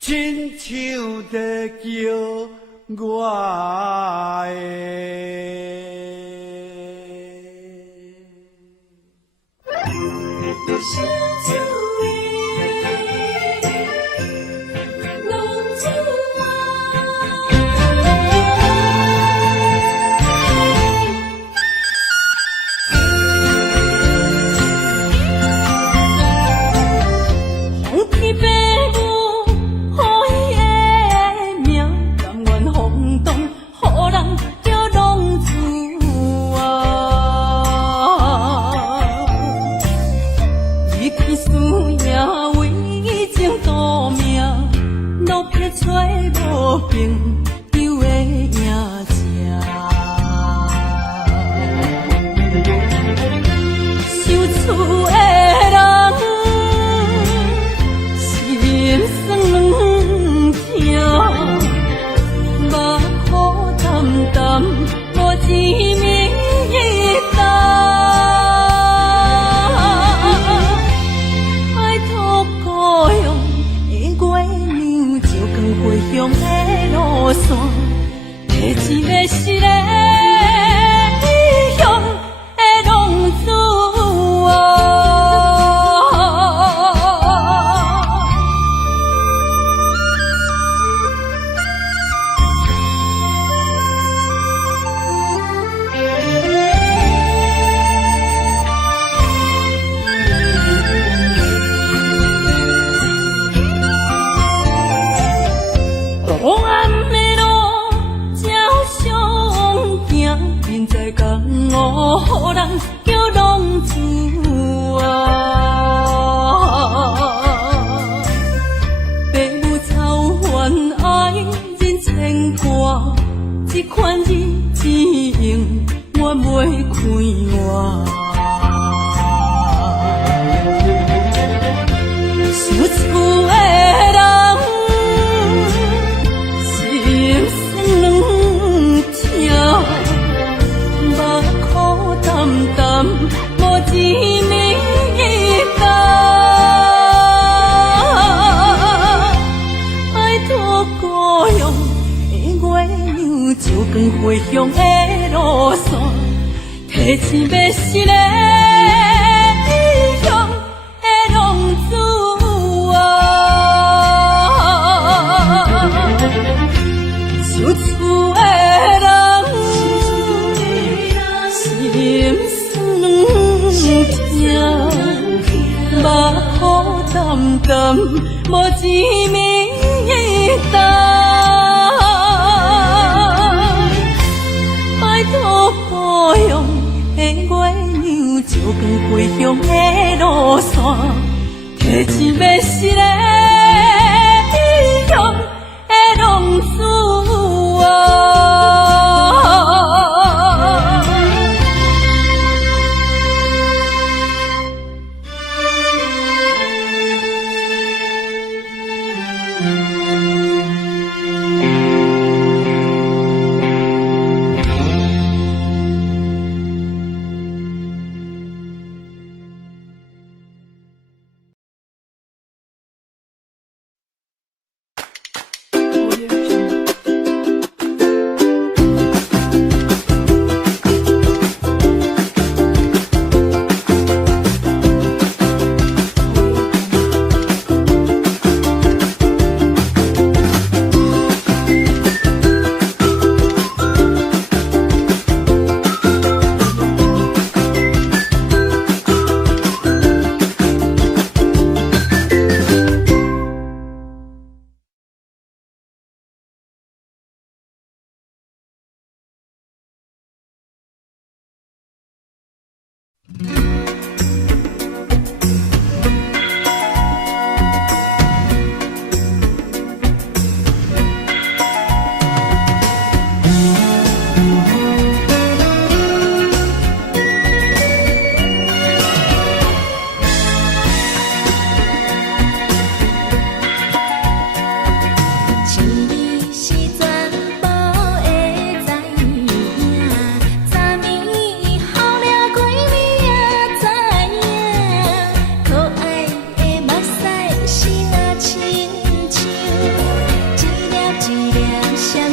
亲像在叫我回乡的路线，提钱要是个异乡的浪子啊，想厝的人心酸痛，目眶澹澹，无一暝当。故乡的月亮，就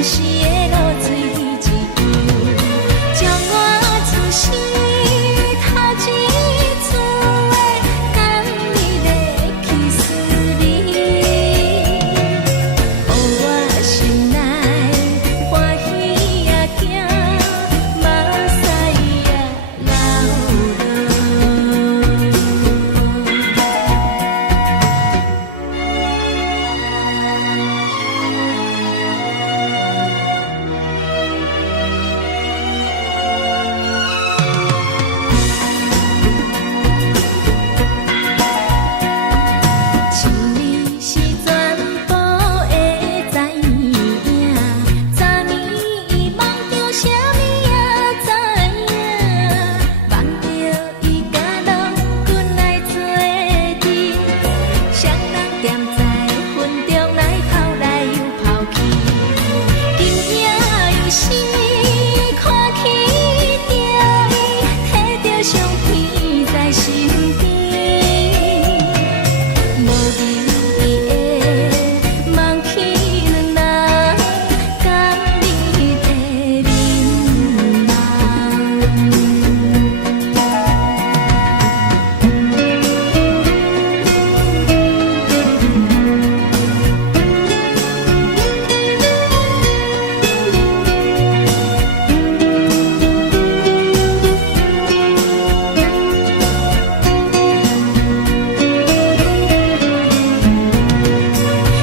时的露水一样，将我自私头前厝的甘美的气势里，予我心内欢喜也惊，目屎也流心里是全部会知影，昨暝伊梦着啥物也知影，梦着伊甲郎君来做阵，双人踮在云中来跑来又跑去，惊惊又死，看起着伊摕着相片在身边。无留意的梦起两人，甘美的面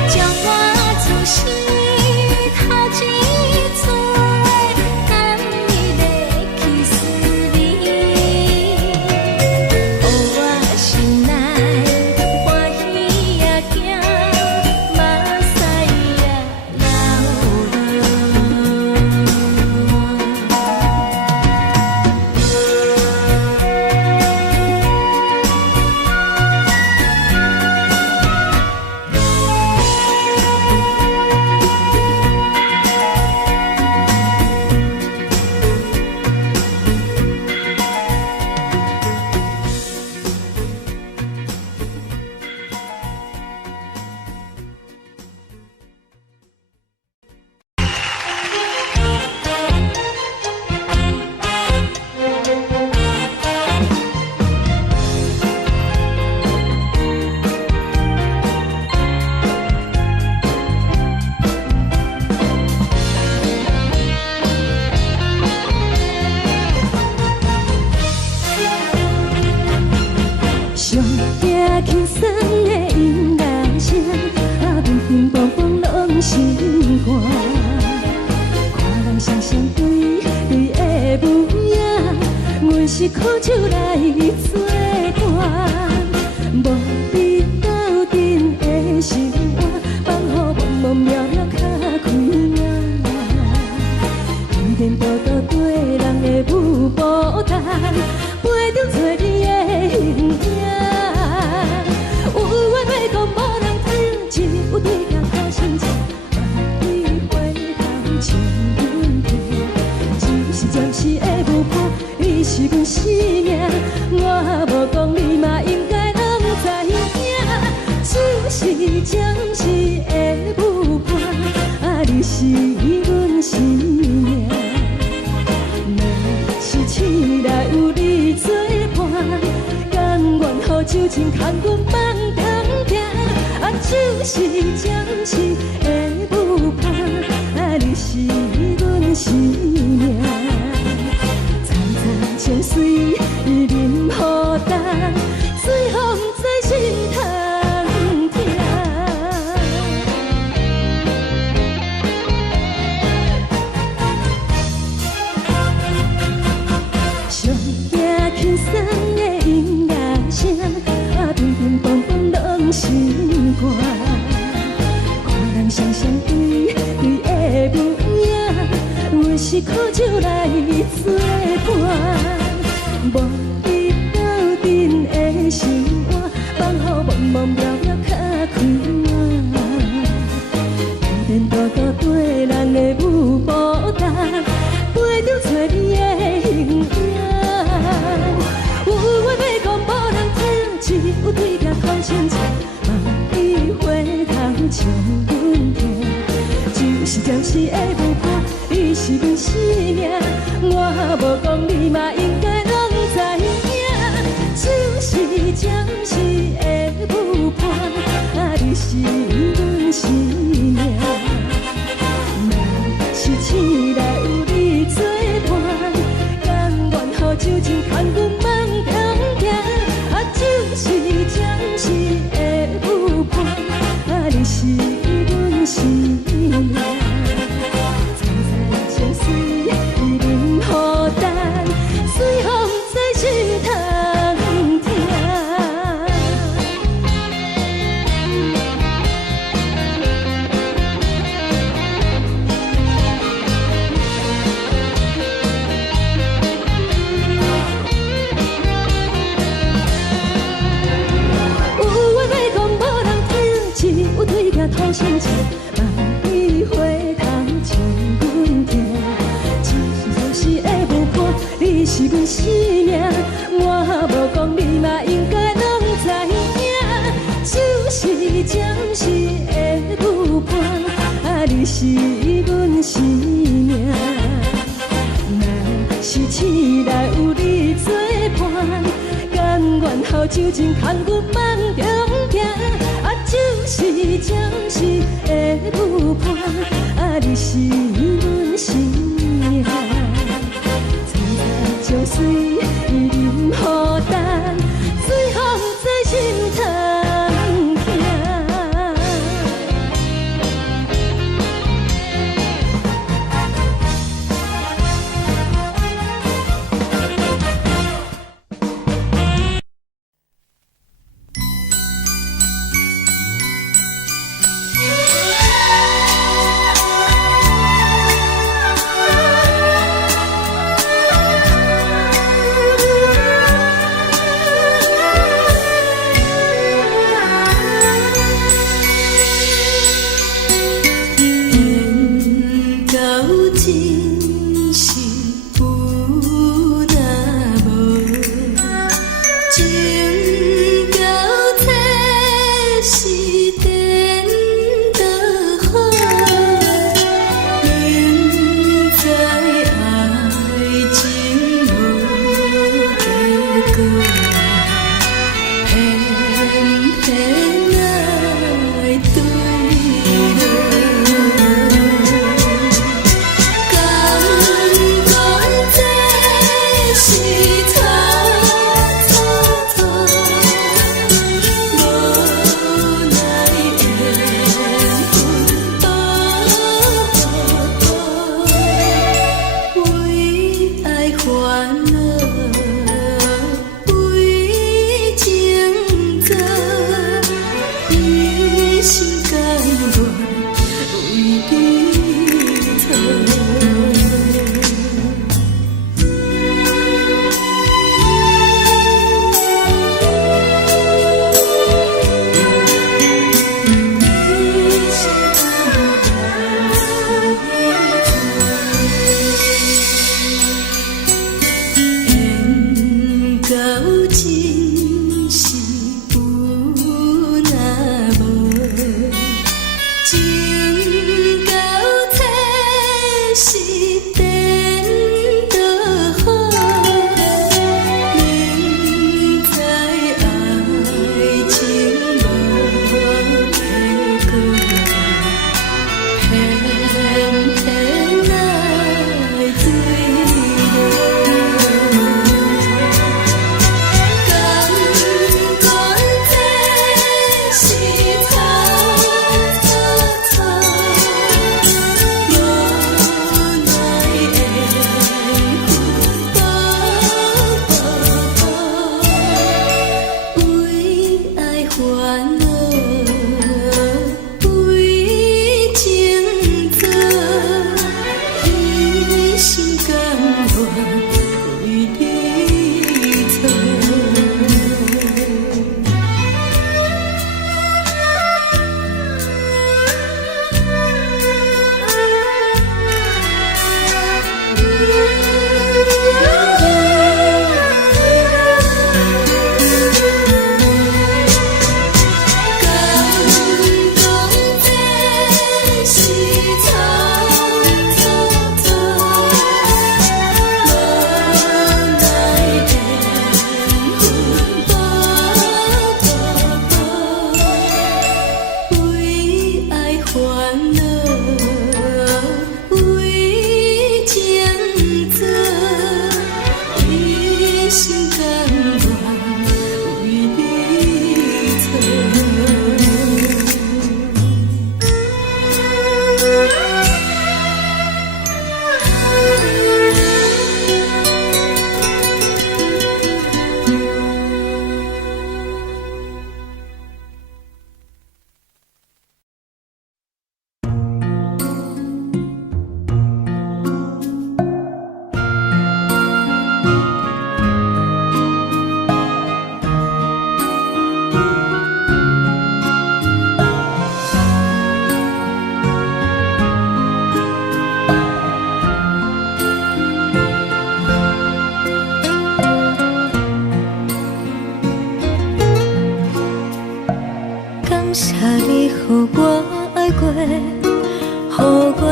将我自私头前厝的甘美的气势里，予我心内欢喜也惊，目屎也上惊轻松的音乐声，乒乒乓乓拢心肝。看人双双对的舞影，阮是苦酒来做伴。无你斗阵的生活，放予茫茫渺渺较开眼。颠颠倒倒对人的舞步弹，陪着做你的形影。有话要讲无人听，只有对镜好心情，万里回头像阮听。只是暂时的舞伴，你是阮生命，我无讲你嘛应该拢知影。只是暂时的舞伴，你是阮生命。若是醒来有你作伴，甘愿予酒精牵阮放通行。就是暂时的舞伴，你是阮生命。惨惨相随，任何等，随风在心通听。上惊轻松的音乐声，乒乒乓乓拢心肝。看人双双对的舞影，阮是苦酒来做伴。无你斗阵的生活，放予茫茫渺渺较开眼。颠颠倒倒对人的舞步弹，陪着找你的形影。有话要讲无人听，只有对镜看清楚，万里回头像阮听。就是暂时的舞是阮生命，我无讲你嘛应该拢知影，就是暂时的舞伴，你是阮生命。若是醒来有你作伴，甘愿予酒精牵阮梦中行，就是暂时的舞伴，你是阮生命。情水已淋雨淡，随风在心头听。有话要讲，无人听，只有对镜讨心情，万里花香将阮听。你是阮生命，我无讲你嘛应该拢知影，就是暂时的舞伴，你是阮生命。若是醒来有你作伴，甘愿予酒精牵阮梦中行，就是暂时的舞伴，你是阮生命。情水已淋雨淡，随风在心头听。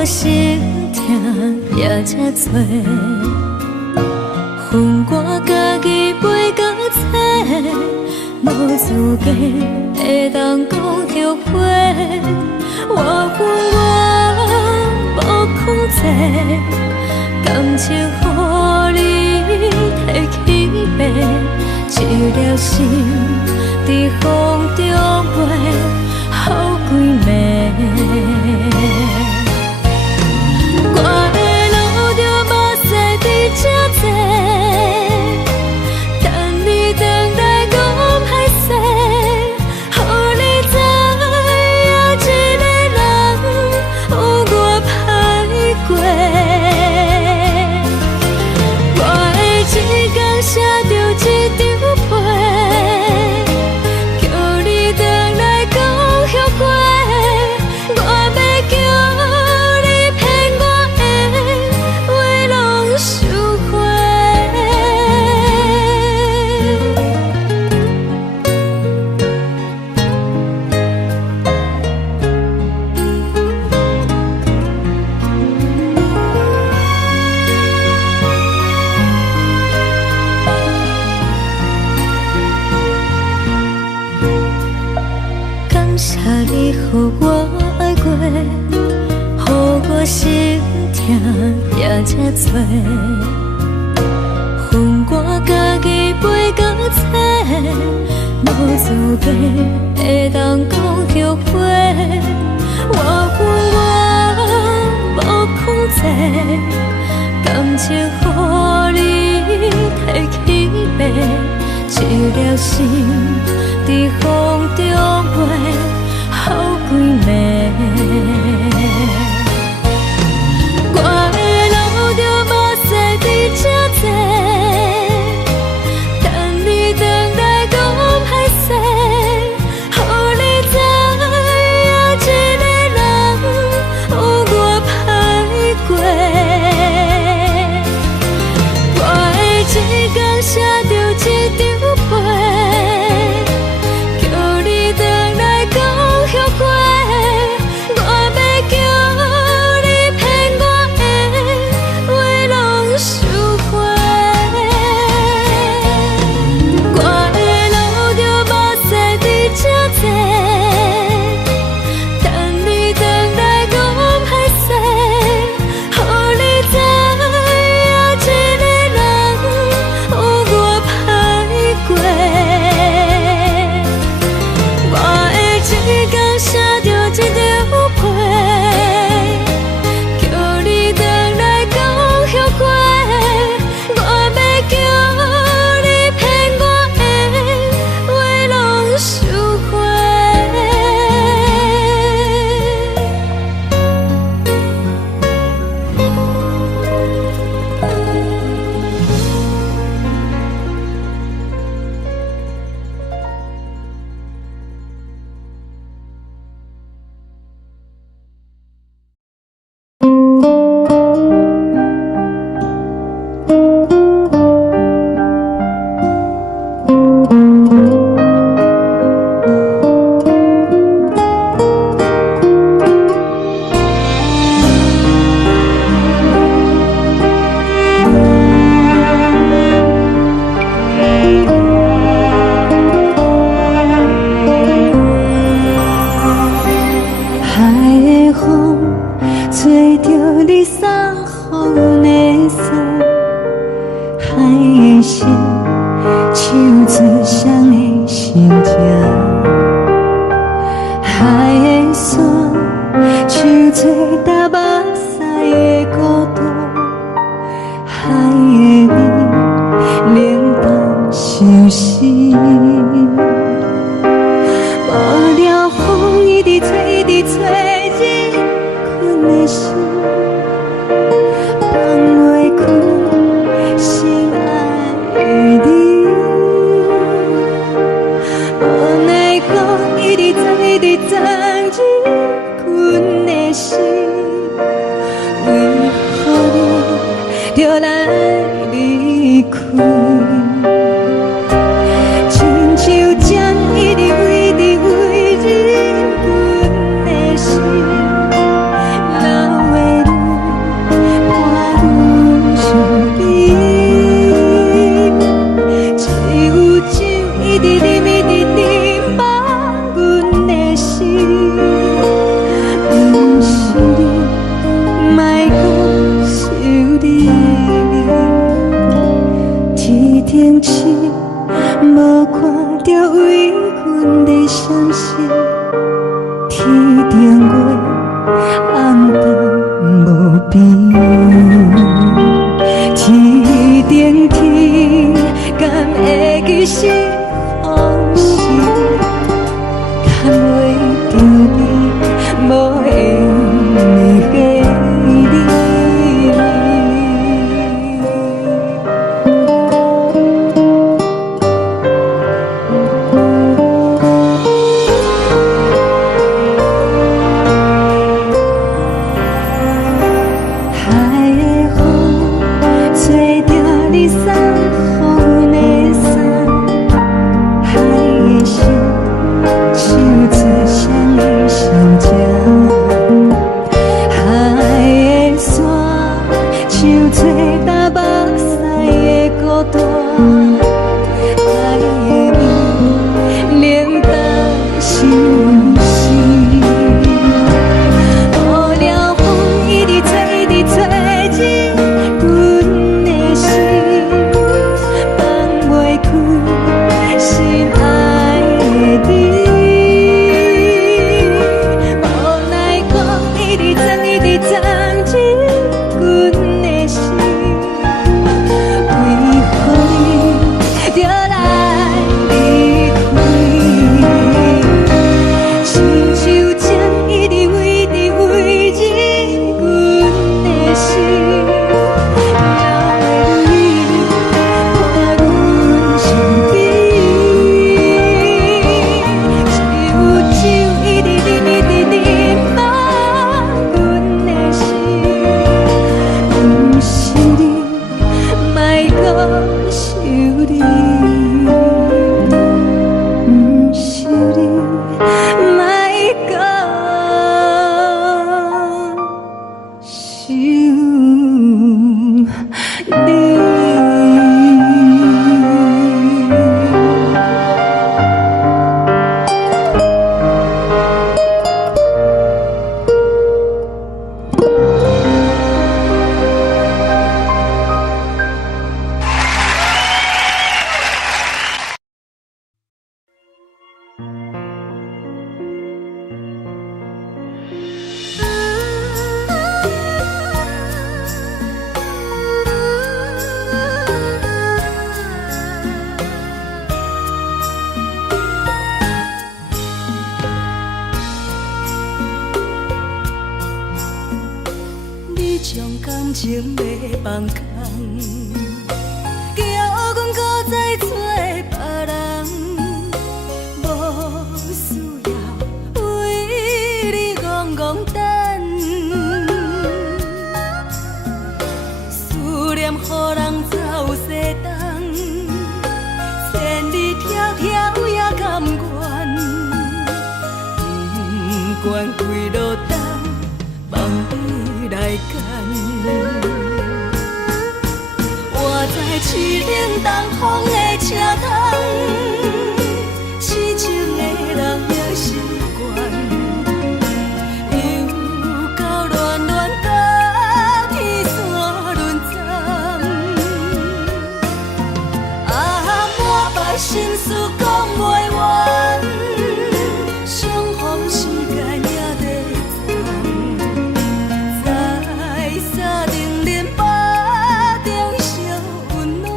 我心痛也这多，恨我家己袂够切，无资格会当讲后悔。我恨我无控制，感情予你提起白，一粒心伫风中飞，好几暝。我的路就无驶伫这多，等你回来讲歹势，予你知影一个人有我歹过。我的一天写着一张被，叫你回来讲后悔。我要叫你骗我的话拢收回。感谢你，予我爱过，予我心痛也这多，恨我家己袂够切，无资格会当讲后悔。我恨我无控制，感情予你提起白，一粒心伫风中飞，好几暝。我的路就无驶伫这多，等你回来讲歹势，予你知影一个人有我歹过。我的一天写着一张被，叫你回来讲后悔。我要叫你骗我的话拢收回。我的路就无驶伫这多，等你回来讲歹势，予你知影一个人有我歹过。我的一天写着一张被，叫你回来讲后悔。我要叫你骗我的话拢收回。海的风吹着你送予的伞，海的心唱出双的心情，海的山唱出踏目屎的孤独，海的你冷淡伤心。无聊风一直吹，一直吹，日困的心，放袂开心爱的你。无奈何一直在，一直在，日困的心，边，天顶天，敢会记是往事？敢袂着你，无缘的你。情要放空，叫阮搁再找别人，无需要为你戆戆等。思念予人走西东，千里迢迢也甘愿，不管几路灯，望你来牵。活在凄冷东风的车窗，痴情的人也习惯，又到乱乱甲天线轮转。满腹心事讲袂完，相逢时间也在长。在沙定连巴中相温暖，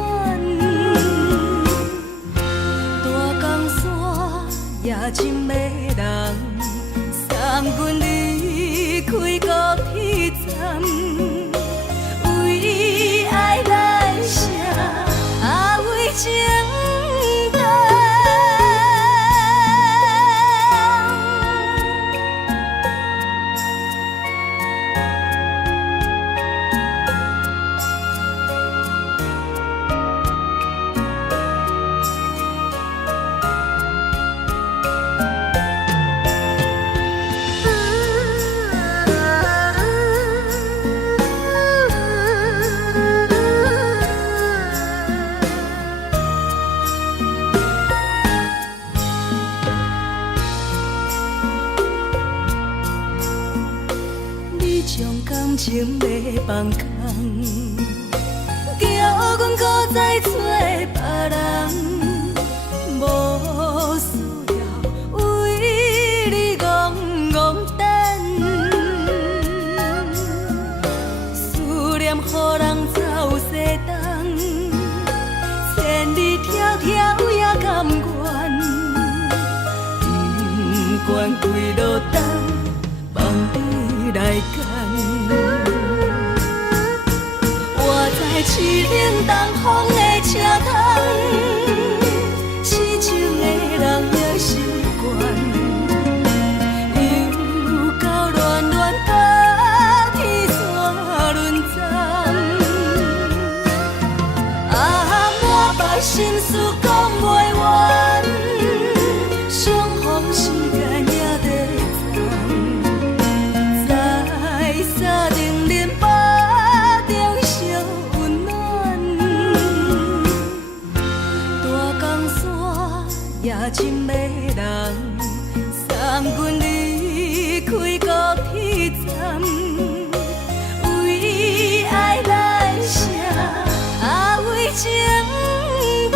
大江山夜深的人，送阮离开高铁站，为爱来写为情。感情要放空，叫阮搁再找别人，无需要为你戆戆等。心事讲袂完，相逢时间也在站，在沙丁林巴中相温暖。大江山也深迷人，送阮离开高铁站。为爱来写，啊为情重。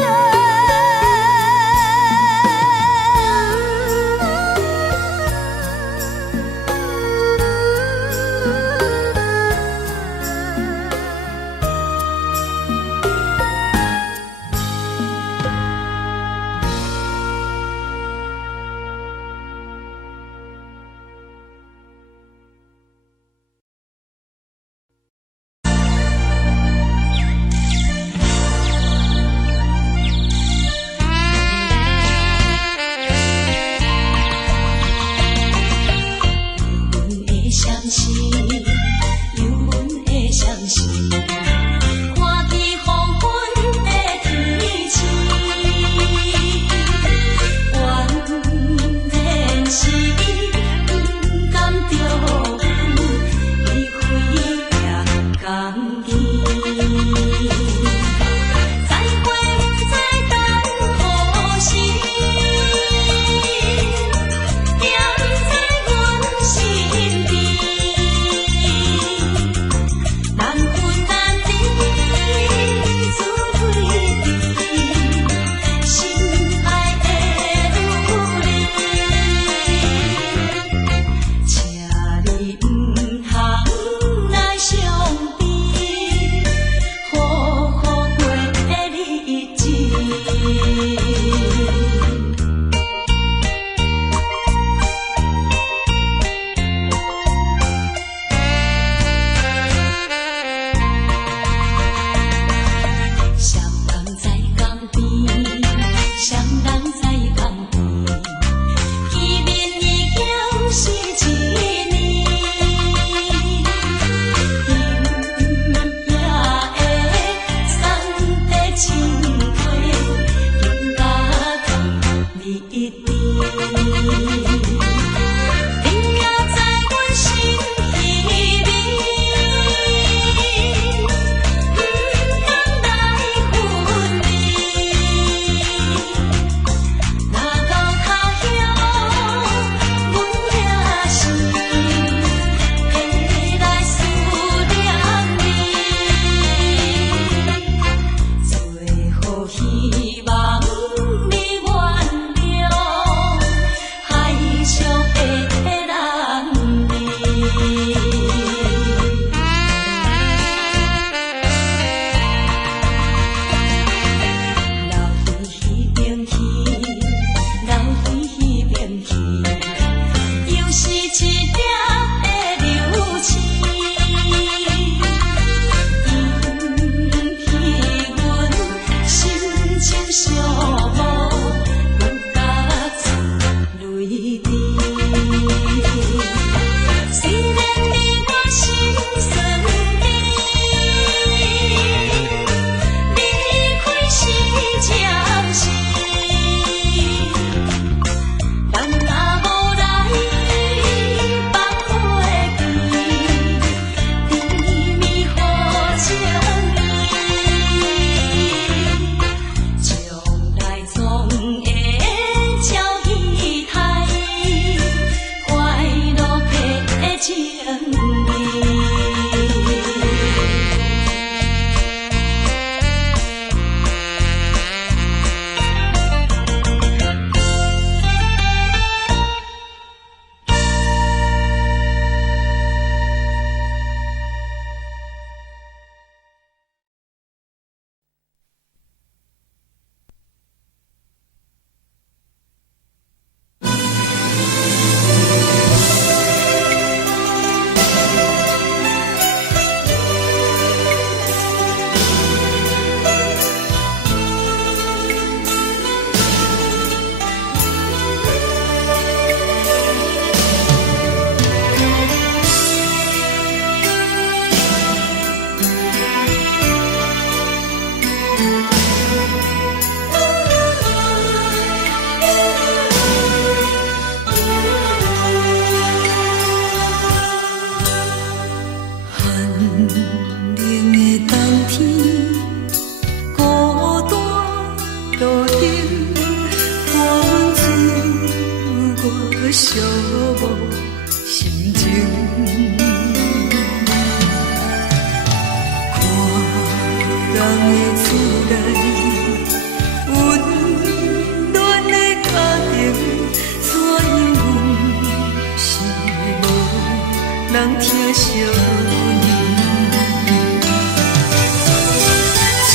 这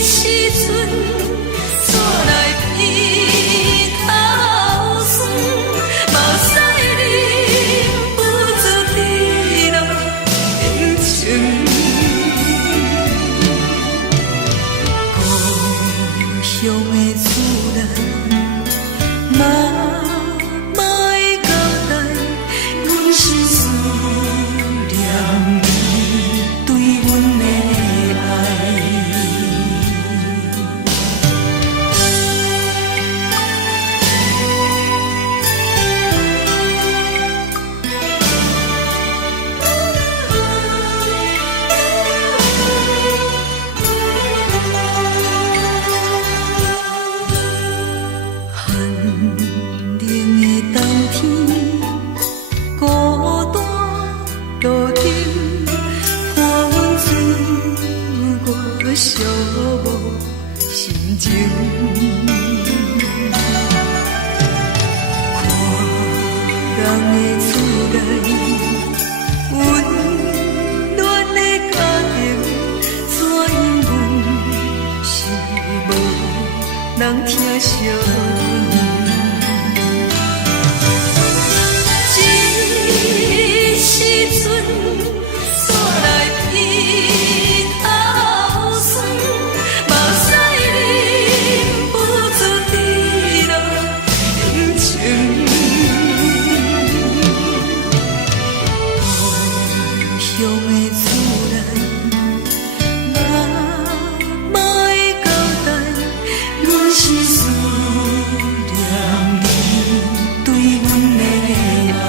时阵带来鼻头酸，目屎忍不住滴落眼睛。故乡的厝内，妈会交代，阮是思念你对阮的爱。寒冷的冬天，孤单路程，看阮自我寂寞心情。看人的厝内，温暖的家庭，怎因阮是无人疼惜？这时阵带来鼻头酸，目屎忍不住滴落眼睛。故乡的厝内，妈会交代，阮是思念你对阮的爱。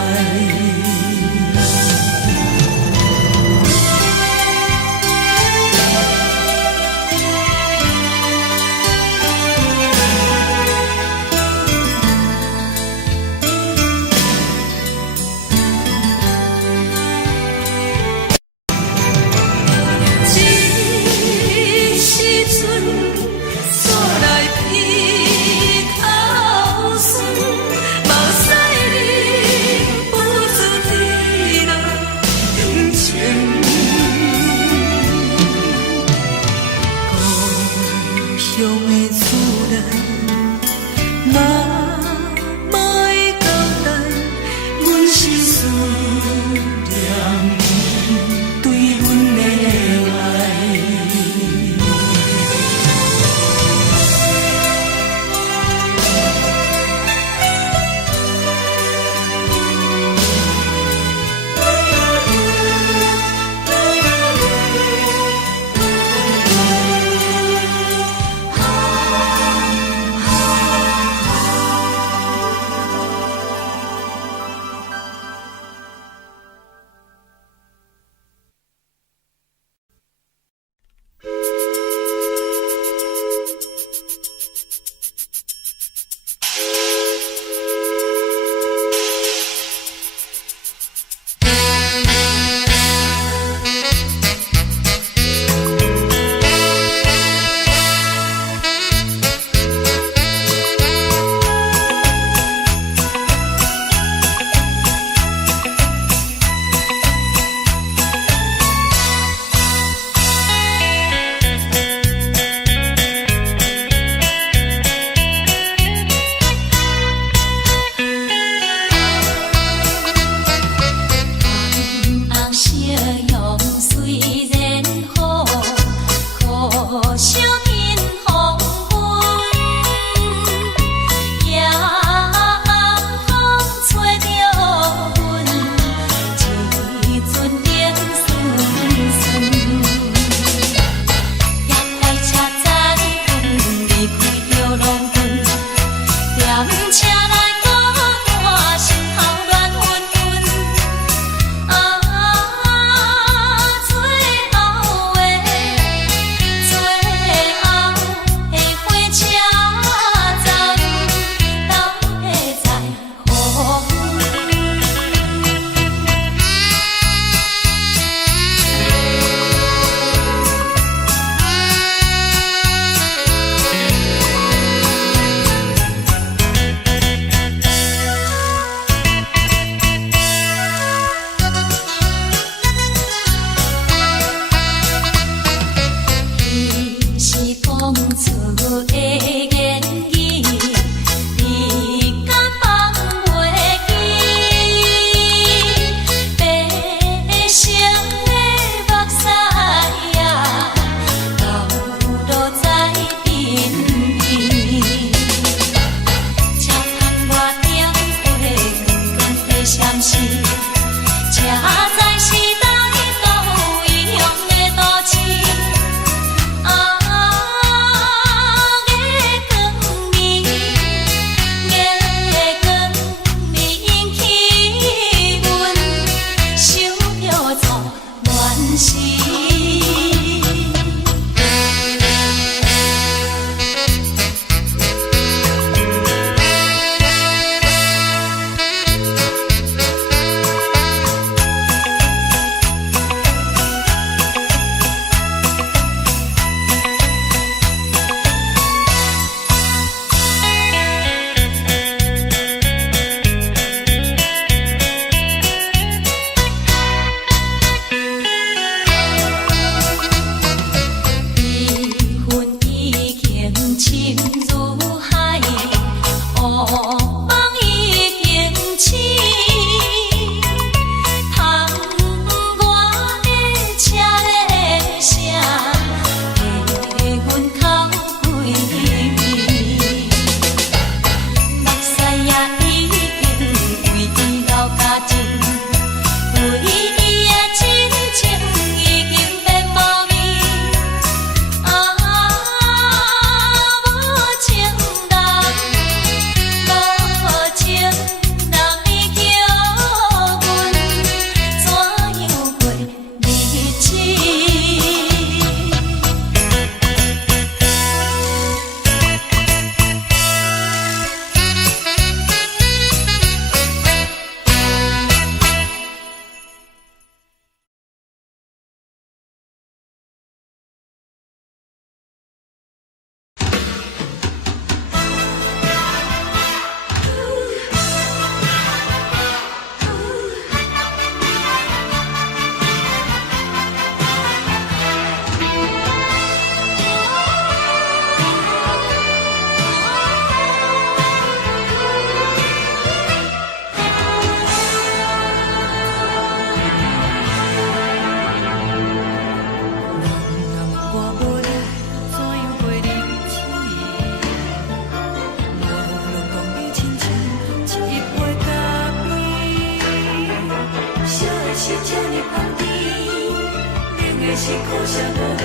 的是苦涩无味，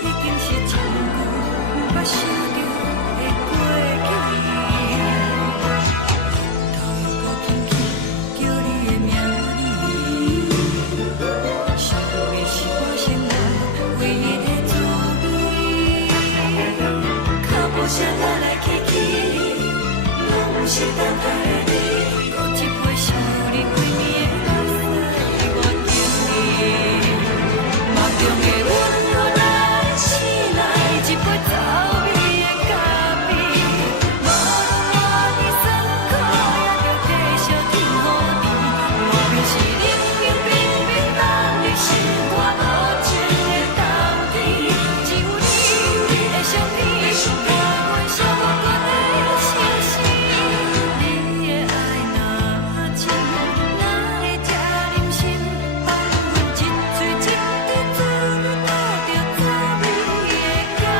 已经是一句无法想着的过去。头又搁轻轻叫你的名字，想的是我生来唯一的滋味。脚步声来来去去，拢是等待的你，搁一杯想你几年的目屎，我敬你。梦中的阮何来醒来，一杯走味的咖啡，无论我的酸苦，也着继续甜予你。无论是冷冷冰冰当你心肝无情的冬天，只有你的相片，我阮寂寞过的心事。你的爱若真，哪会这忍心放阮一嘴一滴水，倒着滋味的咖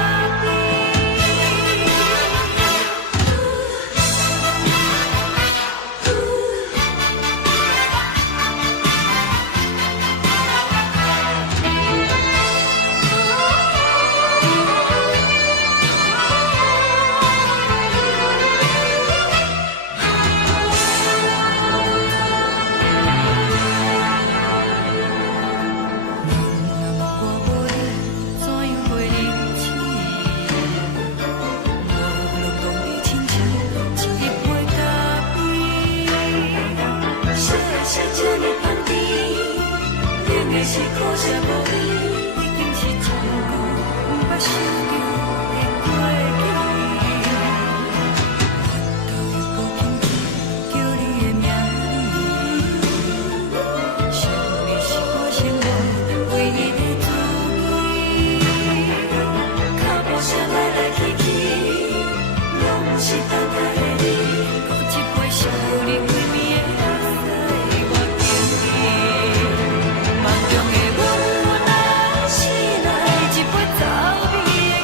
是苦涩无味，已经是一句无法想着的过去。头又搁轻轻叫你的名字，想你是我生活唯一的滋味。脚步声来来去去，拢是等待的你，搁一杯想你几暝的目屎，我敬你。梦中的阮，我来醒来，一杯走味的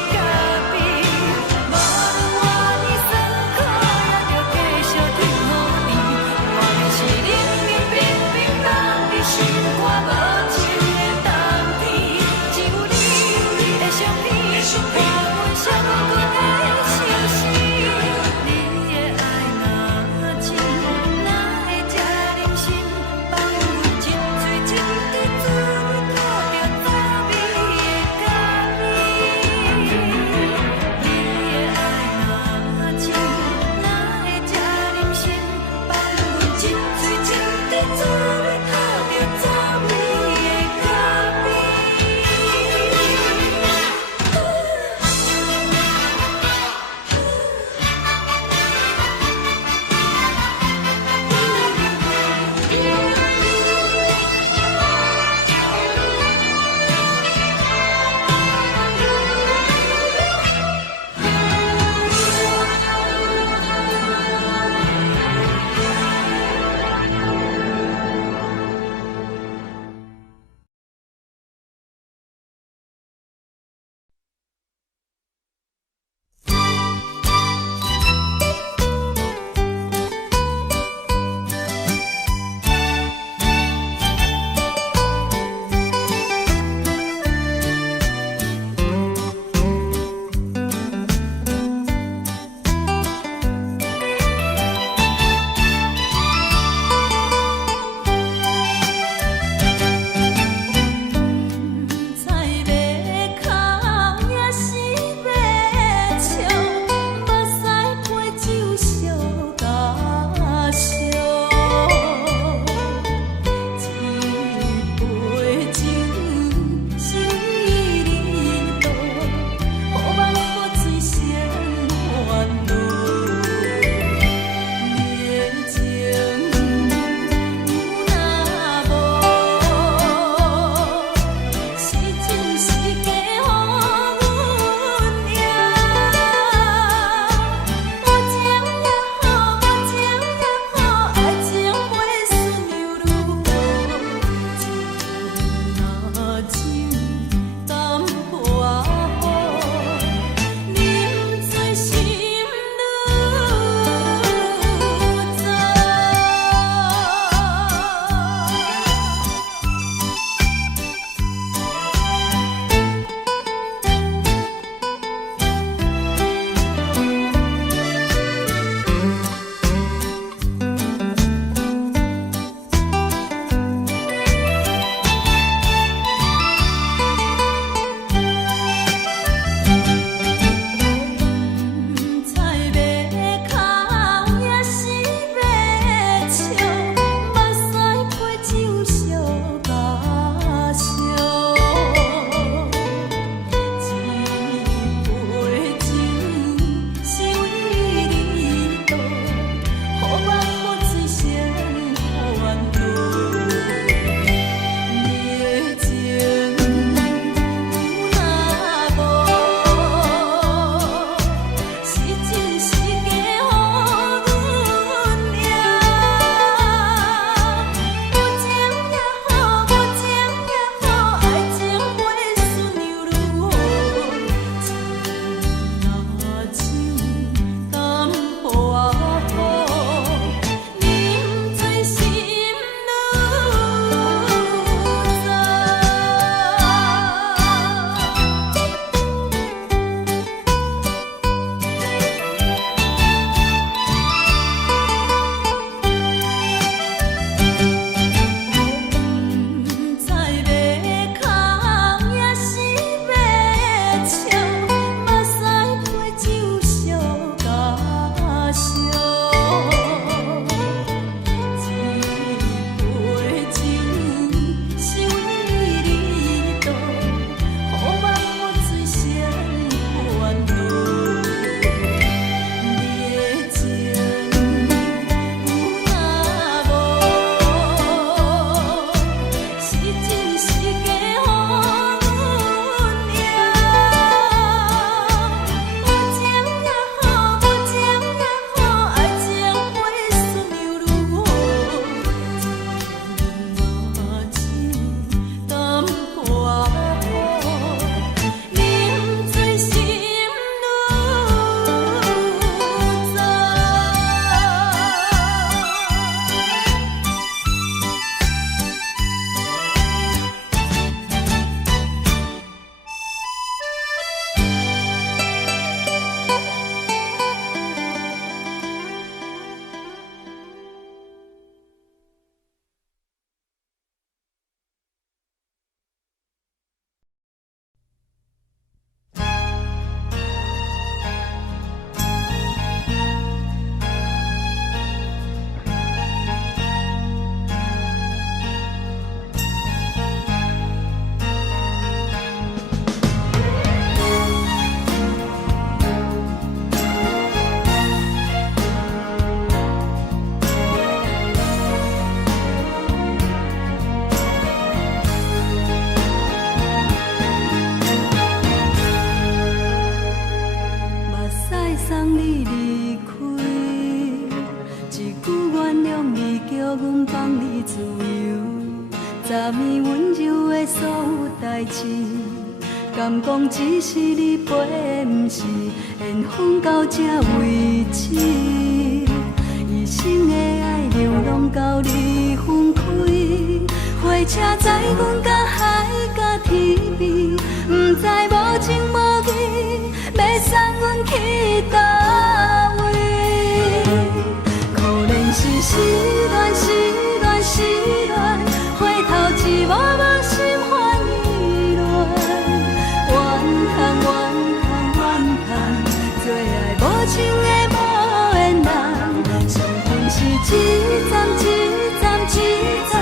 温柔的所有代志，敢讲只是你陪，不是缘分到这为止。一生的爱流浪到你分开，火车载阮到海甲天边，不知无情无义，要送阮去倒位？可能是失恋，失恋，失恋，回头一幕幕心烦意乱，怨叹，怨叹，怨叹，最爱无情的无缘人，伤痕是一站一站一站，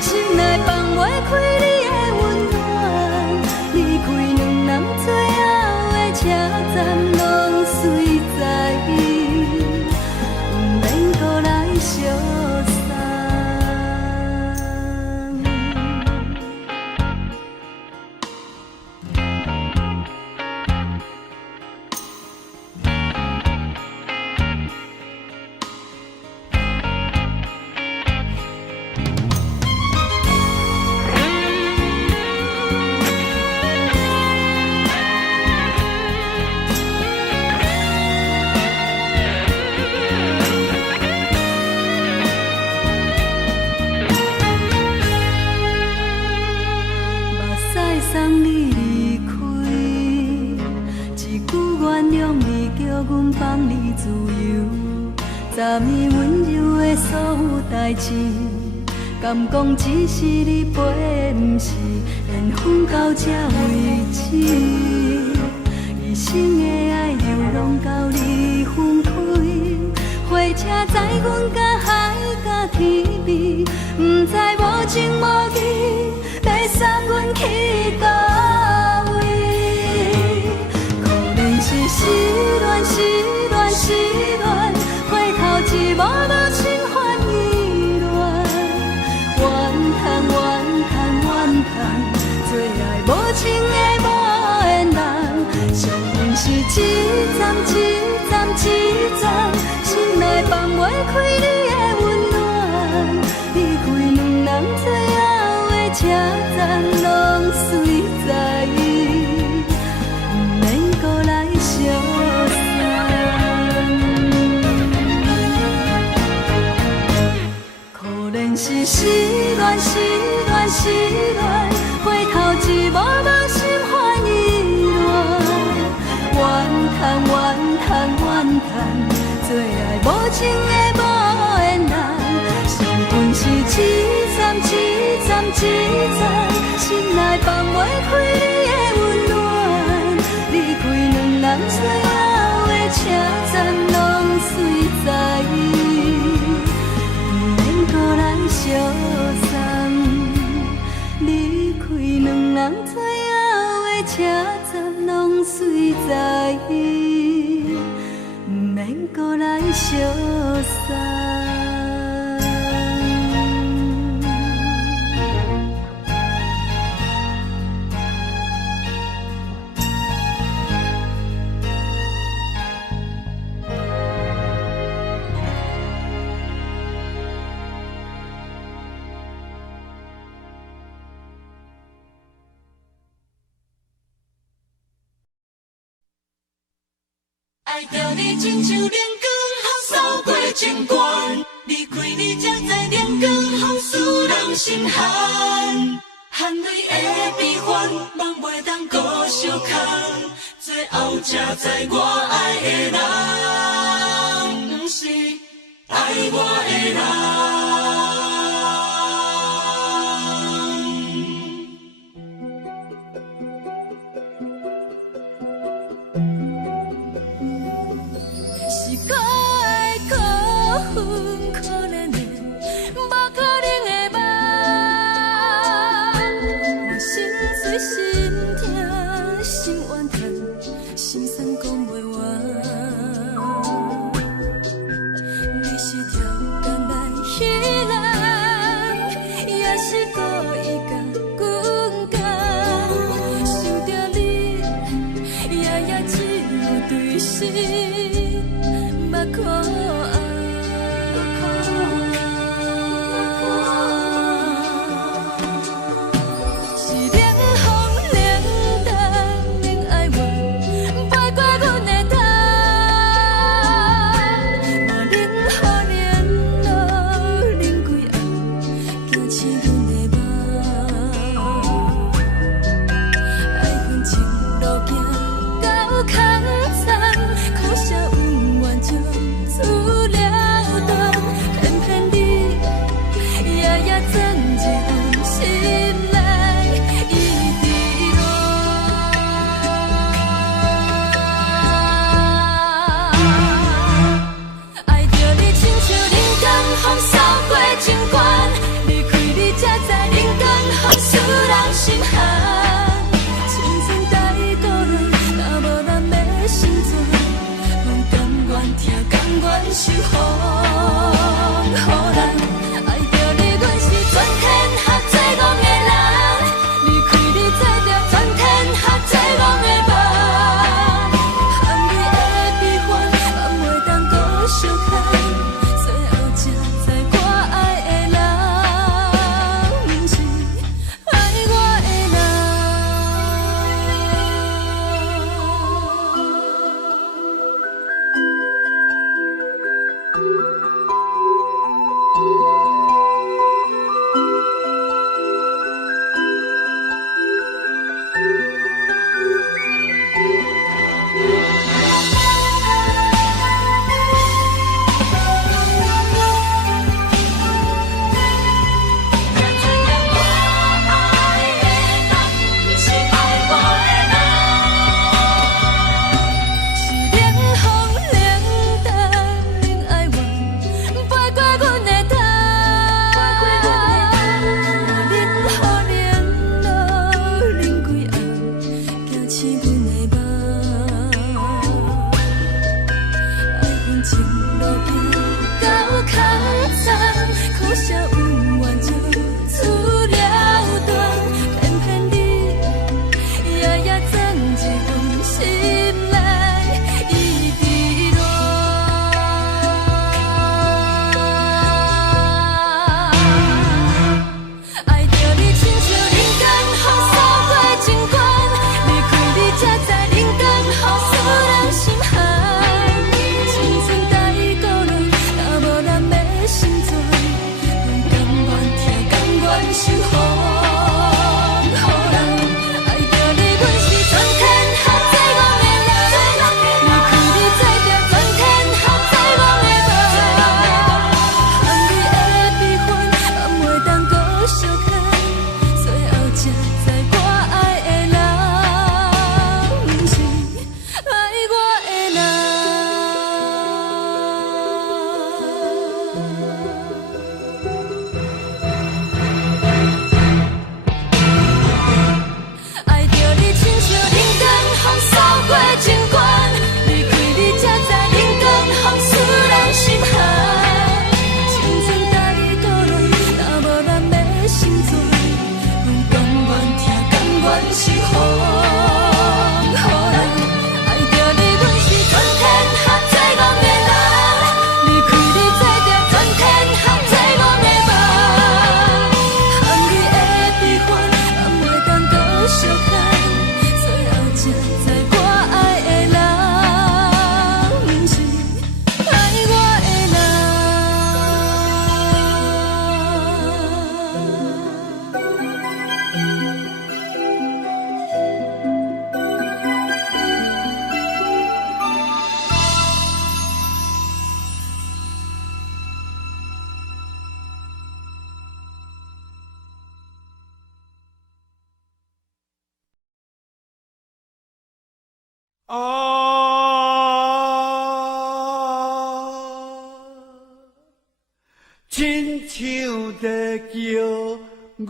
心内放袂开你的温暖，离开两人最后的车站，拢随在伊，不免搁来相送。送你离开，一句原谅你，叫阮放你自由。昨暝温柔的所有代志，敢讲只是你陪，不是缘分到这为止。一生的爱流浪到你分开，火车载阮到海甲天边，不知无情无义，要送阮去倒位？可能是失恋，失恋，失恋，回头一幕幕心烦意乱，怨叹，怨叹，怨叹，最爱无情的无缘人，伤痕是一站一站一站，心内放袂开你的温暖，离开两人最后的车站，拢随在伊，不免搁来相送。可能是失恋，失恋，失恋，回头一幕幕心烦意乱，怨叹，怨叹，怨叹，最爱无情的无缘人，伤痕是一站一站一站，心内放袂开你的温暖，离开两人最后的车站，拢随在伊，不免搁来相送。离开两人最后的车站，拢随在伊，不免搁来相送。爱着你亲像亮光，扫过情关，离开你才知亮光风使人心寒。含泪的悲欢，望袂当搁相牵，最后才知我爱的人，不是爱我的人。是可爱可恨可怜的，无可能的梦。我心碎心痛心怨叹，心酸讲袂完。你是条工来彼。是风，予人爱着你，阮是全天下最戆的人。离开你做着全天下最戆的梦，含你的悲欢，也袂当搁相牵。最后才知我爱的人，不是爱我的人。亲像在叫我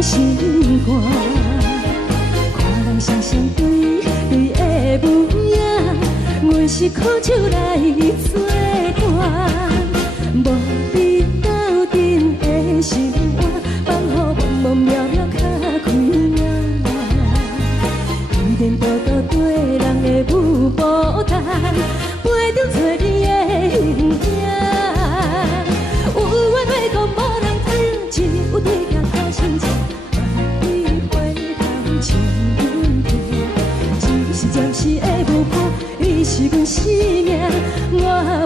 拢心肝。看人双双对对的模样，阮是苦酒来作伴。无你斗阵的心肝，放予茫茫渺渺较开朗。一点多多对人的舞步弹，陪着做你的形影。有话要讲无人听，只有对镜头心情，万里回头将阮听。一时暂时的舞伴，你是阮生命，我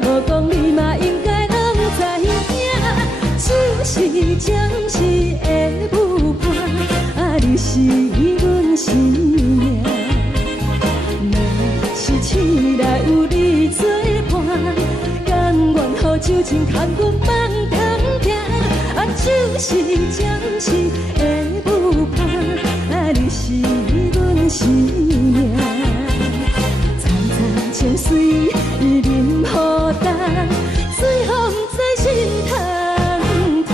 无讲你嘛应该拢知影。就是暂时的舞伴，啊，你是阮生命。若是醒来有你作伴，甘愿予酒精牵阮放通行。啊，就是暂时的舞伴，啊，你是阮生命。层层情水任何担，最后不知心通听。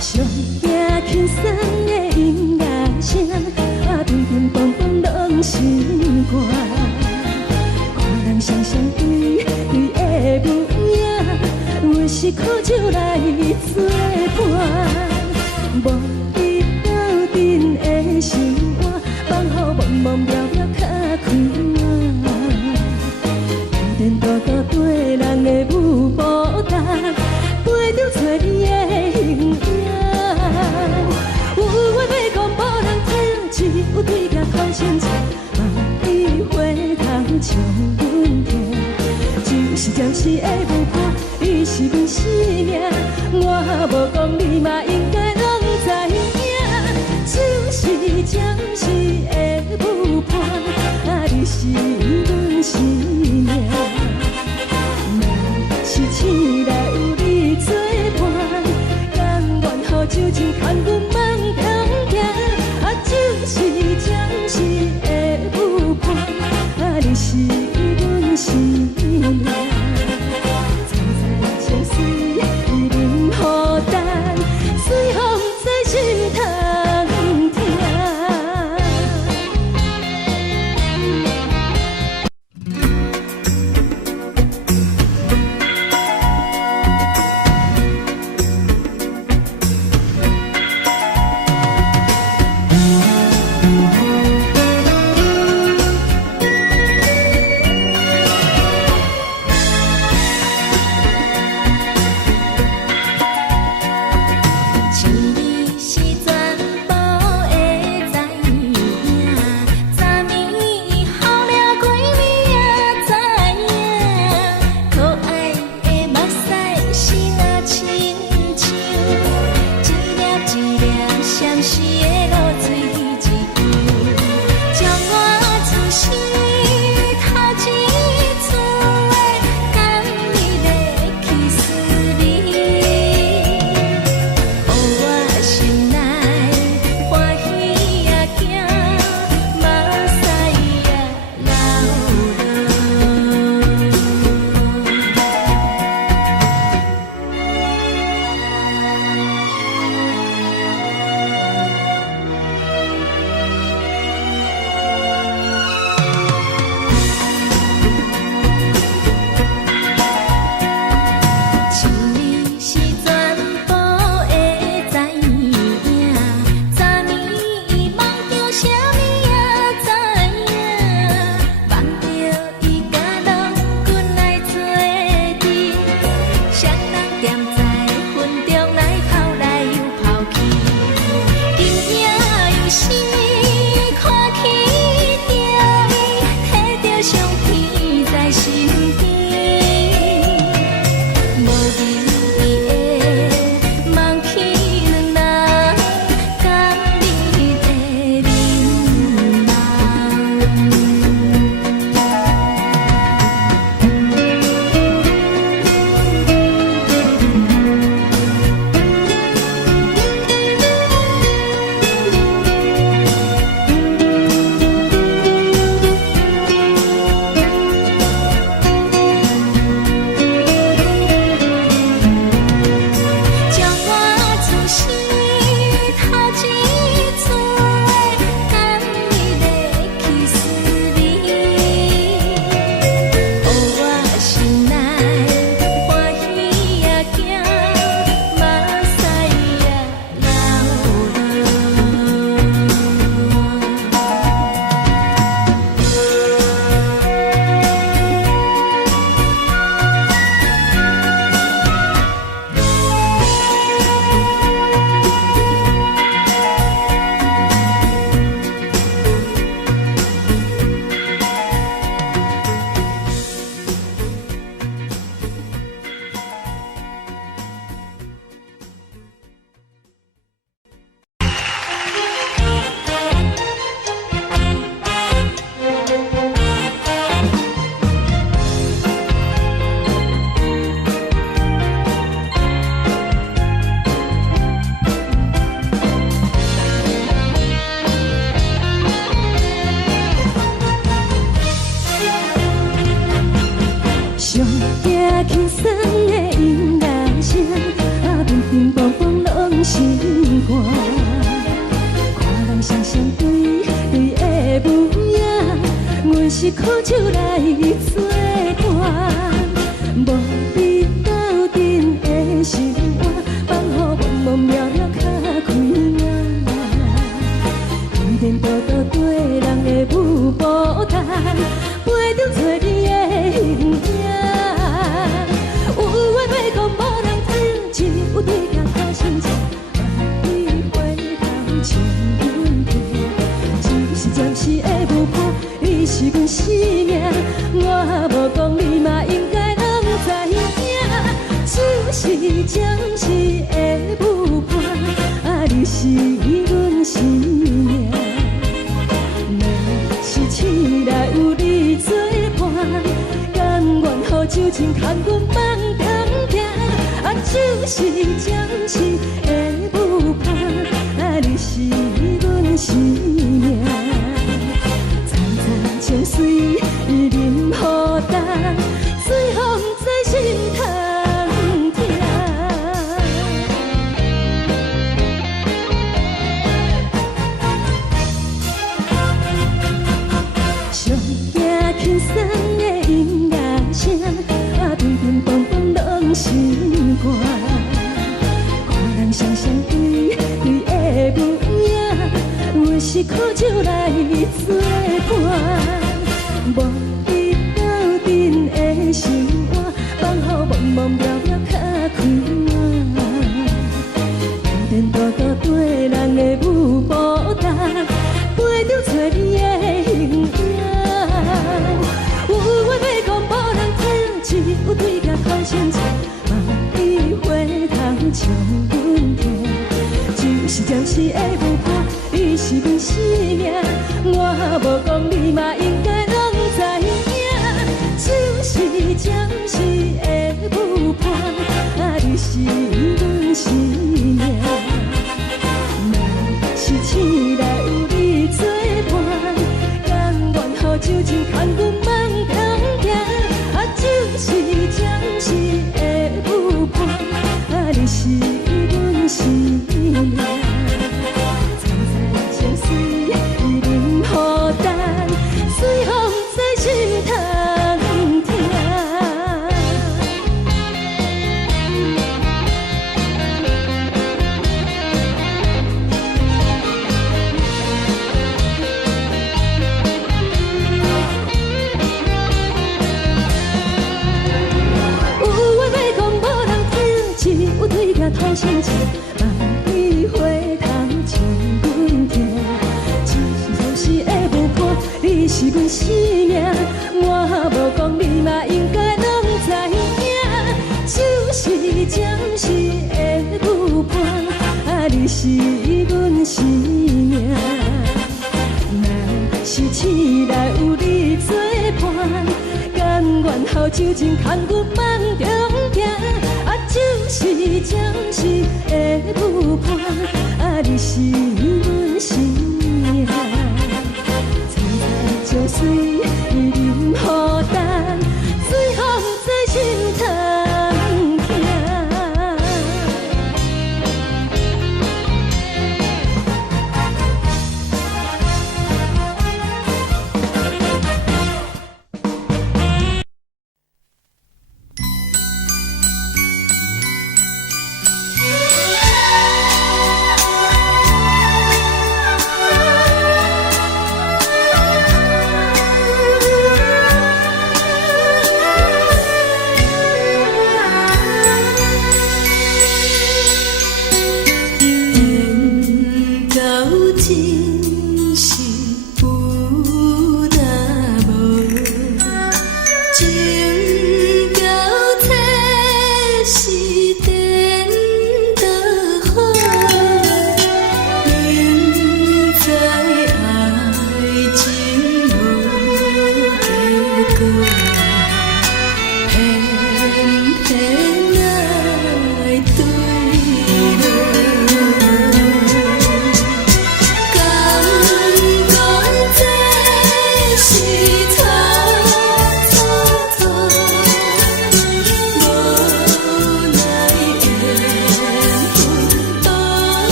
上惊轻松的音乐声，啊，乒乒乓乓拢心肝。看人双双对对的模样，阮是苦酒来作伴。无你斗阵的心肝，放予茫茫渺渺较开朗。一点多多对人的舞步弹，陪着做你的形影。有话要讲无人听，只有对镜头心情，万里回头将阮听。就是暂时的舞伴，你是阮生命，我无讲你嘛应该拢知影。就是暂时的舞伴，啊，你是阮生命。若是醒来有你作伴，甘愿予酒精牵阮放通行。啊，就是暂时的舞伴，啊，你是阮生命。层层情水任何担，最后不知心通听。上惊轻松的音乐声，乒乒乓乓拢心肝。看人双双对对的舞影，阮是苦酒来作伴。无伫斗阵的心肝，放予茫茫渺渺较开眼。颠颠倒倒对人的舞步弹，陪着做你的形影。有话要讲无人听，只有对镜头先唱，你回头唱阮听。就是暂时的舞伴，你是阮生命，我无讲你嘛应该拢知影。就是暂时的舞伴，你是阮生命。是醒来有你作伴，甘愿予酒精牵阮梦通行。就是暂时的舞伴，你是阮生命。层层情水任予担，水风在心头。轻松的音乐声，乒乒乓乓拢心肝。看人双双对对的舞影，阮是苦酒来作伴。无伫斗阵的心肝，放予茫茫渺渺较开眼。颠颠倒倒对人的舞步弹，陪着做你的形影。有话要讲无人听，只有对镜头先唱，你回头唱阮听。就是暂时的舞伴，你是阮生命，我无讲你嘛应该拢知影。就是暂时的舞伴，你是阮生命。是醒来有你作伴，甘愿予酒精牵阮梦通行。就是暂时的舞伴，你是阮生命。层层情水任予担，水风在心头听。头先唱，你回头唱阮听。就是暂时的舞伴，你是阮生命，我无讲你嘛应该拢知影。就是暂时的舞伴，你是阮生命。若是醒来有你作伴，甘愿予酒精牵阮梦中行。就是暂时的舞伴，你是阮生命。层层情水任予担，水风在心头听。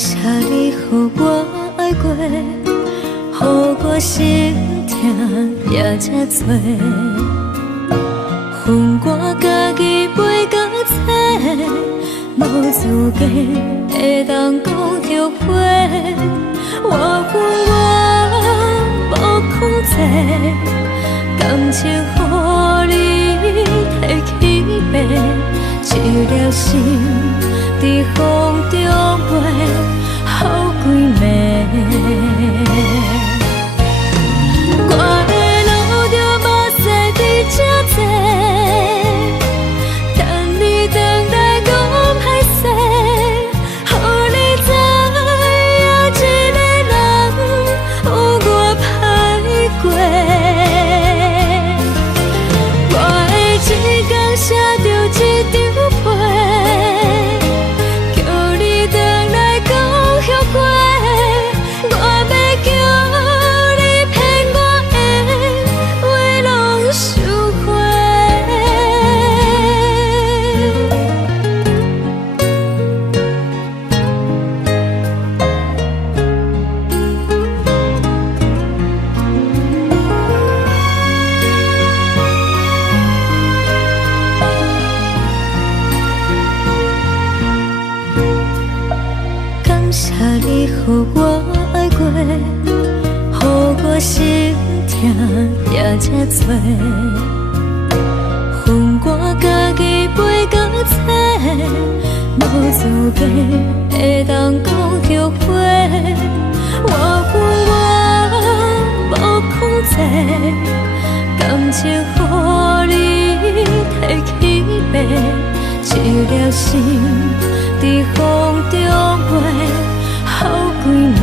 谢你，予我爱过，予我心痛也这多。恨我家己袂到切，无资格会当讲后悔。我无控制，感情予你提起白，一粒心在风中飞，好几暝。我的路着目屎在这多，等你回来讲歹势，予你知影一个人有我歹过。我的一天写着一张被，叫你回来讲后悔。我要叫你骗我的话拢收回。感谢你，予我爱过，予我心痛也这多。恨我家己袂到切，无资格会当讲后悔。我无控制，感情予你提起白，一粒心在风中飞，好几暝。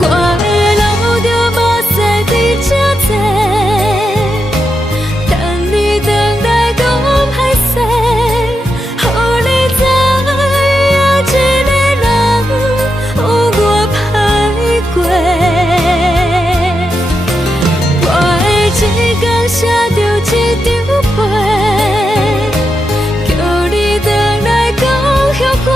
我的路着目屎在这多，等你回来讲歹势，予你知影一个人有我歹过。我的一天写着一张被，叫你回来讲后悔。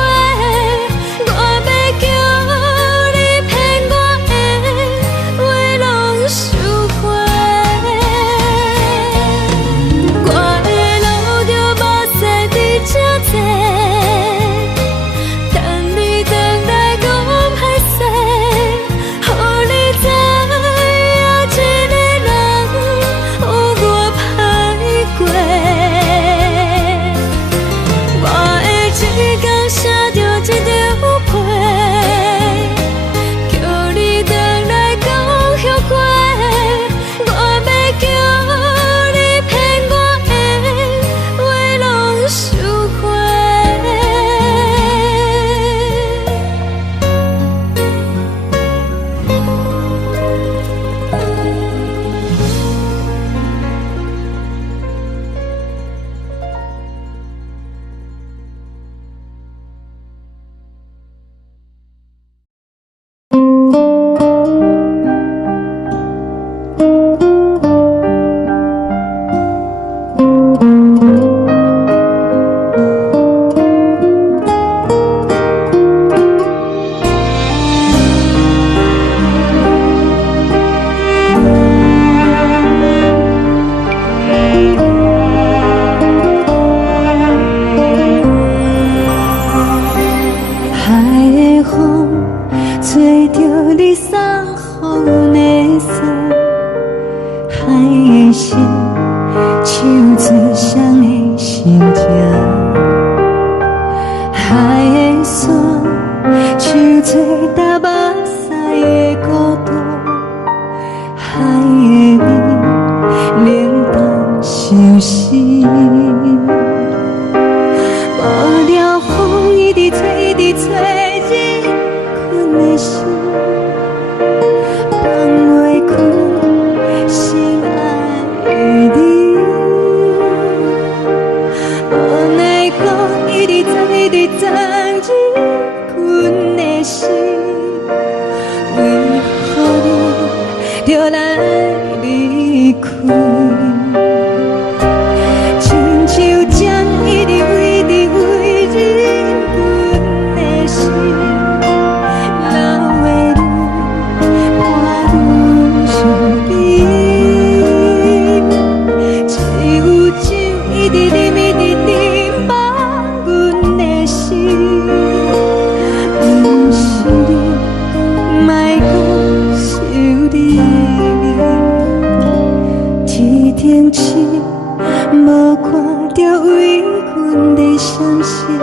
你相信，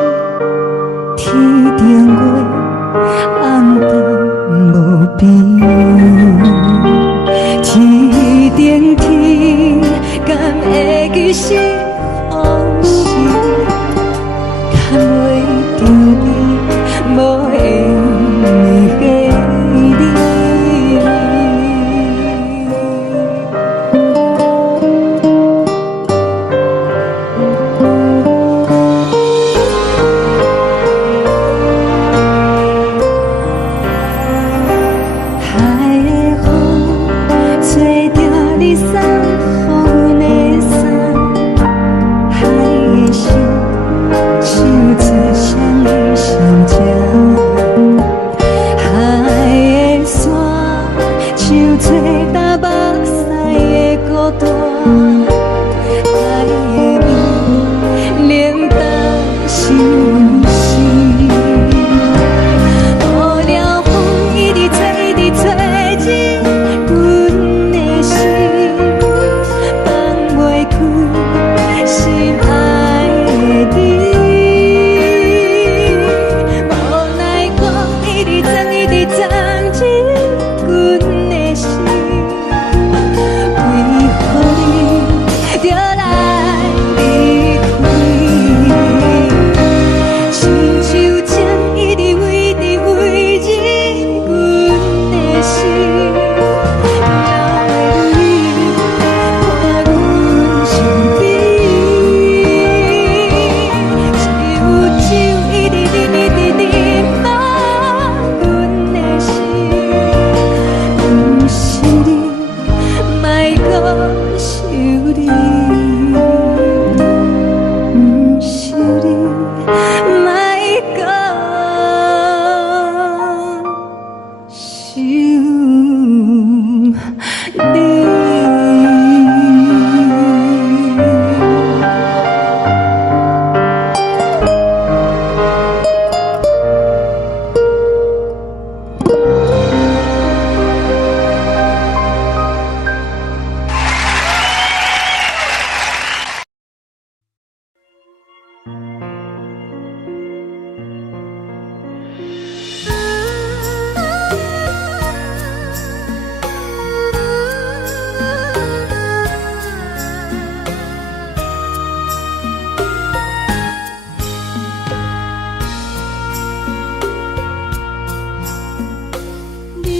天顶月暗淡无边，天顶天敢会记是往事，敢袂着你无缘的你。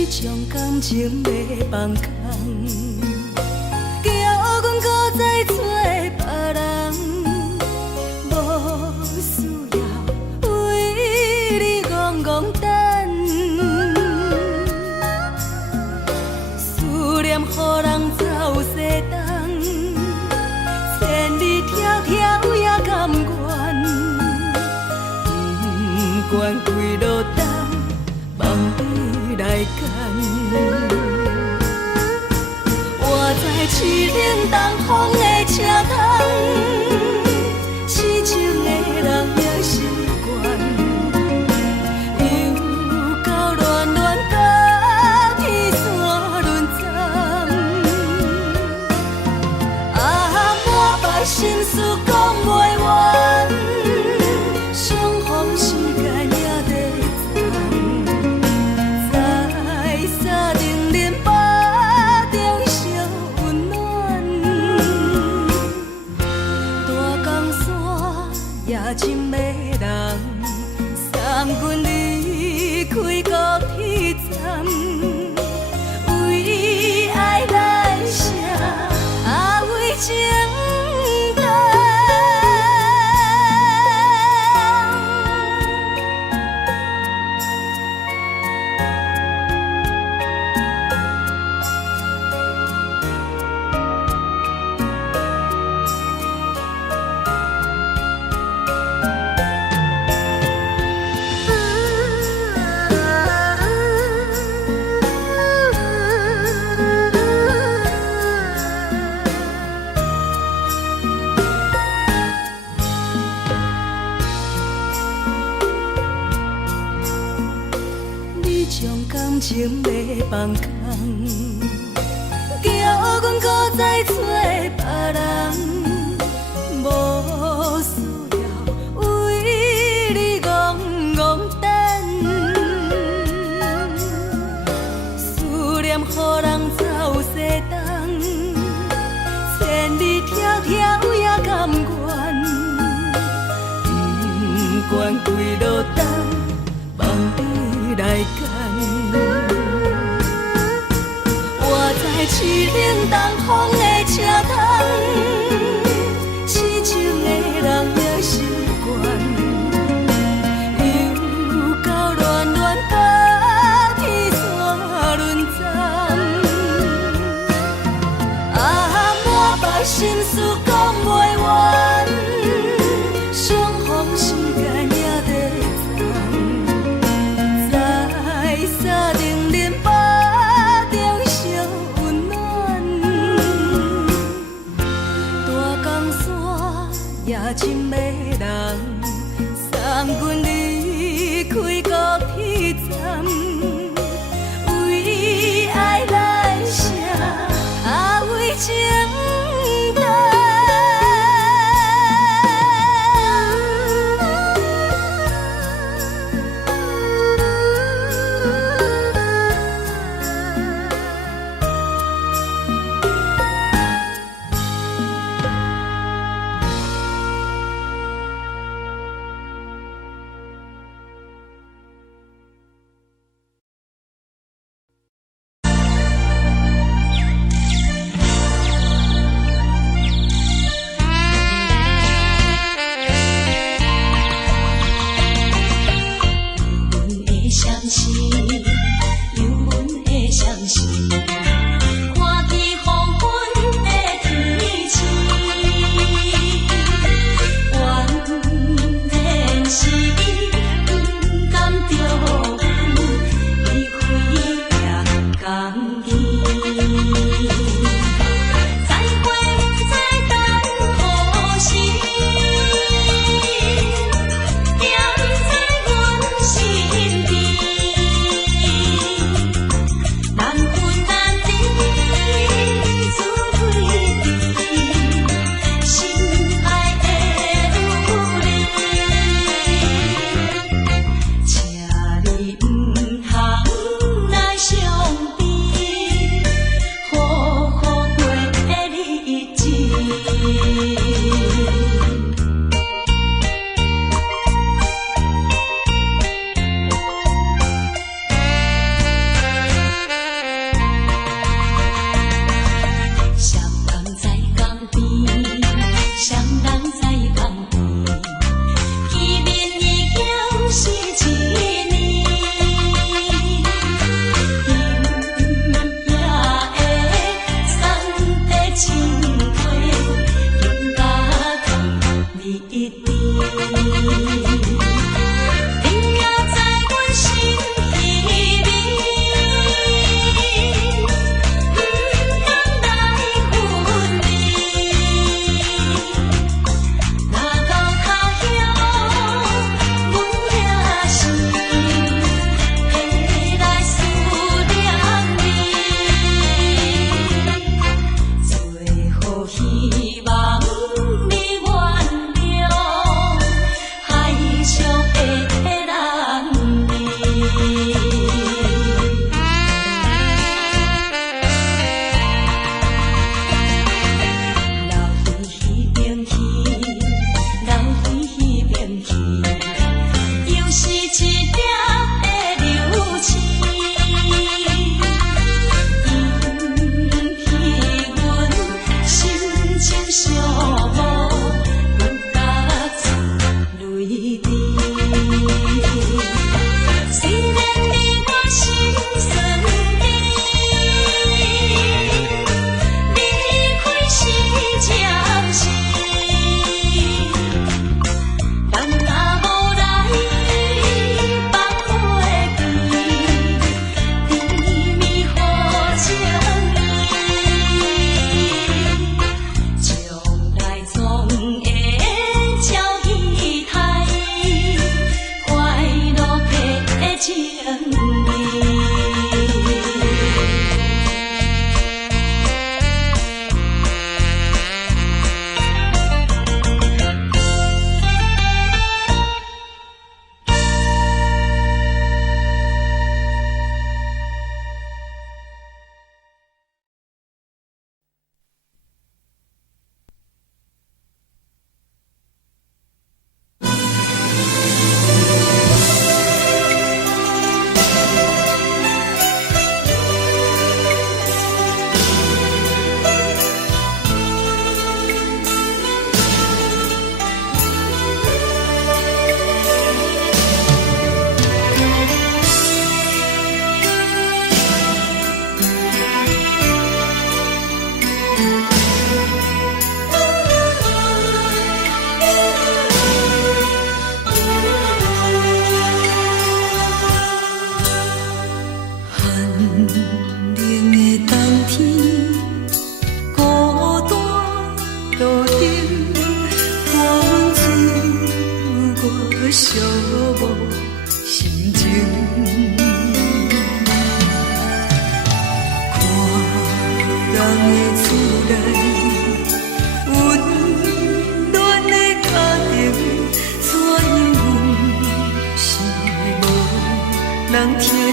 将感情要放空，叫阮搁再找别人，无需要为你戆戆等。思念予人走西东，千里迢迢也甘愿，不管几落冬，梦比来干。活在凄冷东风的车窗，痴情的人也习惯，又到恋恋甲天山沦陷。啊，满腹心事讲袂完，相逢时间也在站，在沙定林北中烧温暖。大江山夜深的人，送阮离开高铁站，为爱来声，为情重。将感情要放空，叫阮搁再找别人，无需要人也习惯，又到乱乱把天线轮转。满腹心事讲袂完，相逢时间也在站，在山顶林巴中相温暖。大江山也真迷人，送阮离开高铁站，为爱来写，为情。希望你原谅。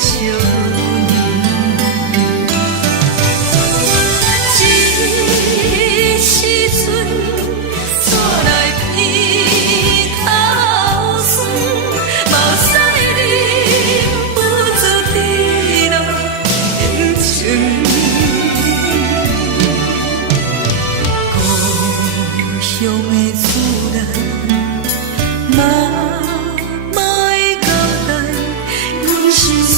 少年。这时阵怎来鼻头酸，嘛使忍不住滴落眼睛。故乡的自然，嘛莫交代阮心事。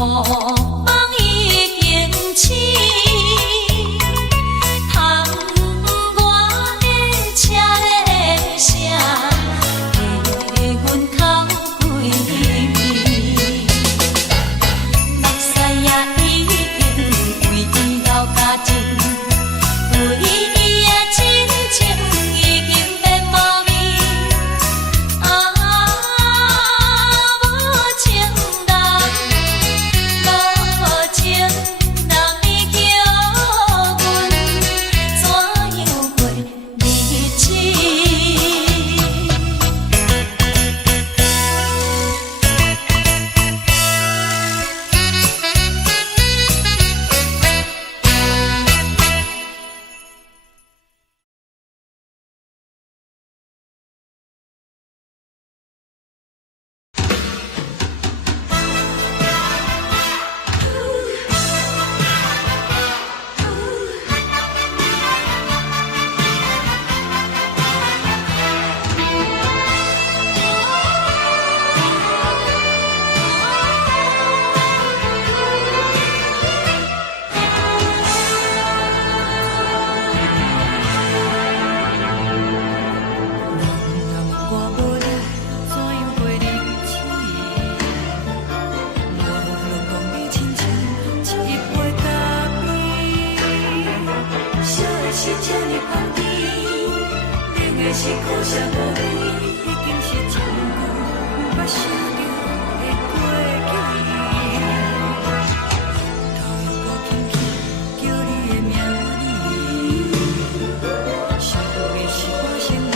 梦已经醒，窗外的车的声，在阮口归暝。目屎也已经规天流甲尽，为伊的真情已经变无味。无情人，无情人你叫阮怎样过日子？是苦涩无味，已经是一句毋捌想着的过去。头又搁轻轻叫你的名字，想的是我生活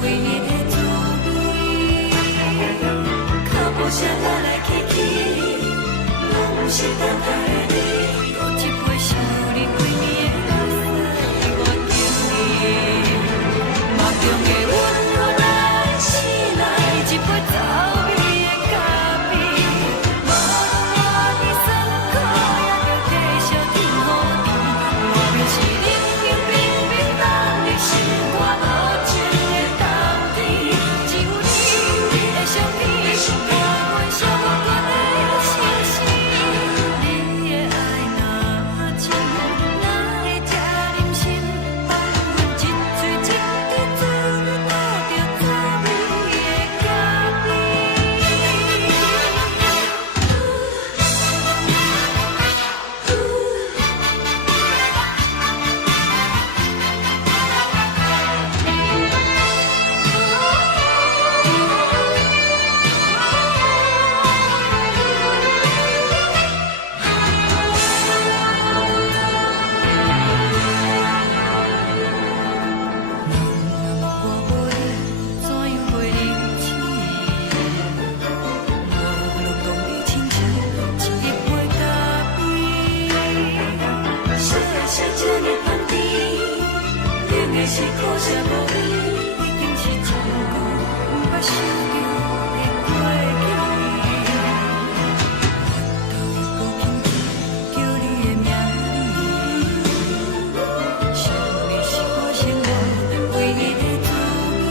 唯一的滋味。脚步声来来去去，拢不是等待的你，搁一杯想你几年的目屎我敬你。梦中的阮，后来醒来，一杯走味的咖啡，无论我的酸苦，也着继续甜予你。莫名是冷冷冰冰放入心肝无情的冬天，只有你的相片，甲阮相关的心事。你的爱若真，哪会这忍心放阮一嘴一滴滋味倒着滋味的咖啡？我无你怎样过日子？无论讲你亲像一杯咖啡，烧的是这呢香甜，冷的是苦涩无味，已经是一句毋捌想着的过去。头又搁轻轻叫你的名字，想的是我生活唯一的滋味。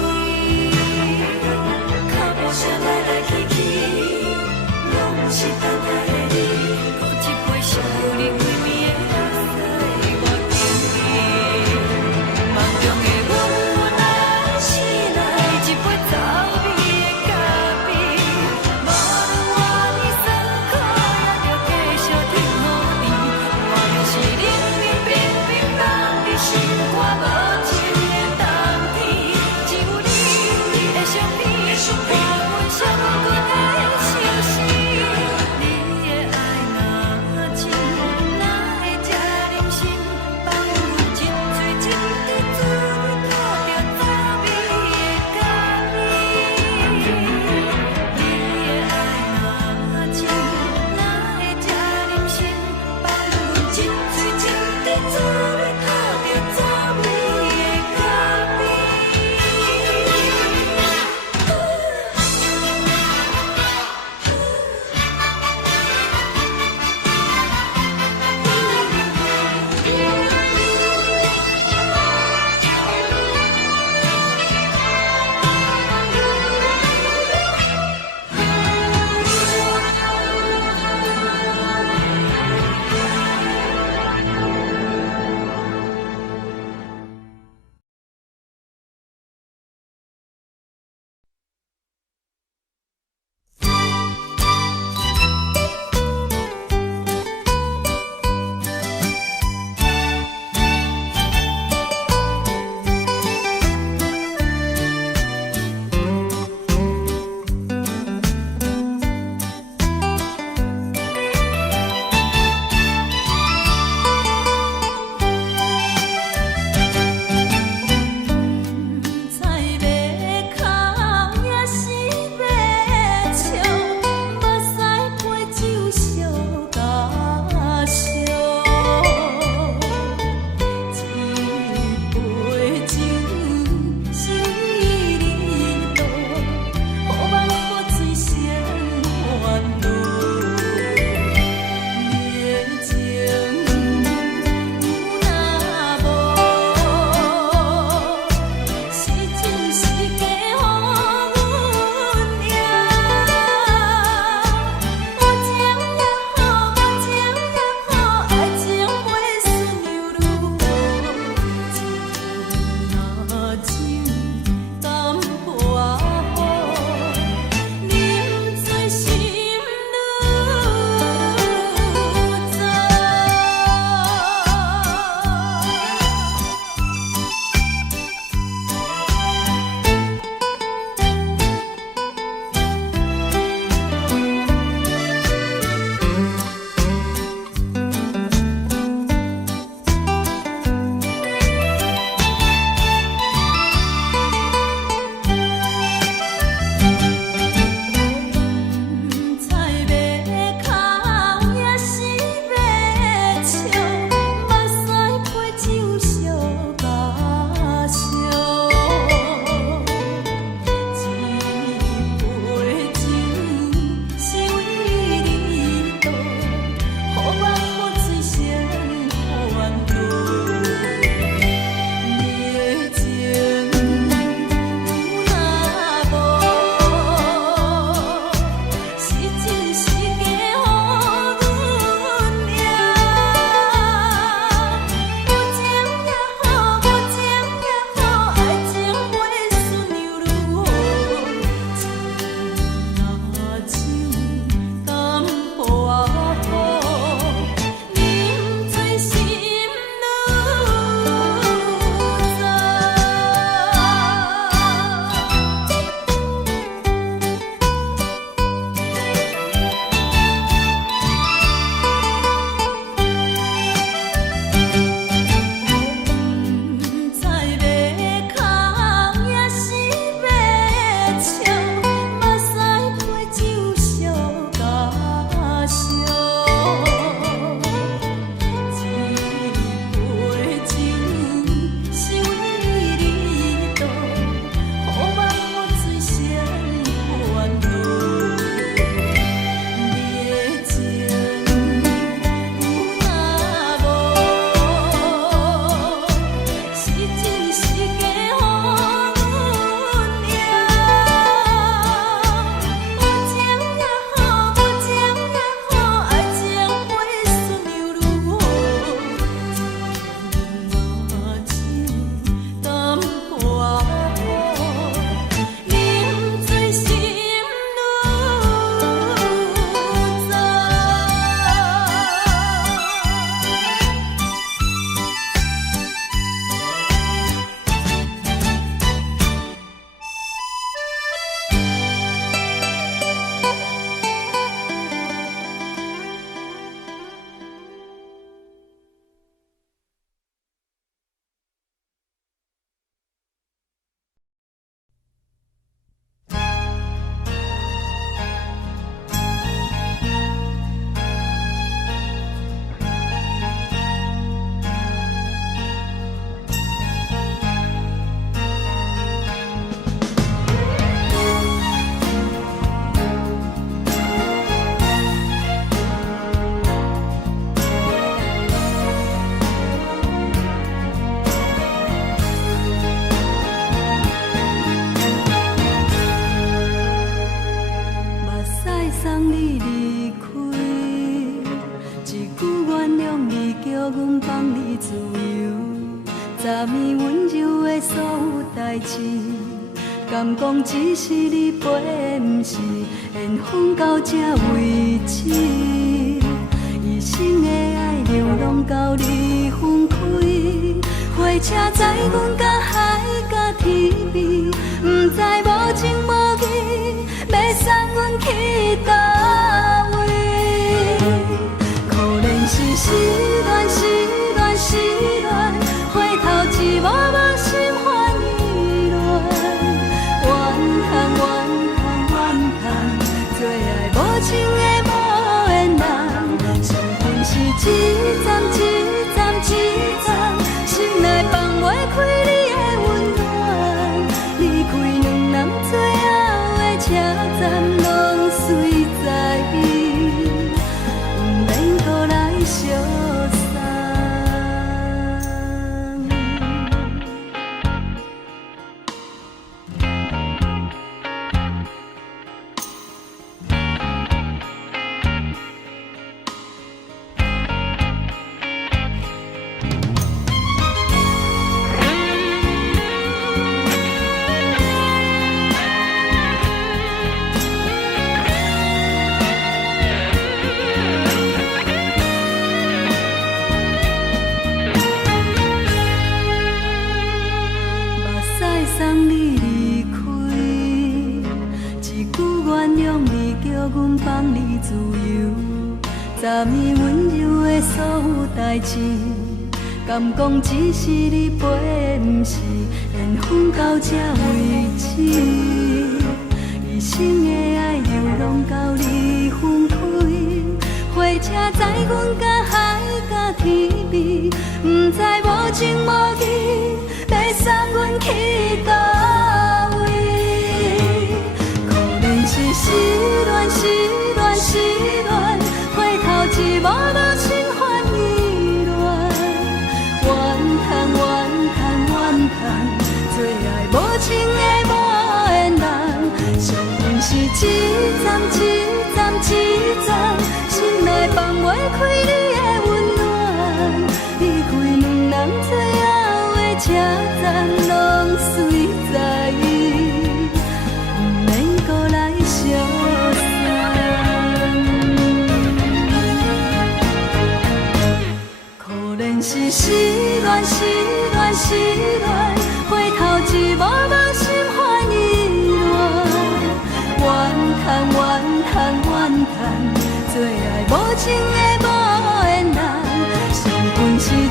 脚步声来来去去，拢不是等待的你，搁一杯想你几暝的目屎我敬你。梦中的阮，后来阮放你自由，昨暝温柔的所有代志，敢讲只是你陪，不是缘分到这为止。一生的爱流浪到你分开，火车载阮到海甲天边，不知无情无义，要送阮去倒位？可怜是失恋，失恋，失恋，回头一幕幕心烦意乱，怨叹，怨叹，怨叹，最爱无情的无缘人，伤痕是一站一站一站，心内放袂开你的温暖，离开两人最后的车站，拢随在伊，不免搁来相送。送你离开，一句原谅你，叫阮放你自由。昨暝温柔的所有代志，敢讲只是你陪，不是缘分到这为止。一生的爱流浪到你分开，火车载阮到海甲天边，不知无情无义，要送阮去倒位？可怜是失恋，失恋，失恋，回头一幕幕心烦意乱，怨叹，怨叹，怨叹，最爱无情的无缘人，伤痕是一站一站一站，心内放袂开你的温暖，离开两人最后的车站，拢随在伊，不免搁来相送。可怜是失恋，失恋，失恋，回头一幕幕心烦意乱，怨叹，怨叹，怨叹，最爱无情的无缘人，伤痕是一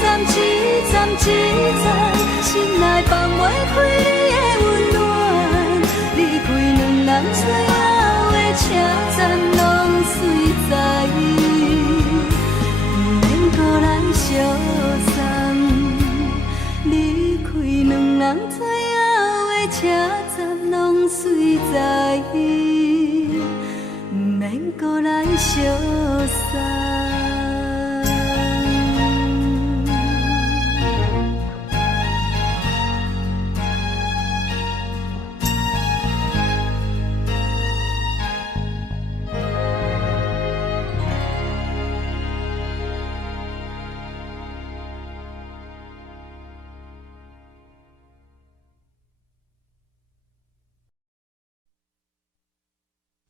站一站一站，心内放袂开你的温暖，离开两人最后的车站，拢随在伊，不免搁来相送。离开两人最后的车站，拢随在伊，不免搁来相送。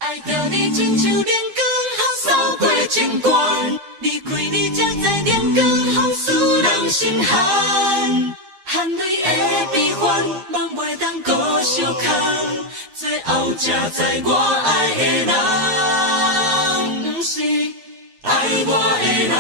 爱着你亲像阳光，透扫过情关，离开你才知阳光风使人心寒。含泪的悲欢，望袂当搁相牵，最后才知我爱的人，不是爱我的人。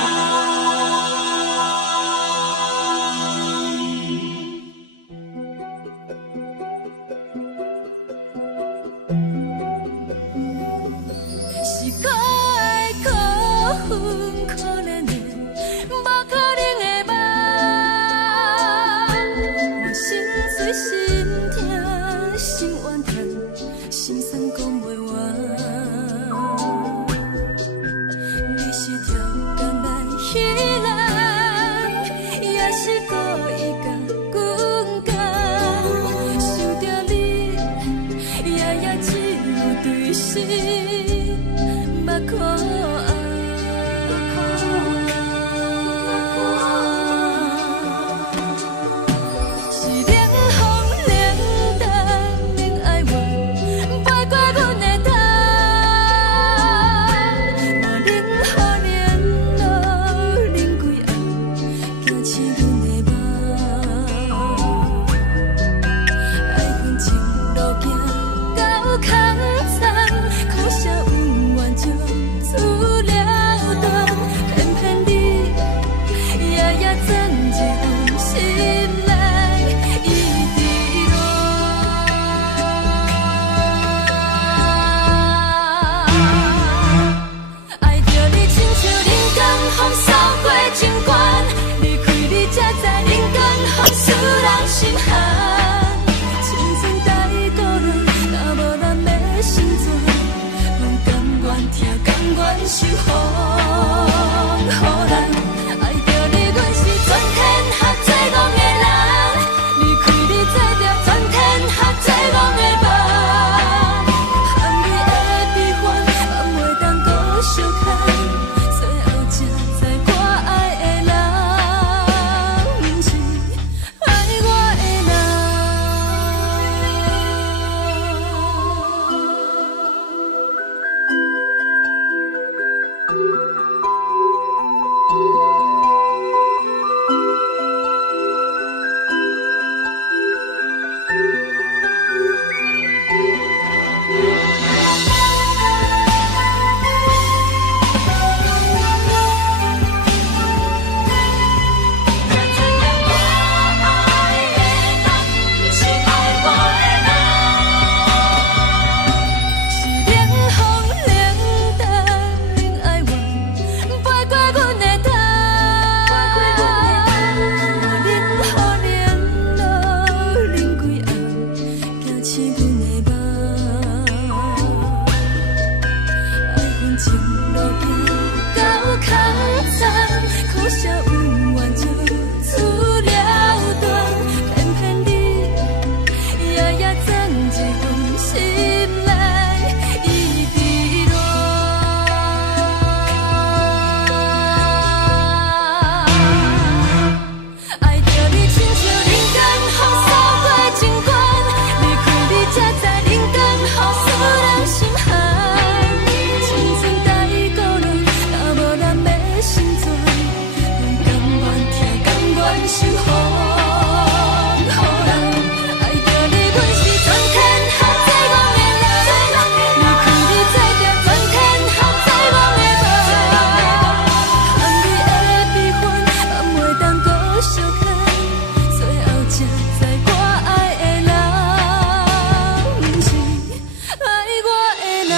可怜的，无可能的梦，我心碎心痛心怨叹，心酸讲袂完。你是条江来。像人间风扫过情关，离开你才知人间风使人心寒。青春待孤单，若无咱要成全，阮甘愿听，甘愿受风雨咱。爱着你，阮是全天下最戆的人，离开你做着全天下最戆的梦。含你的悲欢，望袂当搁相牵。最后才知我爱的人，不是爱我的人。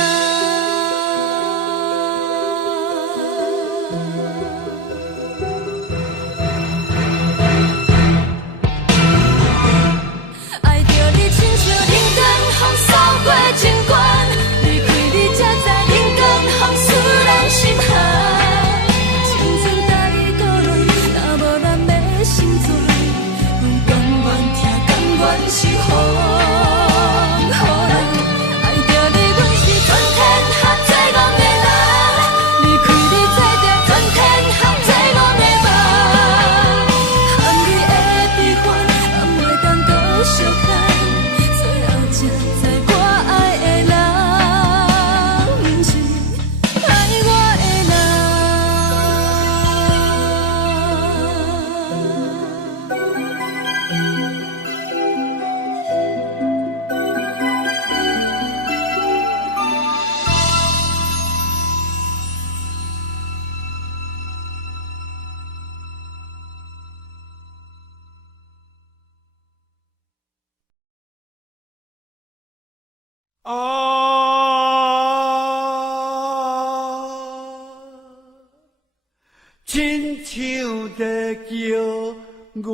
亲像在叫我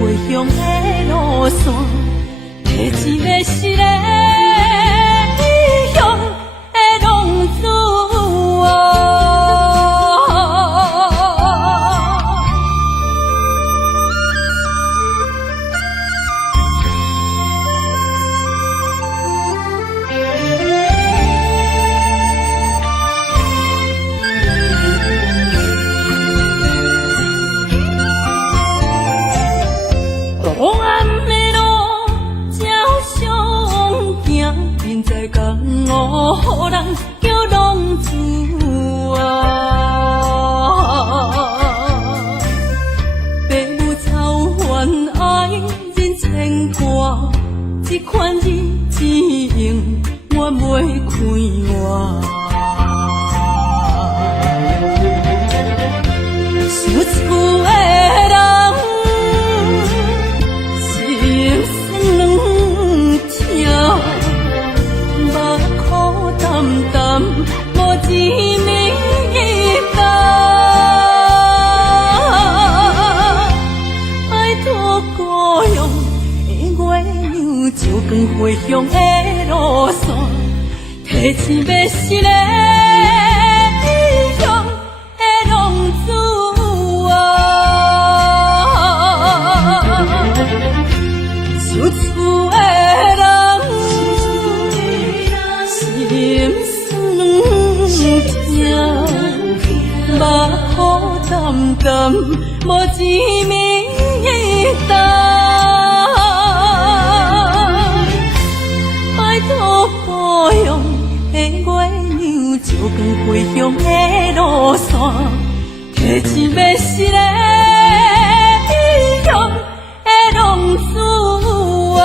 回乡的路线，提一个失个异乡的浪子啊。黑暗的路，照常行，人在江湖，人叫浪子啊。父母操烦爱人牵挂，这款日子用我袂开换。想厝的人。心酸两条，目苦淡淡，无滋味甘。拜托故乡的月亮，照光回乡的路线，提醒要失个异乡的浪子啊。有厝的人，心酸两条，目苦淡淡，无滋味甘。拜托故乡的月亮，照光回乡的路线，提醒要失个异乡的浪子啊。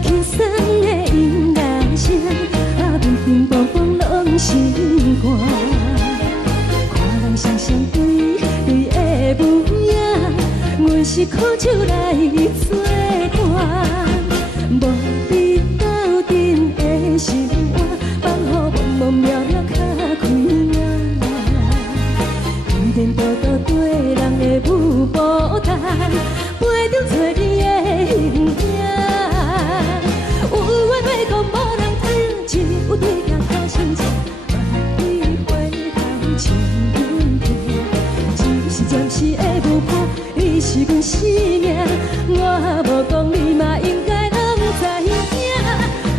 轻松的音乐声，乒乒乓乓拢心肝。看人双双对对的舞影，阮是苦酒来作伴。无你斗阵的心肝，放予茫茫渺渺较开眼。颠颠倒倒对人的舞步弹，陪着做你的形影。有话要讲无人听，只有对镜头心情，万里回头像阮听。就是暂时的舞伴，你是阮生命，我无讲你嘛应该拢知影。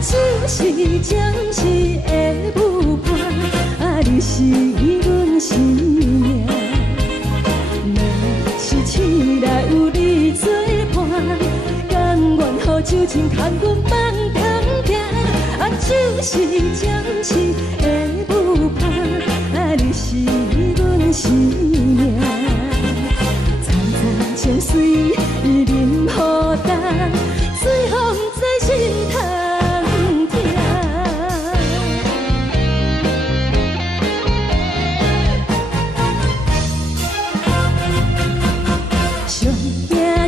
就是暂时的舞伴，你是阮生命。若是醒来有你作伴，甘愿予酒精牵阮梦中行。就是暂时的舞伴，你是阮生命。层层情水任何担，随风在心头。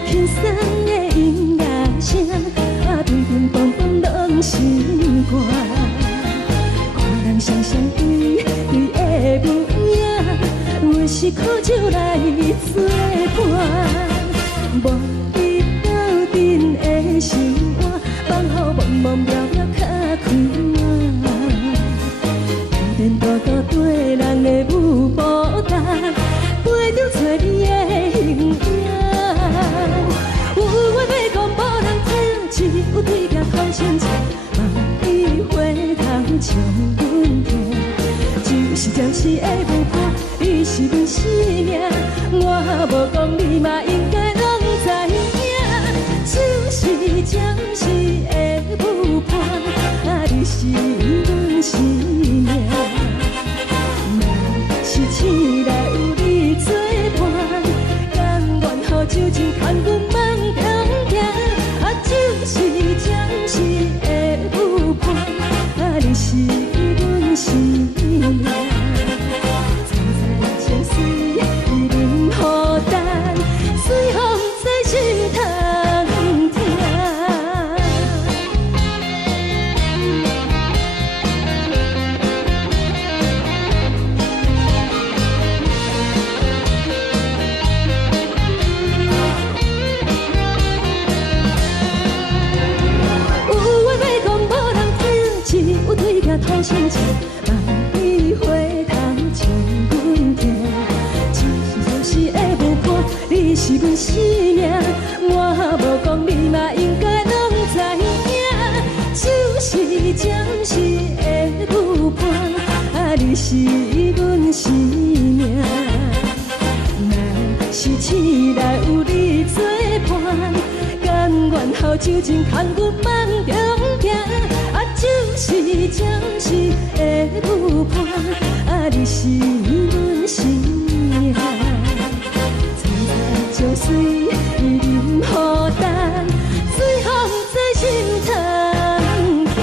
轻松的音乐声，乒乒乓乓拢心肝。看人双双对对的舞影，阮是苦酒来作伴。无你斗阵的心肝，放予茫茫渺渺较开眼。颠颠倒倒对人的舞步弹，陪着做你的形影。有话要讲无人听，只有对镜看心情，望你回头像阮听。就是暂时的舞伴，你是阮生命，我无讲你嘛应该拢知影。就是暂时的舞伴，你是阮生命。若是醒来有你作伴，甘愿予酒精牵阮梦中行。就是暂时的舞伴，你是阮生命。层层情水任何担，随风在心头听。对镜头心情，望你回头像阮听。就是暂时的舞伴，你是阮生命，我无讲你嘛应该拢知影。就是暂时的舞伴，你是阮生命。若是醒来有你作伴，甘愿予酒精牵阮梦中行。就是暂时的舞伴，你是阮生命。层层情水任何担，随风在心头听。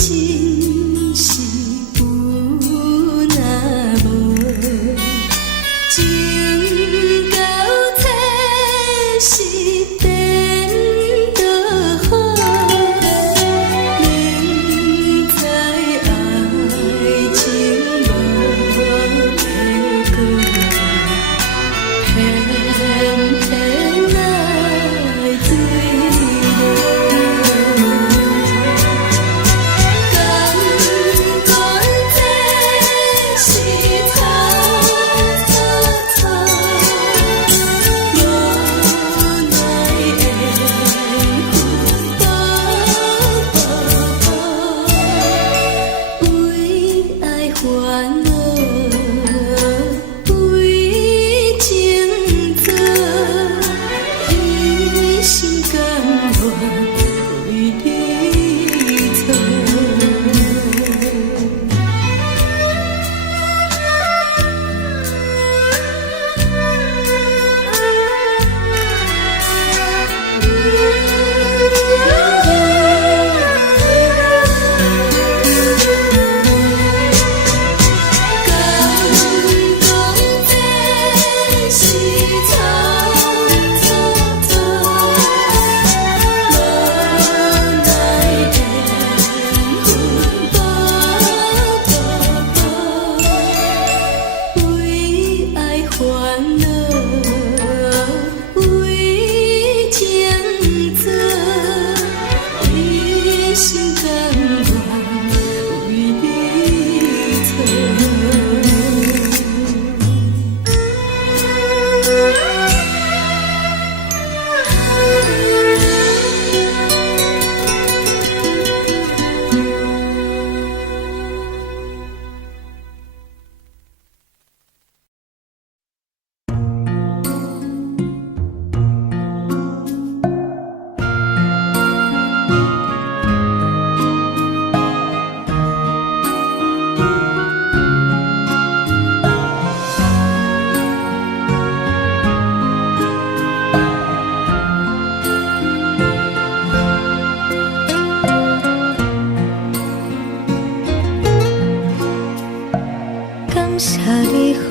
真是有若无，情到底是变多好，明知爱情无结果，偏偏来坠落。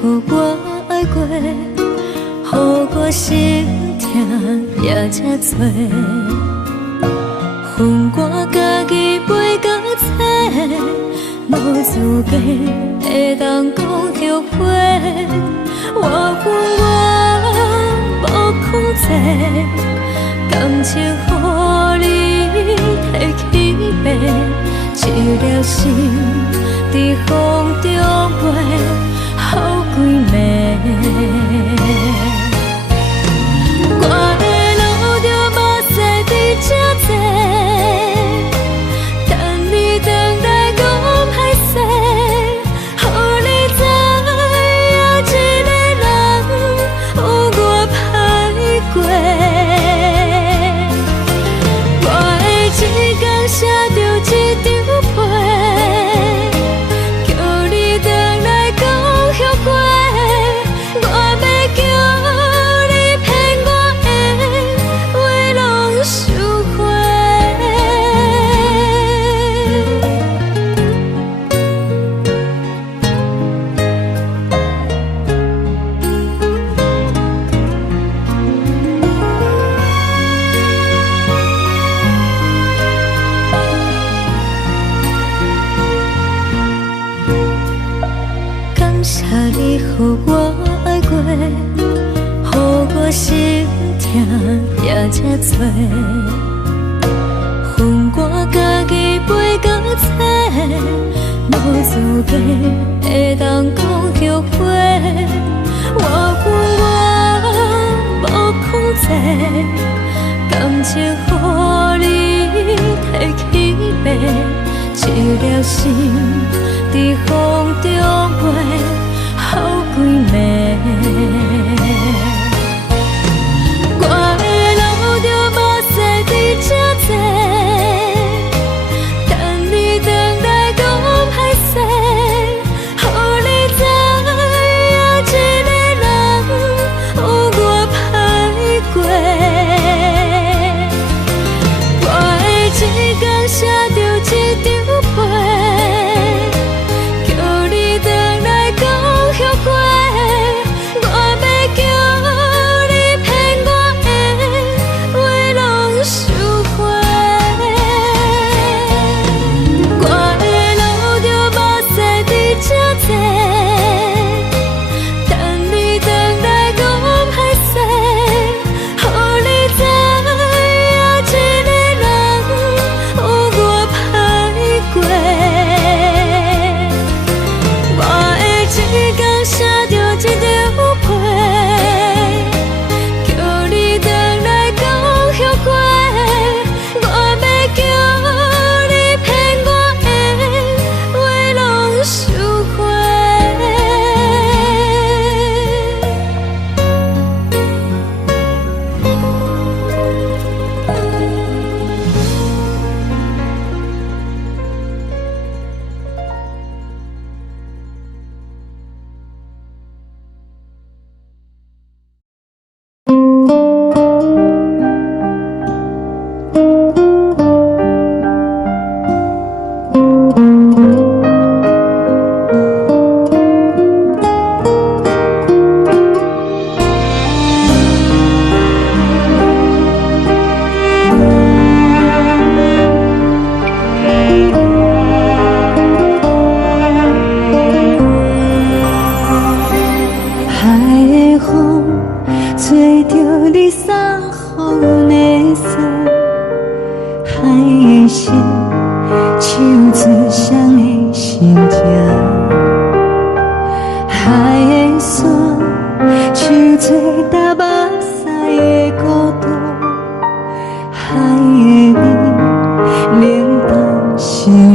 予我爱过，予我心痛也这多，恨我家己飞到这，无资格会当讲后悔。我恨我无控制，感情予你摕去卖，一粒心在风中飞。好几暝，我的路就无驶伫这多，等你回来讲歹势，予你知影一个人有我歹过。我的一天写着一张被，叫你回来讲。后悔，我要叫你骗我的话拢收回。感谢你予我爱过，予我心痛也这多，恨我家己飞到这，无资格会当讲后悔。我恨我无控制，感情予你摕去卖，一粒心在风中飞。好几暝，我的路就无驶伫这多，等你回来讲歹势，予你知影一个人有我歹过。我的一天写着一张被。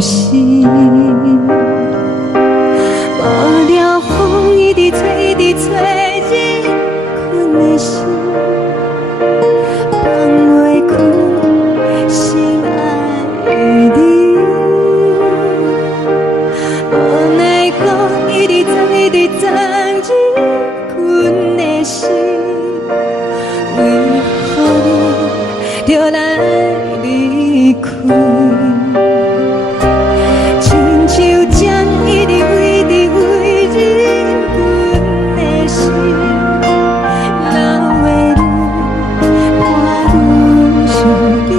心。无聊风一直吹，一直吹入困的心，放袂开心爱你。无奈我一直藏，一直藏入困的心，为何你就来离开？亲像针一直围入阮的心，流的泪看愈伤悲，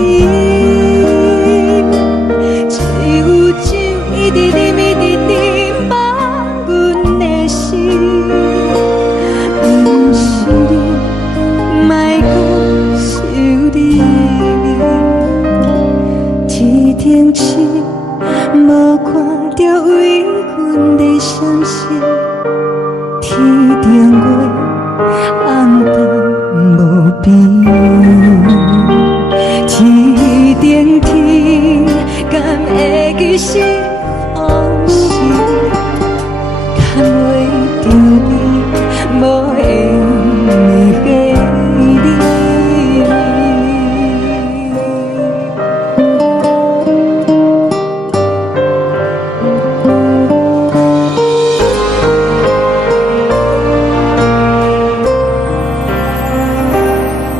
只有酒一直啉，一直啉饱阮的心。不是你，莫搁想你。天顶星，无看到为阮的闪烁；天顶月，暗淡无边。天顶天，敢会记是往事？牵袂着你，无缘的你。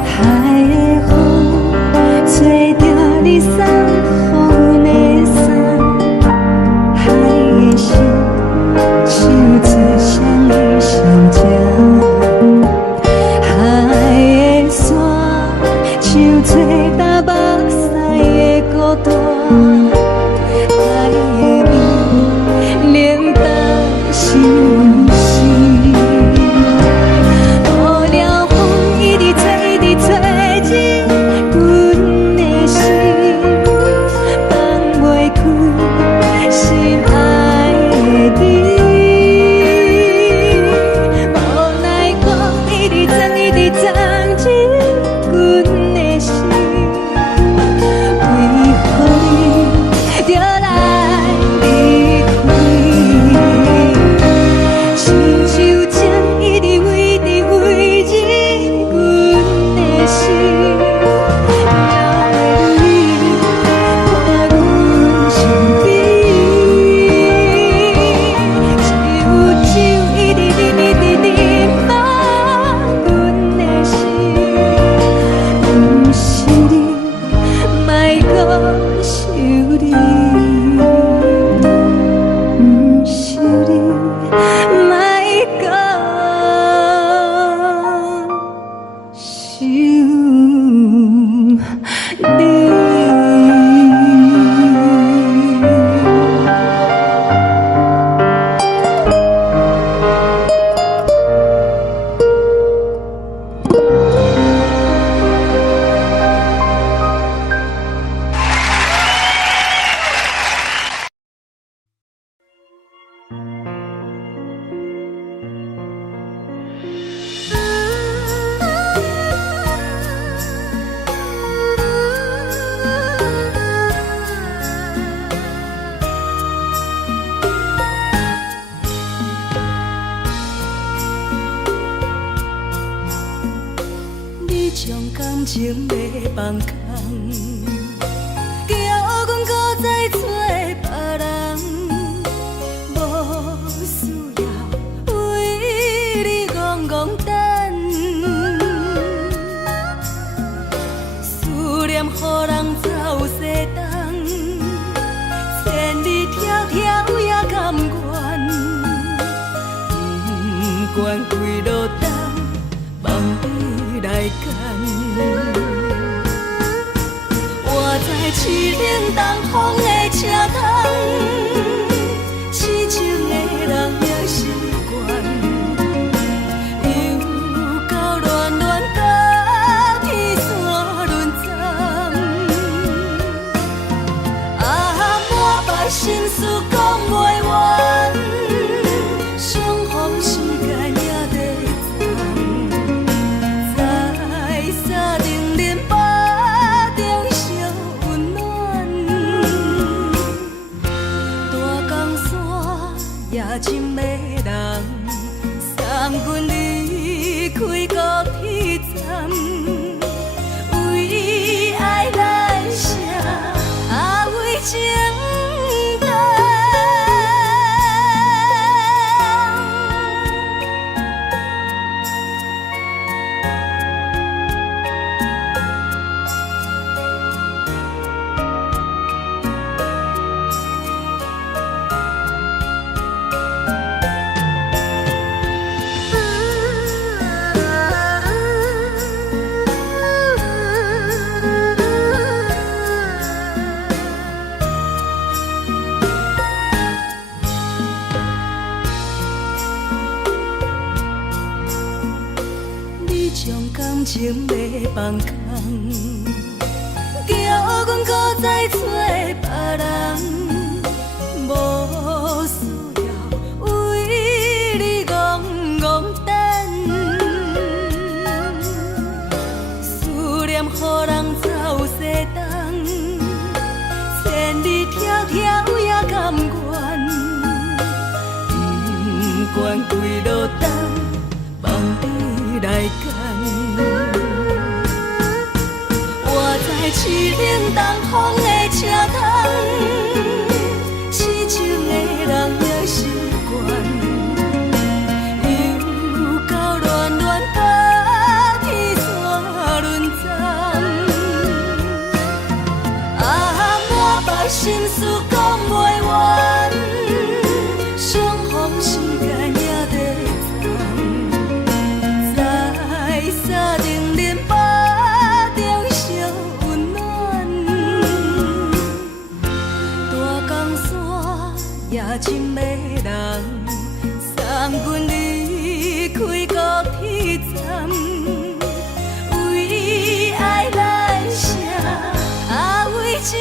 海的风吹着你送予阮的伞，海的心像做双鱼相接，海的山像做打目屎的孤单，海的味冷淡心死。无聊风一直吹，一直吹入阮的心，放袂开心爱的你。无奈我一直藏，一直藏入阮的心，为何你就来离开？亲像针一直围入阮的心，流的泪看阮伤悲，只有酒一直啉，一直啉饱阮的心。不是你，莫搁想你。不是你，莫搁想你。你将感情卖放空，叫阮搁再找别人，无需要为你戆戆等。思念予人走西东，千里迢迢也甘愿，不管几路灯。望你来干，我在凄冷东风的车窗，痴情的人也习惯，又到乱乱甲天山轮站，满腹心事讲袂完，相逢时间也在藏。在定林巴中烧温暖，真的人，送阮离开高铁站，为爱来写为情重。情要放空，叫阮搁再找别人，无需要为你戆戆等。思念予人走西东，千里迢迢也甘愿，不管几落冬，望你来干。市冷东风的车窗，痴情的人也习惯，又到恋恋把天线轮转。满腹心事讲袂完，相逢时间也在藏，在沙定林巴。也真的人，送阮离开高铁站，为爱来写为情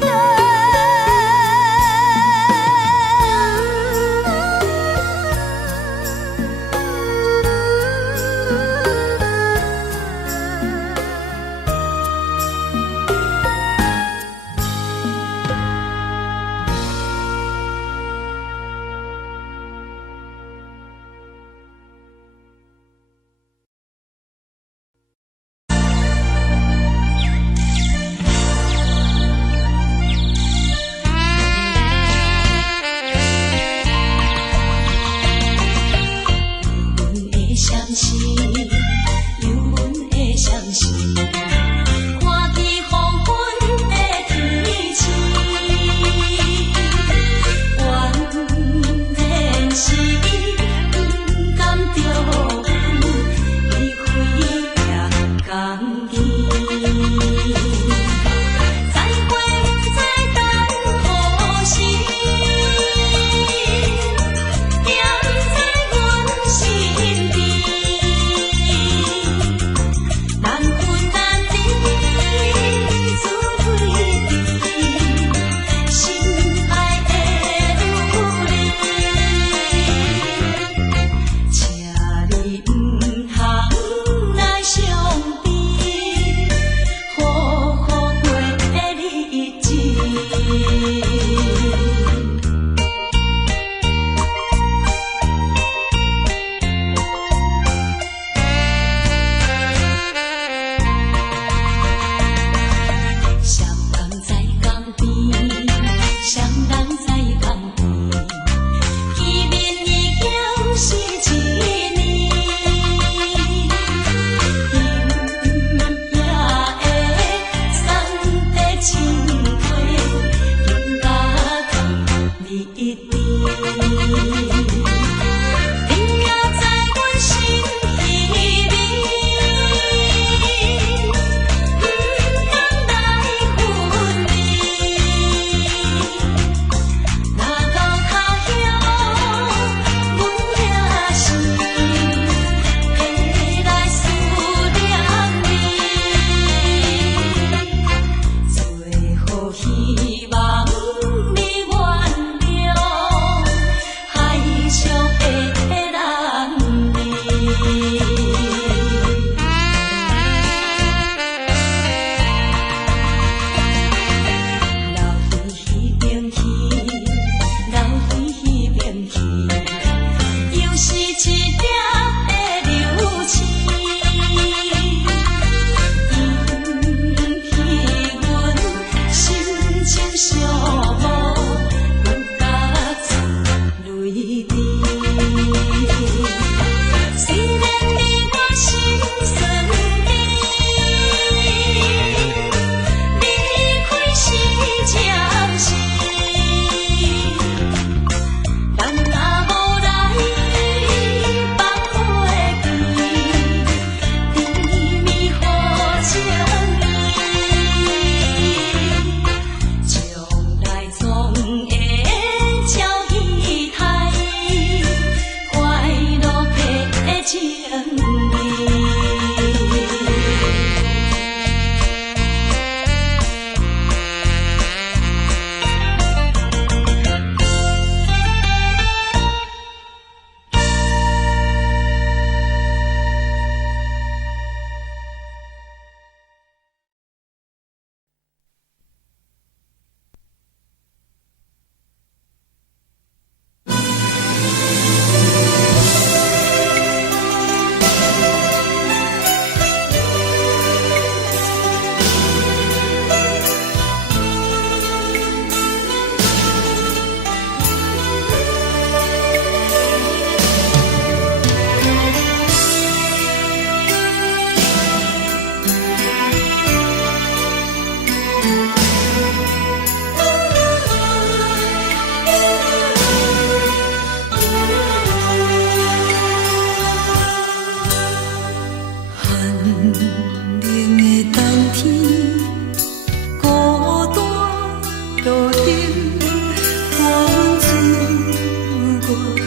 重。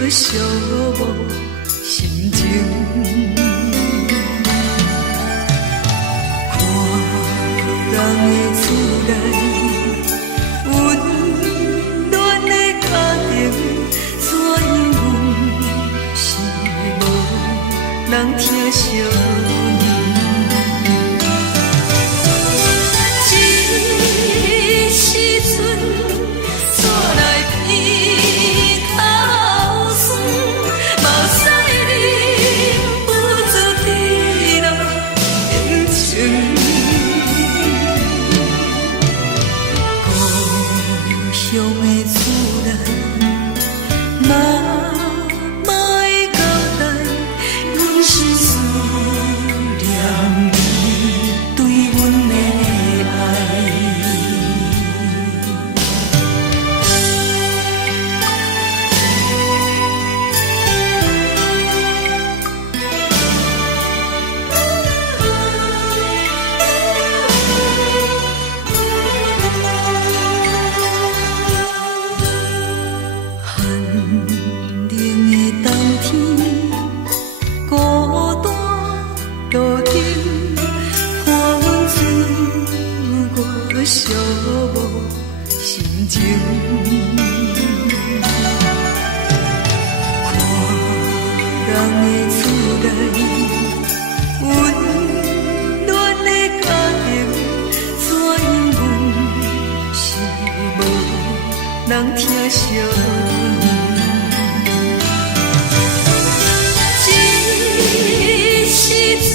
寂寞心情。看人的厝内温暖的家庭，怎因阮是无人疼惜？寂寞心情，看人的厝内温暖的家庭，怎因阮是无人疼惜？一时阵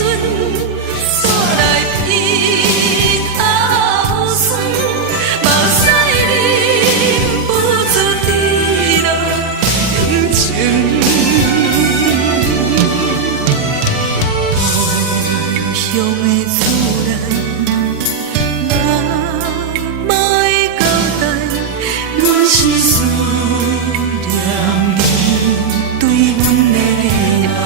煞来鼻头酸，目屎忍不住滴落眼睛。故乡的厝内，妈妈的交代，阮是思念你对阮的爱。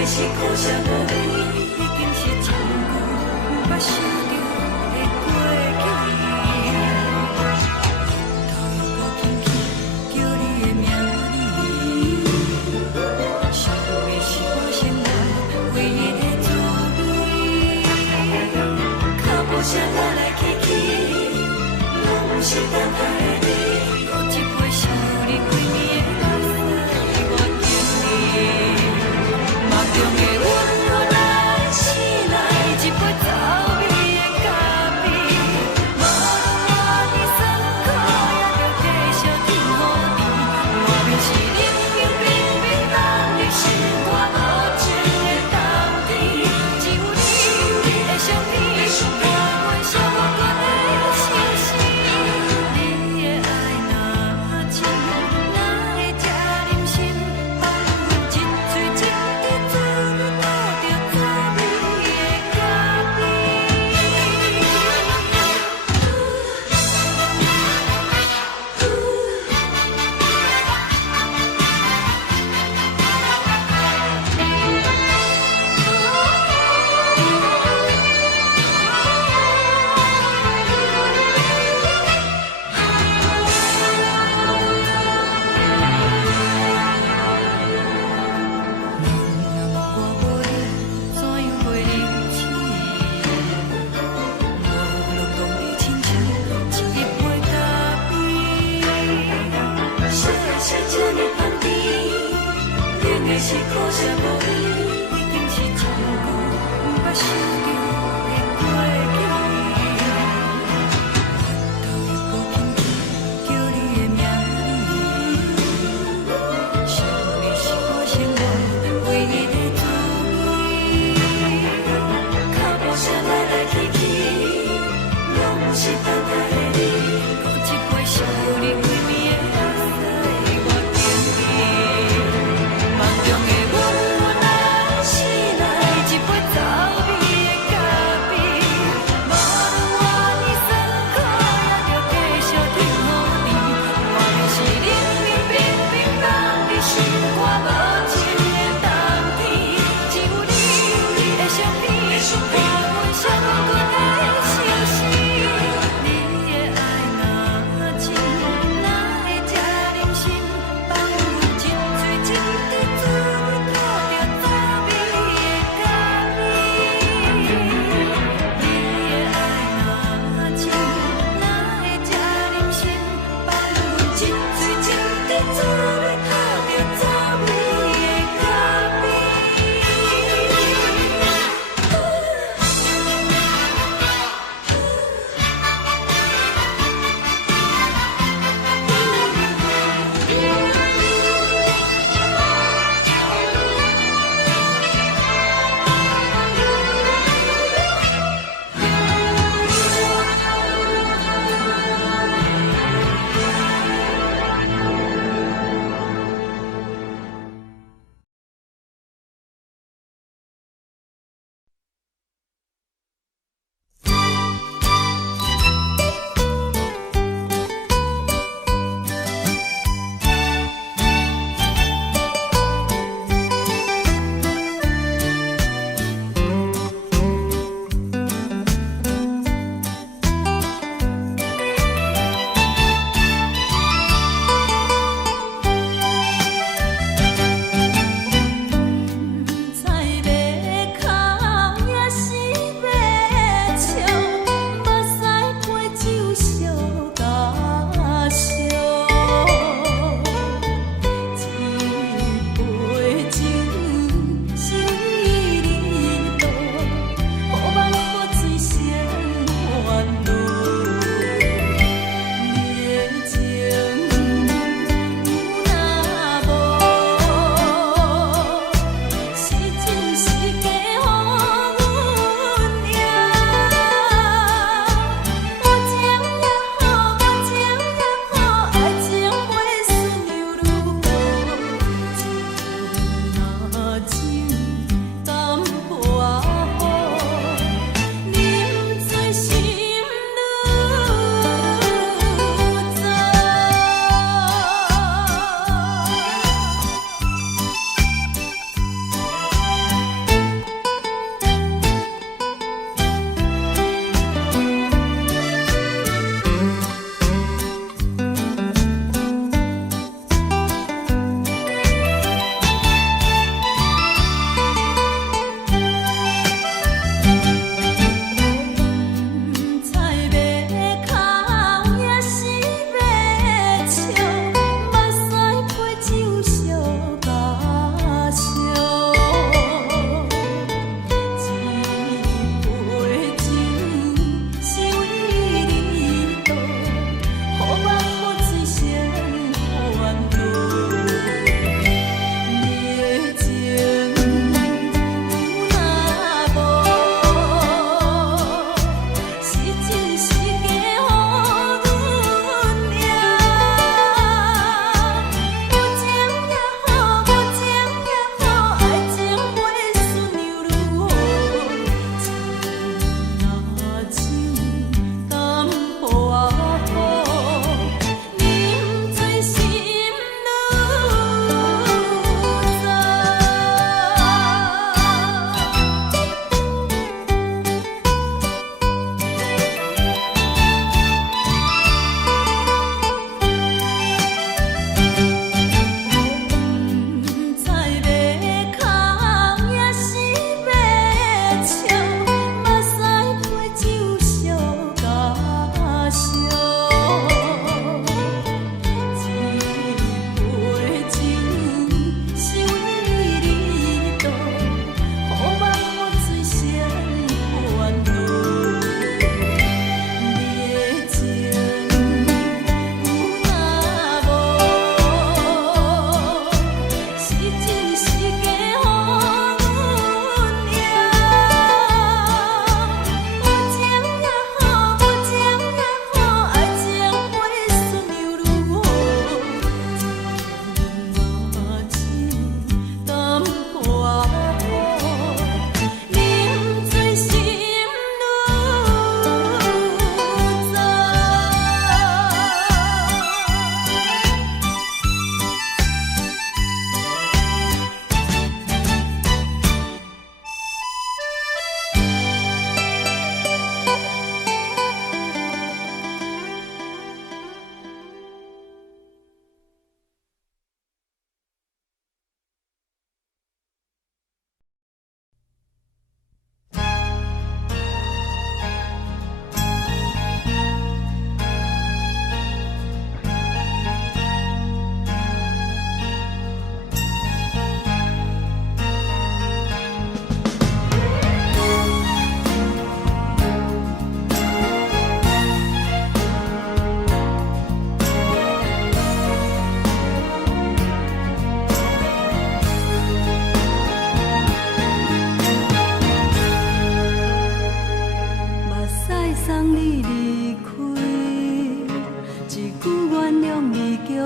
的是苦涩无味，已经是真久捌想着的过去。头又搁轻轻叫你的名字，想的是我生活唯一的滋味。脚步声来来去去，拢是等待的你。搁一杯想你几年的目屎，我敬你。梦中的阮若来醒来，一杯走味的咖啡，无论我的酸苦，也着继续甜予你。外面是冷冰冰冰冷的心肝，无情的冬天，只有你的相片，伴阮相我过的心事。你的爱若深，哪会这忍心放阮一嘴一滴滋味，倒着滋味的咖啡。怎样袂离弃？无路讲你亲像一杯咖啡，烧的是这呢香甜，冷的是苦涩无味，已经是真久捌想着的过去。头又搁轻轻叫你的名字，想的是我生活唯一的滋味。脚步声来来去去，拢是等待的你。搁一杯想你几年的目屎，我敬你。梦中的阮若来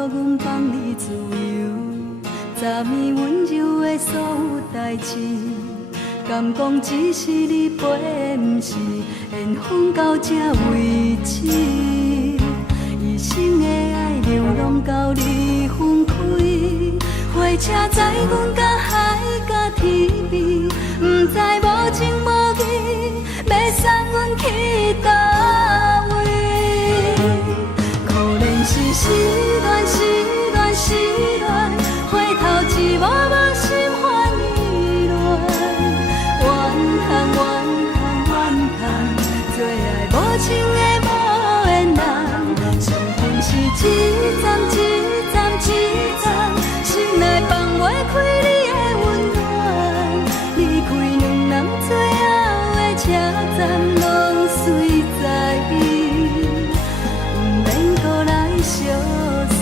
阮放你自由，昨暝温柔的所有代志，敢讲只是你陪，不是缘分到这为止。一生的爱流浪到你分开，火车载阮到海角天边，不知无情无义，要送阮去倒位？可怜是失恋，失恋，失恋，回头一幕幕心烦意乱，怨叹，怨叹，怨叹，最爱无情的无缘人，伤痕是一站一站一站，心内放袂开你的温暖，离开两人最后的车站，拢随在伊，不免搁来相送。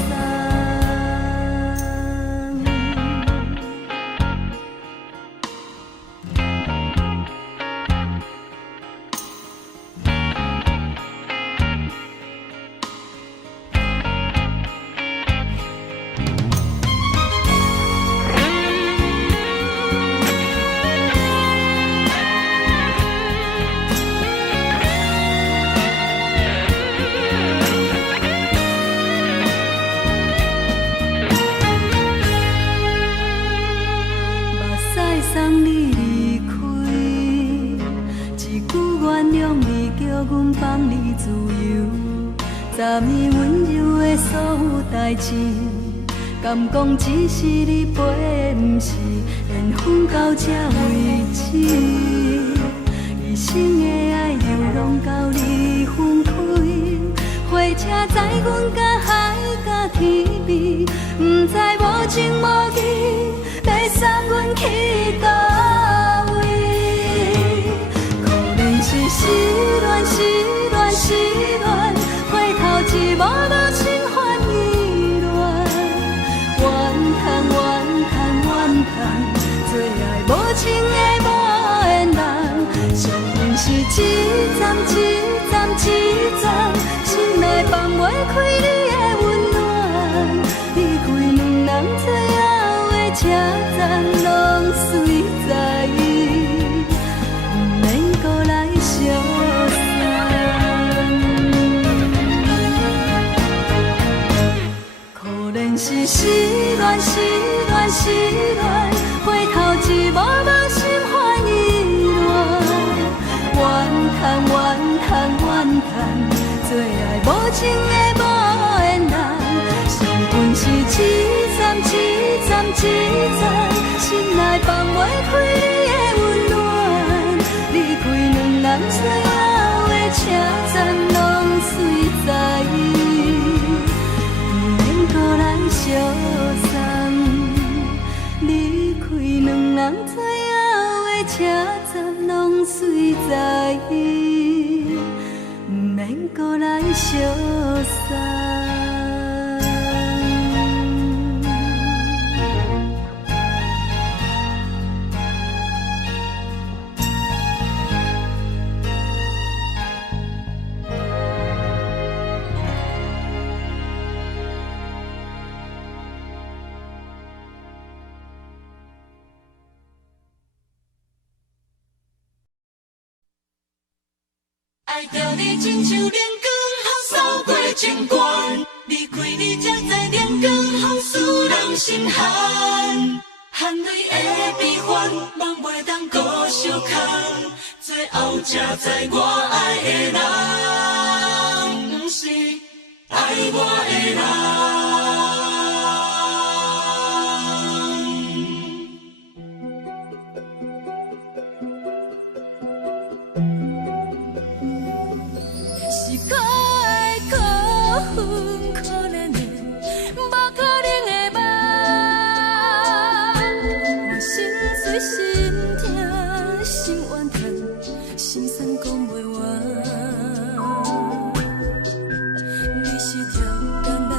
送你离开，一句原谅你，叫阮放你自由。昨暝温柔的所有代志，敢讲只是你陪，不是缘分到这为止。一生的爱流浪到你分开，火车载阮到海角天边，不知无情无义，要送阮去倒位？可怜是失恋，失恋，失恋，回头一幕幕心烦意乱，怨叹，怨叹，怨叹，最爱无情的无缘人，伤痕是一站一站一站，心内放袂开你的温暖，离开两人最后的车站，拢随在伊，不免搁来相送。可怜是失恋，失恋，失恋，回头一幕幕心烦意乱，怨叹，怨叹，怨叹，最爱无情的无缘人，伤痕是一站一站一站，心内放袂开你的温暖，离开两人最后的车站，拢随在伊，不免搁来相送。离开两人最后的车站，拢随在伊，不免搁来相送。爱着你亲像阳光，扫过情关，离开你才知阳光风使人心寒。含泪的悲欢，望袂当搁相牵，最后才知我爱的人，不是爱我的人。是可爱可恨可怜的，无可能的梦。我心碎心痛心怨叹，心酸讲袂完。你是条工来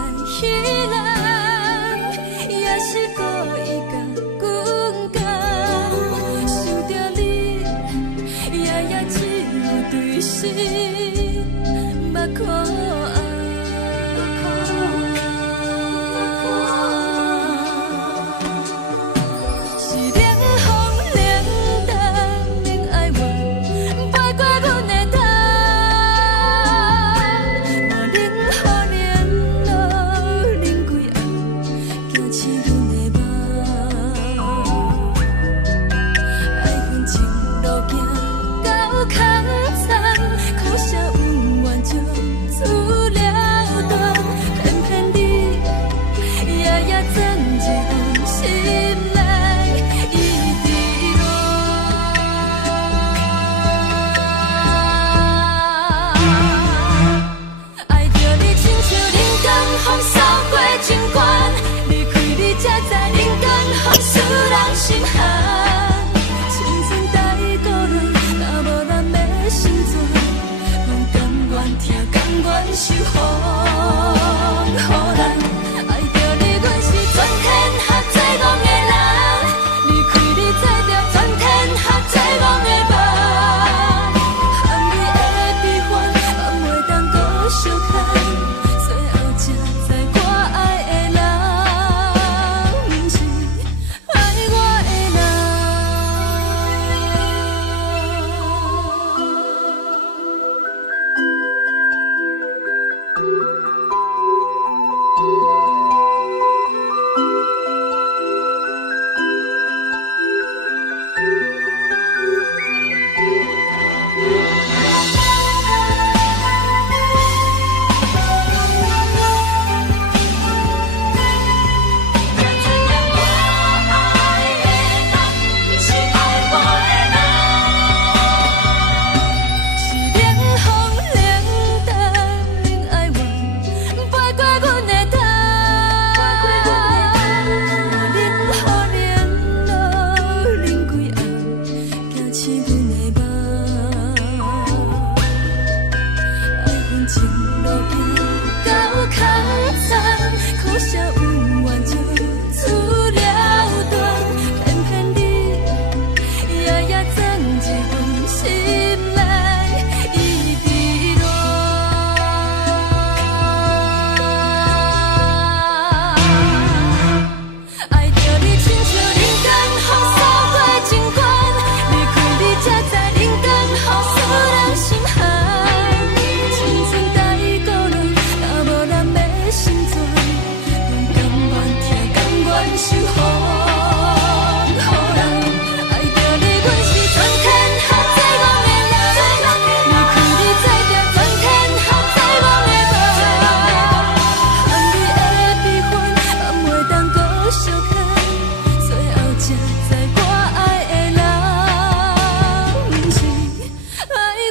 风，予人爱着你，阮是全天下最戆的人。离开你才着全天下最戆的梦。含泪的悲欢，放袂当搁相牵。最后才知我爱的人，毋是爱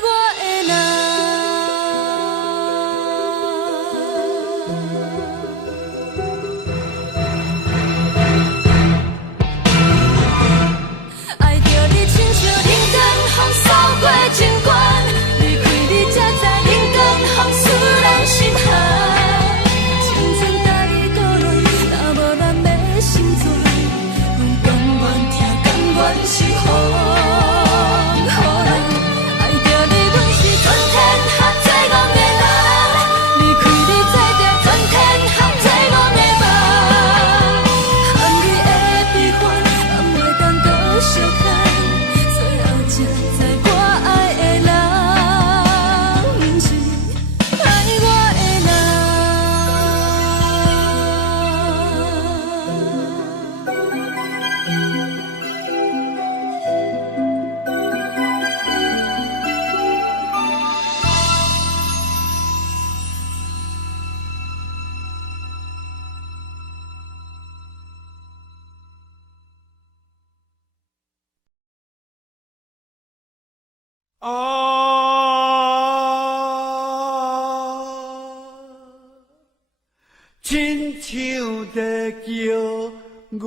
我的人。亲像在叫我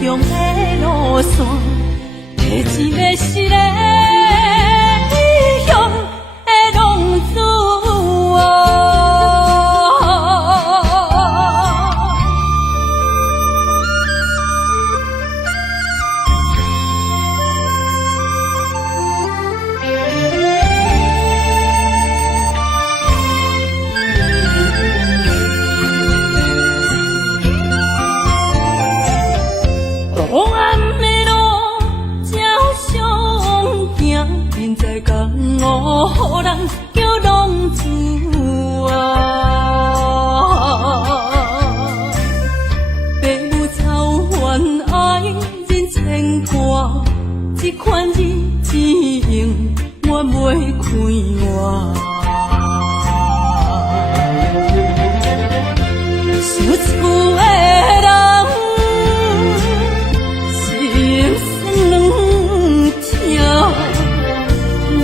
乡的路线。免再讲我，予人叫浪子啊！父母操怨爱人牵挂，这款日子用我袂开换。想厝的人，心酸两条，目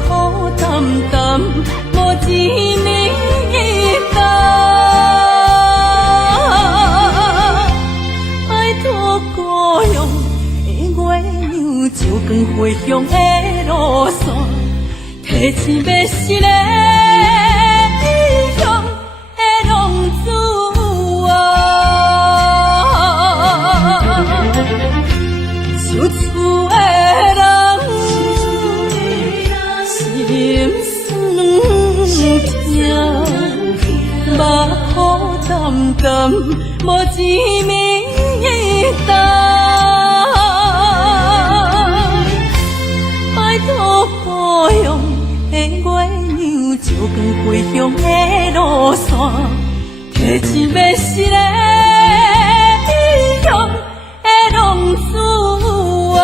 苦淡淡，无滋味淡。拜托故乡的月亮，照光回乡的路线，提醒要是个异乡的浪子。想厝的人，心酸两条，目苦淡淡，无滋味淡。拜托故乡的月亮，照光回乡的路线，提醒要是个异乡的浪子啊！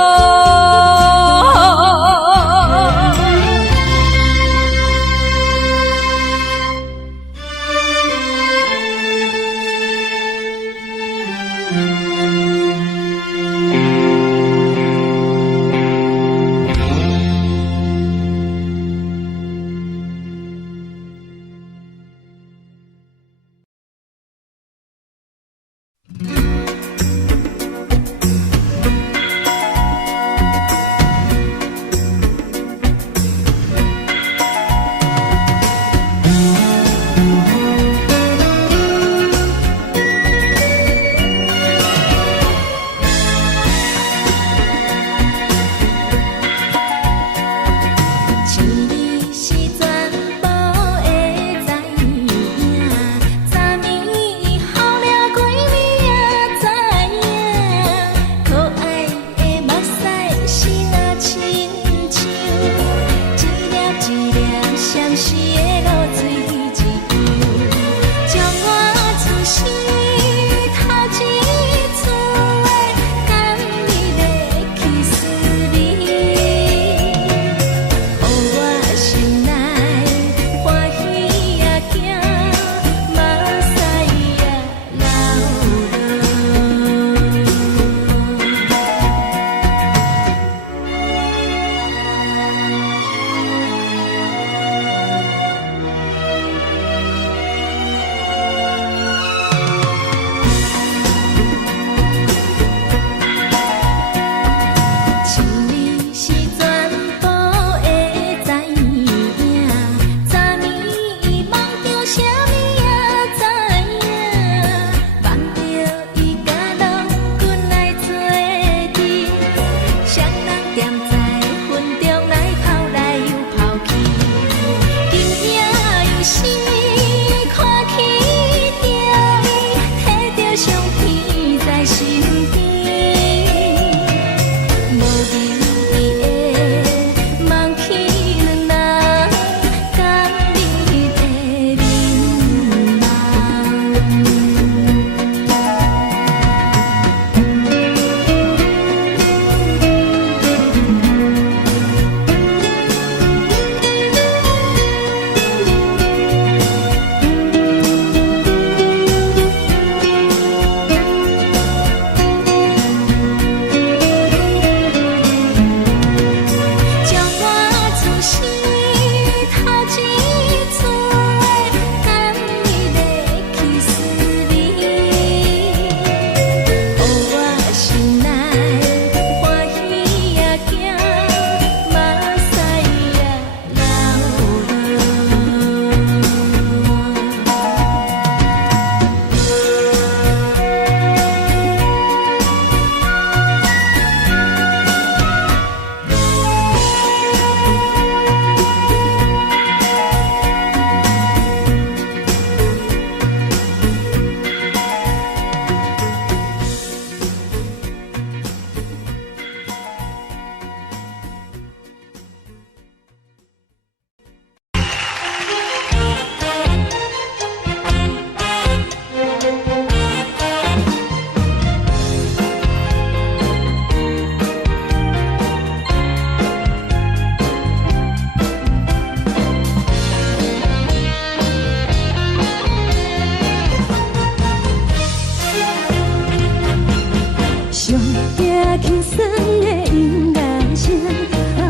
轻松的音乐声，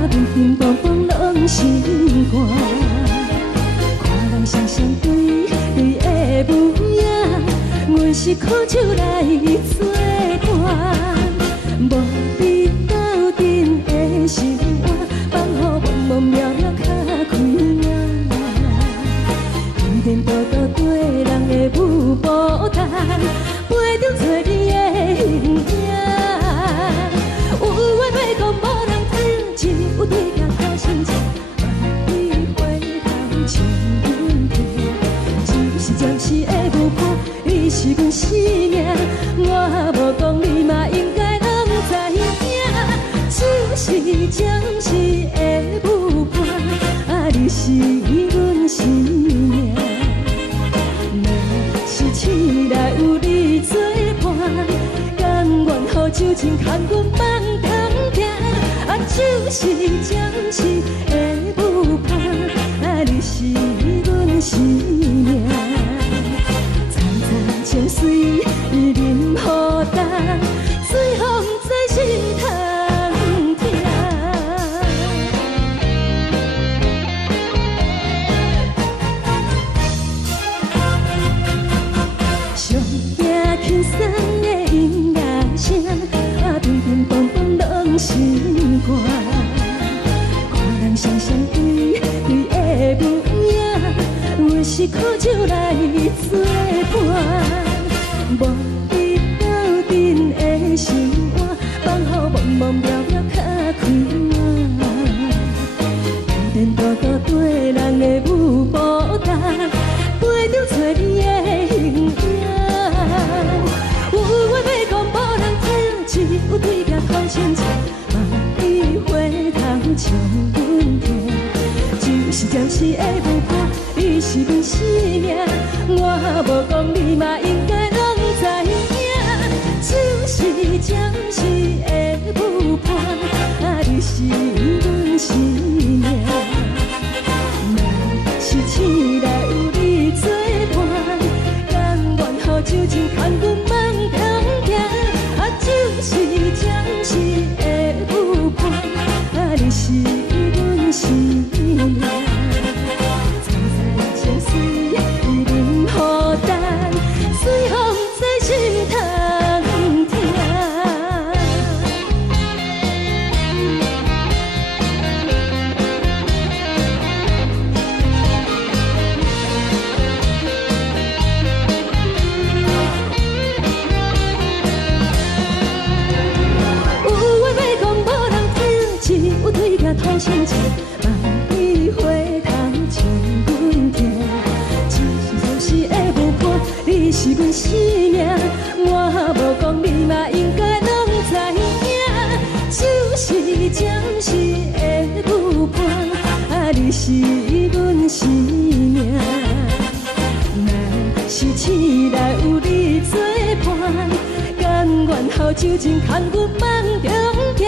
乒乒乓乓拢心肝。看人双双对对的舞影，阮是苦酒来作伴。无你斗阵的生活，放予茫茫渺渺较开眼。颠颠倒倒对人的舞步弹，陪着做你的形影。有话要讲无人听，有对镜头心情，万里回头像阮听。就是暂时的舞伴，你是阮生命，我无讲你嘛应该拢知影。就是暂时的舞伴，你是阮生命。若是醒来有你作伴，甘愿予酒精牵阮梦通行。就是暂时的舞伴，你是阮生命。层层情水任何担，随风在心头。轻松的音乐声，乒乒乓乓拢心肝。看人双双对对的舞影，阮是苦酒来作伴。无你斗阵的生活，放予茫茫渺渺较开眼。颠颠倒倒对人的舞步弹，陪着做你的形影。有话要讲无人听，只有对镜头心情，万里回头像阮听。就是暂时的舞伴，你是阮生命，我无讲你嘛应该拢知影。就是暂时的舞伴，你是阮生命。若是醒来有你作伴，甘愿予酒精牵阮梦通行。就是暂时的舞伴，你是阮生命。层层情水任何担，随风在心头听。有对镜头心情，万里回头像阮听。就是暂时的舞伴，你是阮生命，我无讲你嘛应该拢知影。就是暂时的舞伴，你是阮生命。若是醒来有你作伴，甘愿予酒精牵阮梦中行。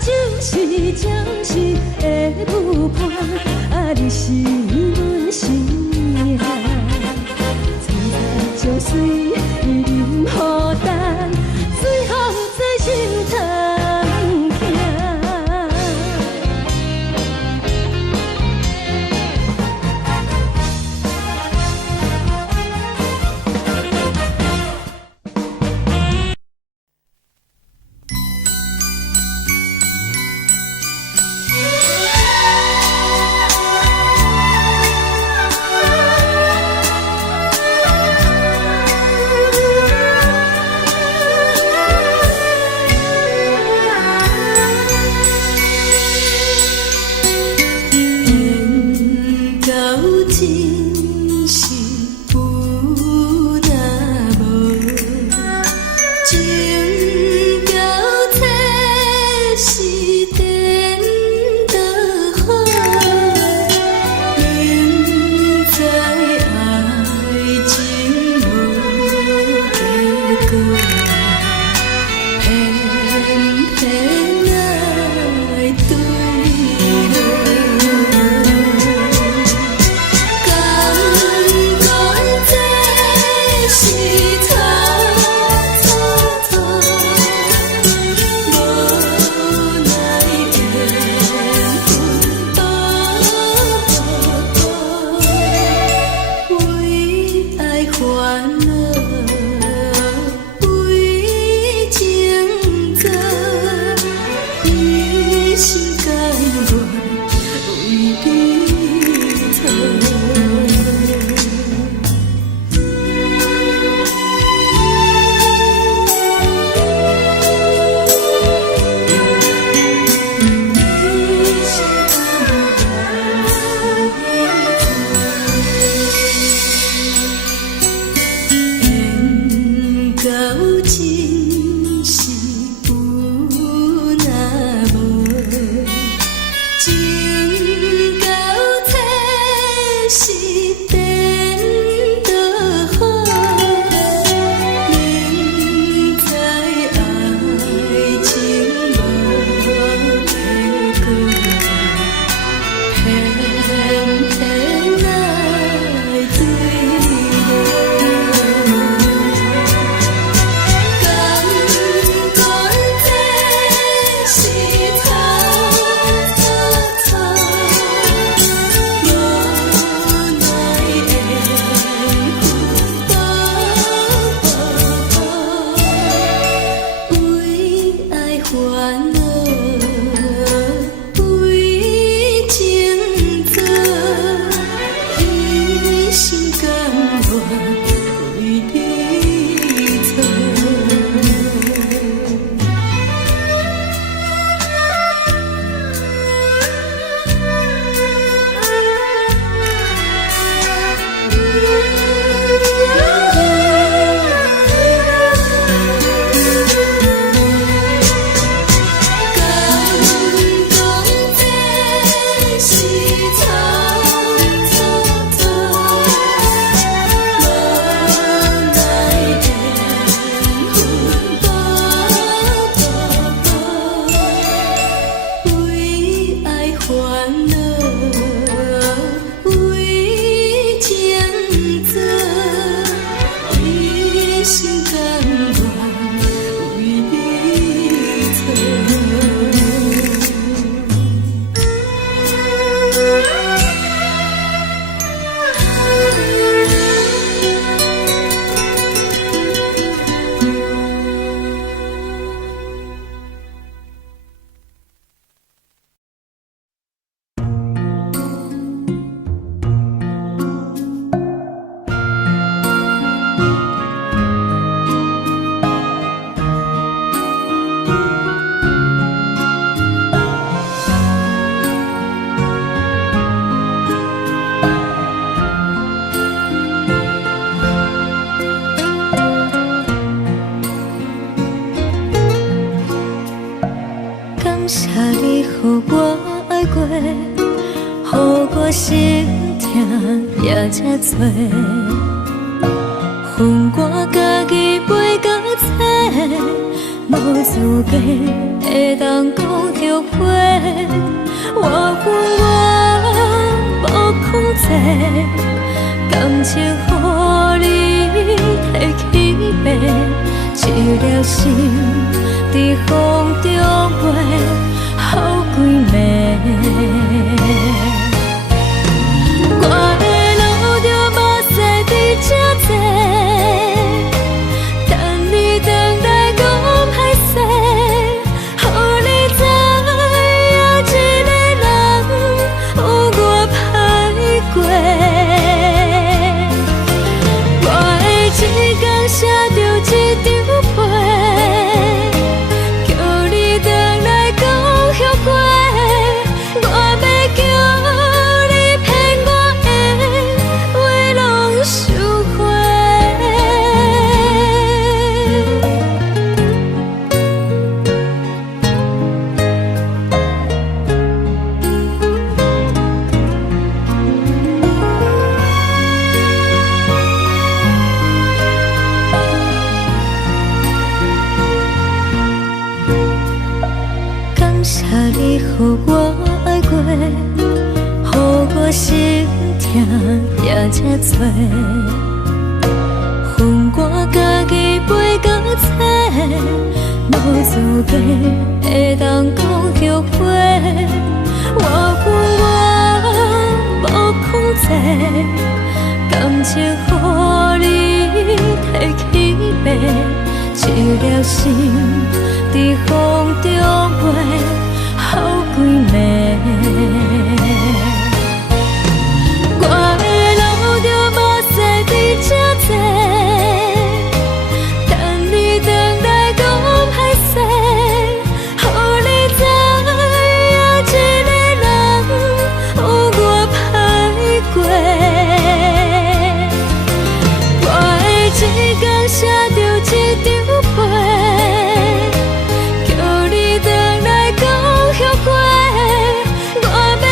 就是暂时的舞伴，你是阮生命。层层情水任何担，随风在心头行。予我心痛也这多。恨我家己袂到切，无资格会当讲后悔。我恨我无控制，感情予你摕去卖，一粒心在风中飞，好几暝。我的路着目屎伫这多，等你回来讲歹势，予你知影一个人有我歹过。我的一天写着一张被，叫你回来讲后悔。我要叫你骗我的话拢收回。感谢你予我爱过，予我心痛也这多。恨我家己袂到切，无资格会当讲后悔。我恨我无控制，感情予你摕去卖，一粒心在风中飞，好几暝。我的路着目屎伫这多，等你回来讲歹势，予你知影一个人有我歹过。我的一天写着一张被，叫你回来讲后悔。我要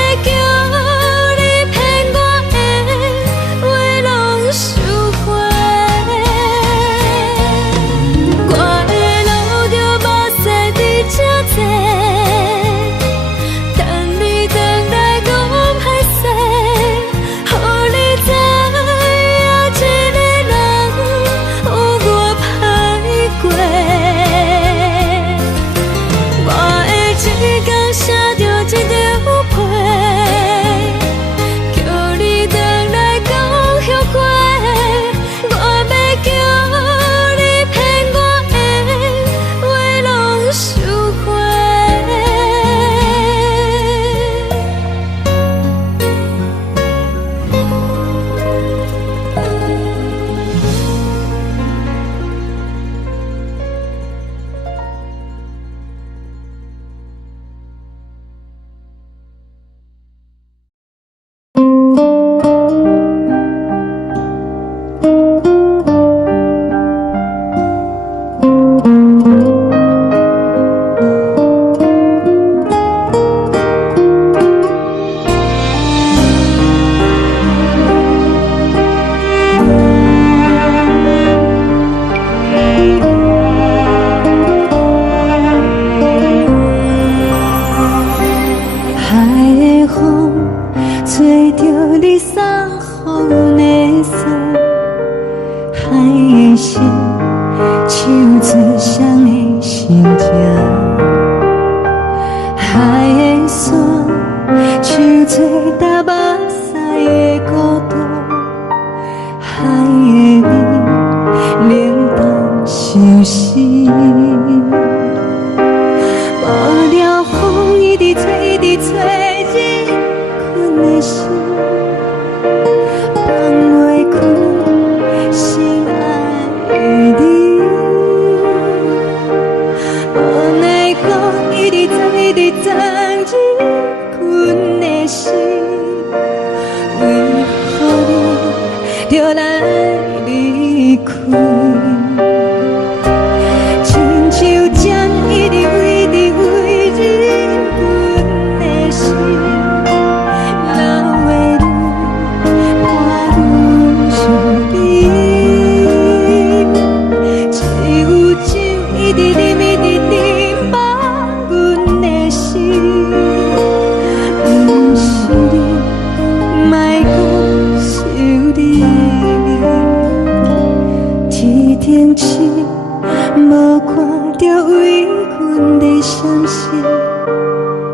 相信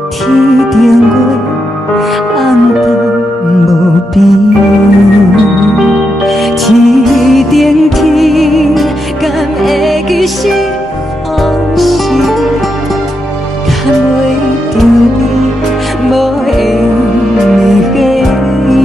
天顶月暗淡无边，天顶天敢会记是往事，牵袂着你，无缘的你。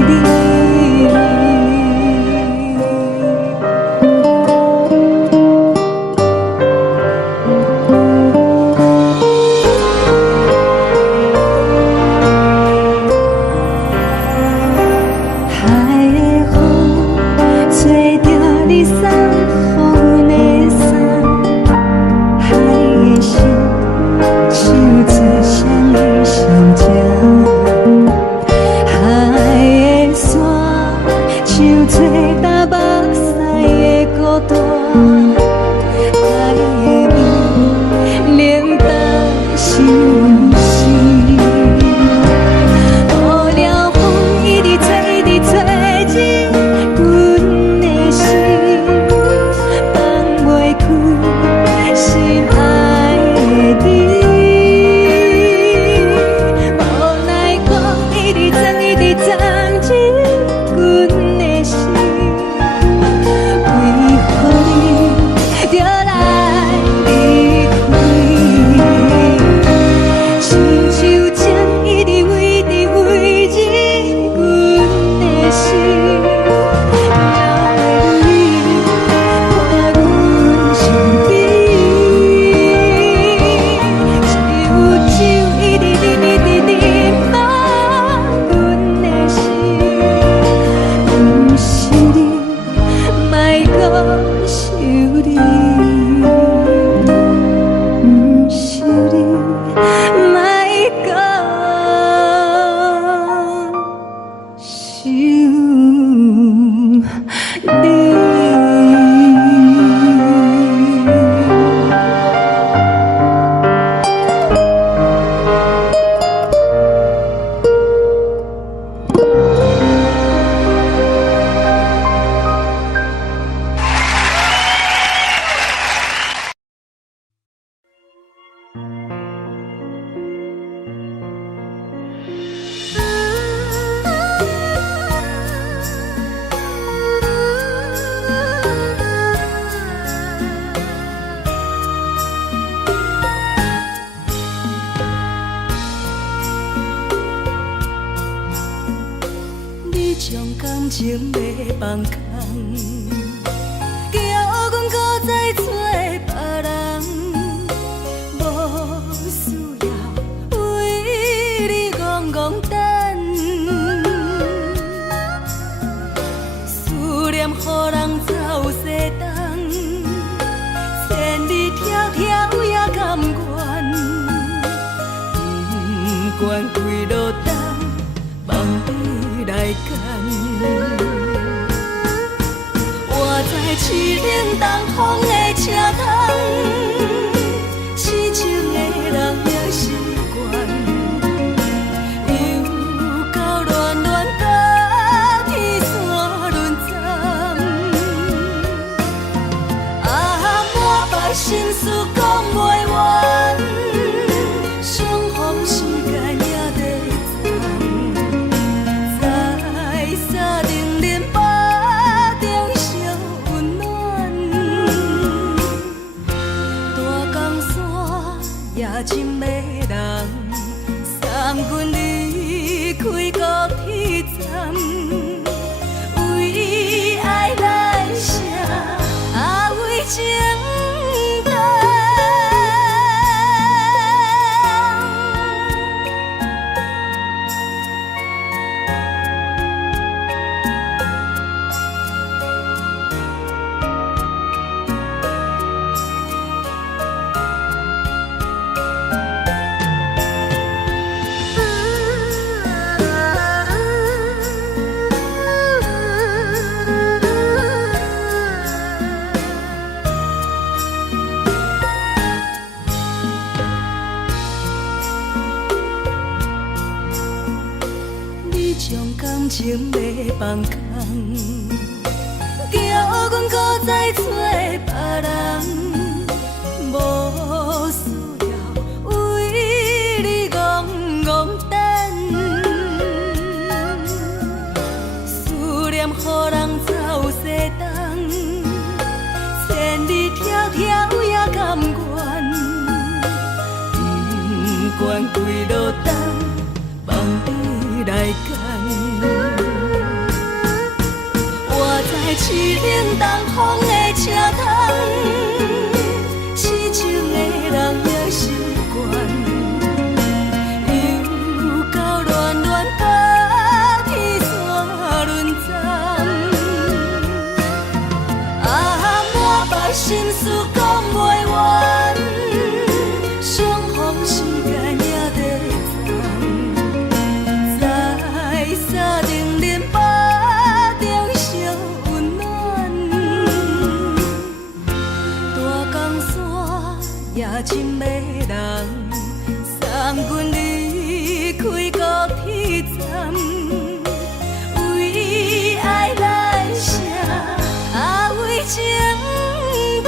感情要放空，叫阮搁再找别人，无需要为你戆戆等。思念予人走西东，千里迢迢也甘愿，不管开路灯，望你来牵。活在凄冷东风的车窗，痴情的人也习惯，又到乱乱甲天线轮站。啊，满腹心事讲袂完，相逢时间也在藏，在沙定林北中烧温暖。大江山也深的人，送阮离开高铁站，为爱来写为情长。你将感情要放空，叫阮搁再找别人，无需要开路灯，望你来牵。我在市冷东风的车窗，痴情的人也习惯，又到恋恋把天线轮转。啊，满腹心事讲袂完，相逢时间也在站，在山顶林巴中相温暖。大江山也深的人，送阮离开高铁站，为爱来写，为情等。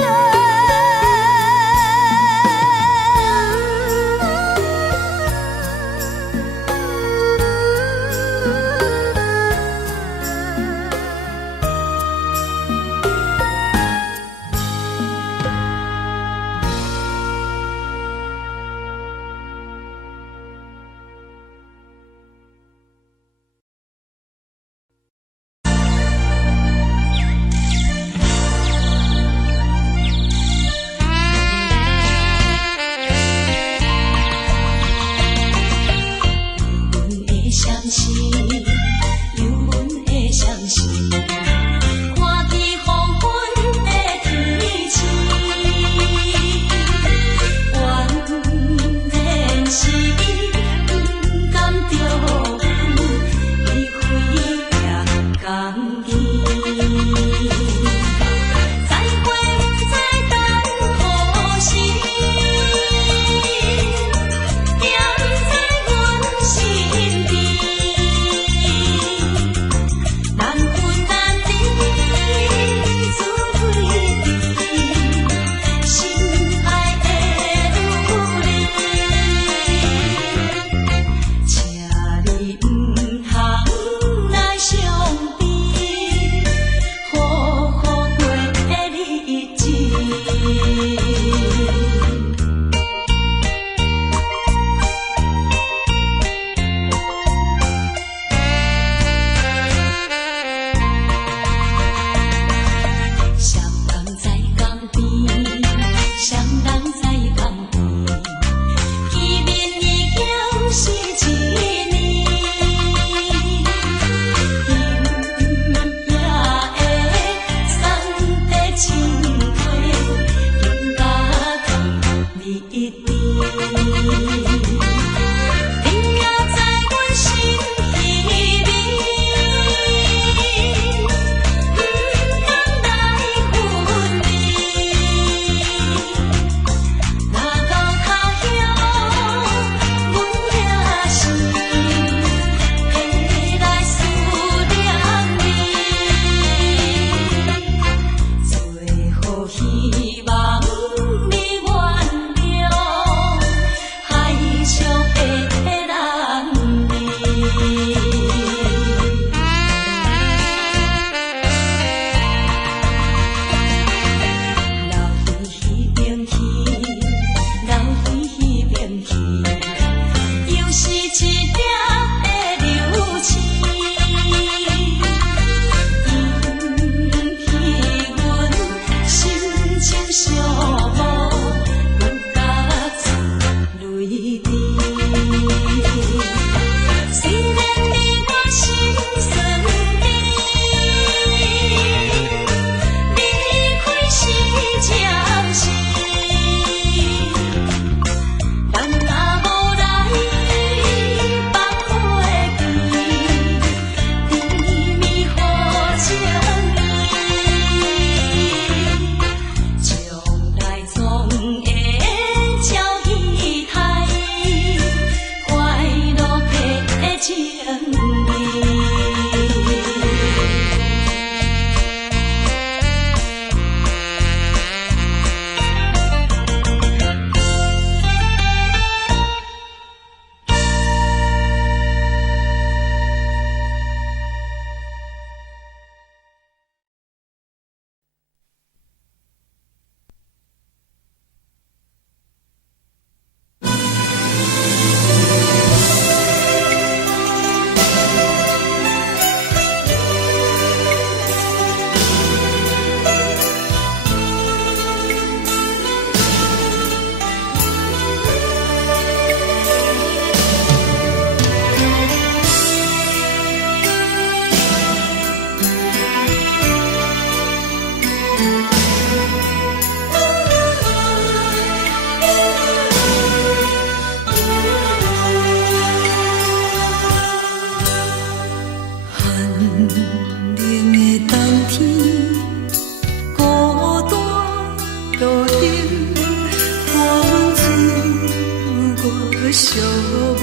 寂无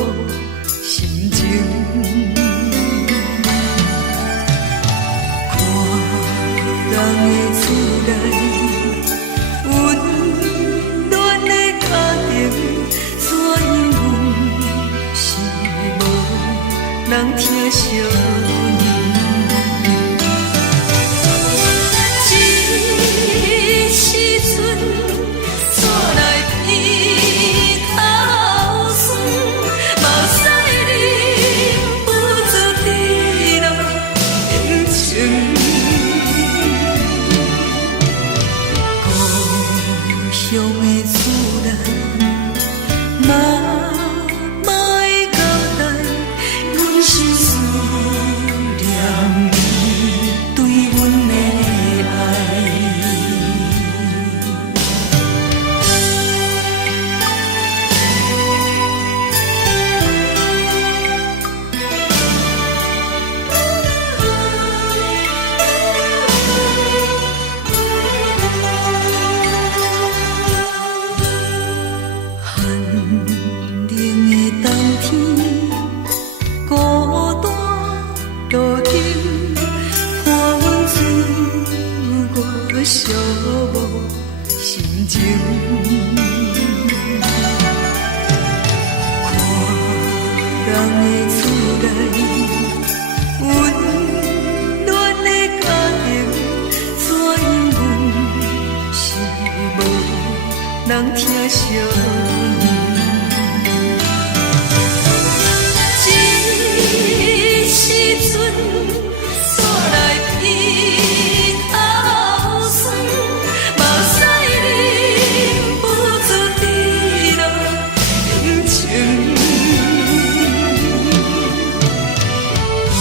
心情。看人的厝内温暖的家庭，怎因阮是无人疼惜？寂无心情，看人的厝内温暖的家庭，怎因阮是无人疼惜？一时阵厝内鼻头酸，目屎忍不住滴落眼睛。故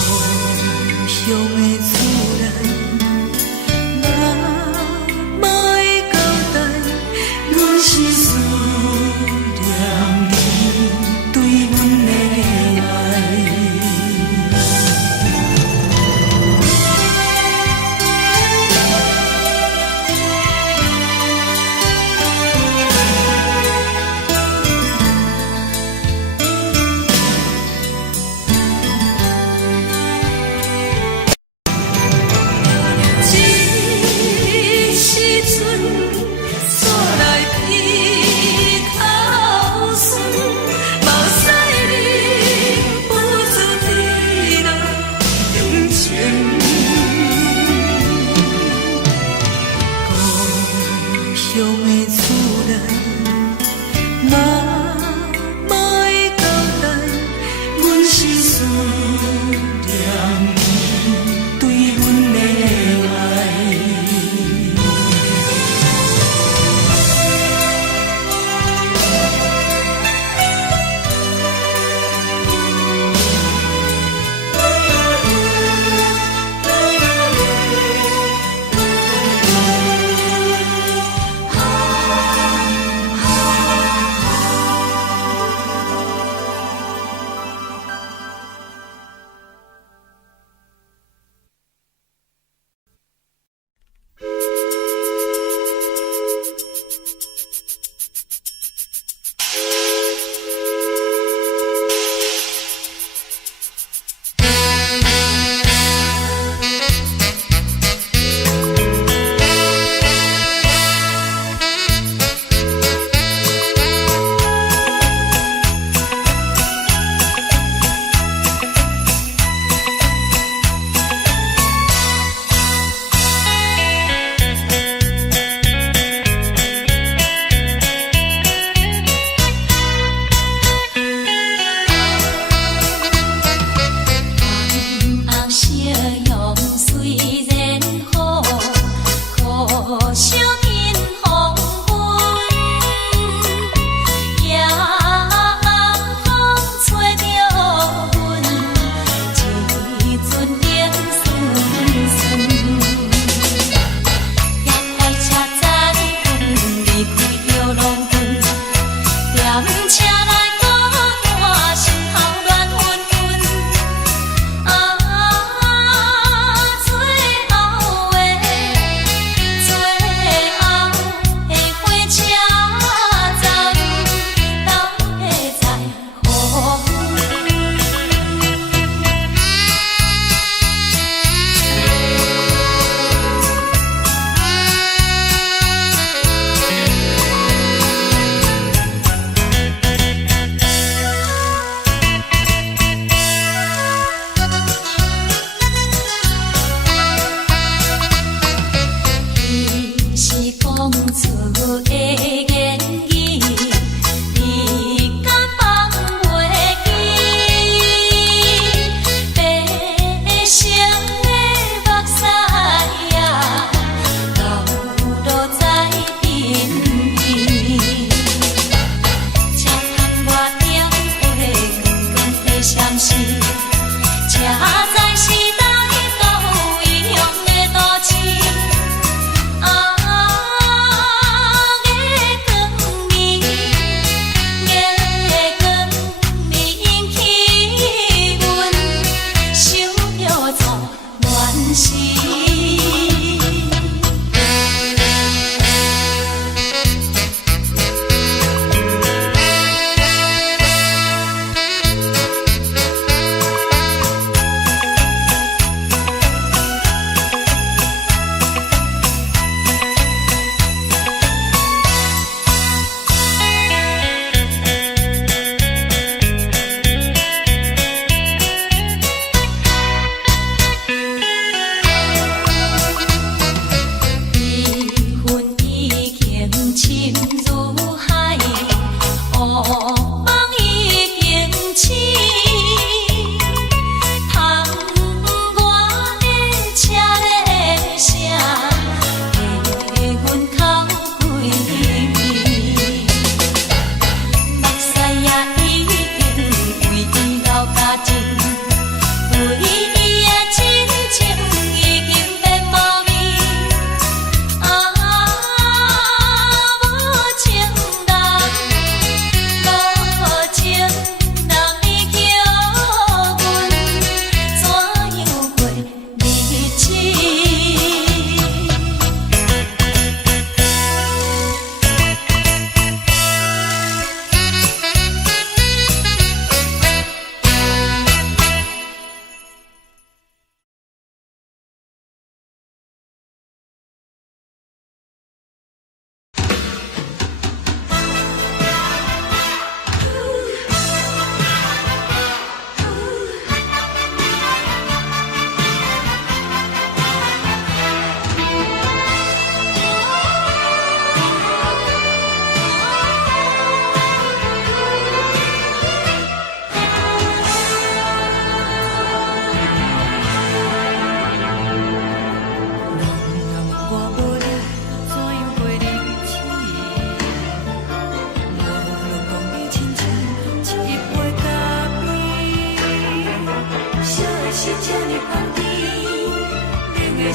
乡的厝内，妈妈的交代，阮是思念你对阮的爱。深如海，乌梦已经醒。窗外的车的声，在阮口归暝。目屎也已经为伊流甲尽，为伊的真情已经变无味。无情人，无情人你叫阮怎样过日子？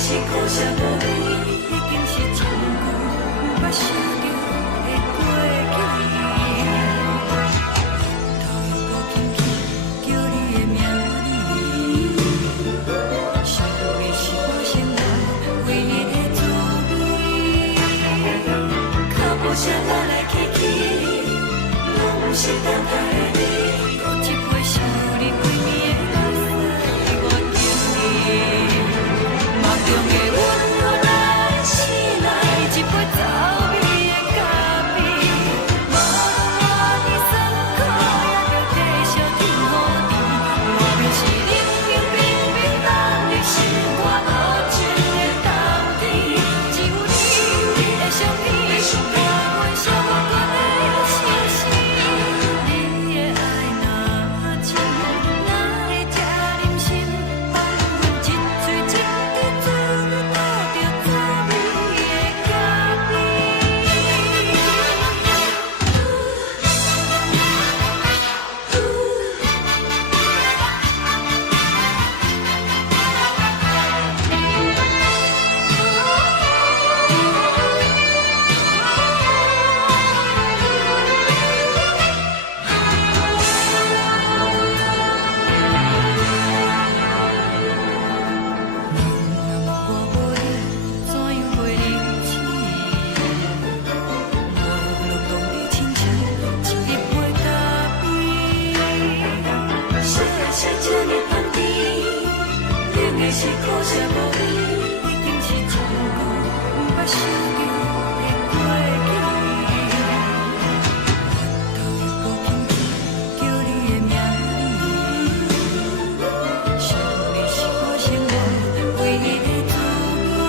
是苦涩无味，已经是一句无法想着的过去。头又无轻轻叫你的名字，想的是我心内为你的滋味。脚步声来来去去，拢是等待的你，搁一杯想你几年的目屎我等你。梦中的阮，我来醒来，一杯走味的咖啡，无论我的酸苦，也着继续甜予你。外面是冷冷冰冰冷的心肝，无情的冬天，只有你的相片，伴阮相共的相思。你的爱若真，哪会这忍心放阮一嘴一滴水，倒着滋味的咖啡？我无你怎样过日子？无路当你亲像一杯咖啡，烧的是这呢香甜，冷的是苦涩无味，已经是一句无法想着的过去。头又无轻轻叫你的名字，想你是我生活唯一的滋味。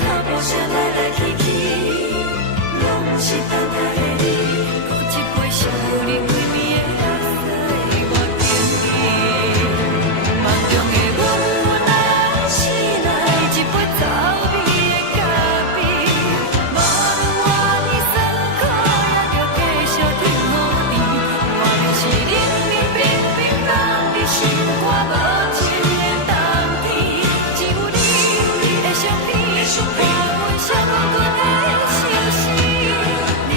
脚步声来来去去，拢是等待的你，搁一杯想你几暝的目屎我等你。梦中的阮，我来醒来，一杯走味的咖啡，无论我的酸苦，也着继续甜予你。外面是冷冷冰冰冷的心肝，无情的冬天，只有你的相片，伴阮相共的相思。你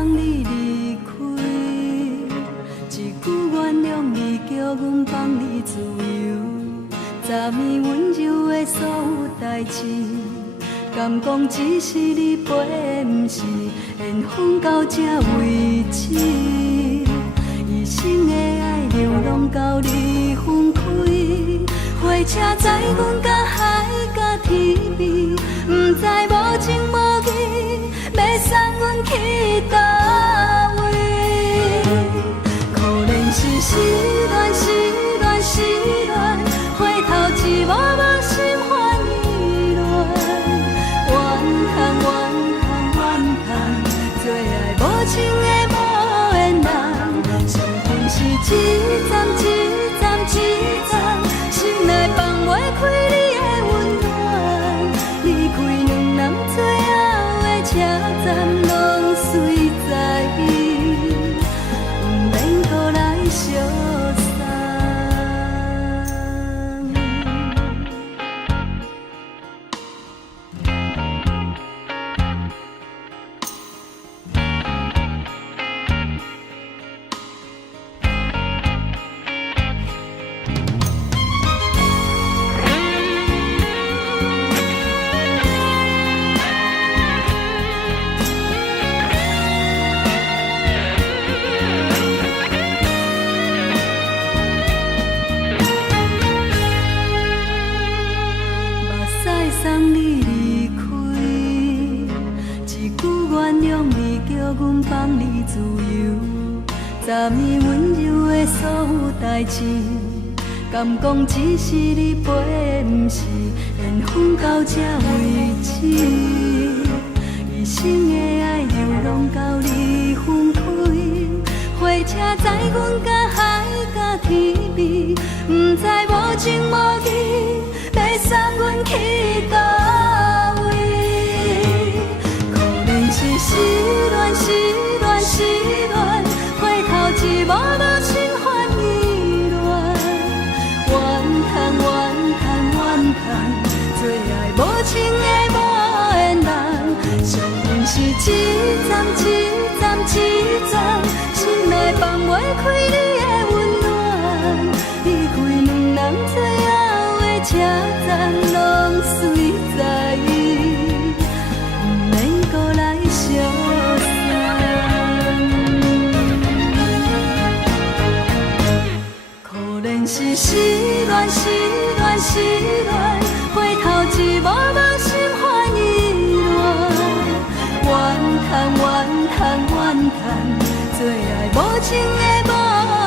送你离开，一句原谅你，叫阮放你自由。昨暝温柔的所有代志，敢讲只是你陪，不是缘分到这为止。一生的爱流浪到你分开，火车载阮到海角天边，不知无情无义，要送阮去倒位？可怜是失恋，失恋，失恋，回头一幕幕心烦意乱，怨叹，怨叹，怨叹，最爱无情的无缘人，伤痕是一站一站一站，心内放袂开你的温暖，离开两人最后的车站，拢随在伊，不免搁来相送。送你离开，一句原谅你，叫阮放你自由。昨暝温柔的所有代志，敢讲只是你陪，不是缘分到这为止。一生的爱流浪到你分开，火车载阮到海角天边，不知无情无义，要送阮去倒位？可怜是失恋，失恋，失恋，回头一幕幕心烦意乱，怨叹，怨叹，怨叹，最爱无情的无缘人，伤痕是一站一站一站，心内放袂开你的温暖，离开两人最后的车站，拢随在伊，不免搁来相送。可怜是失恋，失恋，失恋，回头一幕幕心烦意乱，怨叹，怨叹，怨叹，最爱无情的无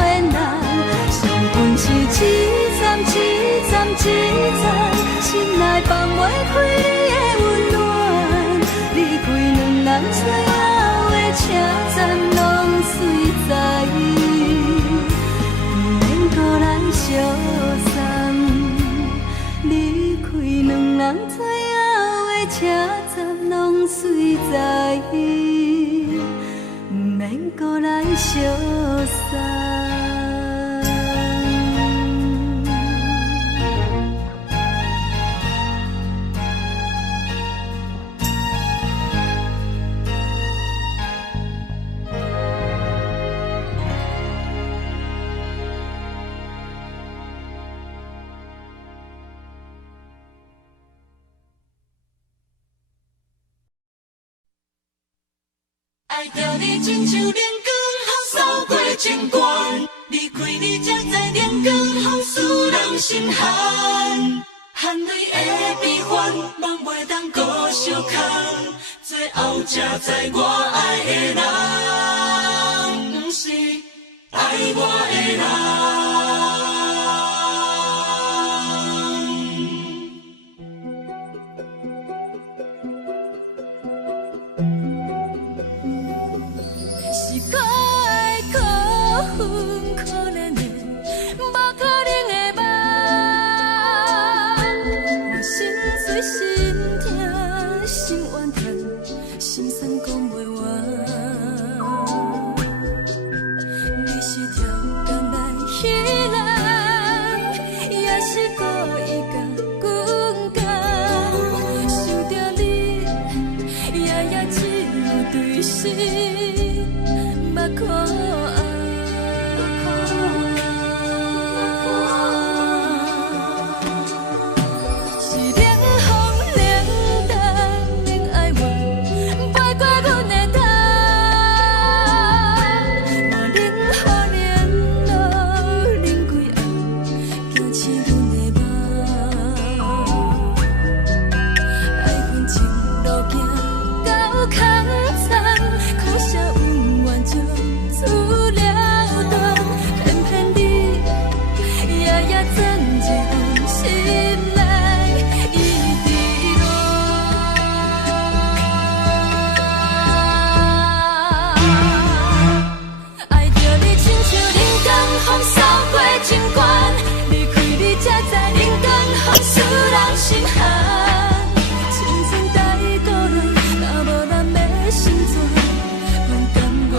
缘人，伤痕是一站一站一站，心内放袂开你的温暖，离开两人最后的车站，拢随在伊，不免搁来相送。离开两人最后的车站，拢随在伊，不免搁来相送。爱着你亲像连光雨扫过情关，离开你才知连光雨使人心寒。含泪的悲欢，望袂当搁相牵，最后才知我爱的人，不是爱我的人。是可爱可恨可怜的，无可能的梦。我心碎心痛心怨叹，心酸讲袂完。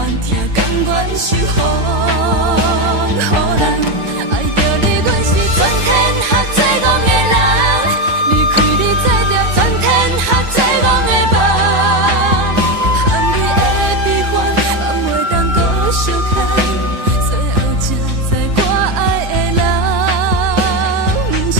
愿听，甘愿守护，予人。爱着你，阮是全天下最戆的人。离开你，做着全天下最戆的梦。含泪的悲欢，也袂当搁相牵。最后才知我爱的人，不是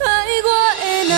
爱我的人。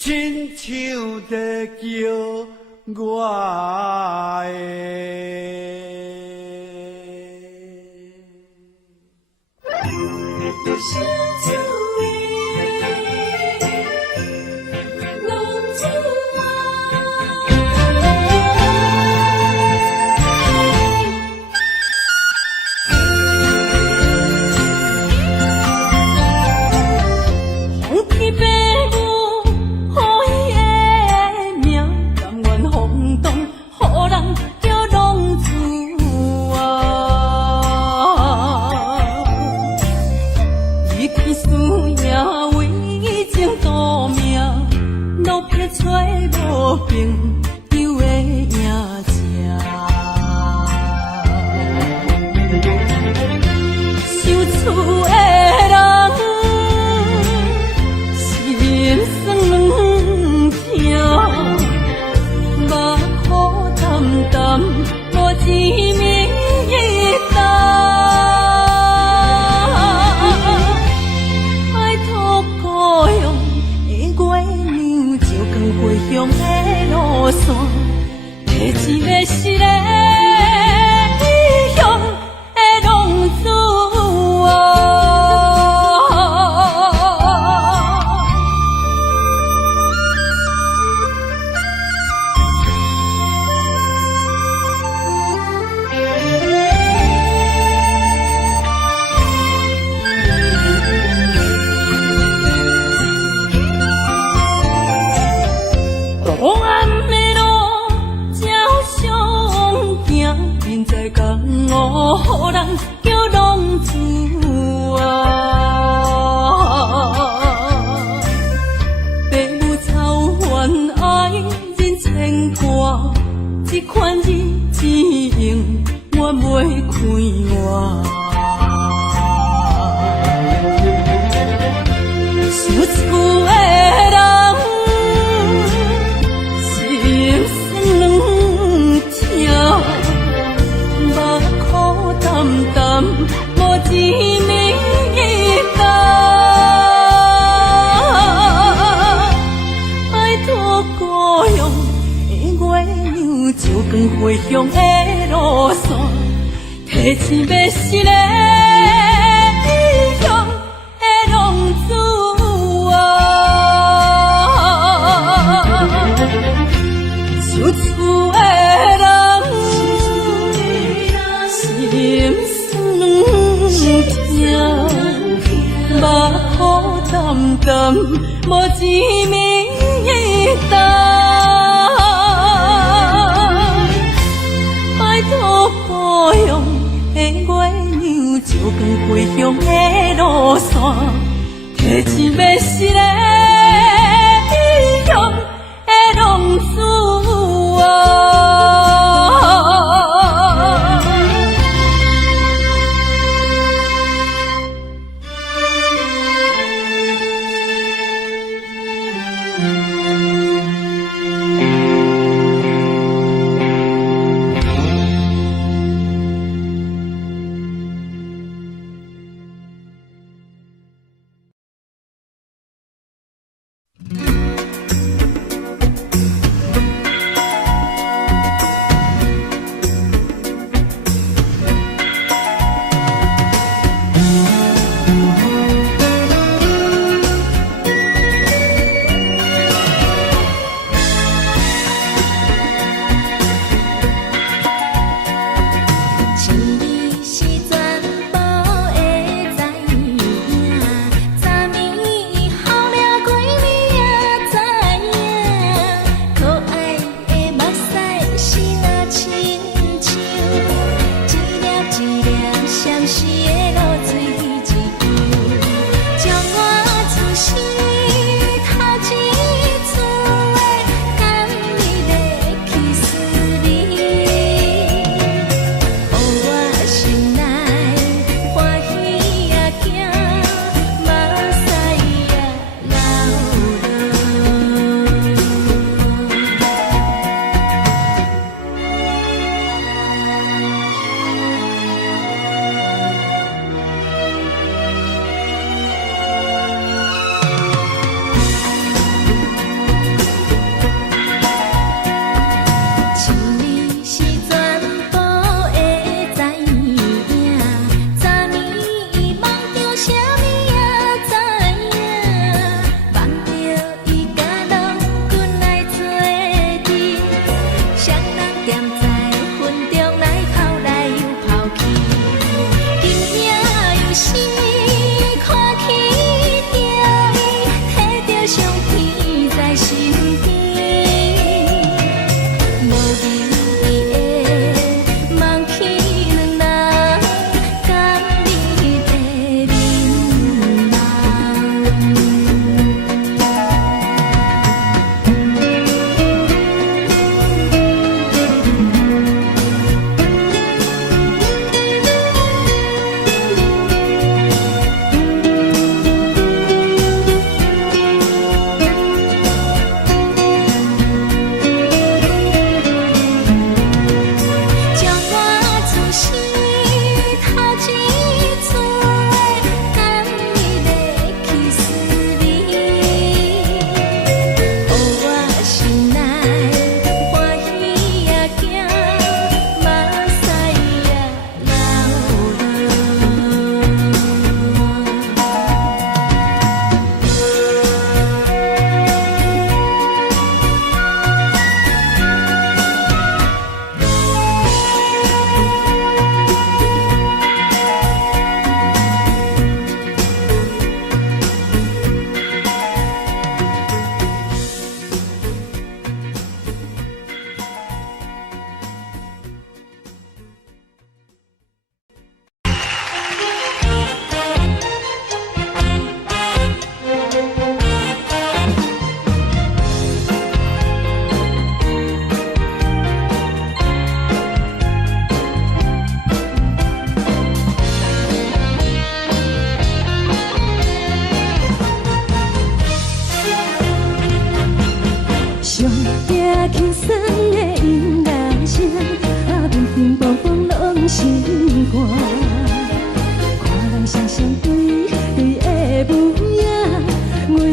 亲像在叫我乡的路。提钱要是个异乡的浪子受厝的人心酸痛，目眶淡淡，无一面答。拜托保佑的月亮，照光归乡的路线，提钱要是个异乡的浪子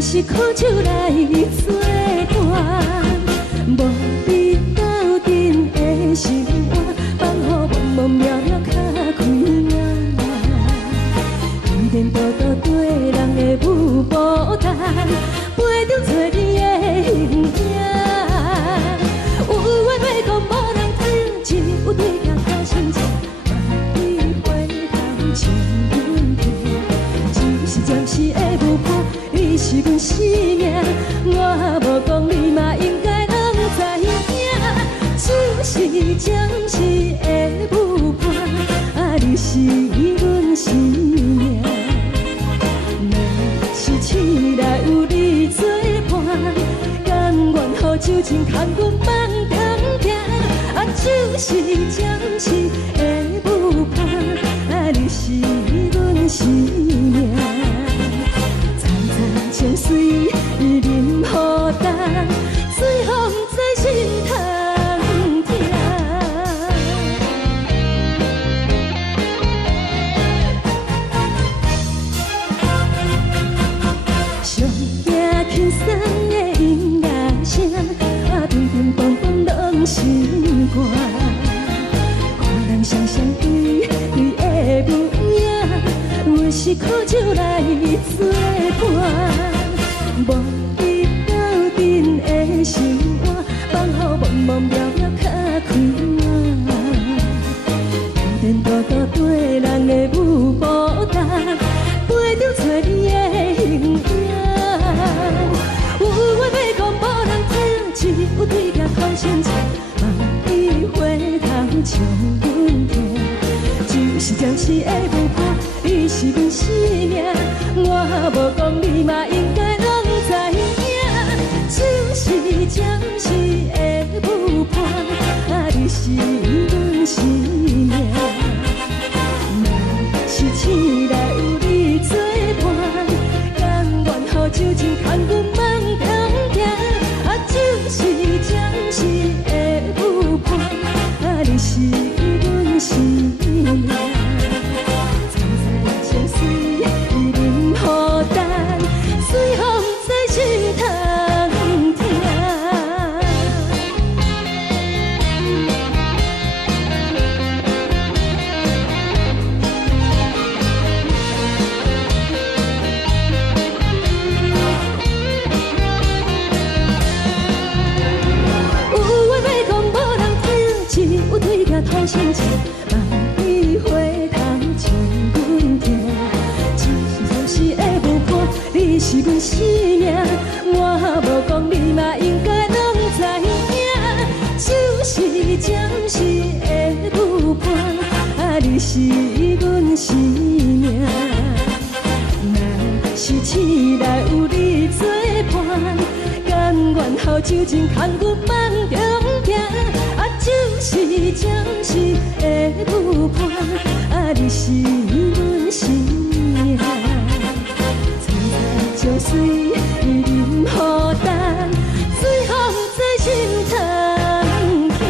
是苦酒来作伴，无你斗阵的生活，放予默默渺渺脚开。是阮生命，我无讲你嘛应该拢知影，就是暂时的舞伴，啊，你是阮生命。若是醒来有你作伴，甘愿予酒精牵阮放通行，啊，就是暂时的舞伴，啊，你是阮生命。情水伊任何淡，水风在心通听。上听轻松的音乐声，啊，乒乒乓乓拢心肝。看人双双对对的模样，阮是苦酒来作伴。无你斗阵的心肝，放乎茫茫渺渺较开晏。颠颠倒倒对人的舞步动，陪着找你的形影。有话要讲无人听，只有对镜头先唱，望你回头将阮听。就是暂时的舞伴，你是阮生命，我无讲你嘛应该。就是暂时的舞伴，啊，你是阮生命。若是醒来有你作伴，甘愿予酒精牵阮放通行，啊，就是暂时的舞伴，啊，你是阮生命。站在情水伊任何淡，水风在心头。头先唱，望你回头将阮听。就是暂时的舞伴，你是阮生命，我无讲你嘛应该拢知影。就是暂时的舞伴，啊，你是阮生命。若是醒来有你作伴，甘愿予酒精牵阮放中行。就是暂时的舞伴，啊，你是阮生命。藏在情水伊任何淡，水风在心头听。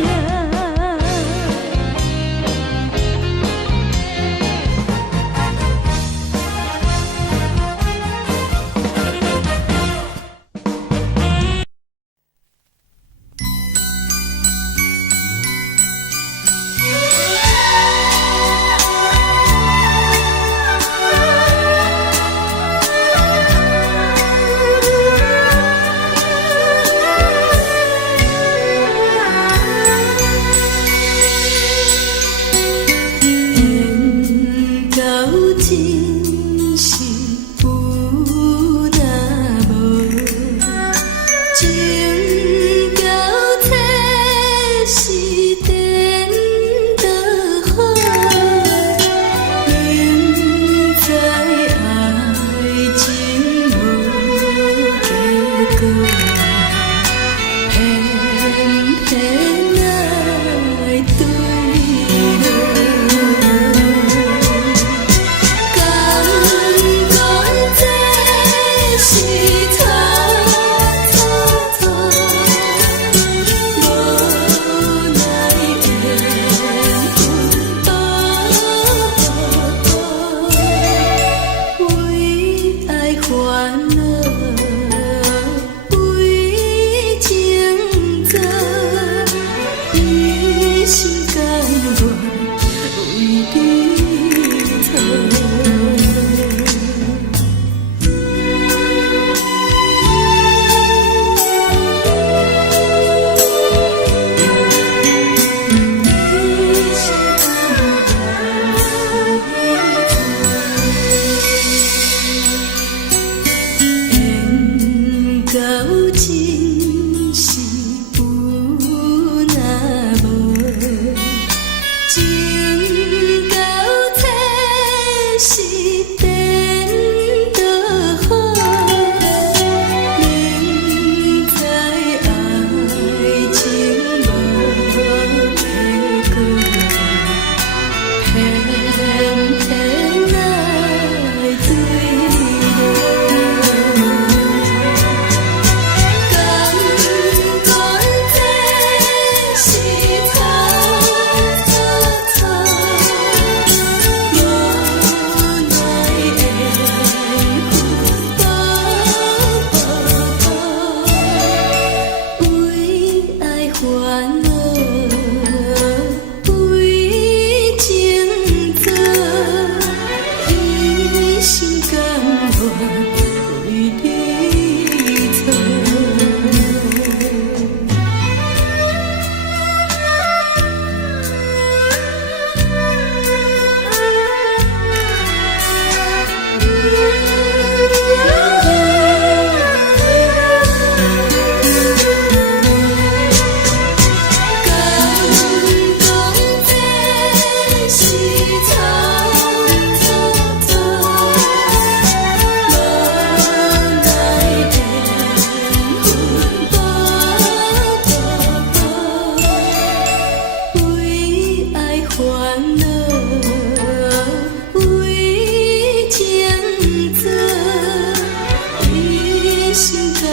心甘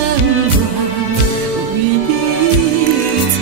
愿为你错。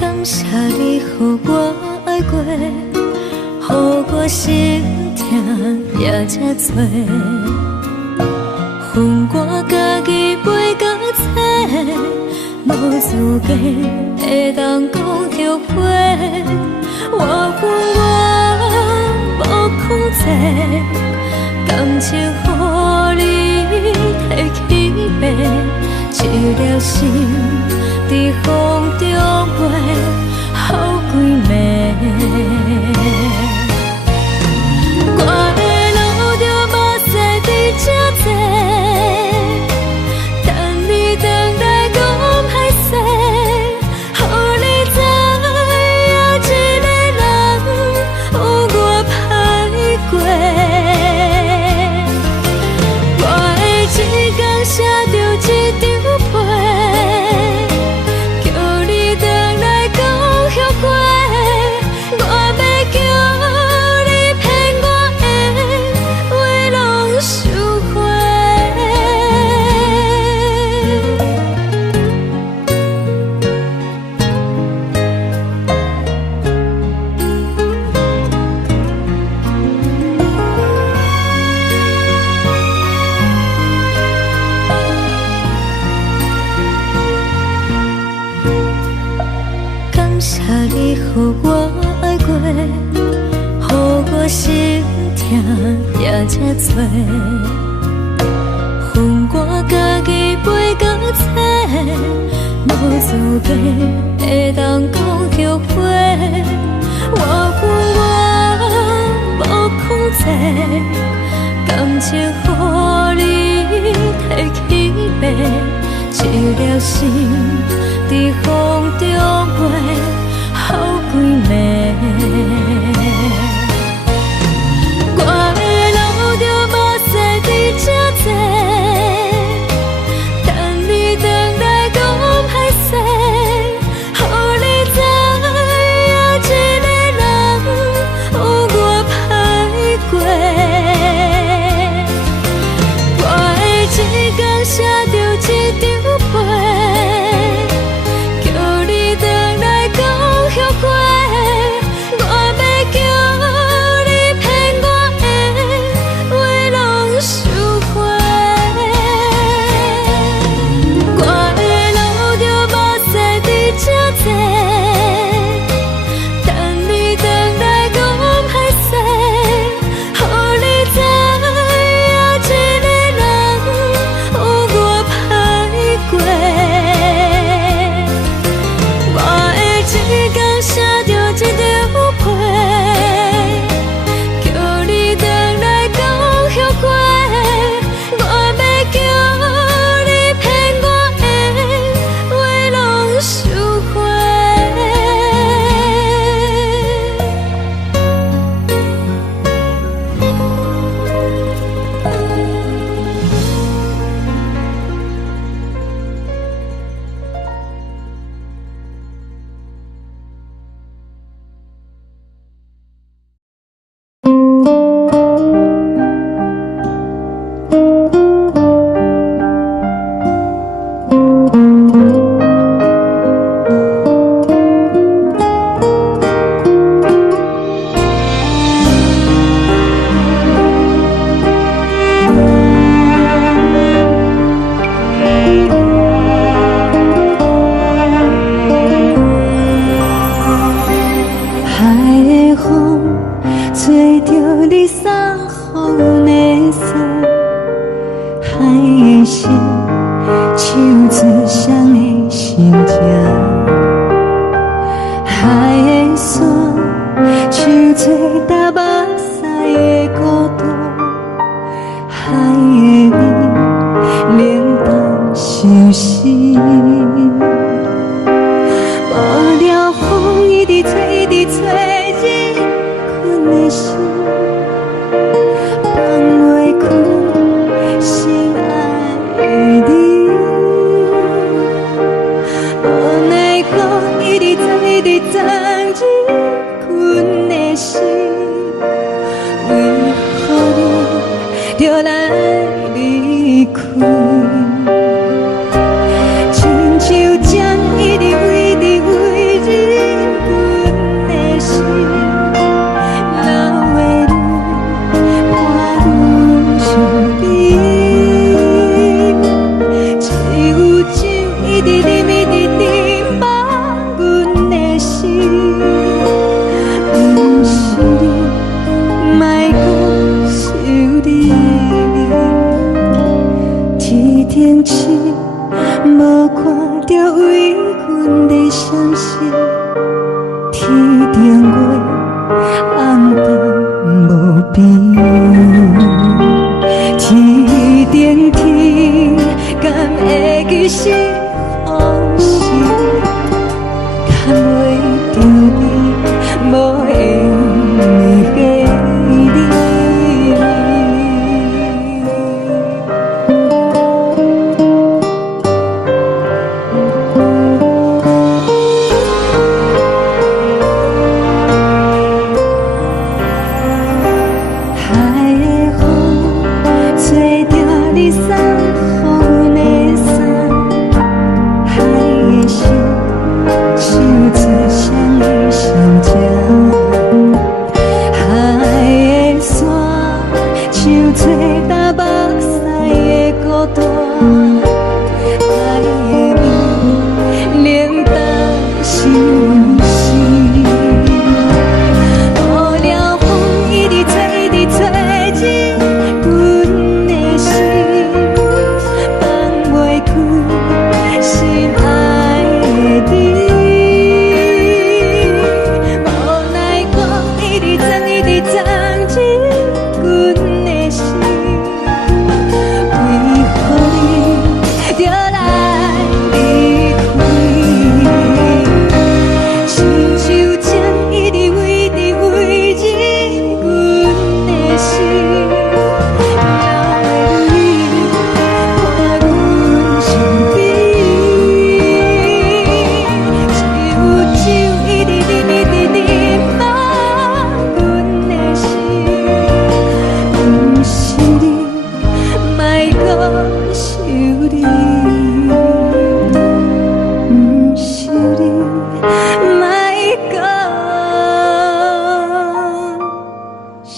感谢你，予我爱过，予我心痛也这多。恨我家己袂到切，无资格会当讲后悔。我恨我无控制，感情予你提起白，一条心在风中飞，好几暝。我的路就无驶伫这多，等你回来讲歹势，予你知影一个人有我歹过。我的一天写着一张被，叫你回来讲后悔。我要叫你骗我的话拢收回。感谢你，予我爱过，予我心痛也这多。恨我家己袂到切，无资格会当讲后悔。我恨我无控制，感情予你提起白，一条心在风中飞，好几暝。我的路就无驶伫这多，等你回来讲歹势，予你知影一个人有我歹过。我的一天写着一张被，叫你回来讲后悔。我要叫你骗我的话拢收回。我的路就无驶伫这多，等你回来讲歹势，予你知影一个人有我歹过。我的一天写着一张被，叫你回来讲后悔。我要叫你骗我的话拢收回。海的风吹着你送予的伞，海的心手指双的心情，海的山，像做搭目屎的孤独，海的味，冷淡伤心。无聊风一直吹，一直吹，日困的心，放袂开心爱的你。无奈我一直藏，一直藏，日困的心，为何你就来离开？亲像针一直围，一直围，日困的心，流的泪，伴阮伤悲。只有酒一直啉，一直啉，放阮的心。不是你，莫讲想你。天顶星，无看到为阮的闪烁。天顶月，暗淡无边。天顶天，敢会记是往事？看袂着你，无缘给你。海的风，吹着你送予阮的衫，海的心，手指双的心情，海的山，像做搭目屎的孤单，海的味，冷淡伤心。无聊风一直吹，一直吹，日阮的心，放袂开心爱的你。无奈我一直藏，一直藏，日阮的心，为何你就来离开？亲像针一直围，一直围，日阮的心，流的泪，伴阮伤悲。只有酒一直啉，一直啉，放阮的心。不是你，莫讲想你。不是你，莫讲想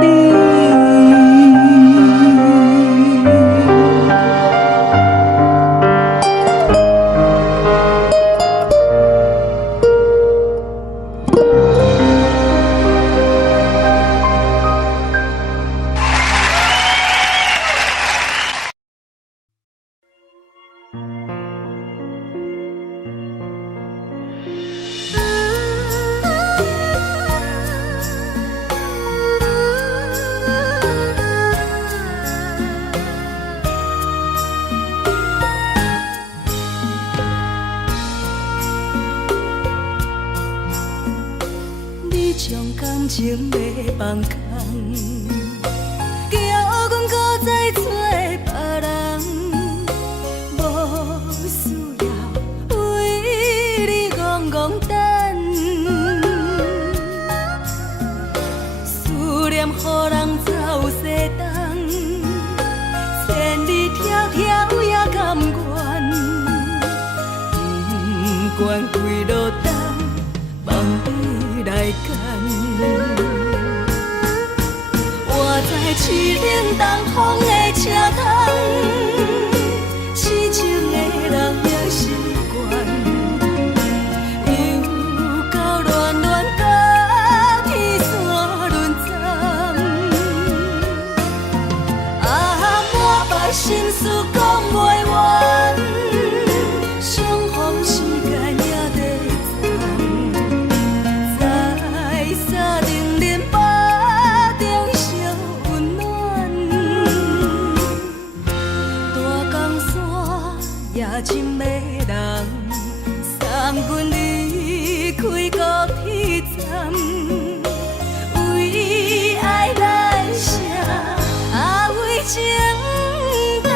你。你将感情要放空，叫阮搁再找别人，无需要为你戆戆等。思念予人走西东，千里迢迢也甘愿，不管几路东，望你来赶。我在凄冷东风的车窗，痴情的人也习惯，又到乱乱甲天山沦陷。啊，满心事讲袂完，相逢时间也在站，在沙冷冷巴中烧温暖。大江山夜深的人，送阮离开高铁站。为爱来生，为情重。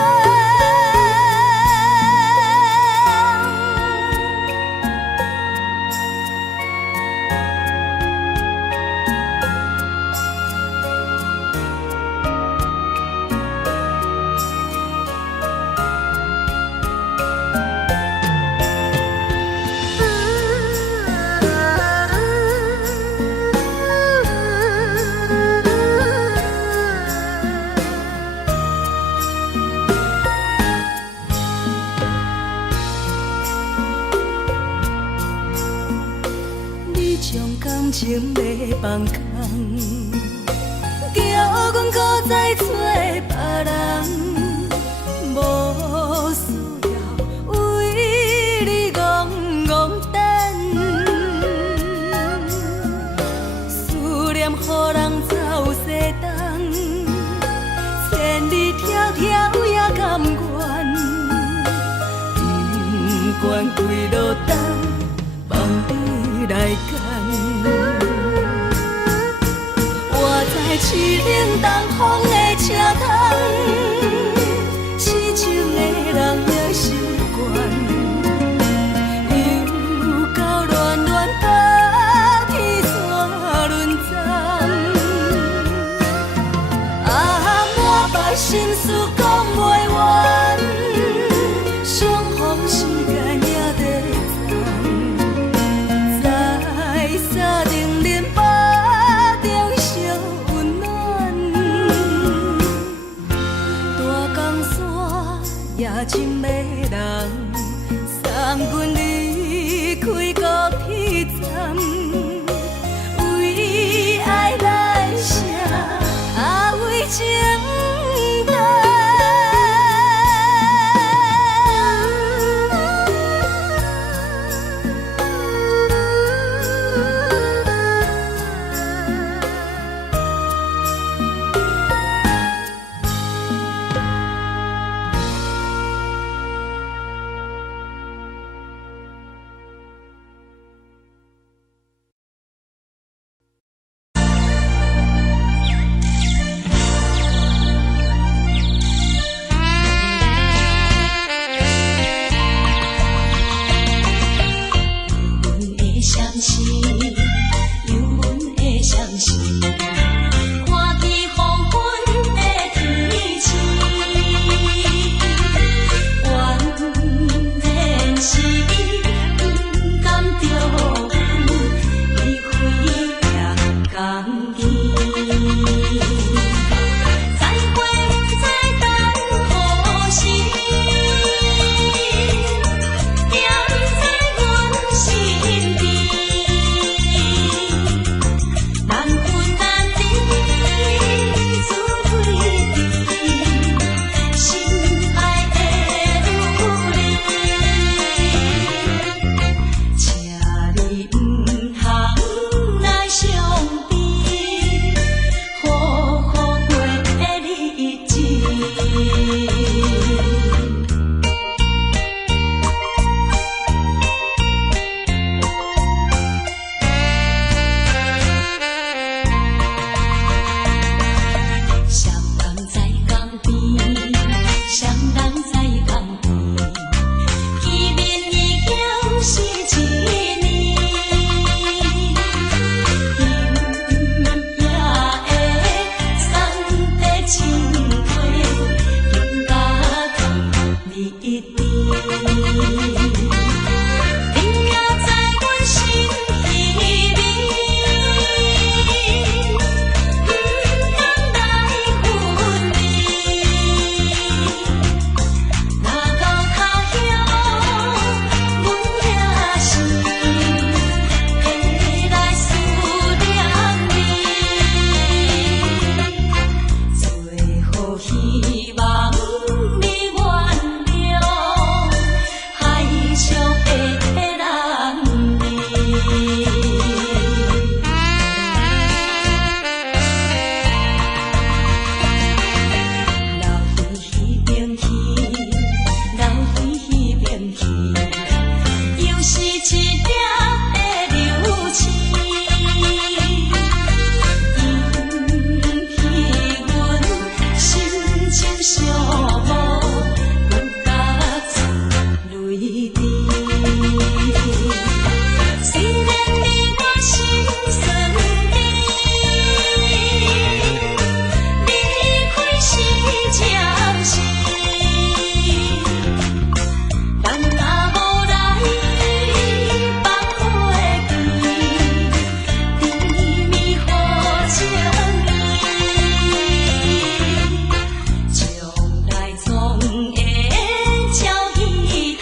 感情要放空，叫阮搁再找别人，无需要为你戆戆等。思念予人走西东，千里迢迢也甘愿，不管几路灯，望你来赶。我在凄冷东风的车窗，痴情的人也习惯，又到恋恋甲天山轮站。满腹心事讲袂完，相逢时间也在站，在沙冷冷巴中烧温暖。大江山夜深的人，送阮离开高铁站。为爱来生，为情重。希望。寂寞，阮甲曾泪滴。虽然你我心酸甜，离开是暂时，但若无来，放花开，甜蜜好情意。将来总会照戏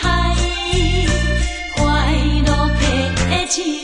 台，快乐的情意。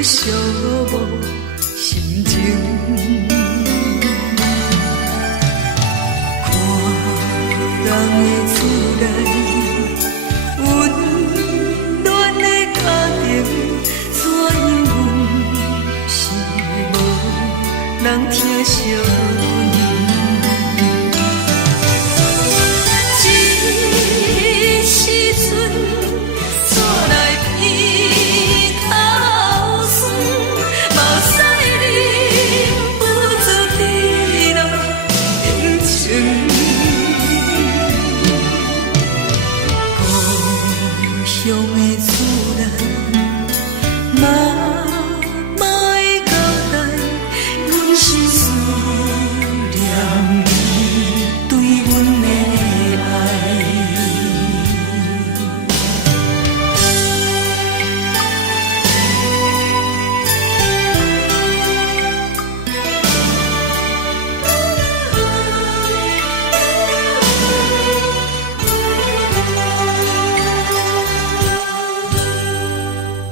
寂寞心情，看人的厝内温暖的家庭，怎样是无人疼惜阮？这时阵厝内鼻头酸，目屎忍不住滴落眼睛。故乡的厝内，妈妈的交代，阮是思念你对阮的爱。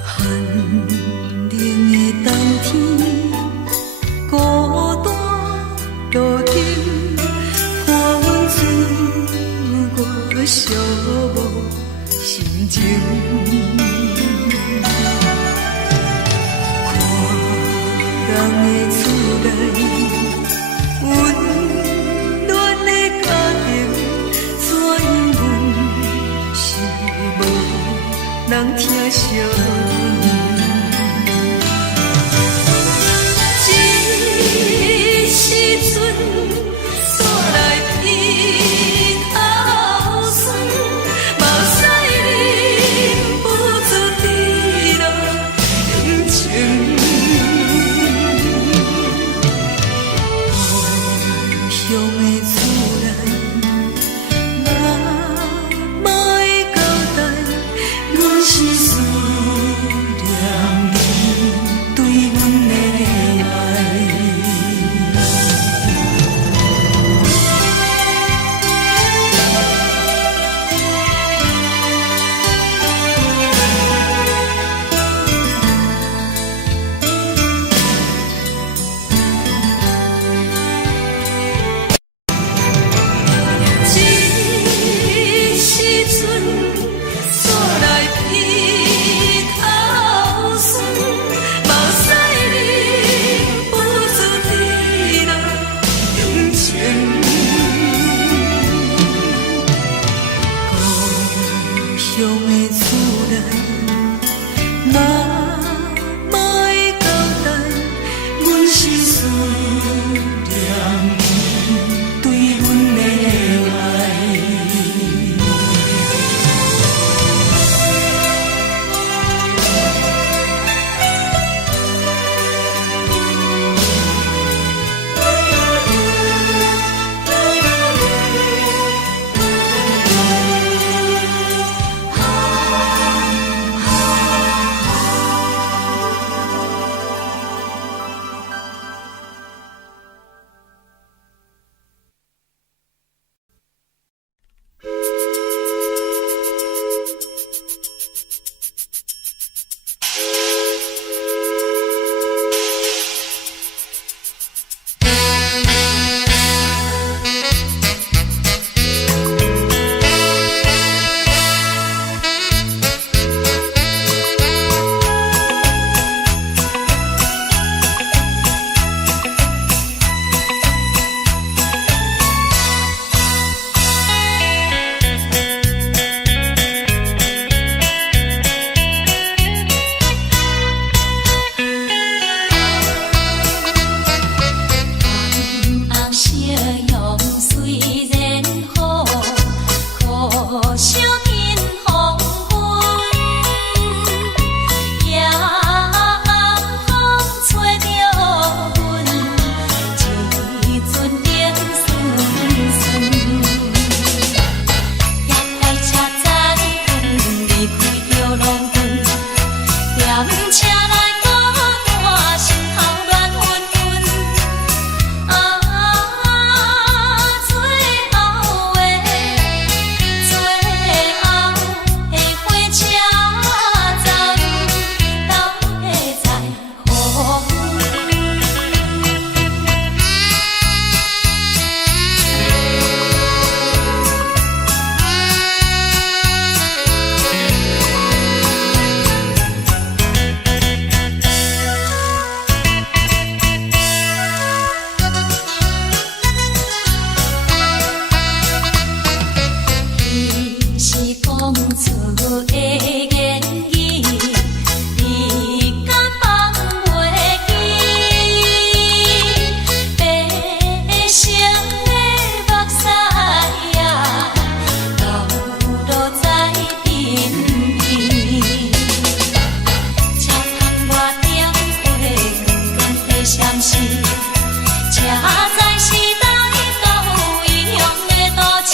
寒冷的冬天，孤单路顶，看阮出我寂寞心情。看人的厝内温暖的家庭，怎样是无人疼惜阮？这时阵厝内鼻头酸，目屎忍不住滴落眼睛。故乡的厝内，妈妈的交代，阮是思念你对阮的爱。这时阵厝内鼻头酸，目屎忍不住滴落眼睛。故乡的厝内，妈妈的交代，阮是思念你对阮的爱。错的言语，你敢放袂记？白成的目屎啊，流落在身边。车窗外点花，光光的闪烁，车载时代到异乡的都市。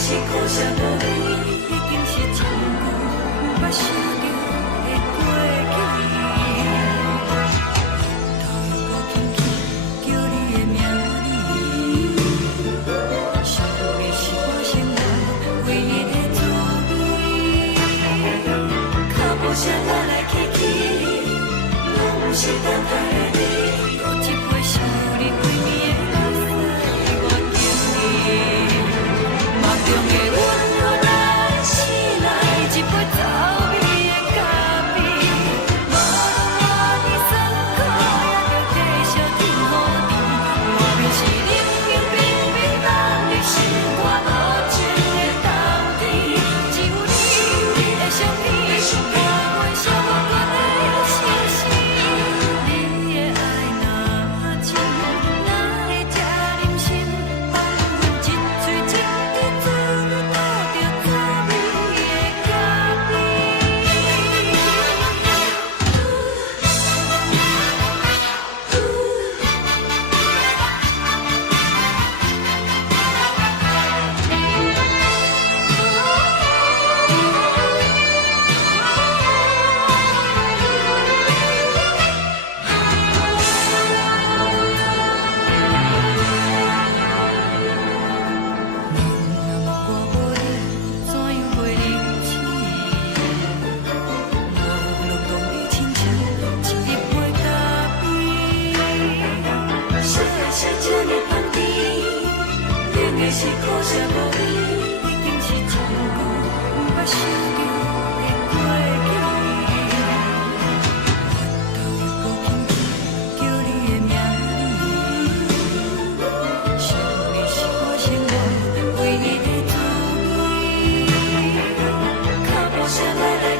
是苦涩无味，已经是一句毋捌想着的过去。头又轻轻叫你的名字，想的是我生活唯一的滋味。脚步声来来去去，拢是等待的你，喝一杯想你归暝的目屎，我敬你。梦中的温柔来醒来，一杯走味的咖啡，无论我的酸苦，也着继续甜予甜。外面是冷冷冰冰冷的心肝，无情的冬天，只有你的相片，伴阮相关的心事。你的爱若真，哪会这忍心放阮一嘴情？是苦涩无味，已经是一句毋捌想着的过去。头又轻轻叫你的名字，想的是我生活唯一的滋味。脚步声来来。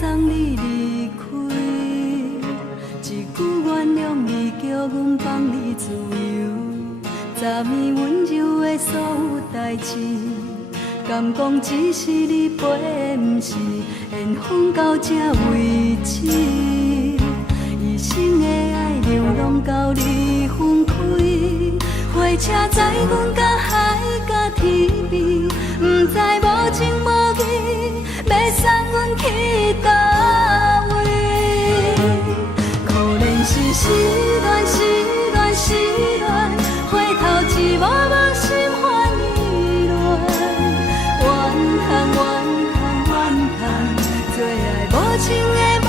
送你离开，一句原谅你，叫阮放你自由。昨暝温柔的所有代志，敢讲只是你陪，不是缘分到这为止。一生的爱流浪到你分开，火车载阮到海角天边，不知无情无义，要送阮去倒位？可怜是失恋，失恋，失恋，回头一幕幕心烦意乱，怨叹，怨叹，怨叹，最爱无情的无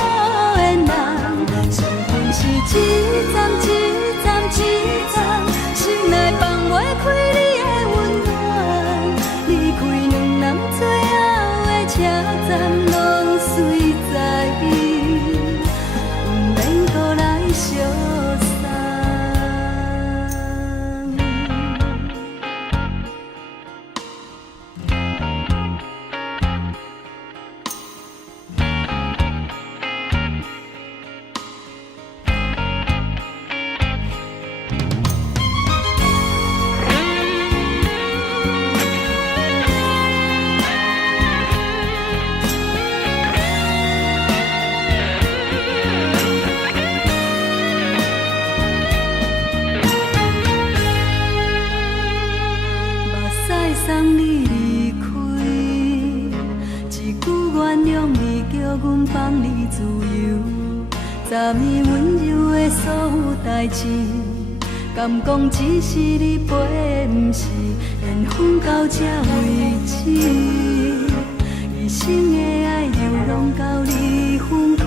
缘人，伤痕是一站一站一站，心内放袂开你的温暖，离开两人最后的车站，拢随在伊，不免搁来相送。送你离开，一句原谅你，叫阮放你自由。昨暝温柔的所有代志，敢讲只是你陪，不是缘分到这为止。一生的爱流浪到你分开，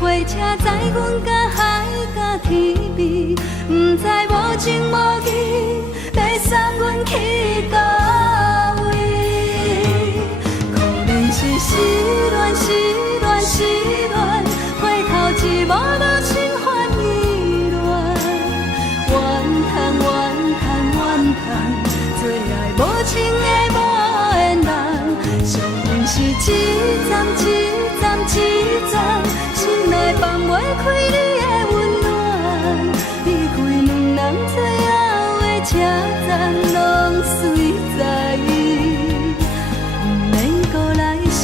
火车载阮到海角天边，不知无情无义，要送阮去倒位？可怜是失恋，失恋，失恋，回头一幕幕心烦意乱，怨叹，怨叹，怨叹，最爱无情的无缘人，伤痕是一站一站一站，心内放袂开你的温暖，离开两人最后的车站，拢随在伊，不免搁来相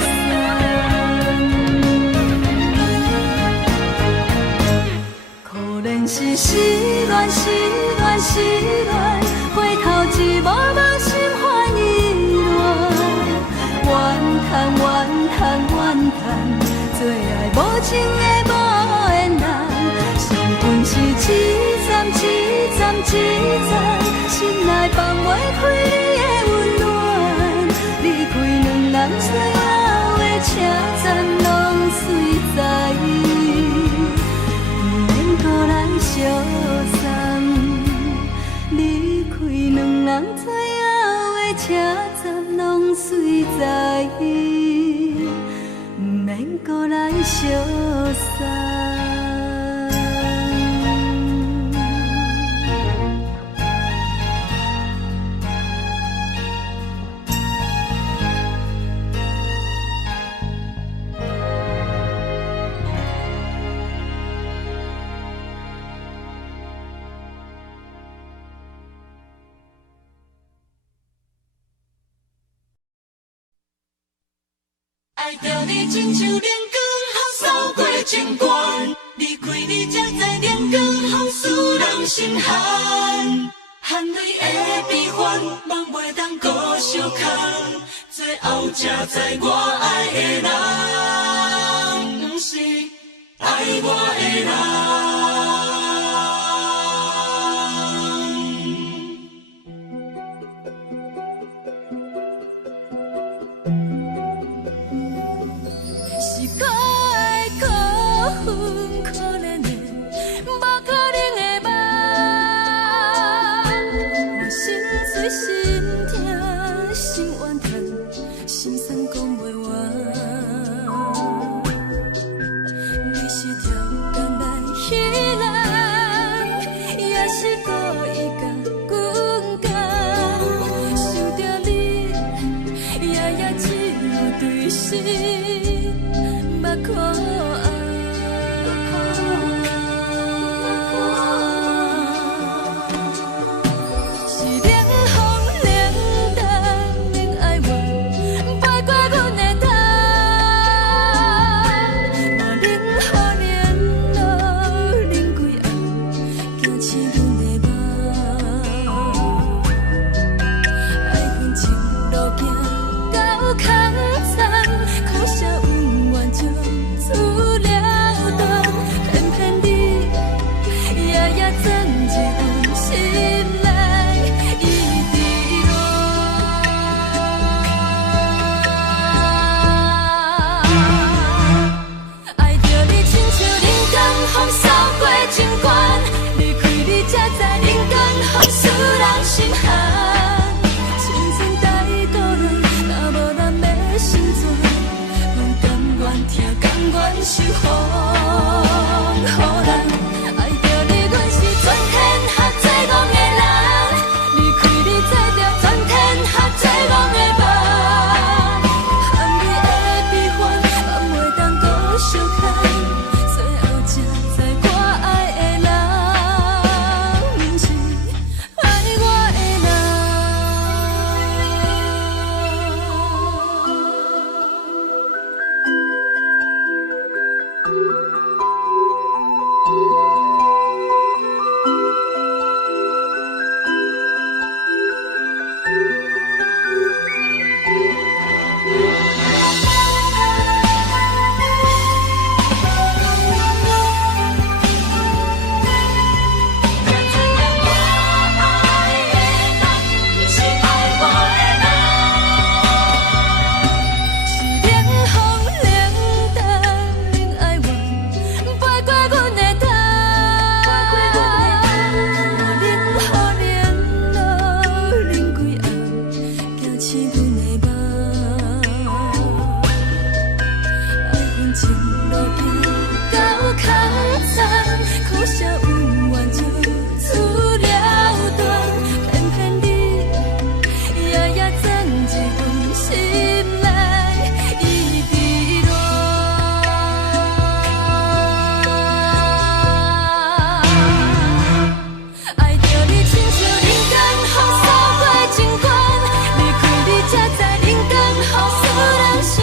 送。可怜是失恋，失恋，失恋，回头一幕幕心烦意乱，怨叹，怨叹，怨叹，最爱无情的无缘人，伤痕是一站一站一站，心内放袂开你的温暖，离开两人最后的车站，拢随在伊，不免搁来相送。离开两人最后的车站，拢随在伊，不免搁来相送。爱着你亲像亮光，扫过情关，离开你才知亮光风使人心寒。含泪的悲欢，望袂当搁相牵，最后才知我爱的人，不是爱我的人。是目眶红。是冷风冷淡冷爱我，飞过阮的头，嘛冷雨冷落冷几暗，惊醒阮的梦。爱恨情路行到空残，可惜有缘就此了断，偏偏你夜夜钻入阮心内。风扫过情关，离开你才知人间风使人心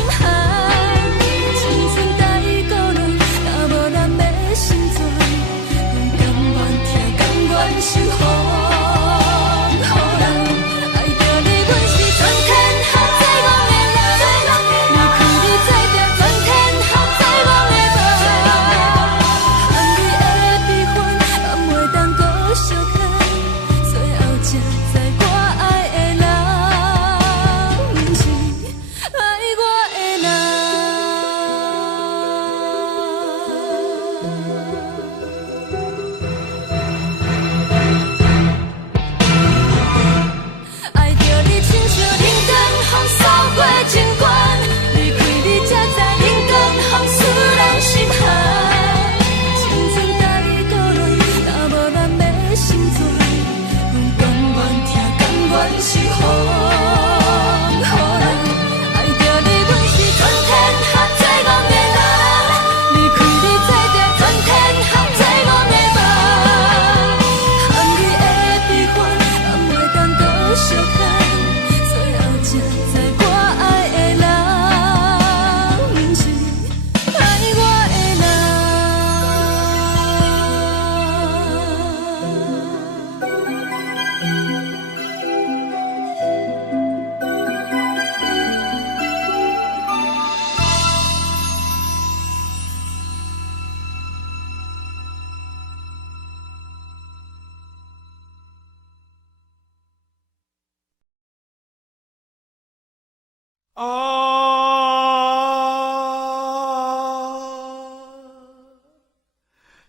寒。青春待孤人，若无咱要心酸，阮甘愿听，甘愿受风雨人。爱着你，阮是全天下最戆的人，离开你才着全天下最戆的梦。含你的悲欢，嘛袂当搁相牵。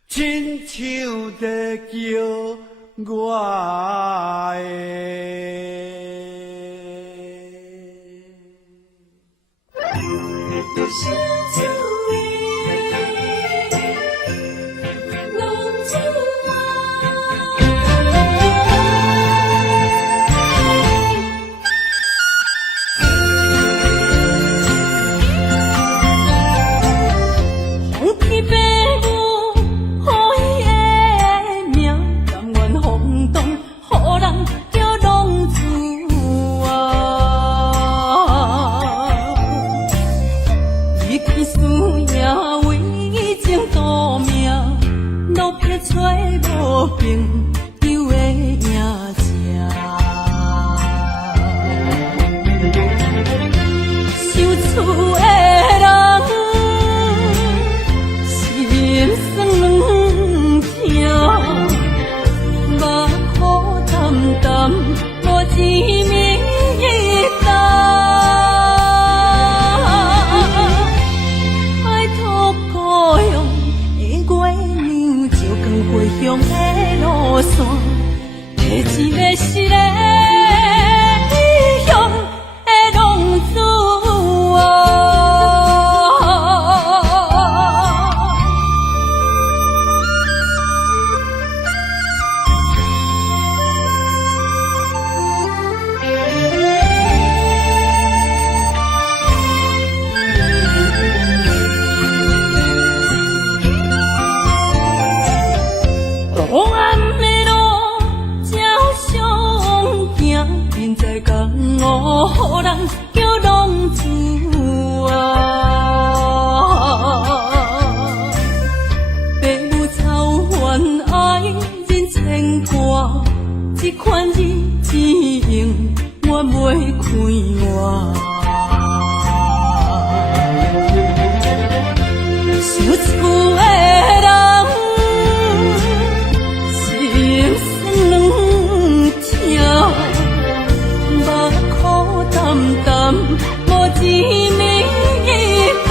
亲像在叫我天使也为情赌命，路撇找无朋友的影子。受厝的人心酸软痛，目苦淡淡无一面灯。爱托故乡的月亮，照光回乡的路线，提一个失个异乡的浪子啊。黑暗的路，照常行，现在江湖人叫浪子啊。父母操怨爱人牵挂，这款日子用我袂开换。受厝的人。心酸软痛，目苦淡淡，无一面灯。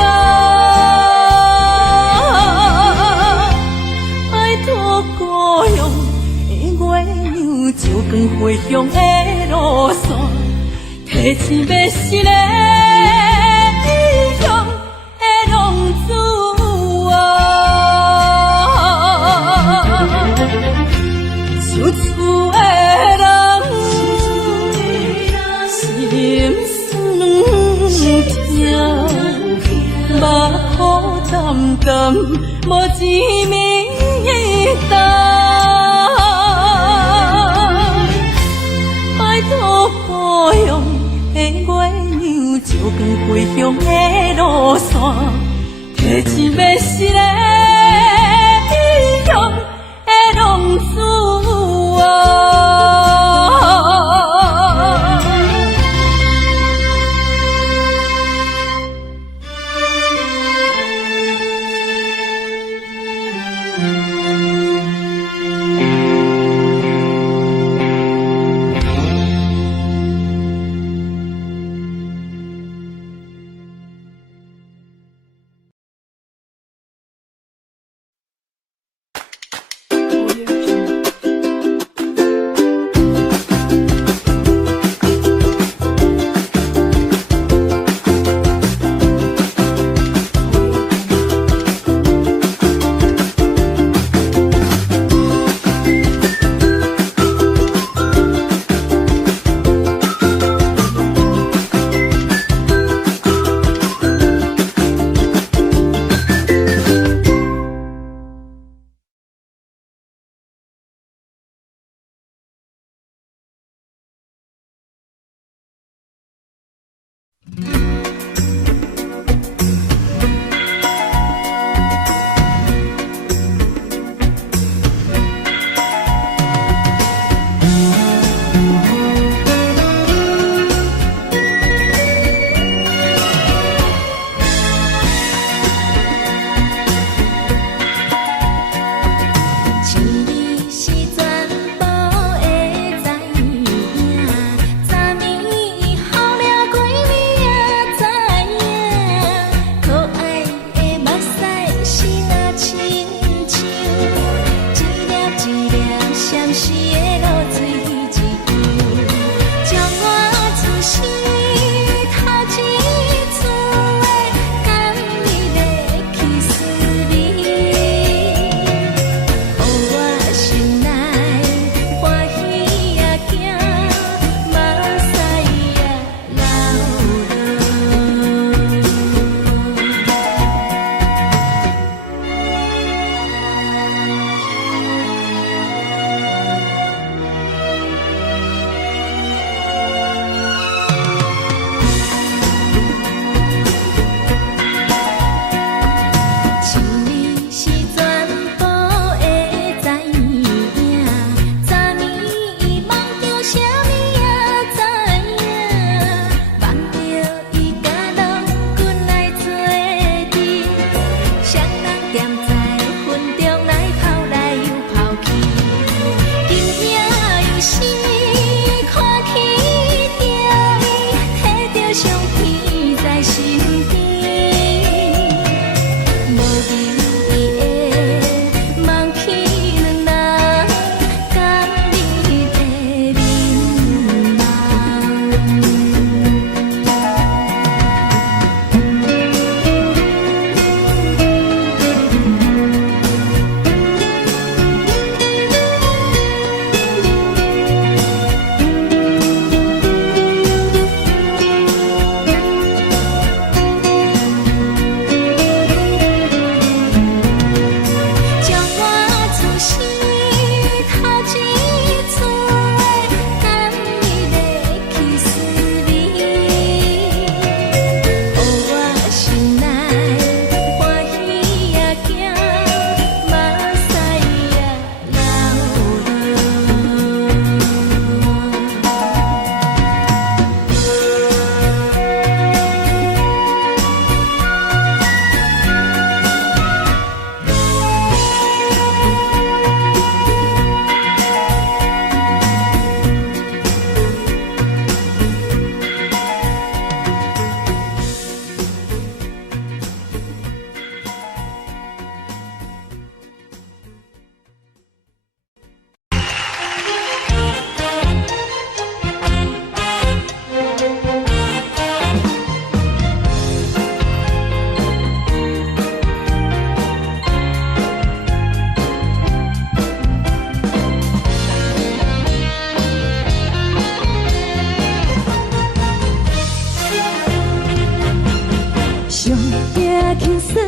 爱托故乡的月亮，照光回乡的路线，提醒要失个异乡的浪子啊。受厝的人，心酸软痛，目苦淡淡，无一面灯。爱托故乡的月亮，照光回乡的路线，提醒要失个异乡的浪子啊。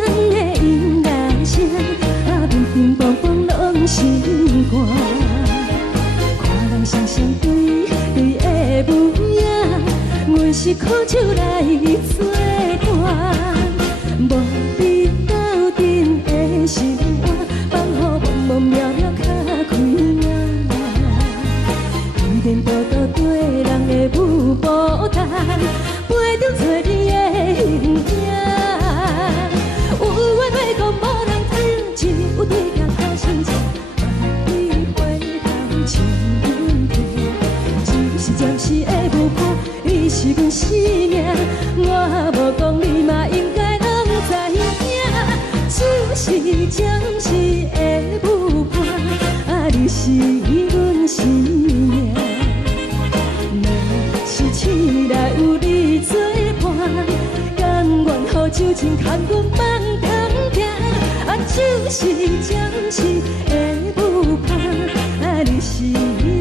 的音乐声，乒乒乓乓拢心肝。看人双双对的舞影，阮是苦酒来作伴。无你斗阵的心肝，放予茫茫渺渺较开眼。颠颠倒倒对人的舞步弹，陪着做你的形影。有话要讲无人听，只有对镜头心情。万里回头像阮听，只是暂时的舞伴，你是阮生命。我无讲你嘛应该拢知影，就是暂时的舞伴，你是阮生命。是醒来有你作伴，甘愿予酒精牵阮放长行，就是暂时的舞伴，你是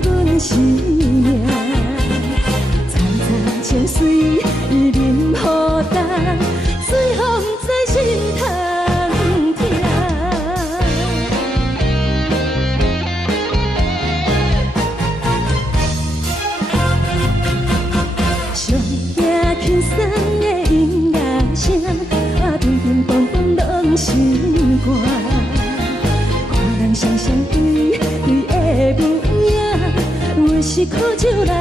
阮生命。层层情水任何等，随风在心通听。上惊轻松的音乐声，乒乒乓乓拢心肝。看人双双对的舞影，阮是苦酒来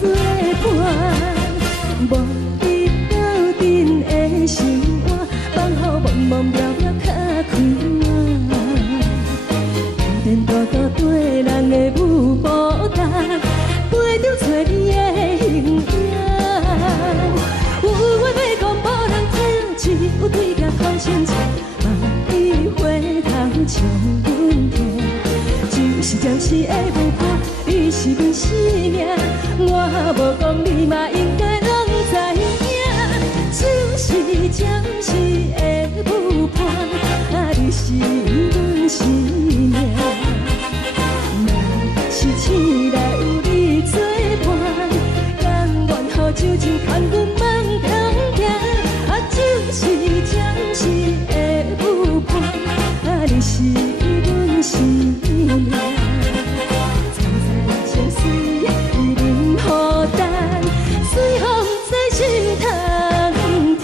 作伴。无你斗阵的心肝，放予茫茫渺渺较开眼。颠颠倒倒对人的舞步弹，陪着做你的形影。有话要讲无人听，只有对镜头心情。万里回头像阮听，就是暂时的舞伴，你是阮生命。我无讲你嘛应该拢知影，就是暂时的舞伴，你是阮生命。若是醒来有你作伴，甘愿予酒精牵阮放长行，就是暂时的舞伴，你是阮生命。层层情水任何等，随风在心通听。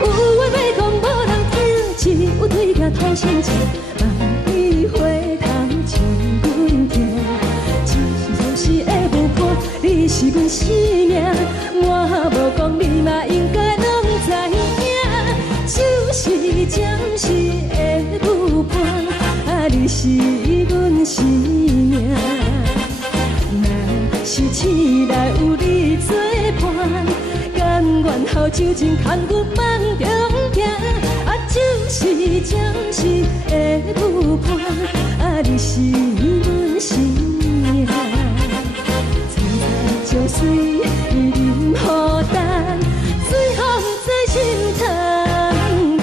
有话要讲无人听，只有对镜头心情。万里回头像阮听，就是暂时的舞伴，你是阮生命。我无讲你嘛应该拢知影，就是暂时的舞伴，你是阮生命。若是醒来有你作伴，甘愿予酒精牵阮放长行，就是暂时的舞伴，你是阮生命。层层情水任何等，随风在心通听。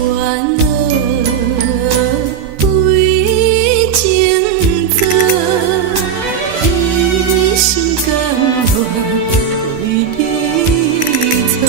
烦恼为情做，一心甘愿为你错。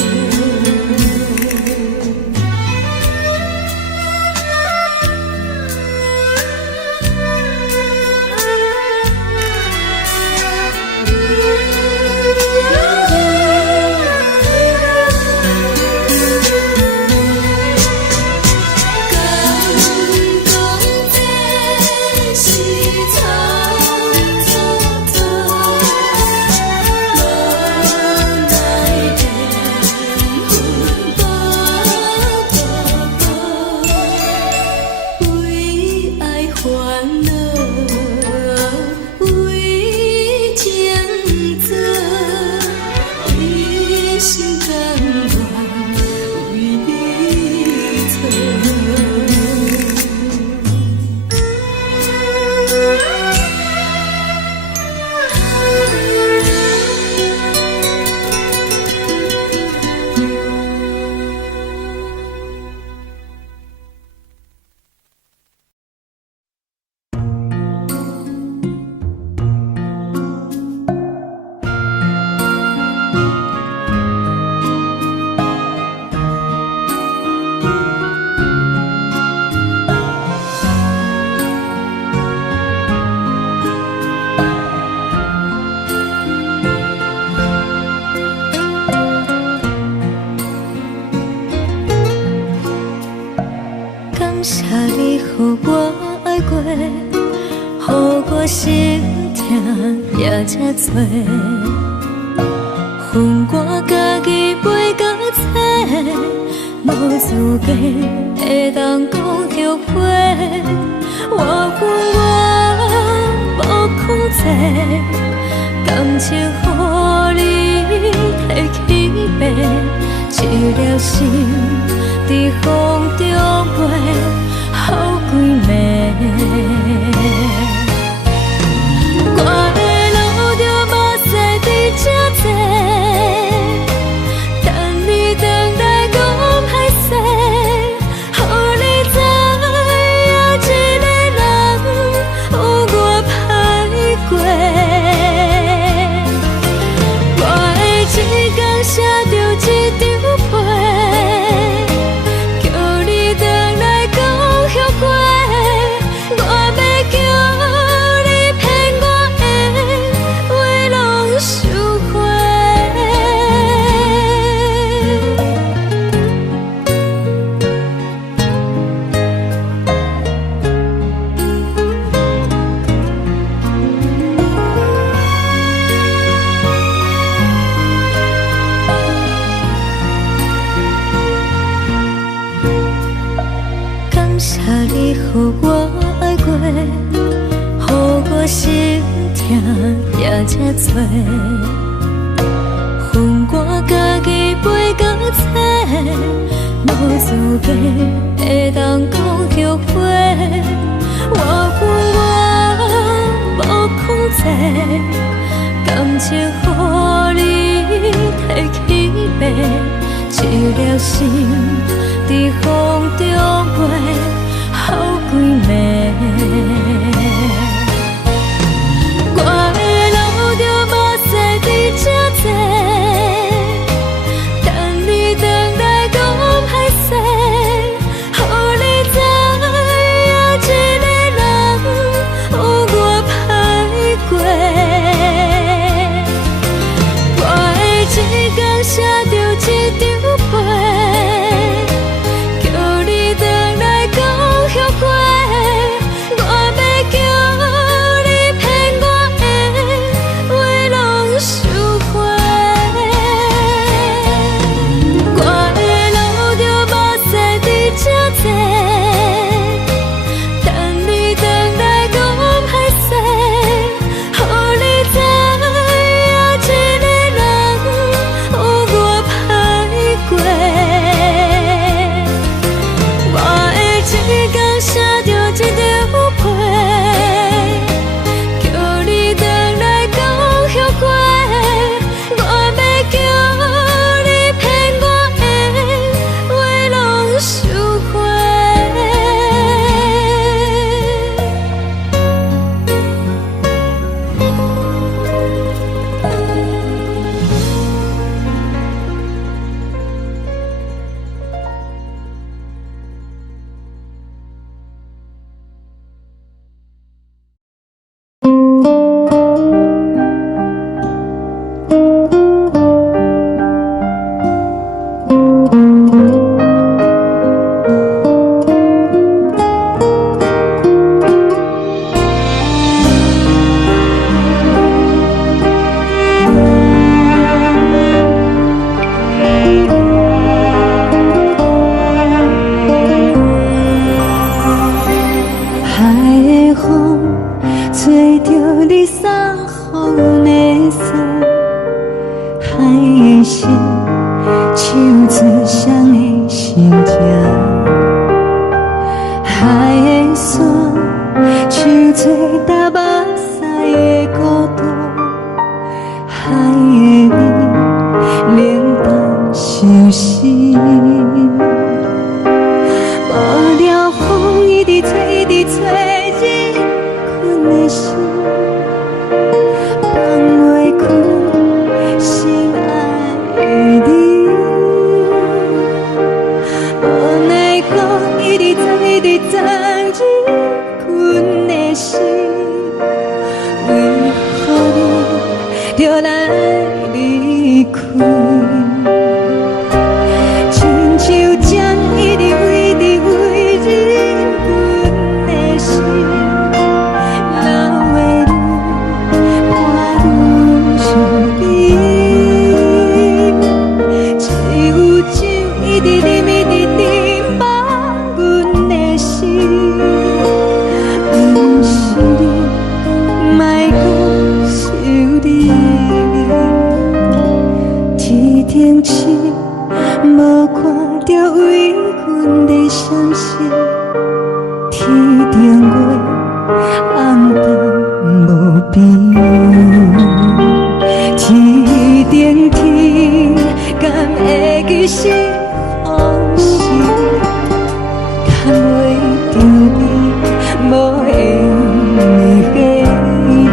感谢你，予我爱过，予我心痛也这多。恨我家己袂到切，无资格会当讲后悔。我恨我无控制，感情予你提起白，一粒心在风中飞，好几暝。我的路就无驶伫这多，等你回来讲歹势，予你知影一个人有我歹过。我的一天写着一张被，叫你回来讲后悔。我要叫你骗我的话拢收回。感谢你，予我爱过，予我心痛也这多。恨我家己袂到切，无资格会当讲后悔。我恨我无控制，感情予你提起白，一粒心在风中飞，好几暝。我的路就无驶伫这多，等你回来讲歹势，予你知影一个人有我歹过。我的一天写着一张被，叫你回来讲后悔。来离开。亲像将一直为你为人阮的心，流的泪伴阮伤悲，只有酒一直啉一直啉饱阮的心，不是你，莫搁想你。天顶星，无看到为阮的闪烁；天顶月，暗淡无边。天顶天，敢会记是往事？敢袂着你，无缘的回忆。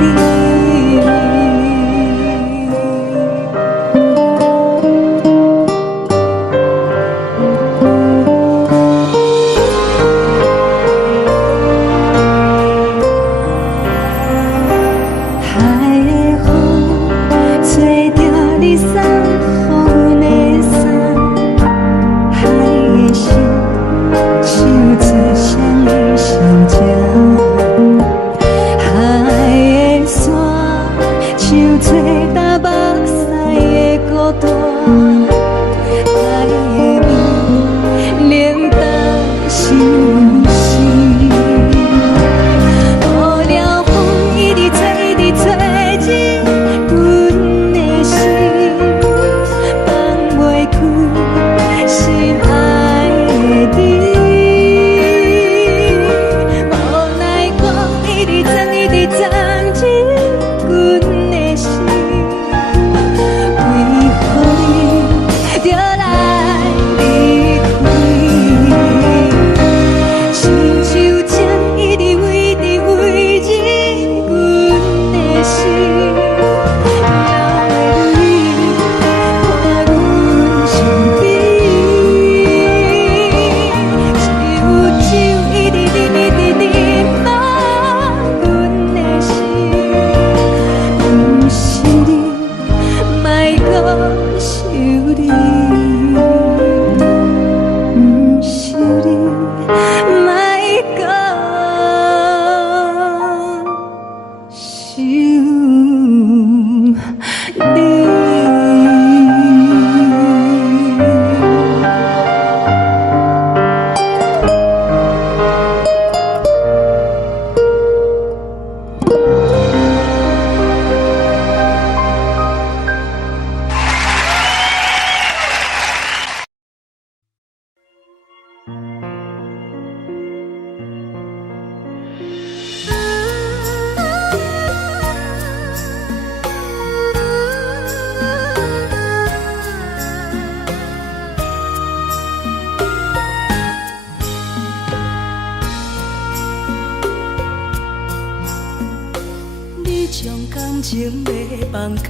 感情要放空，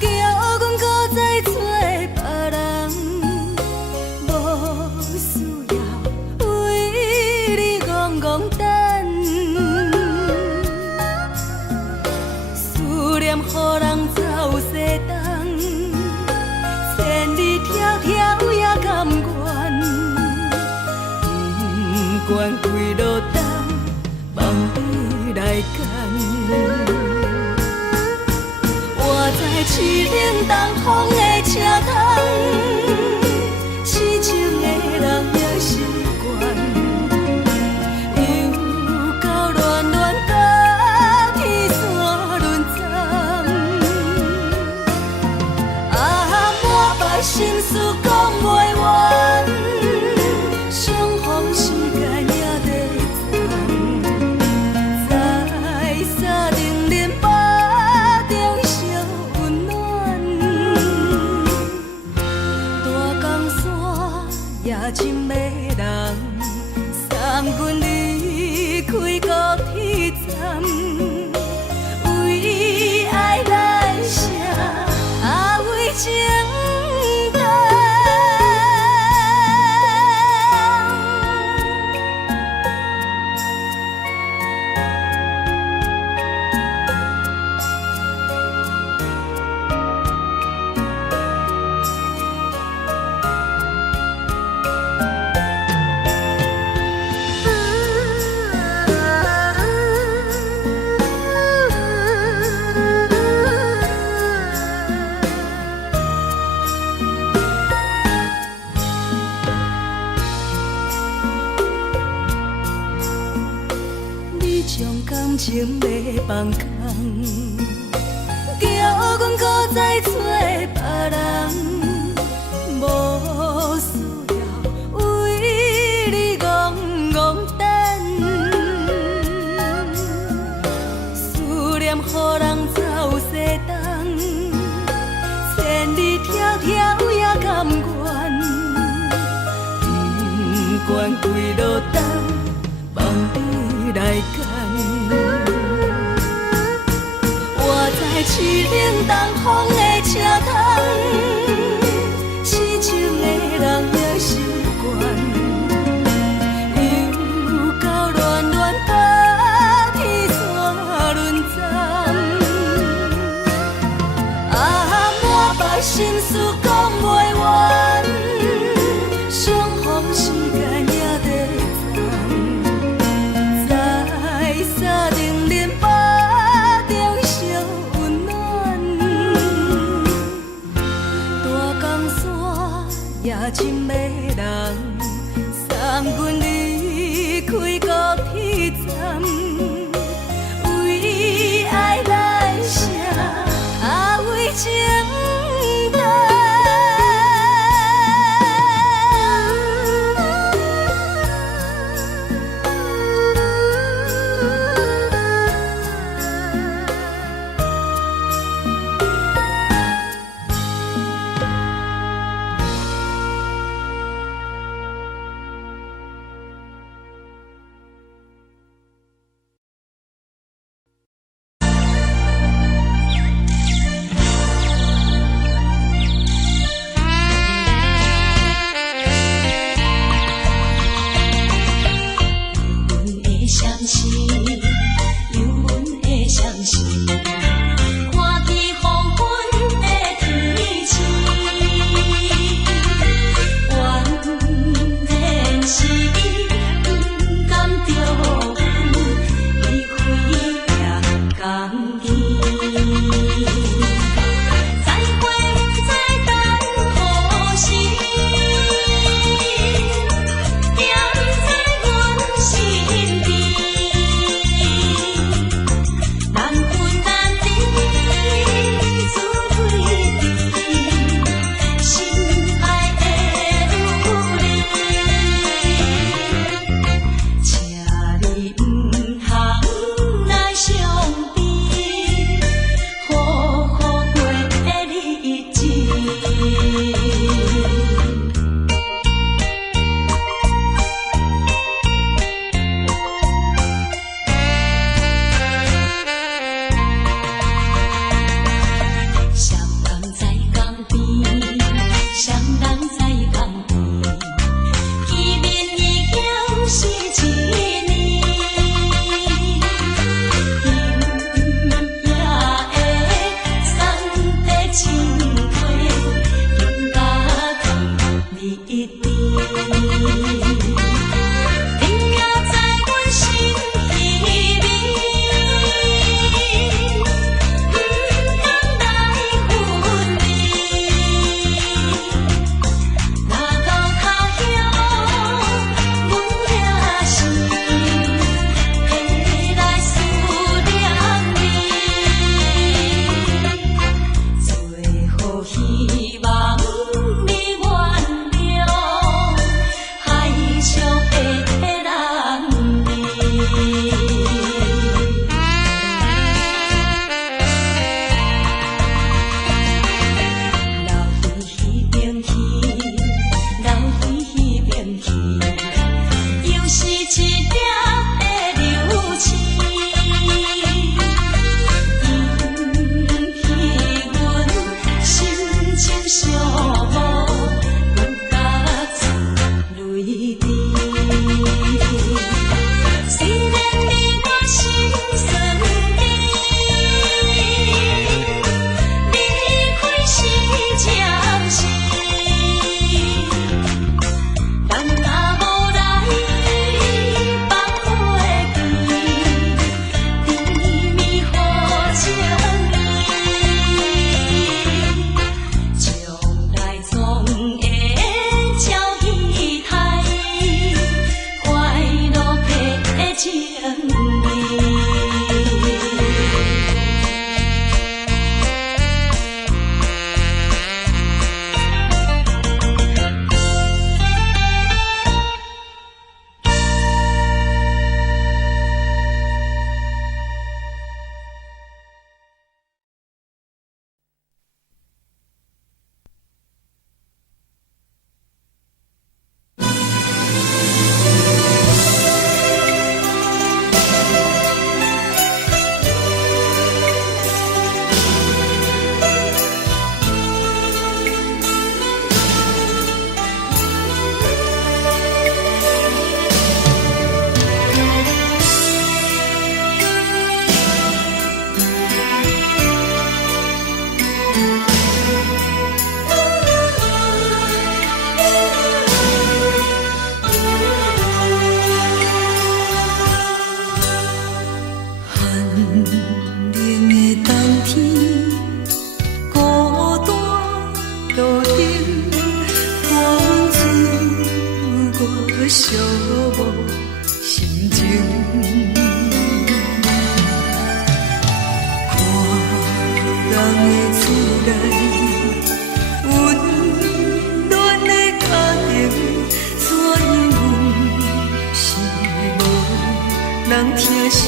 叫阮搁再找别人，无需要为你戆戆等。思念予人走西东，千里迢迢也甘愿，不管几路东，望你来干。我在凄冷东风的车窗，痴情的人也习惯，又到恋恋甲天线轮转。满腹心事讲袂完，相逢时间也在藏，在沙冷冷巴中烧温暖。大江山夜深的人，送阮离开高铁站，为爱来写为情。伤感情要放空，叫阮搁再找别人，无需要为你戆戆等，思念予人走西东，千里迢迢也甘愿，不管几路灯，望你来牵。我在凄冷东风的车窗，痴情的人也习惯，又到恋恋把天线轮转。啊，满腹心事讲袂完，相逢时间也在站，在沙定林巴中烧温暖。大江山也深的人，送阮离开高铁站，为爱来写，为情等。无心情。看人的厝内温暖的家庭，怎因阮是无人疼惜？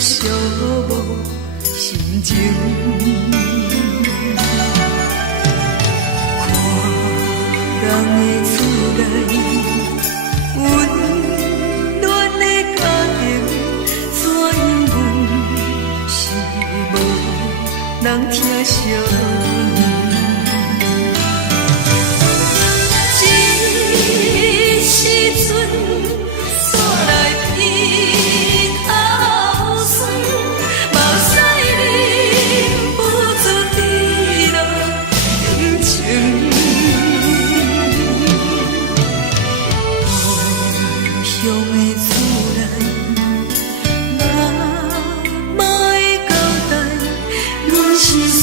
寂无心情，看人的厝内温暖的家庭，怎因阮是无人疼惜？一时阵煞来鼻头酸，目屎忍不住滴落眼睛。故乡的厝内，妈妈的交代，阮是思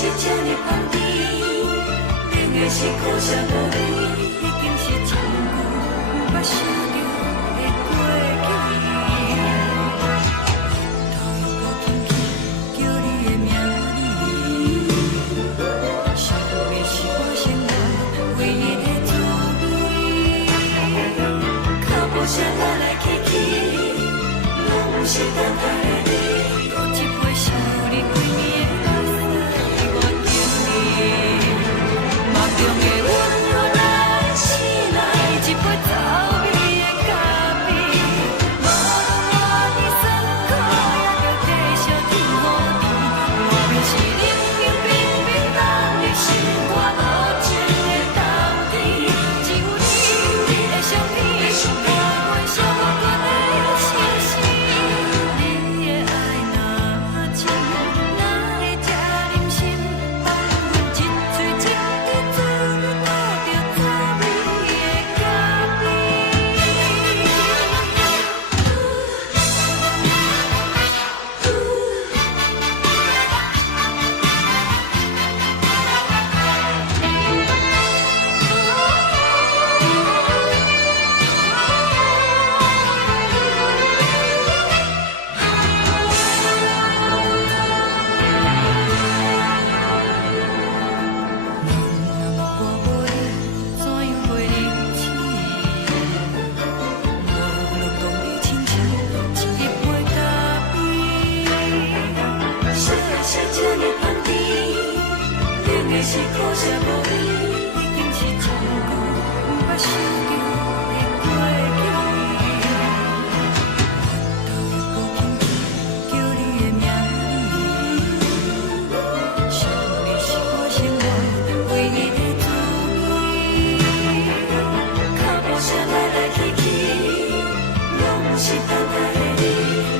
是这呢香甜，冷的是苦涩无味，已经是真久毋捌想着的过去。头又搁轻轻叫你的名字，想的是我生活唯一的滋味。脚步声来来去去，拢是等待的你，搁一杯想你几暝的目屎，我敬你。梦中的阮何来醒来，一杯走味的咖啡，无论我的酸苦，也着继续甜予你。我便是冷冷冰冰放入心肝无情的冬天，只有你的相片，陪阮寂寞过的心事。你的爱若真，哪会这忍心放阮一嘴一滴珠，倒着滋味的咖是苦涩无味，已经是真久毋捌想着的过去。头又搁轻轻叫你的名字，想你是我生活唯一的滋味。脚步声来来去去，拢是等待的你，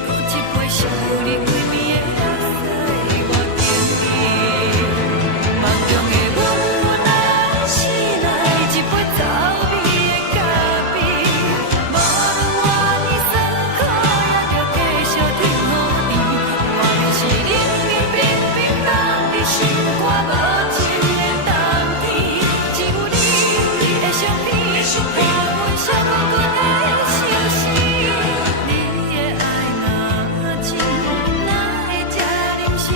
搁一杯想你几暝的目屎，我敬你。梦中的阮何来醒来，一杯走味的咖啡，无论我的酸苦，也着继续甜予你。我便是冷冷冰冰放入心肝无情的冬天，只有你的相片，陪阮寂寞过的心事。你的爱若真，哪会这忍心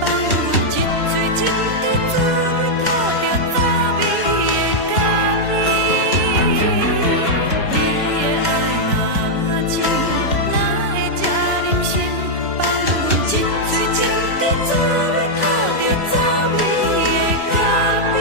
放阮一嘴一滴珠，倒着滋味的咖啡。你的爱若真，哪会这忍心放阮一嘴一滴珠，倒着滋味的咖啡。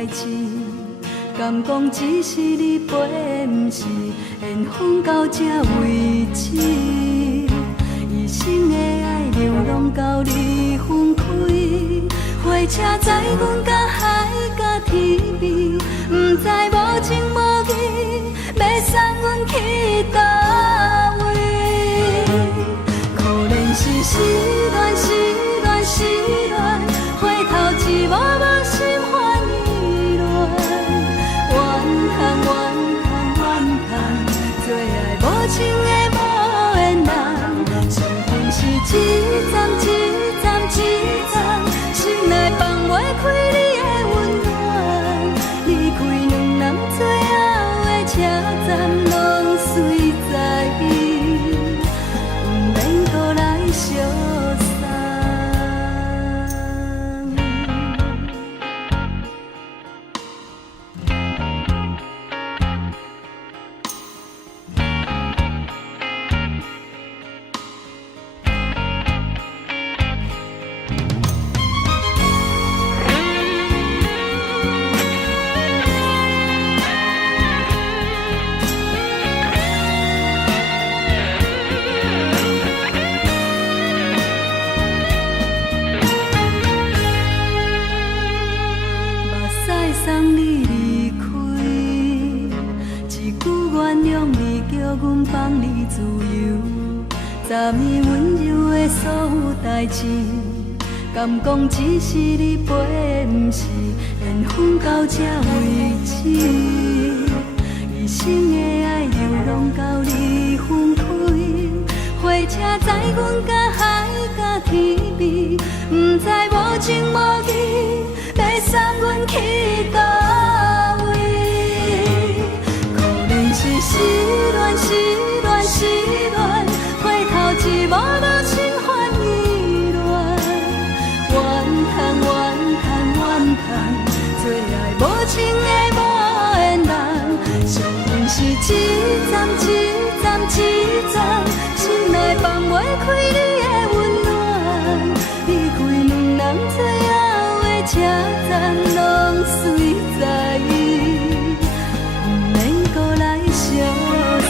代志，敢讲只是你陪，不是缘分到这为止。一生的爱流浪到你分开，火车载阮甲海甲天边，不知无情无义，要送阮去倒位？可怜是失恋，失恋，失恋，回头一幕幕心烦意乱，怨叹，怨叹，怨叹，最爱无情的无缘人，情分是一站一站一站，心内放袂开你的温暖，离开两人最后的车站，拢随在不免搁来相送。送你离开，一句原谅你，叫阮放你自由。昨暝温柔的所有代志，敢讲只是你陪，不是缘分到这为止。一生的爱流浪到你分开，火车载阮甲海甲天边，不知无情无义，要送阮去倒位？可怜是失恋，失恋，失恋，回头一幕幕心烦意乱，怨叹，怨叹，怨叹，最爱无情的无缘人，伤痕是一站一站一站，心内放袂开你的温暖，离开两人最后的车站，拢随在不免搁来相送。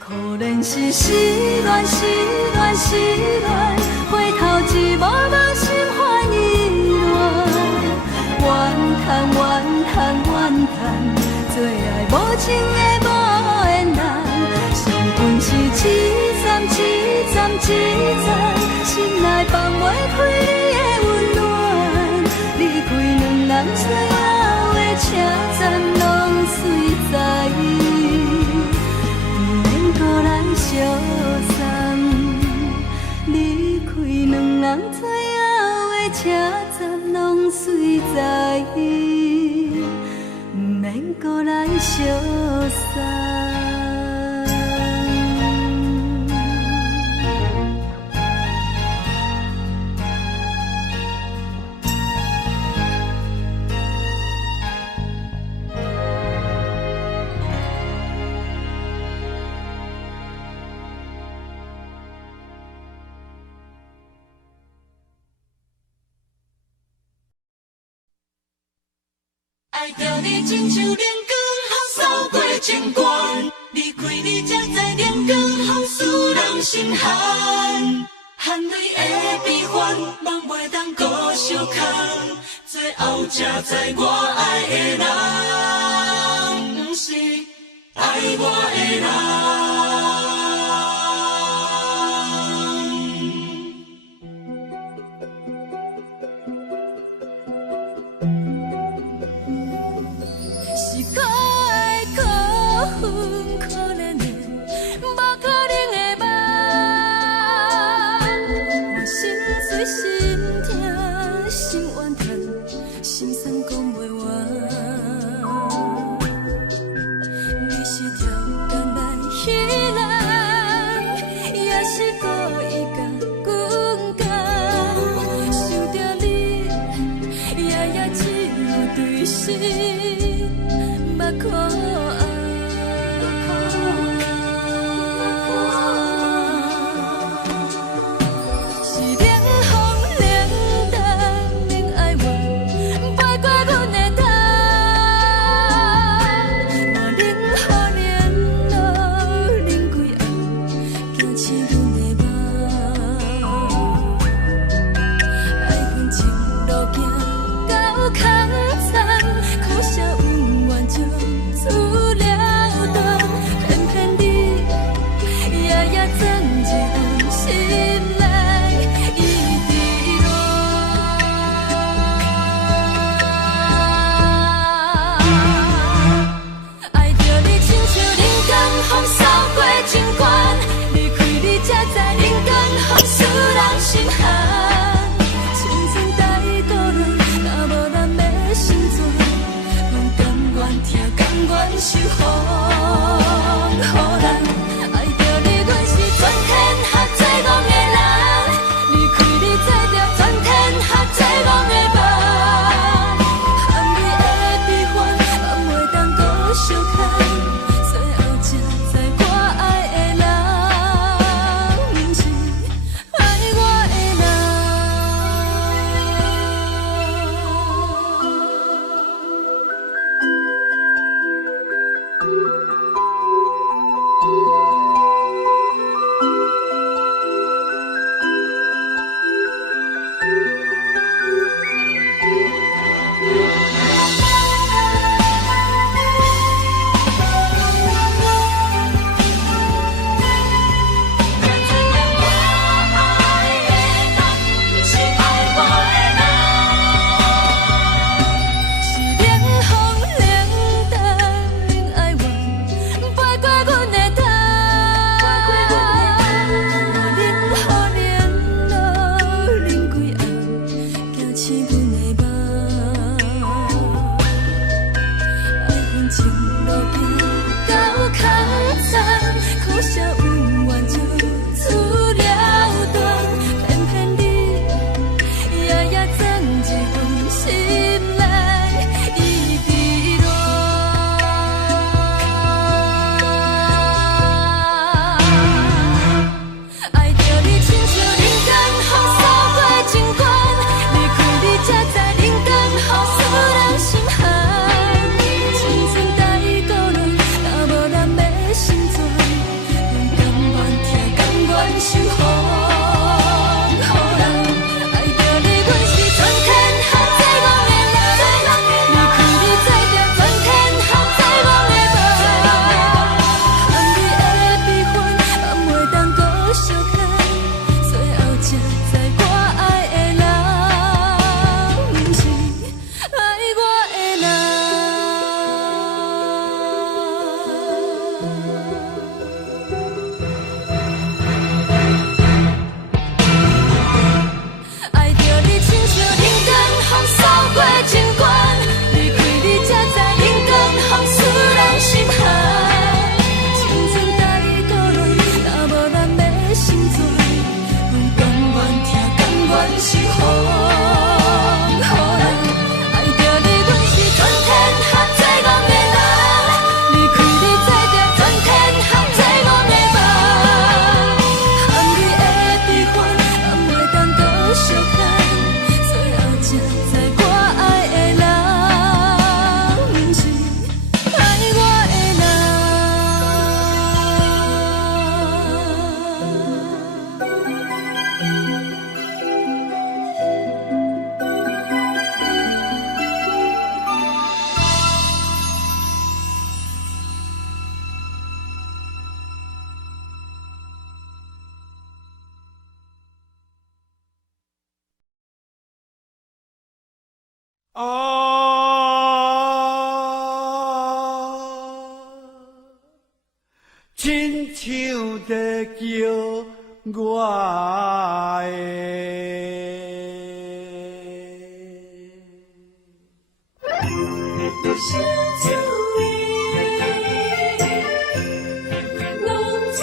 可怜是失恋，失恋，失恋，回头一幕幕心烦意乱，怨叹，怨叹，怨叹，最爱无情的无缘人，伤痕是一站一站一站，心内放袂开你的温暖，离开两人最后的车站，拢随在不免搁来相送，离开两人最后的车站，拢随在不免搁来相送。爱着你亲像阳光，扫过情关，离开你才知阳光风使人心寒。含泪的悲欢，望袂当搁相牵，最后才知我爱的人，不是爱我的人。是可爱可恨可怜的，无可能的梦。我心碎心痛心怨叹，心酸讲袂完。你是挑工来彼人，也是故意甲阮讲，想着你夜夜只有对视。目看爱，是冷风亲像在叫我小厝的浪子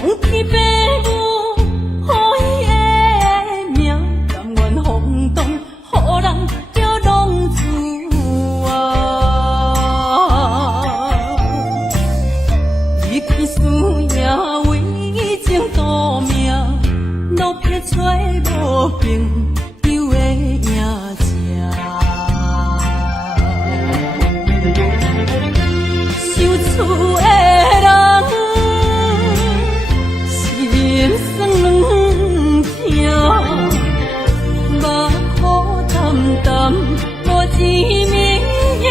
风天白雾，予伊的命，甘愿风动，予人叫浪子离去思念，为情赌命，路撇找无朋友的影子。受厝的人，心酸软痛，目苦淡淡，无一明一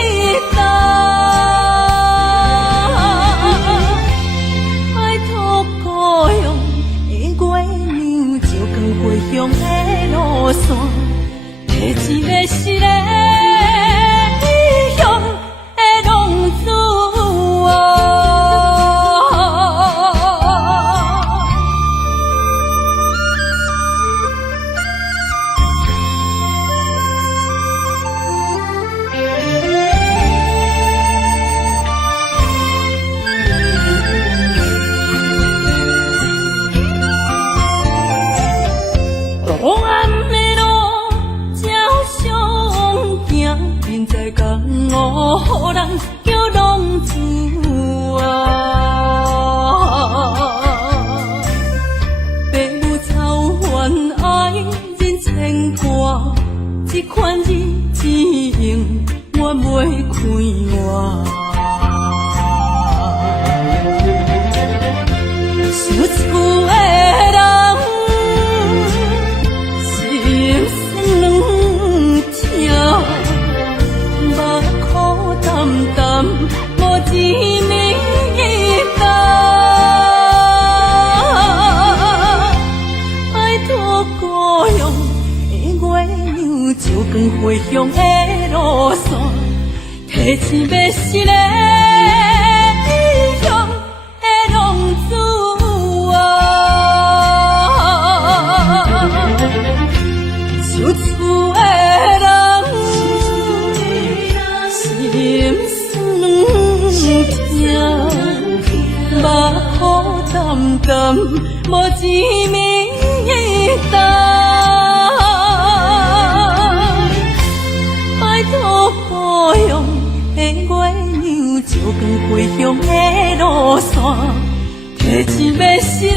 答。爱托故乡的月娘，照光回乡的路线，摕一个失个异乡的浪子。黑暗的路，照常行，人在江湖，予人叫浪子父母操怨爱人牵挂，这款日子用我袂开换。受厝的人，心酸软痛，目苦淡淡，无一明一答。爱托故乡的月娘，照光回乡的路线，提钱要失个异乡的浪子受厝的人，心酸软痛，目苦淡淡，无一明一答。爱托故乡的月娘，照光回乡的路线，提钱要失个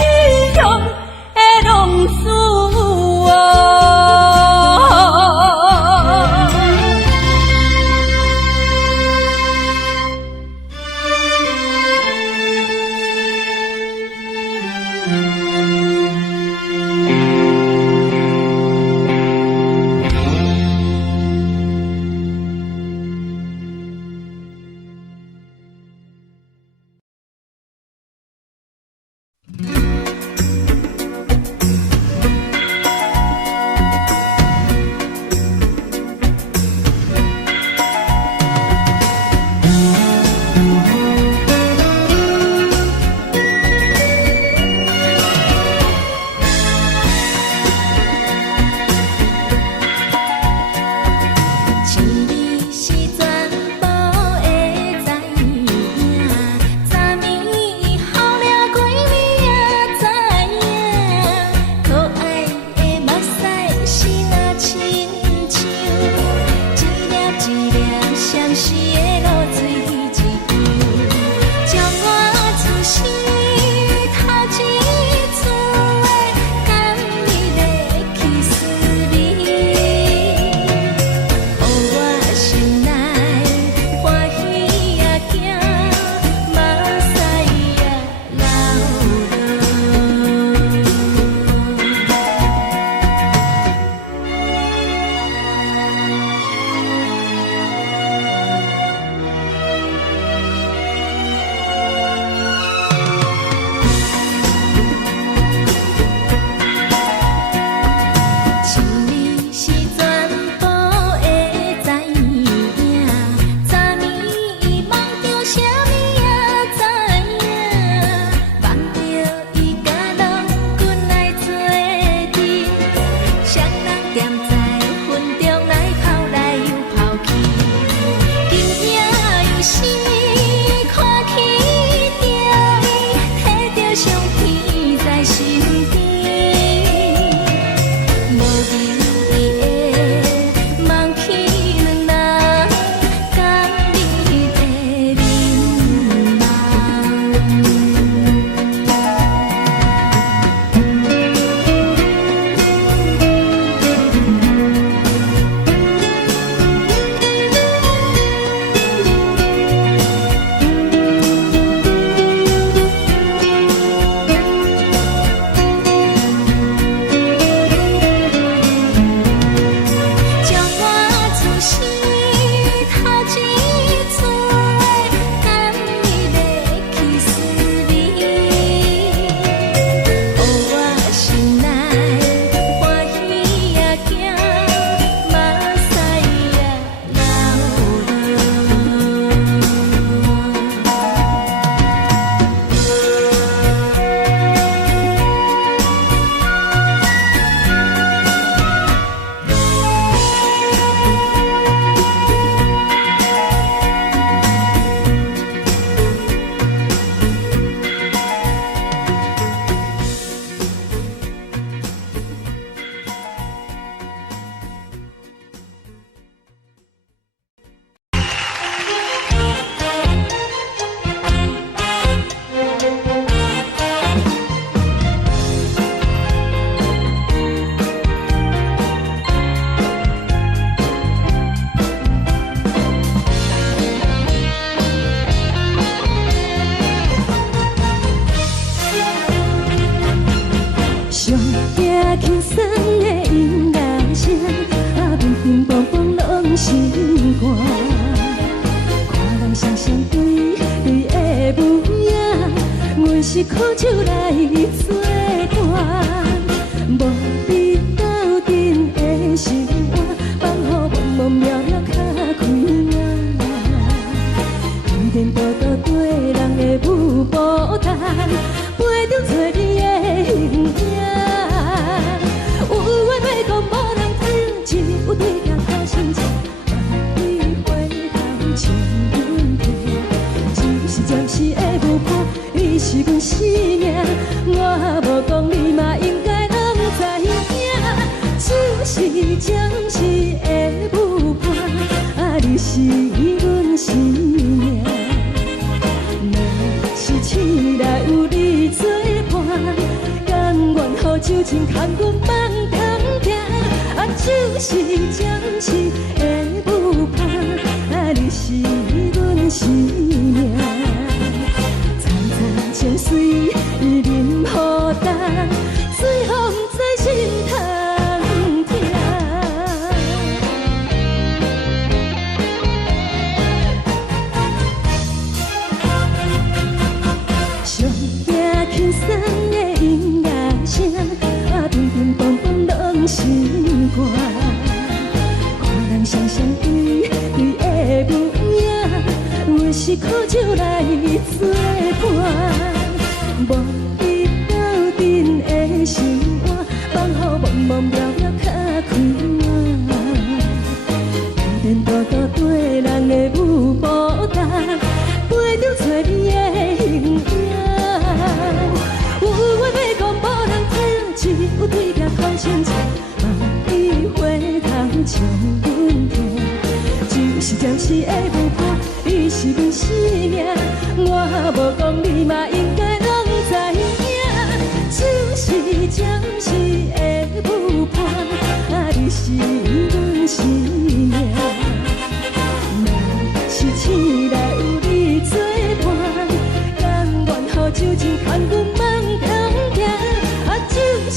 异乡的浪子上惊轻松的音乐声，乒乒乓乓拢心肝。看人双双对的舞影，阮是苦酒来作伴。无你斗阵的心肝，放予茫茫渺渺较开眼。颠颠倒倒对人的舞步弹，陪着做你的形影。有话要讲无人听，只有对镜头先唱，万里回头唱阮听。就是暂时的舞伴，你是阮生命，我无讲你嘛应该拢知影。就是暂时的舞伴，你是阮生命。若是醒来有你作伴，甘愿予酒精牵阮放通行。就是暂时的舞伴，你是阮生命。层层情水任孤单，水风在心头疼。上惊轻松的音乐声，乒乒乓乓拢心肝。看人双双对的舞影，阮是苦酒来作伴。无你斗阵的心肝，放予茫茫渺渺较开眼。颠颠倒倒对人的舞步弹，陪着做你的形影。有话要讲无人听，只有对镜头先唱，万里回头唱阮听。就是暂时的舞伴，你是阮生命，我无讲你嘛应该拢知影。就是暂时的舞伴，你是阮生命。若是醒来有你作伴，甘愿予酒精牵阮放通行。就是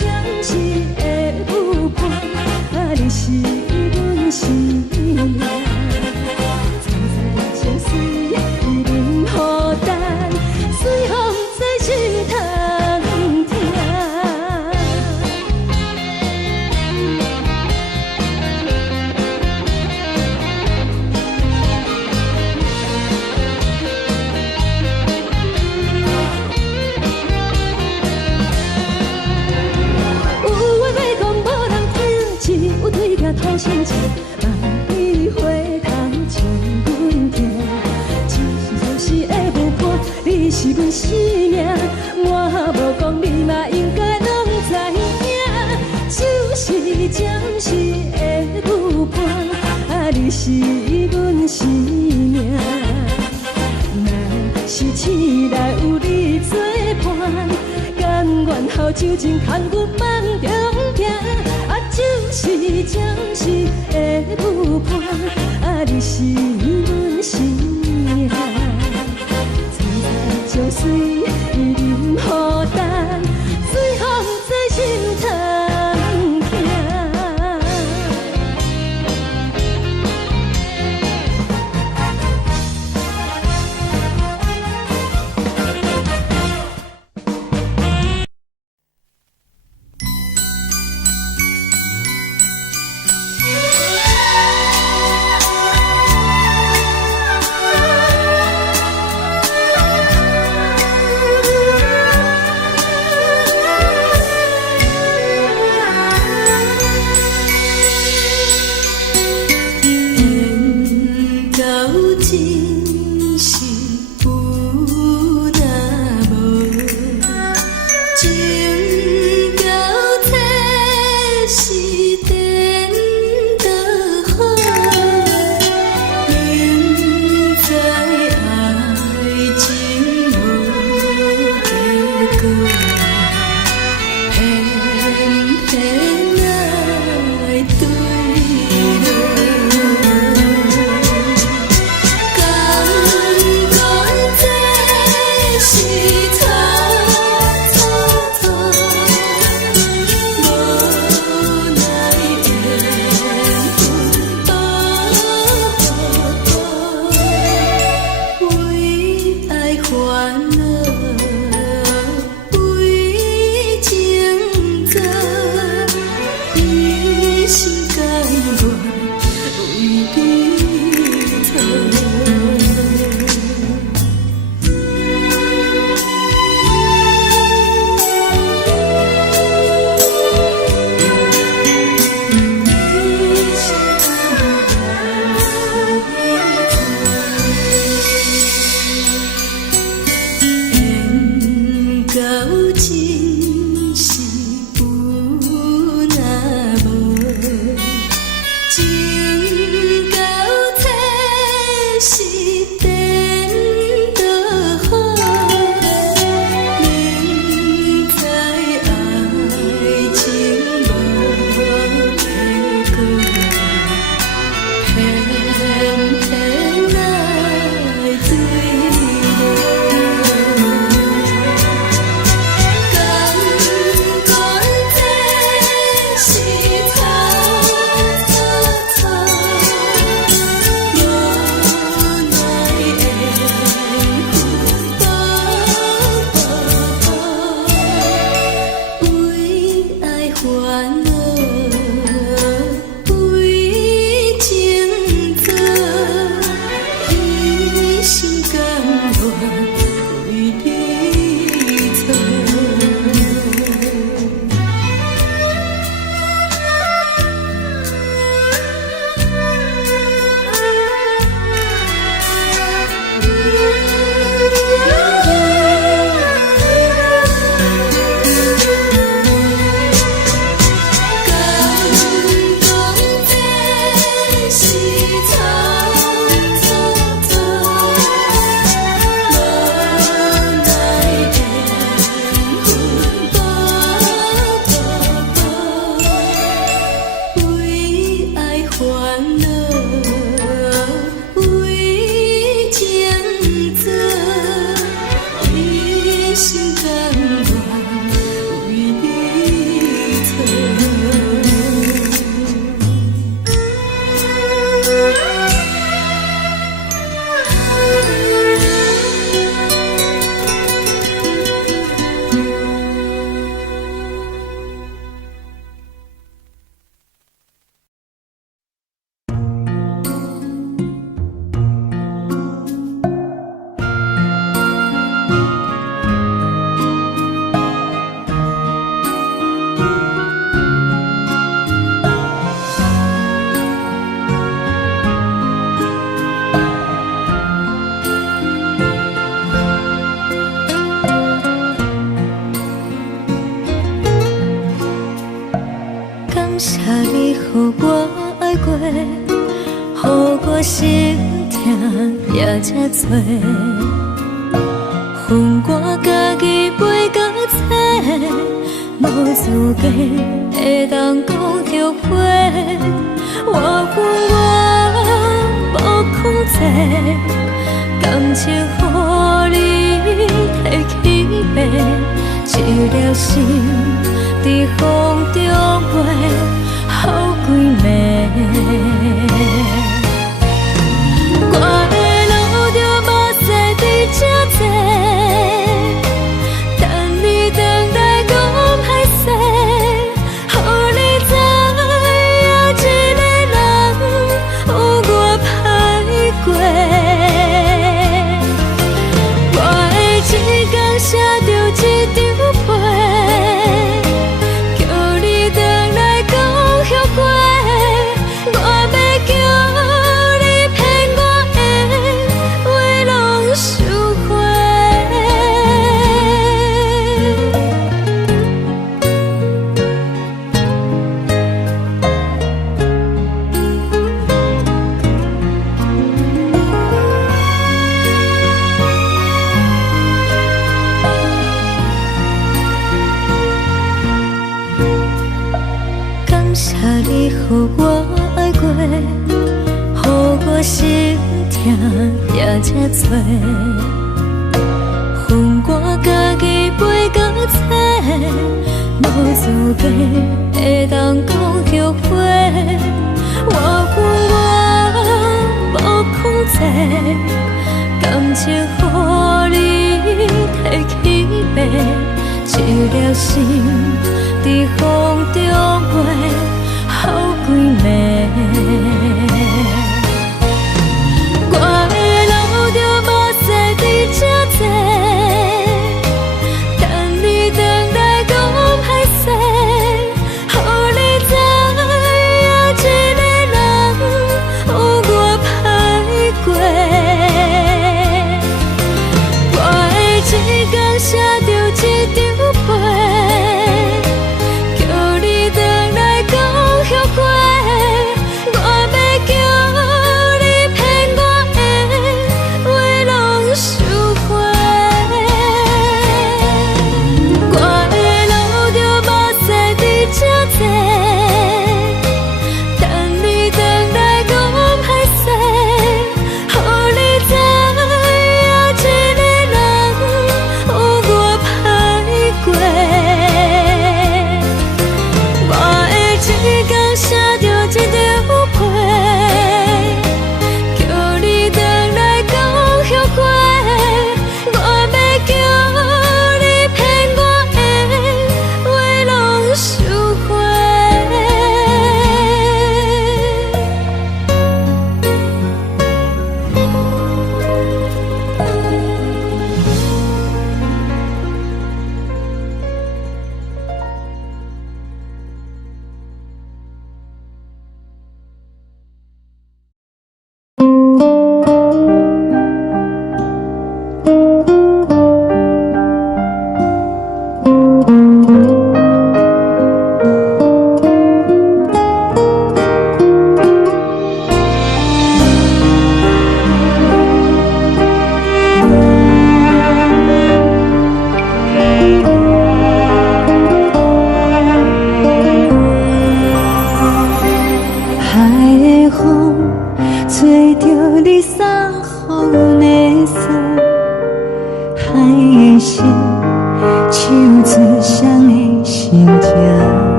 暂时的舞伴，你是阮生命。层层情水任孤单，水风在心头疼。有话要讲无人听，只有对镜头先唱，万里回头唱阮听。就是暂时的舞伴，你是阮生命，我无讲你嘛应该拢知影。就是暂时的舞伴，你是阮生命。若是醒来有你作伴，甘愿予酒精牵阮放中行。就是暂时的舞伴，你是阮生命。层层情水任孤单，水风在心头疼。烦恼为情做，一心甘愿为你错。感谢你，予我爱过，予我心痛也这多。恨我家己袂到切，无资格会当讲后悔。我无控制，感情予你提起白，一粒心。在风中飞，好几暝。我的路着目屎在这多，等你回来讲歹势，予你知影一个人有我歹过。我的一天写着一张被。你予我爱过，予我心痛也这多。恨我家己袂到切，无资格会当讲后悔。我无控制，感情予你提起白，一粒心在风中飞。好几暝，我的路着目屎在这多，等你回来讲歹势，予你知影一个人有我歹过。我的一天写着一张被。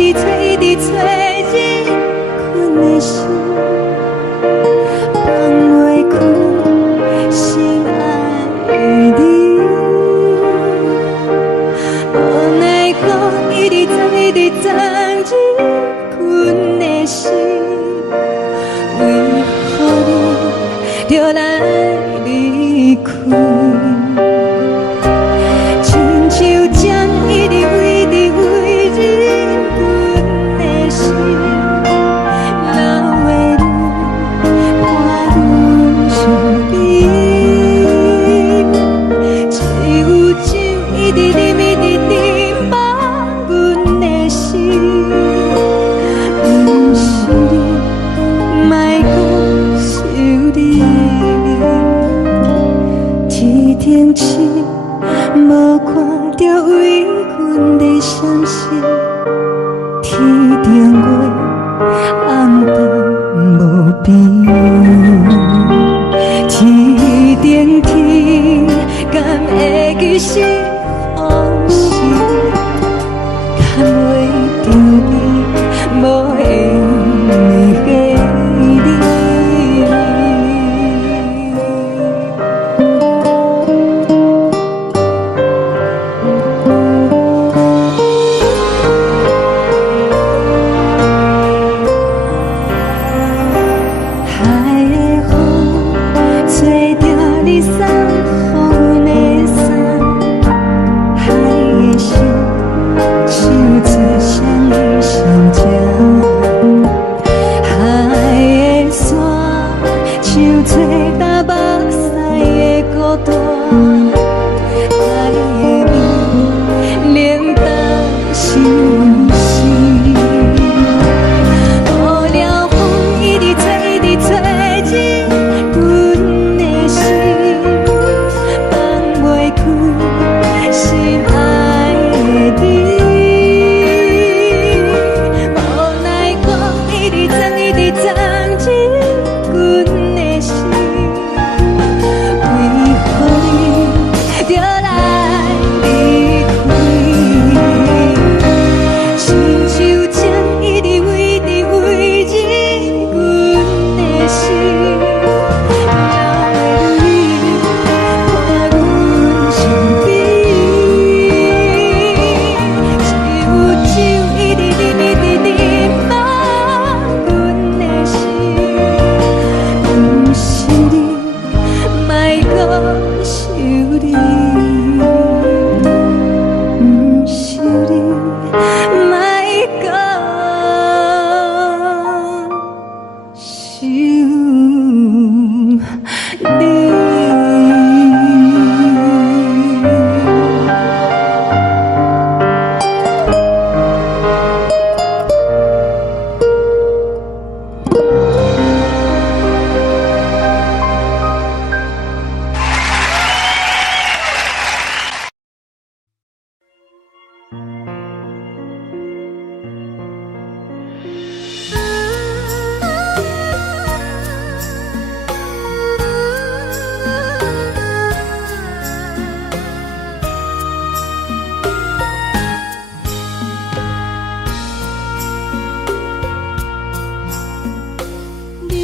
直找，一直找日困的心，放袂开心爱你。无奈何，一直找，一直找日困的心，为何你就来离开？亲像针一直围，一直围日阮的心，流的泪，看阮伤悲。一壶酒一直啉，一直啉饱阮的心，不是你，莫讲想你。一顶星，无看到为阮的伤心，天顶月，暗淡无边。天顶天，敢会记是往事？敢袂着你，无缘的你。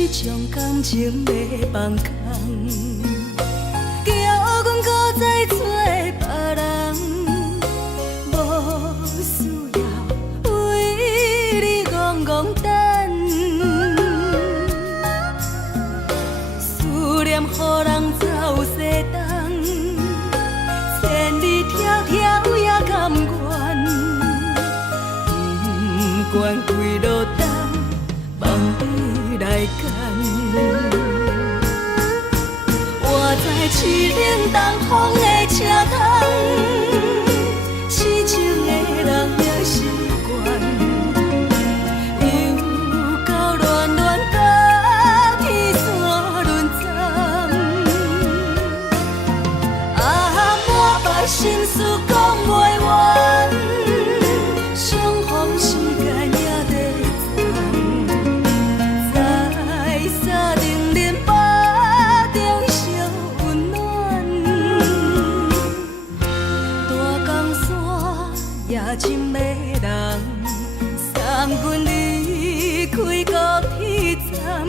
将感情要放空，叫阮搁再找别人，无需要为你戆戆等。思念予人走西东，千里迢迢也甘愿，不管几路灯，望你来干。我在凄冷东风的车窗，痴情的人也习惯，又到恋恋甲天山论战。啊，满腹心事讲袂完，相逢时间也在长，在沙冷冷巴中烧温暖。大江山也深迷人，阮离开高铁站，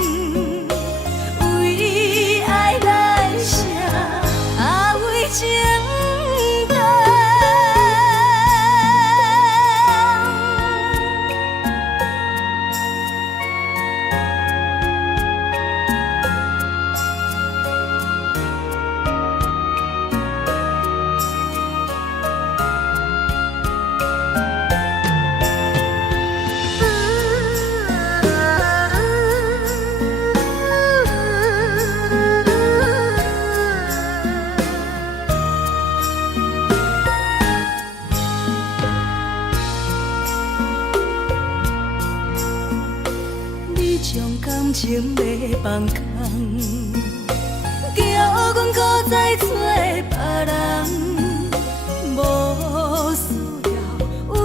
为爱来写，为情重。感情要放空，叫阮搁再找别人，无需要为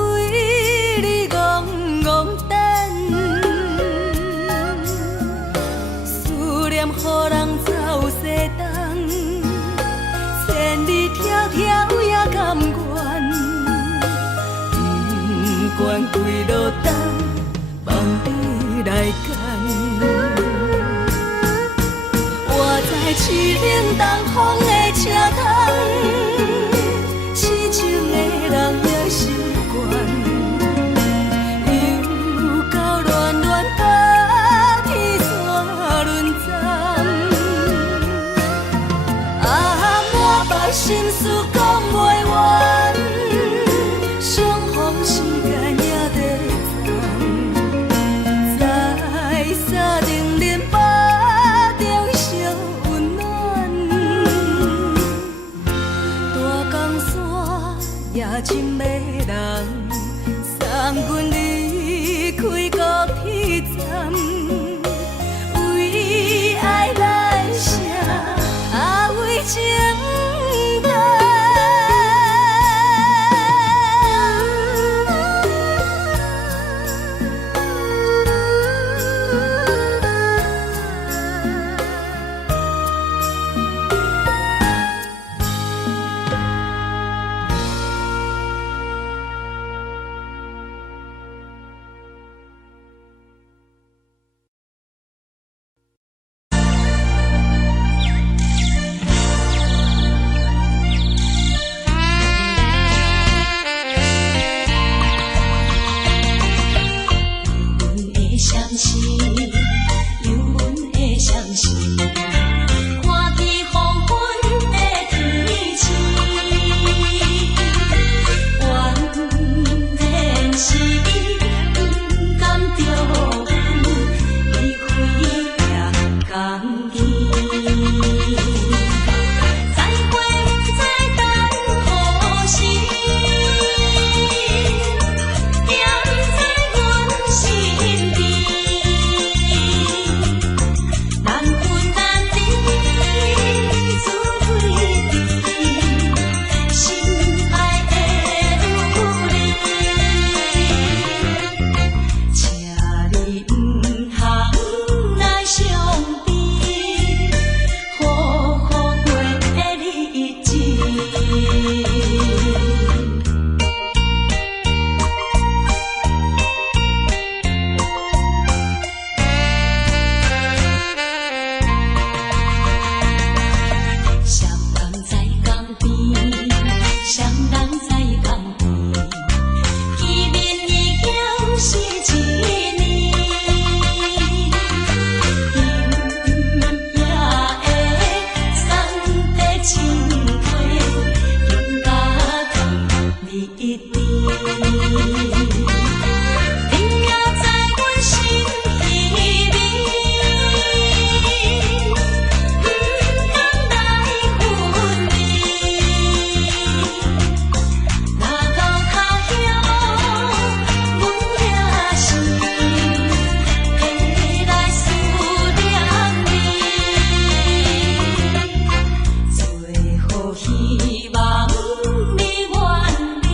你戆戆等。思念予人走西东，千里迢迢也甘愿，不管几落冬，望你来干。市冷东风的车窗，痴情的人也习惯，又到乱乱把天线轮转。满腹心事讲袂完，相逢时间也在站，在沙定连巴。也真迷人，送阮离开高铁站，为爱来写，为情重。希望你原谅。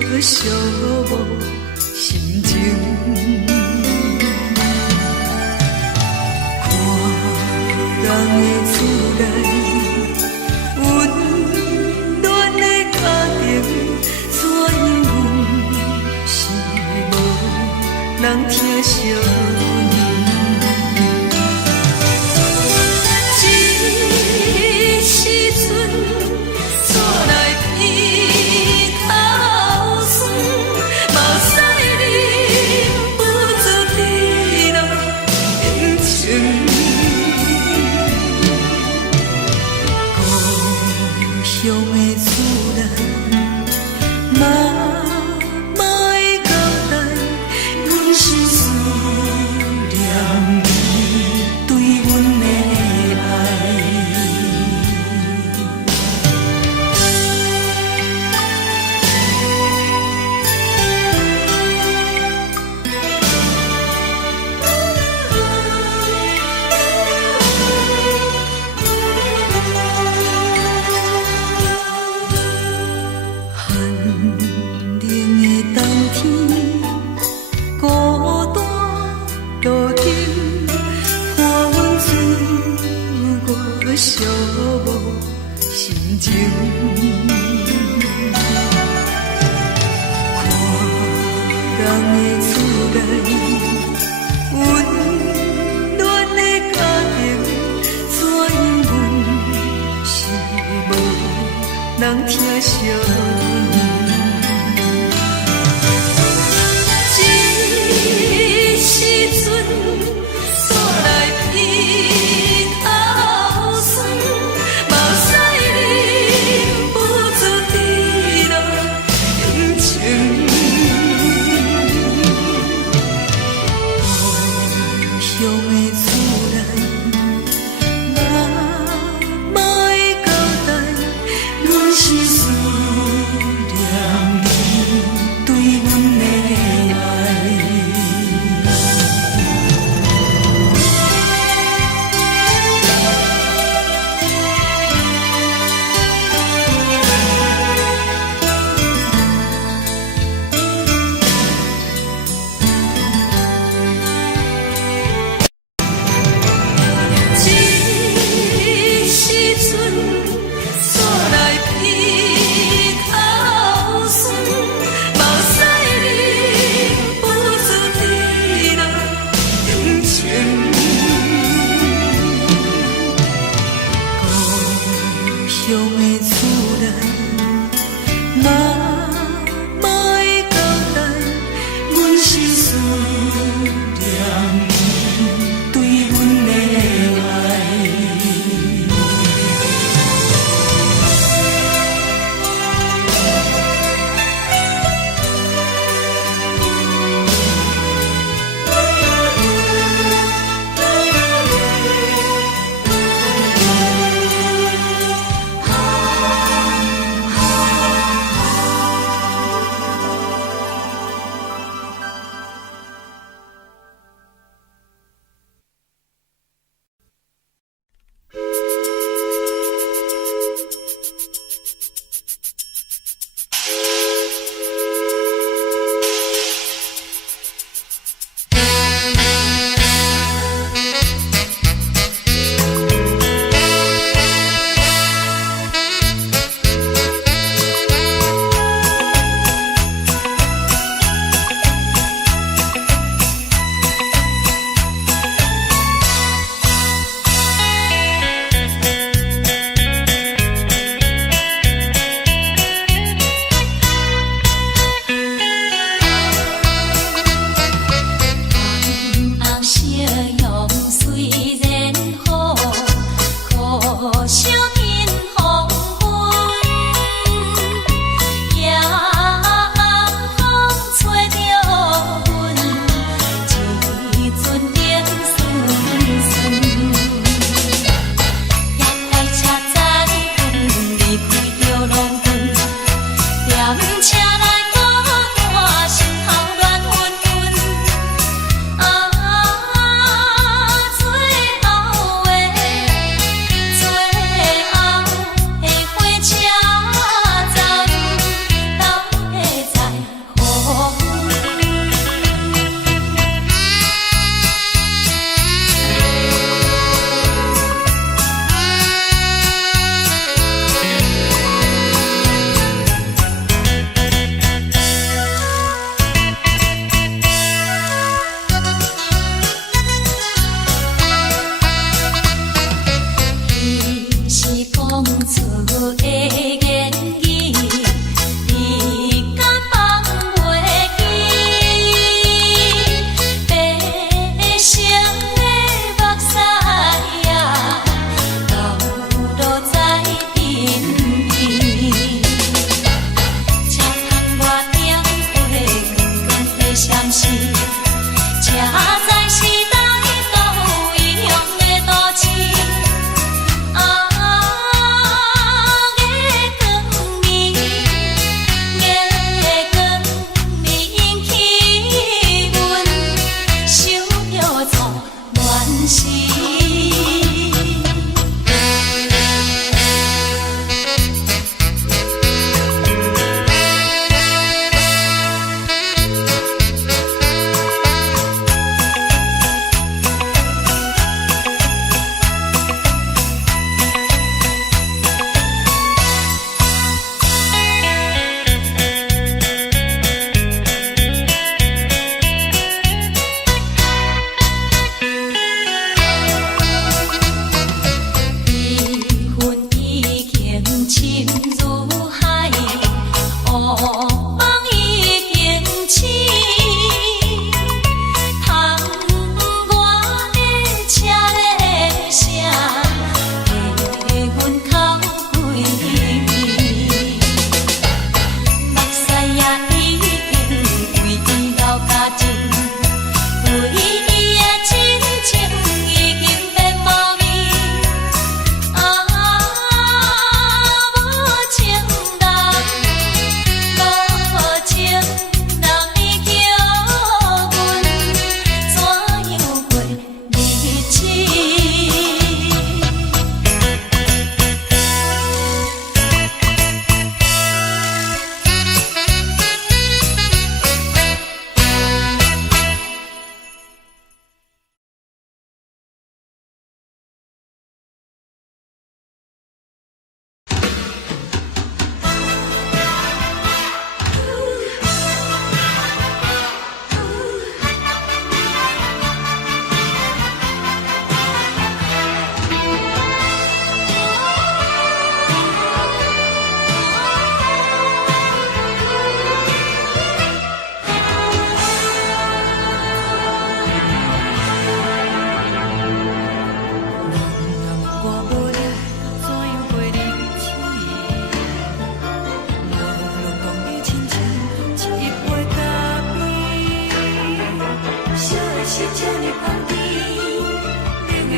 寂寞心情。看人的厝内温暖的家庭，怎因阮是无人疼惜你？这时阵怎来鼻头酸？目屎忍不住滴落眼睛。故乡的厝内，妈会交代，阮是思念你对阮的爱。寒冷的冬天，孤单路灯，看阮自我寂寞心情。看人的厝内温暖的家庭，怎因阮是无人疼惜你？这时阵怎来鼻头酸？目屎忍不住滴落眼睛。故乡的厝内，妈会交代，阮是思念你对阮的爱。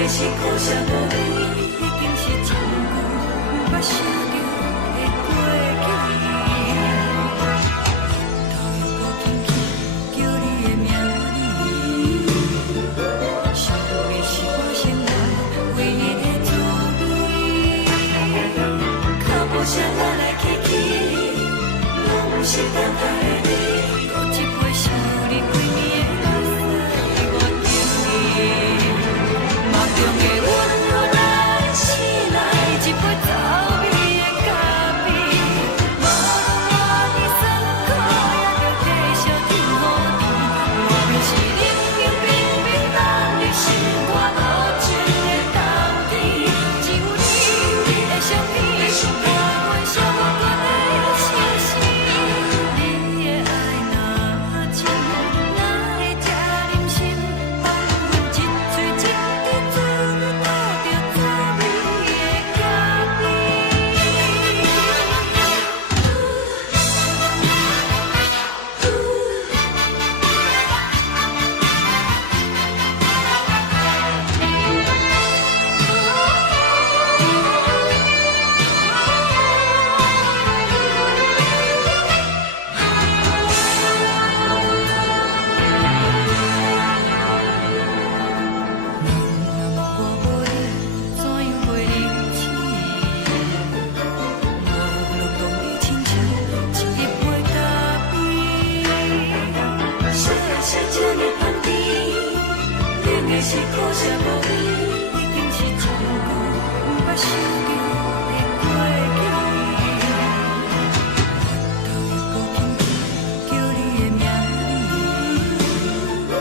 的是苦涩无味，已经是千古无法想着的过去。头又搁轻轻叫你的名字，想你是我生活唯一的滋味。脚步声来来去去，拢是等待的你，搁一杯想你几年的目屎，我着你。梦中的阮若来醒来，一杯走味的咖啡，无论我的酸苦，也着继续甜予甜。我便是冷冷冰冰放入心肝无情的冬天，只有你的相片，伴阮寂寞阮的心事。你的爱若真，哪会这忍心放阮一嘴一滴水，吐着滋味的咖啡？我无你，怎样袂离弃？无路当你亲像一杯咖啡，小的是这呢香甜，冷的是苦涩无味，已经是千古无法想着的过去。头又搁轻轻叫你的名字，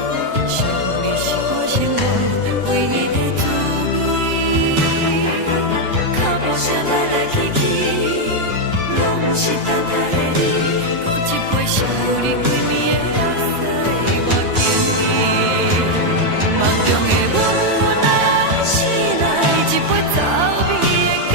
想你是我生活唯一的滋味。脚步声来来去去，拢是等待的你，搁一杯想你几暝的目屎，我着你。梦中的阮若来醒来，一杯走味的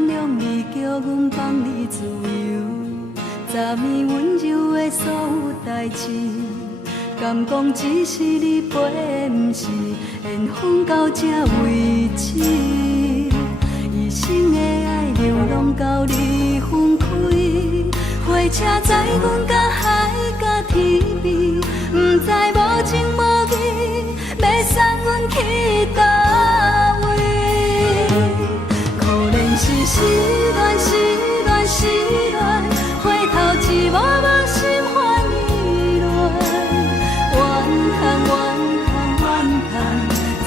原谅你，叫阮放你自由。昨暝温柔的所有代志，敢讲只是你陪，不是缘分到这为止。一生的爱流浪到你分开，火车载阮到海角天边，不知无情无义，要送阮去倒位？可怜是失恋，失恋，失恋，回头一幕幕心烦意乱，怨叹，怨叹，怨叹，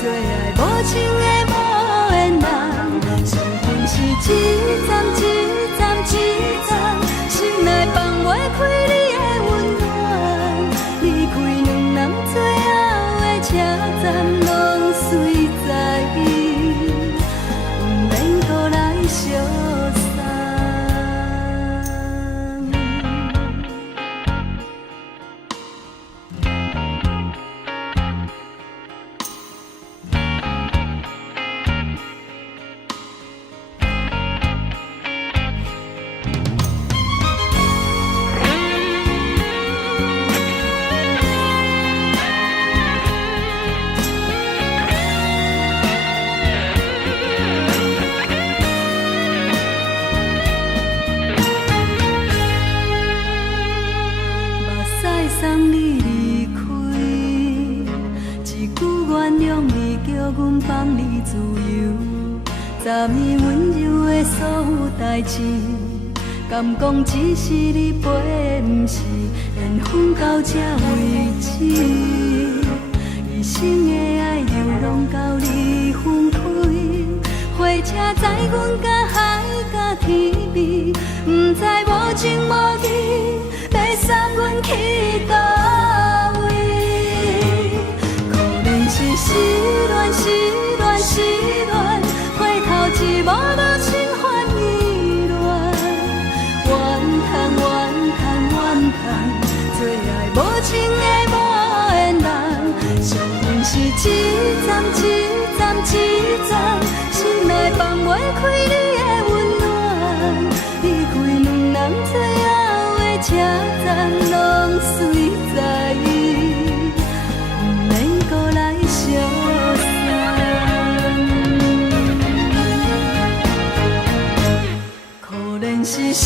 最爱无情的无缘人，伤痕是一站一站一站，心内放袂开你的温暖，离开两人最后的车站，拢随在意，不免搁来相送。送你离开，一句原谅你，叫阮放你自由。昨暝温柔的所有代志，敢讲只是你陪，不是缘分到这为止。一生的爱流浪到你分开，火车载阮到海角天边，不知无情无义，要送阮去倒位？可怜是失恋，失恋，失恋，回头一幕幕心烦意乱，怨叹，怨叹，怨叹，最爱无情的无缘人，伤痕是一站一站一站，心内放袂开你的温暖，离开两人最后的车站，拢随在意，不免搁来相送。可怜是失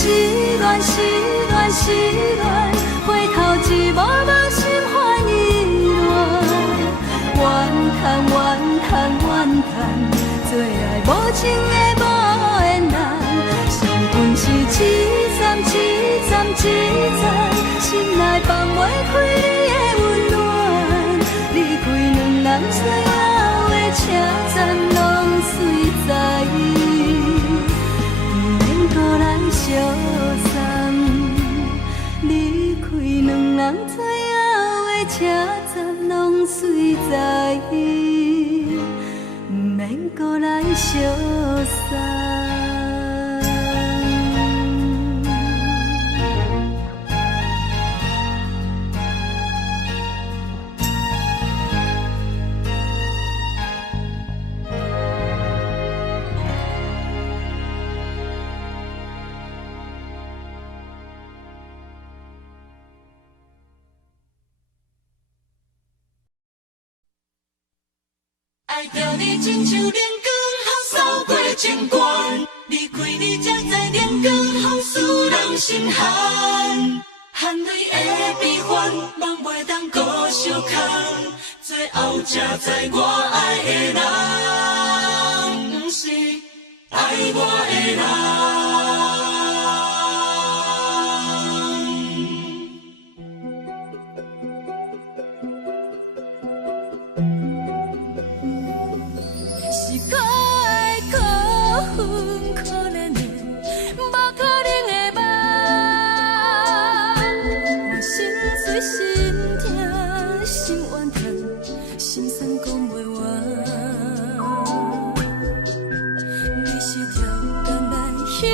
恋，失恋，失恋，回头一幕幕心烦意乱，怨叹，怨叹，怨叹，最爱无情的无缘人，伤痕是一站一站一站，心内放袂开你的温暖，离开两人最后的车站，拢随在意，不免搁来相送。离开两人最后的车站，拢随在意，不免搁来相送。爱着你亲像亮光风扫过情关，离开你才知亮光风使人心寒。含泪的悲欢，望袂当搁相牵，最后才知我爱的人，不是爱我的人。向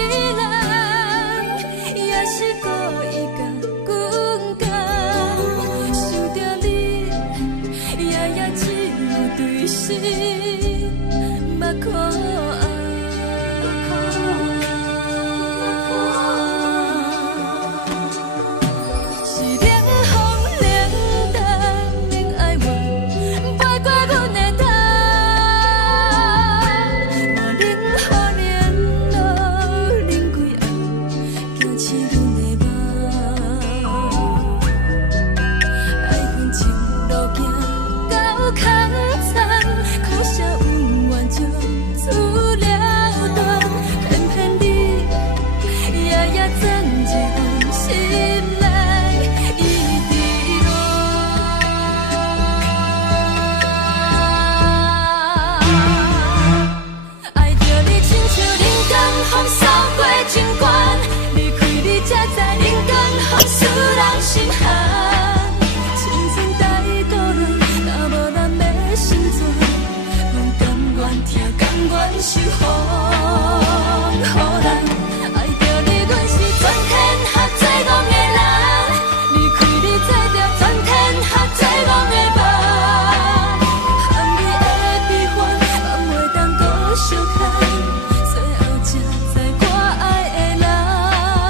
爱着你，阮是全天下最戆的人。离开你做着全天下最戆的梦。含你的悲欢，嘛袂当搁相牵。最后才知我爱的人，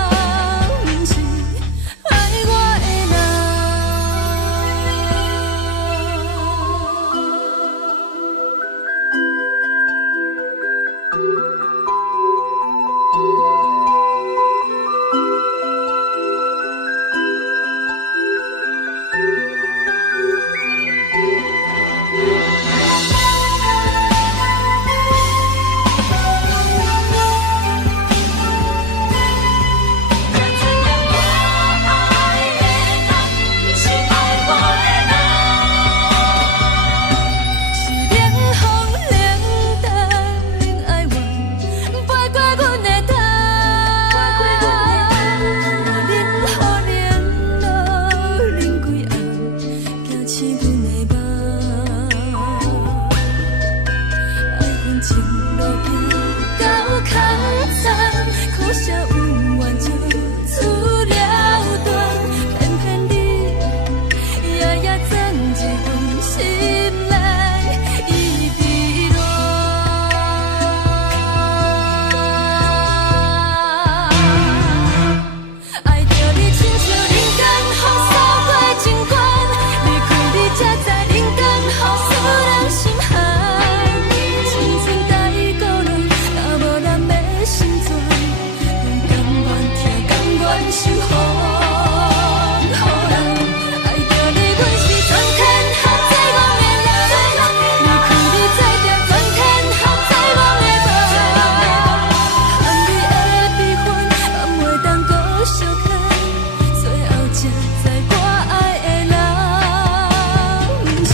不是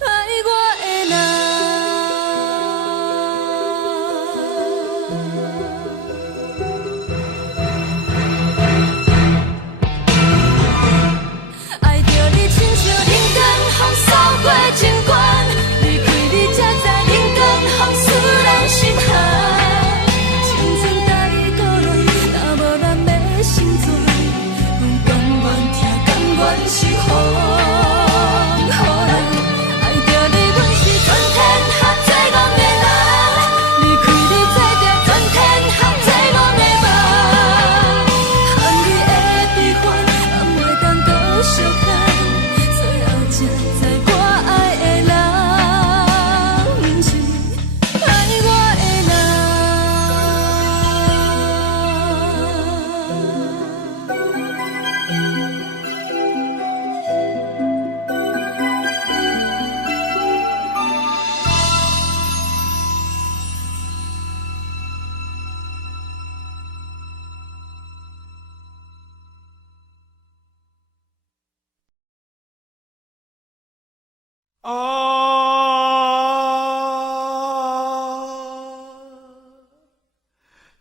爱我的人。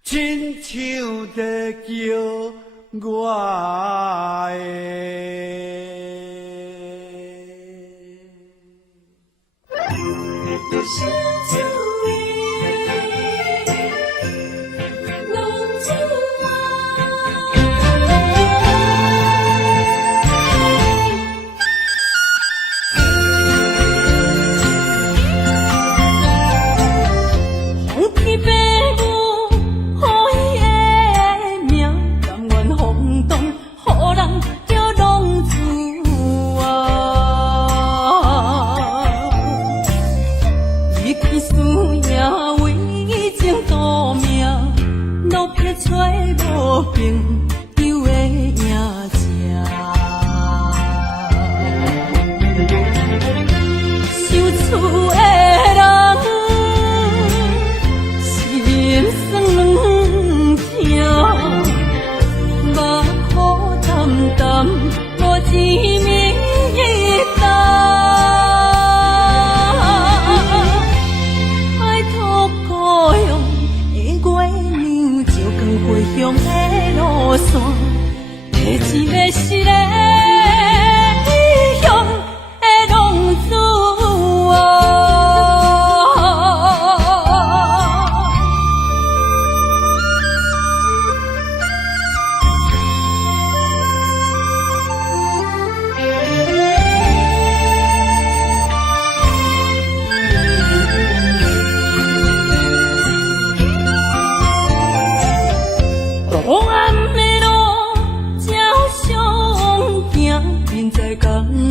亲像在叫我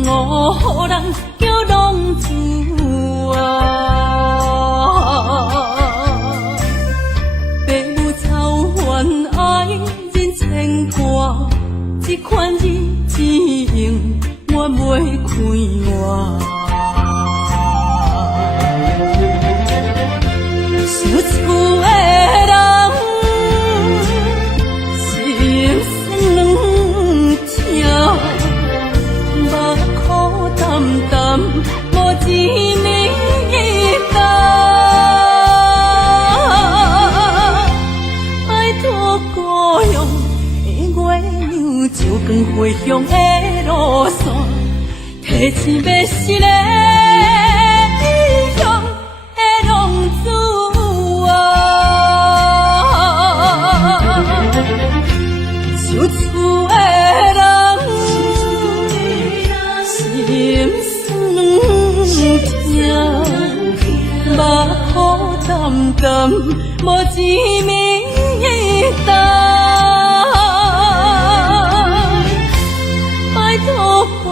予人叫浪子啊。父母操怨爱人牵挂，这款日子用我袂开外。想厝的人，心酸两条，目苦淡淡，无一年到。拜托故乡的月亮，照光回乡的路线，提醒要是个异乡的浪子。想厝的人，心酸两条，目苦淡淡，无一暝到。拜托故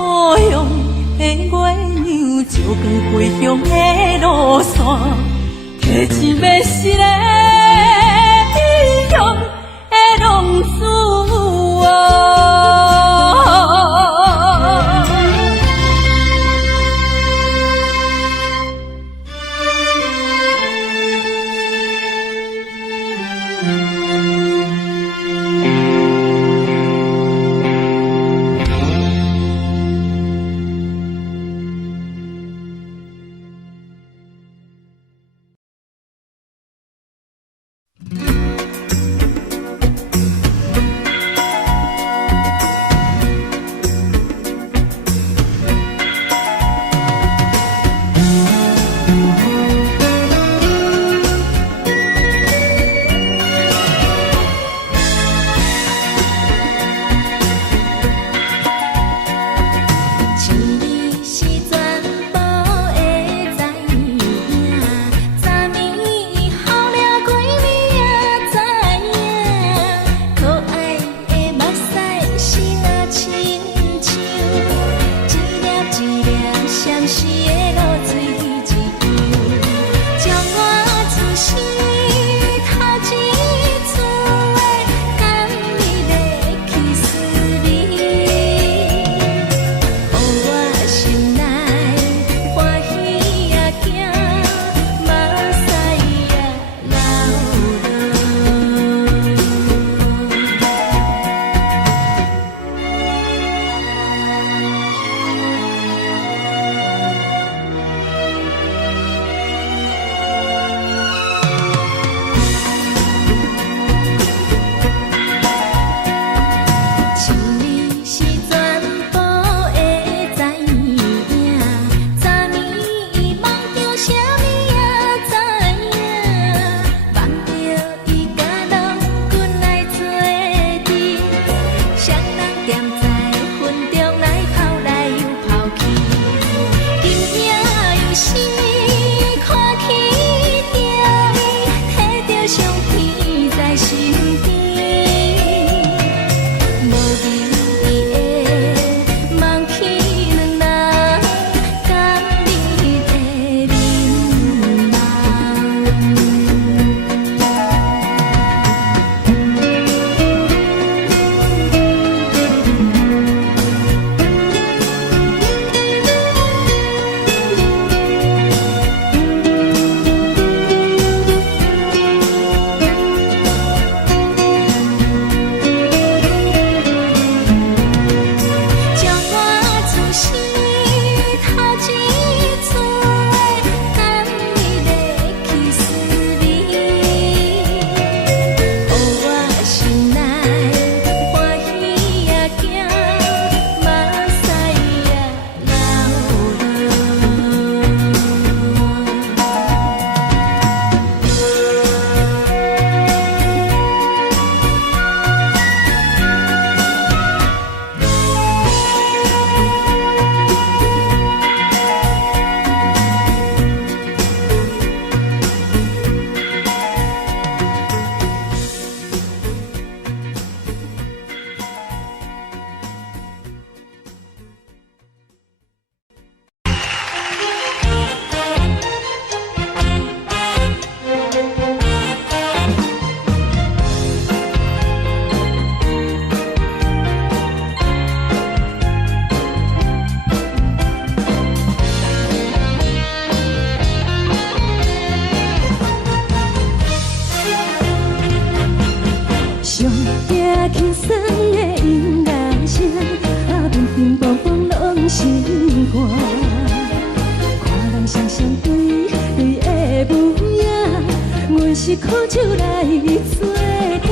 乡的月亮，照光回乡的路线，提醒要是个。上惊轻松的音乐声，乒乒乓乓拢心肝。看人双双对的舞影，阮是苦酒来作伴。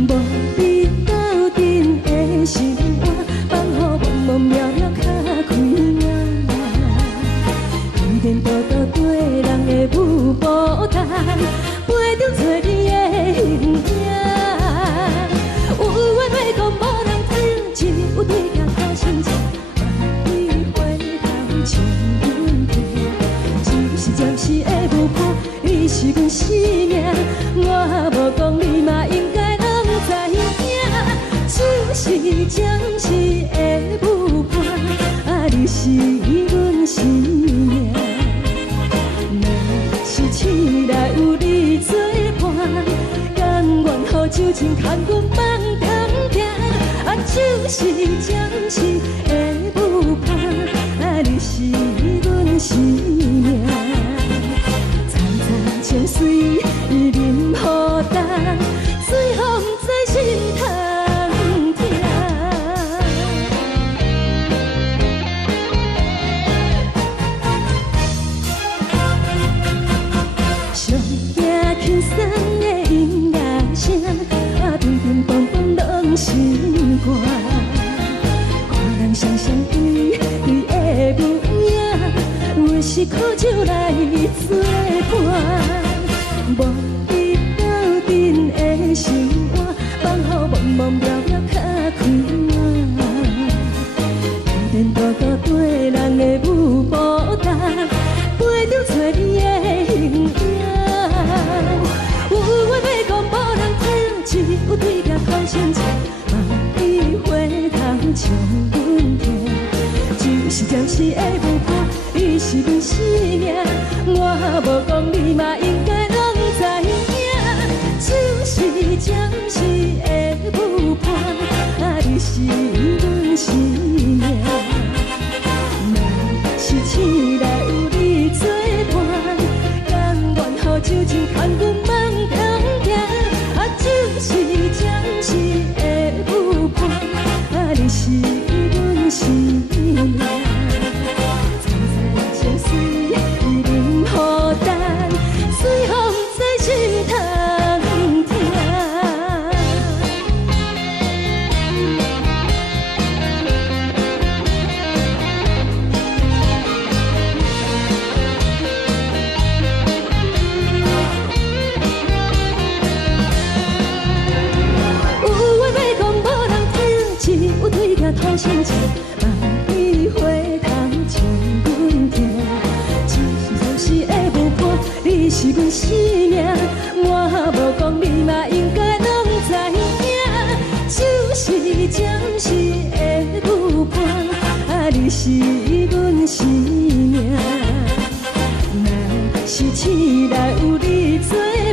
无你斗阵的心肝，放予茫茫渺渺较开眼。一点多多对人的舞步弹，陪着做你的形影。有话要讲无人听，只有对镜头先唱，万里回头唱阮听。一时暂时的舞伴，你是阮生命，我无讲你嘛应该拢知影。就是暂时的舞伴，你是阮生命。是醒来有你作伴，甘愿予酒精牵阮放通行。就是暂时的舞伴，你是阮生命。层层情水任何担，水风在心通听。上惊轻松的音乐声，乒乒乓乓拢心肝。看人双双对的舞影，阮是苦酒来作伴。无你斗阵的心肝，放予茫茫渺渺较开眼。一点多多对人的舞步弹，陪着做你的形影。有话要讲无人听，只有对镜头先唱，万里回头唱阮听。就是暂时的舞伴，你是阮生命，我无讲你嘛应该拢知影。就是暂时的舞伴，你是阮生命。若是醒来有你作伴，甘愿予酒精牵阮放通行。就是暂时的舞伴，你是阮生命。层层情水任何担，随风在心通听。头先唱，万里回头唱阮听。就是暂时的舞伴，你是阮生命，我无讲你嘛应该拢知影。就是暂时的舞伴，你是阮生命。若是醒来有你作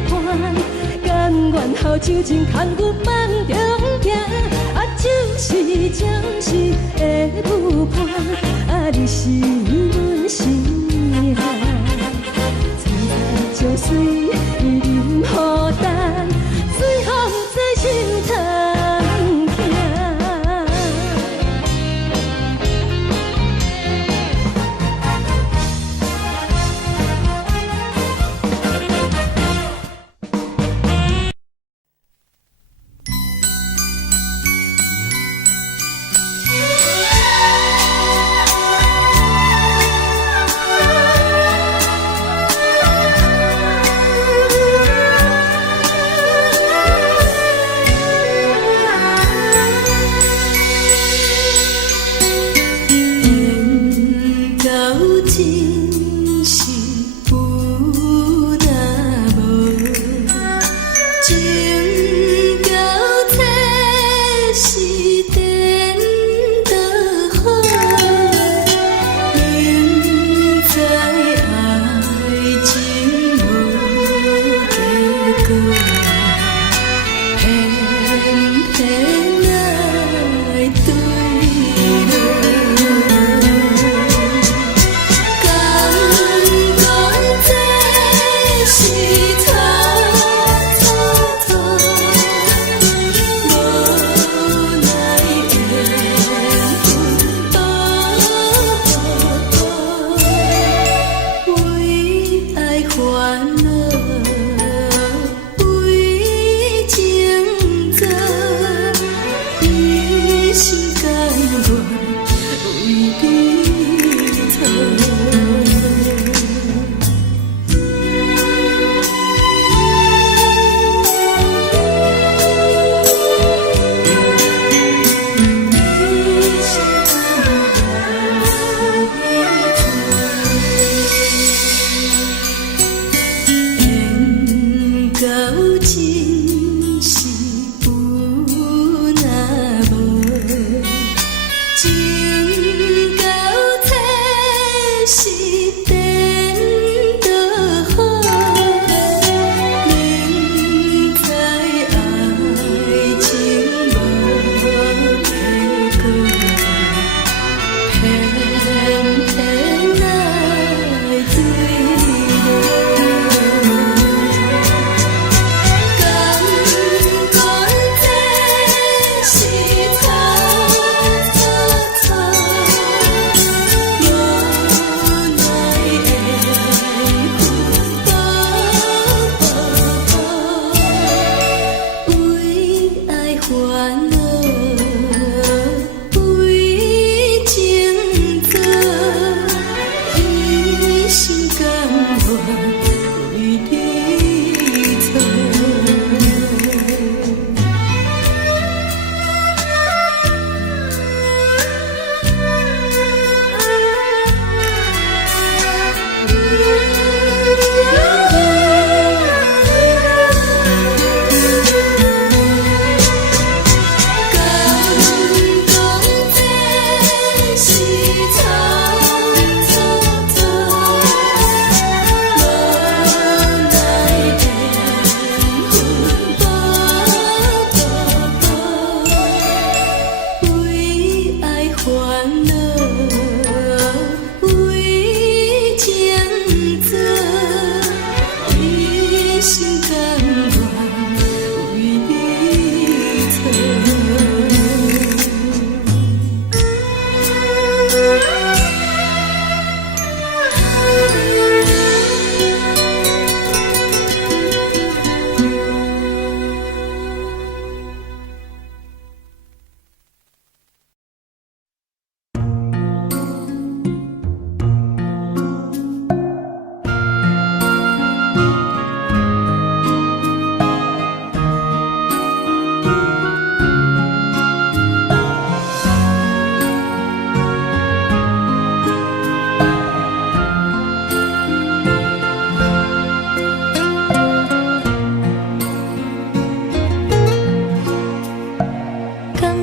伴，甘愿予酒精牵阮放中行。就是暂时的舞伴，你是阮生命。层层情水任何担，随风在心通听。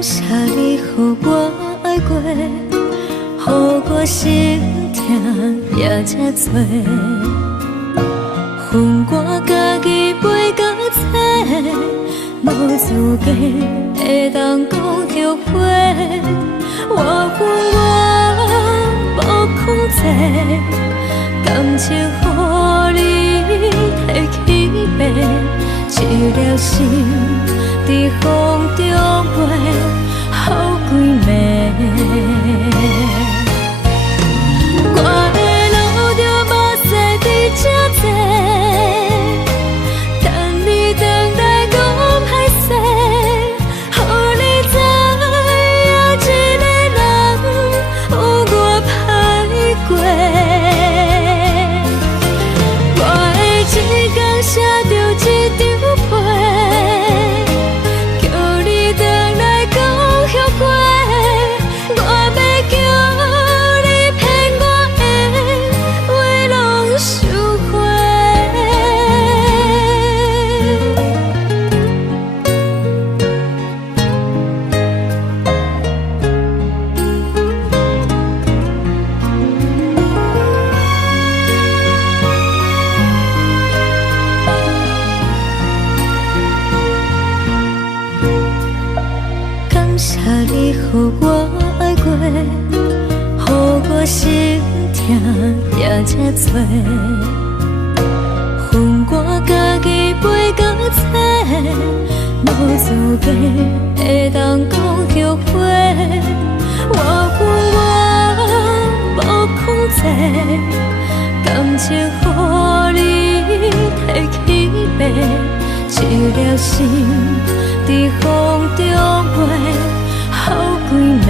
谢你，予我爱过，予我心痛也这多。恨我家己袂到切，无资格会当讲后悔。我恨我无控制，感情予你摕去卖，一粒心伫风中飞，好几暝。我的路着目屎比这多，等你回来讲歹势，予你知影一个人有我歹过。我的一天写着一张被，叫你回来讲后悔。我要叫你骗我的话拢收回。感谢你，予我爱过，予我心痛也这多。恨我家己袂到切，无资格会当讲后悔。我恨我无控制，感情予你摕去卖，一粒心伫风中飞，好几暝。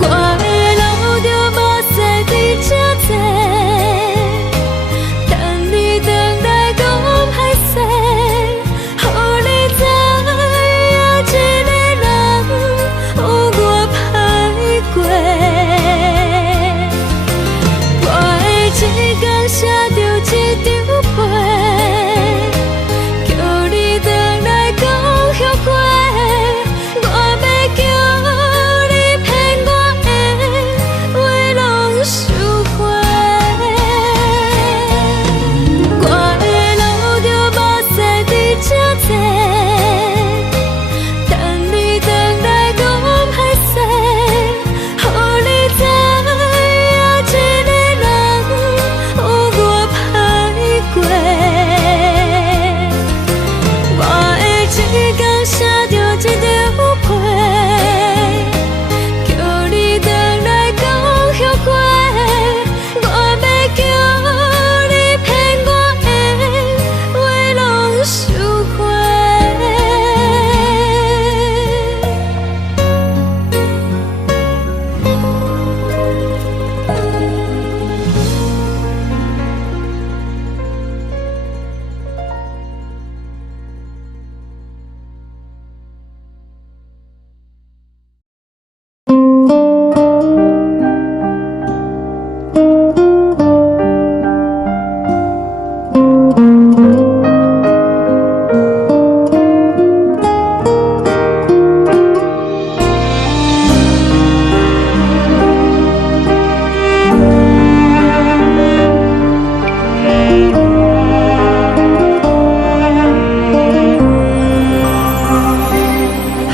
我的路着目屎比这多，等你回来讲歹势，予你知影一个人有我歹过。我的一天写着一张被，叫你回来讲后悔。我要叫你骗我的话拢收回。我的路着目屎比这多，等你回来讲歹势，予你知影一个人有我歹过。我的一天写着一张被，叫你回来讲后悔。我要叫你骗我的话拢收回。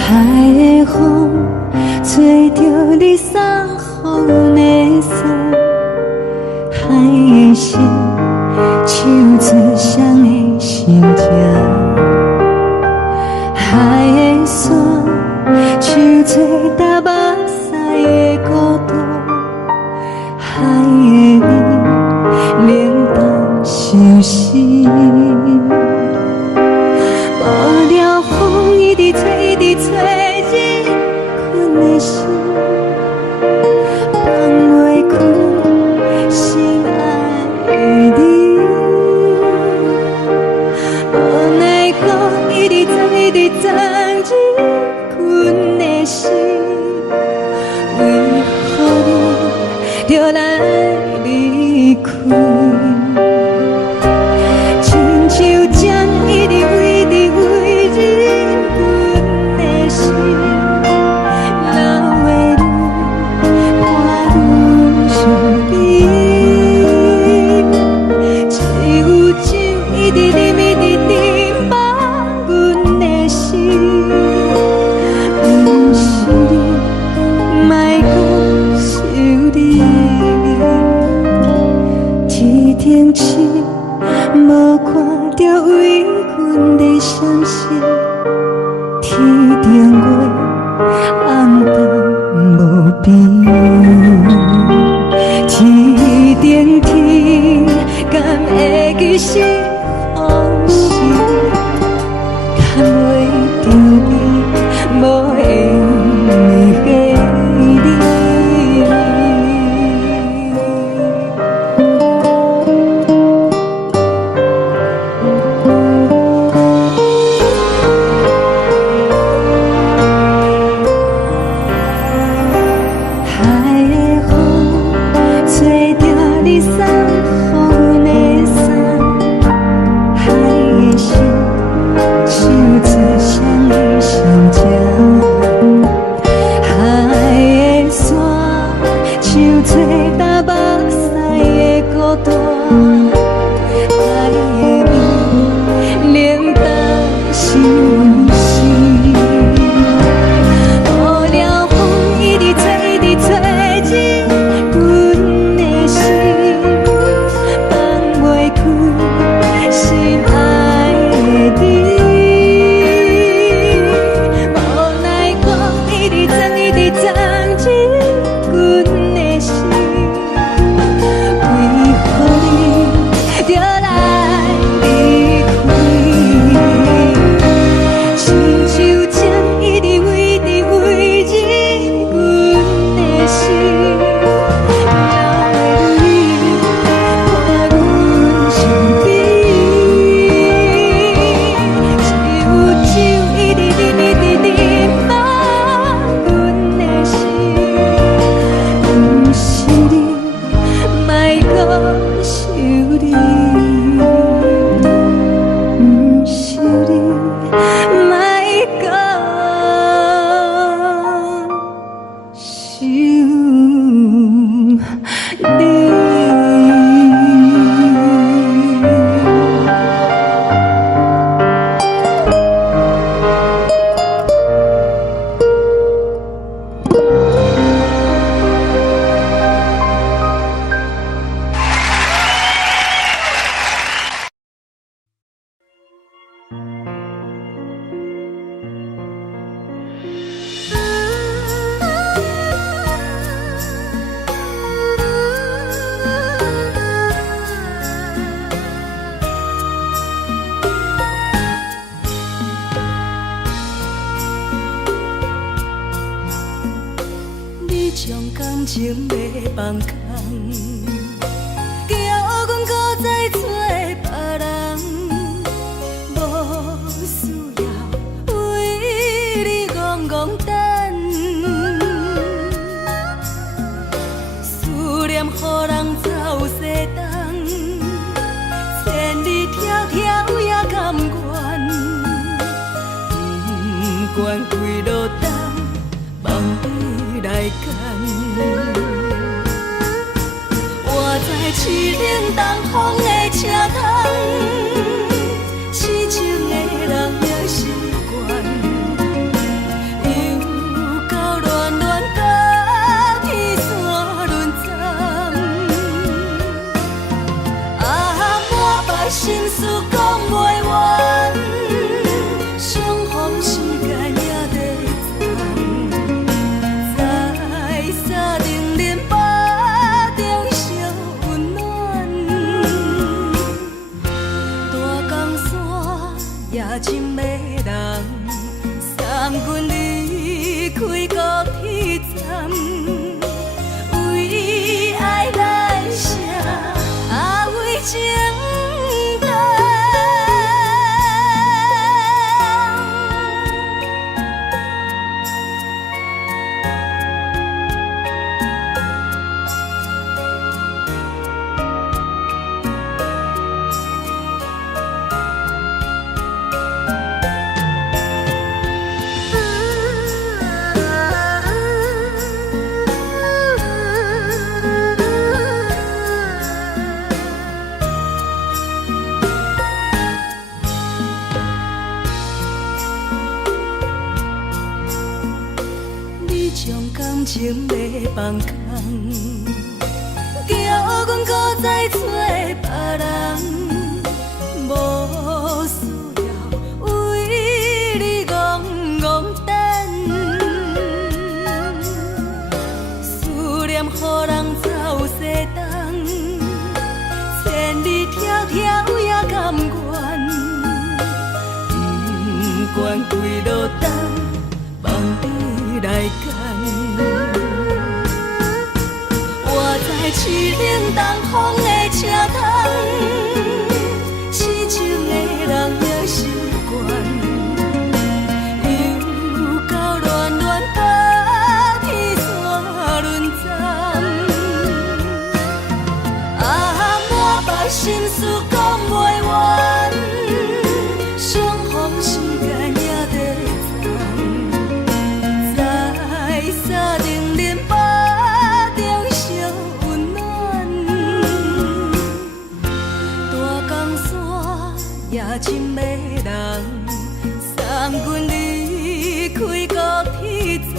海的风吹着你送予的伞，海的心唱出双的心情，海的山唱出搭目屎的孤独，海的你冷淡伤心。无聊风一直吹，一直吹，日困的心放袂开，心爱的你。无奈你将感情要放空，叫阮搁再找别人，无需要为你戆戆等。思念予人走西东，千里迢迢也甘愿，不管几落冬，梦你来牵。我在市冷东风的车窗，痴情的人也习惯，又到恋恋到天山沦陷。啊，满腹心事讲袂完，相逢时间也在长。在沙丁林巴中烧温暖，大江山夜深的人，送阮离开高铁站，为爱来写，啊为情等。你将感情要放空，叫阮搁再找别人，无需要为你戆戆等。思念予人走西东，千里迢迢也甘愿，不管几落冬，梦你来牵。我在市冷东风的车窗，痴情的人也习惯，又到恋恋到天山沦陷。啊，满腹心事讲袂完，相逢时间也在长。在沙丁林巴中烧温暖，大江山夜深的人，送阮离开高铁站，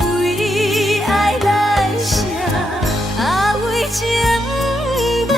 为爱来写，啊为情等。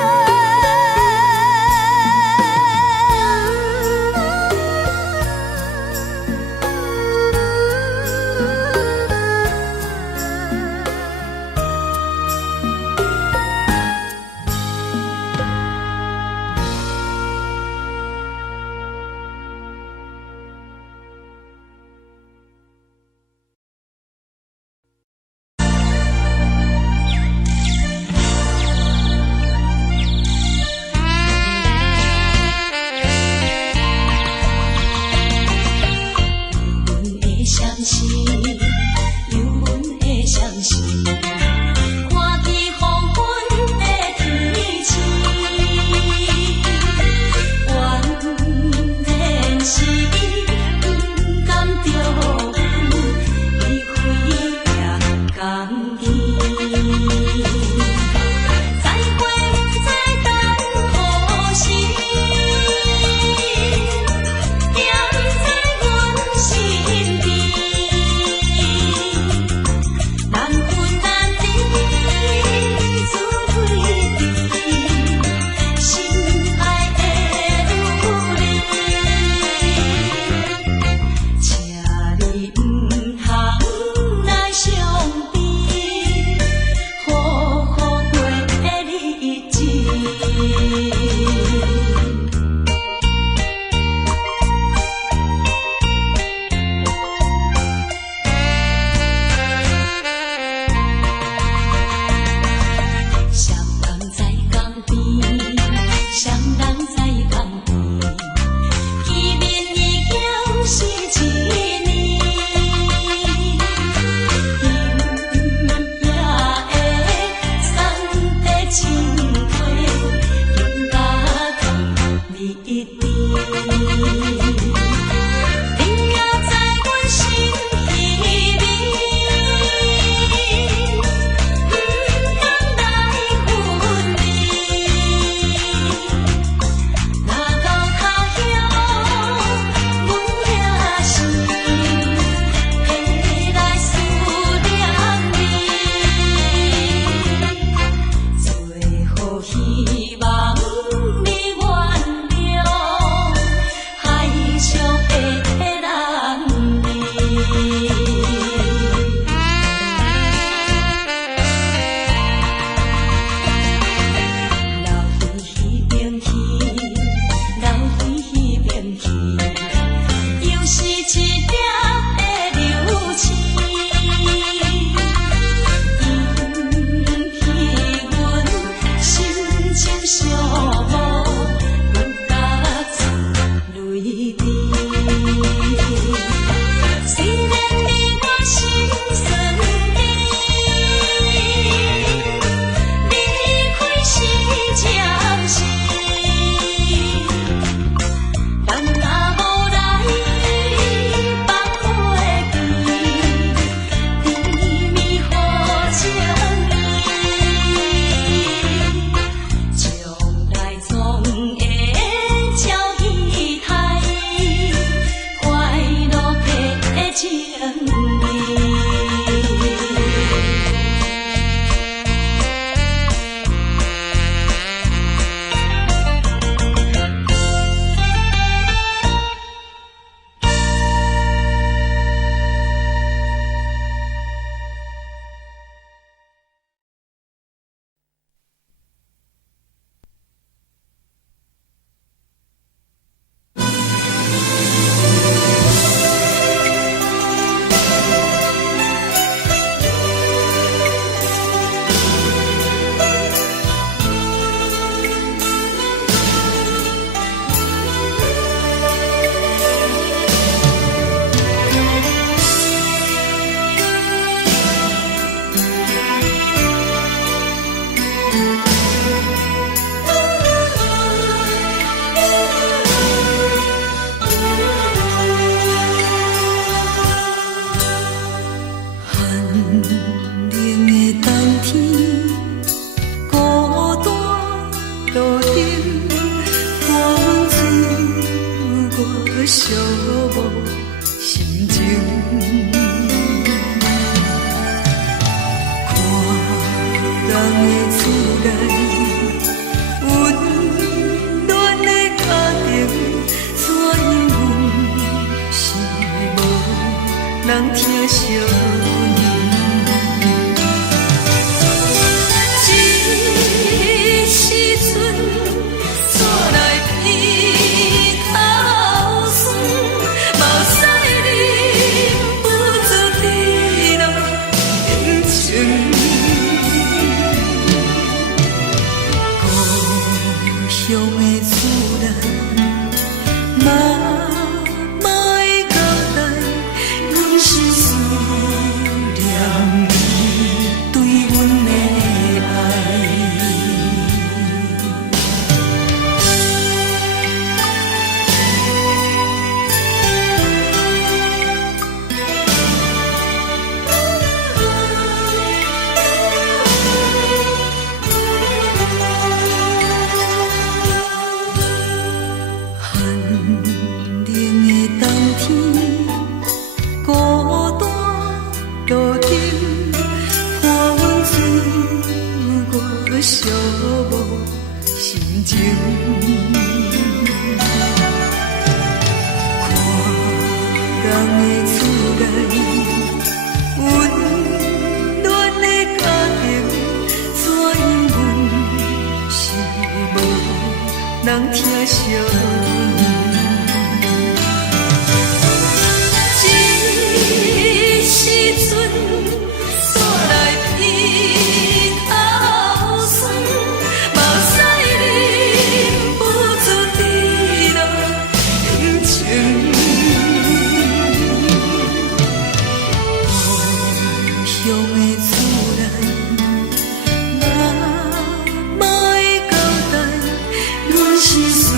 是思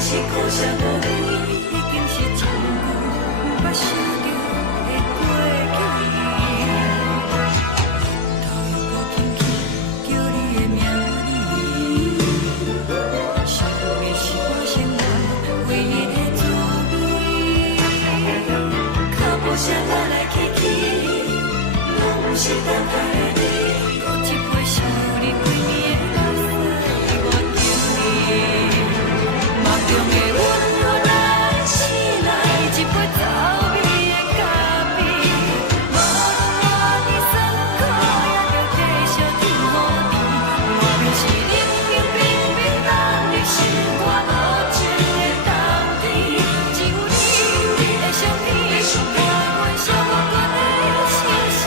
是苦涩无味，已经是千古不捌想着的过去。头又搁轻轻叫你的名字，想的是我心内唯一的滋味。脚步声来来去去，拢是等待的你，搁一杯想你几年的目屎，我敬你。梦中的阮落来醒来，一杯走味的咖啡，无论我的酸苦，也着继续甜予你。我便是冷冷冰冰冷的心肝，无情的冬天，只有你的相片，伴阮相伴的星星。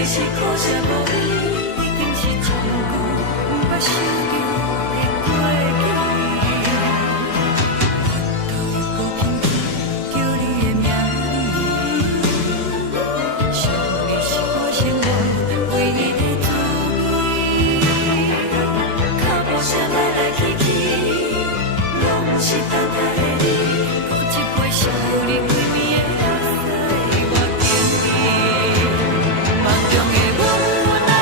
的是苦涩无味，已经是从久不捌想着的过去。我头又搁轻轻叫你的名字，想的是我生活唯一的滋味。脚步声来来去去，拢是等待的你，搁一杯烧你归暝的。梦中的阮啊。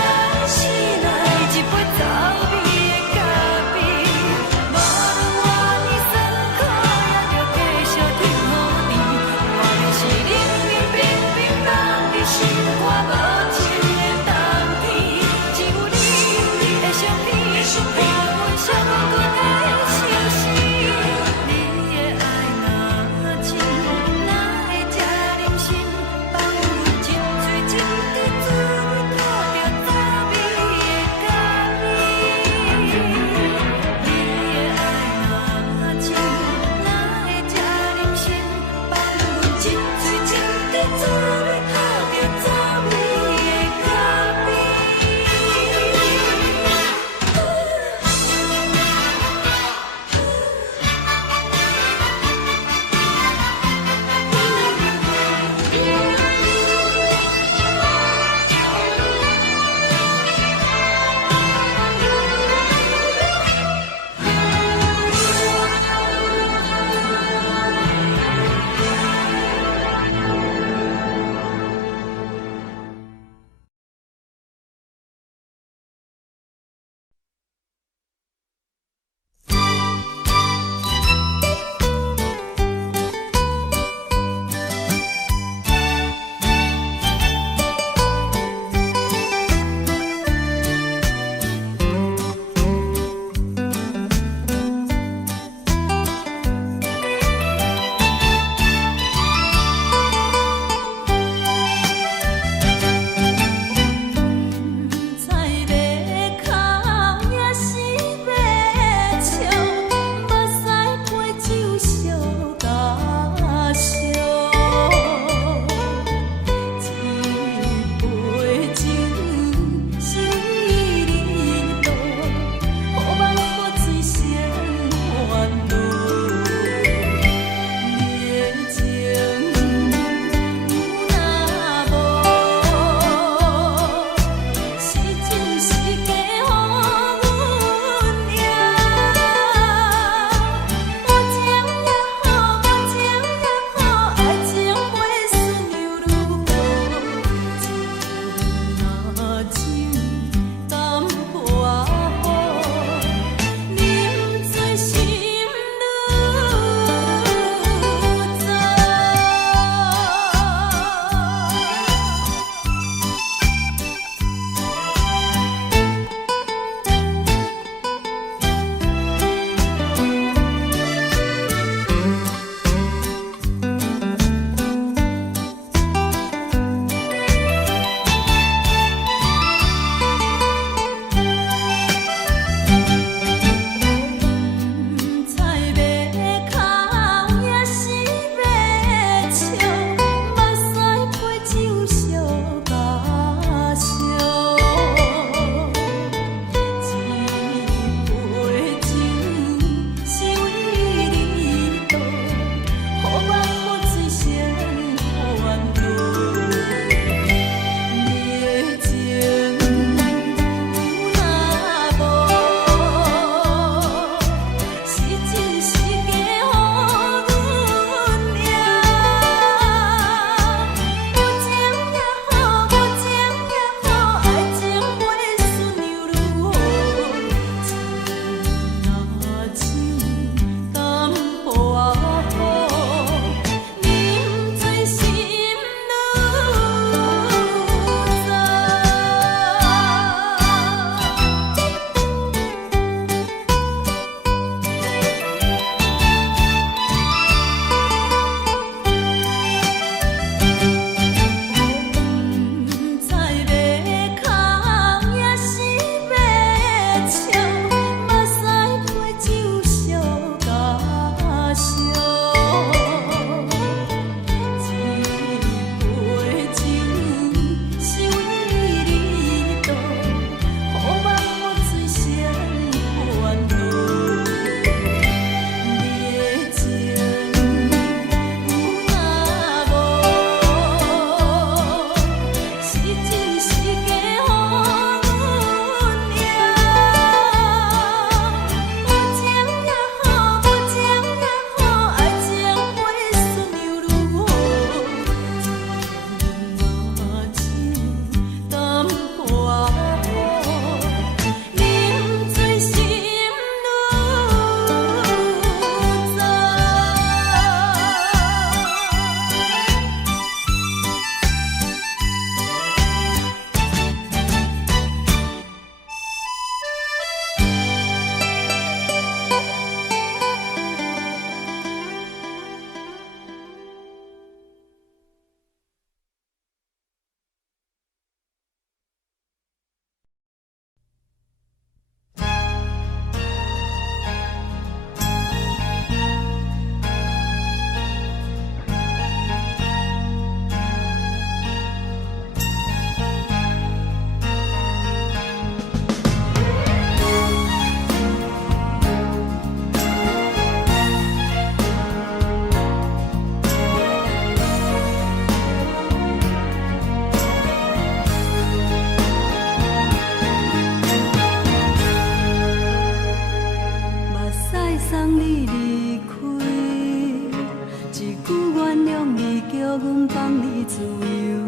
原谅你，叫阮放你自由。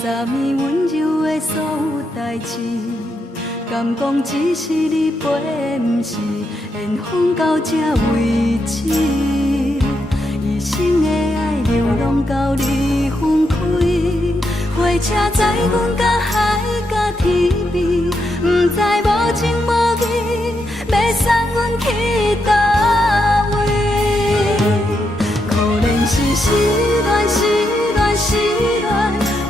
昨暝温柔的所有代志，敢讲只是你陪，不是缘分到这为止。一生的爱流浪到你分开，火车载阮到海甲天边，不知无情无义，要送阮去倒位？可怜是失恋，失恋，失恋，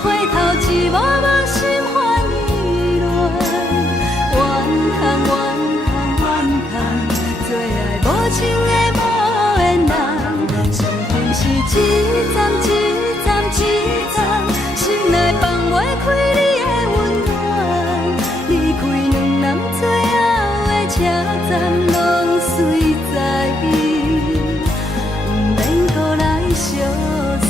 回头一幕幕心烦意乱，怨叹，怨叹，怨叹，最爱无情的无缘人，伤痕是一站一站一站，心内放袂开你的温暖，离开两人最后的车站，拢随在伊，不免搁来相送。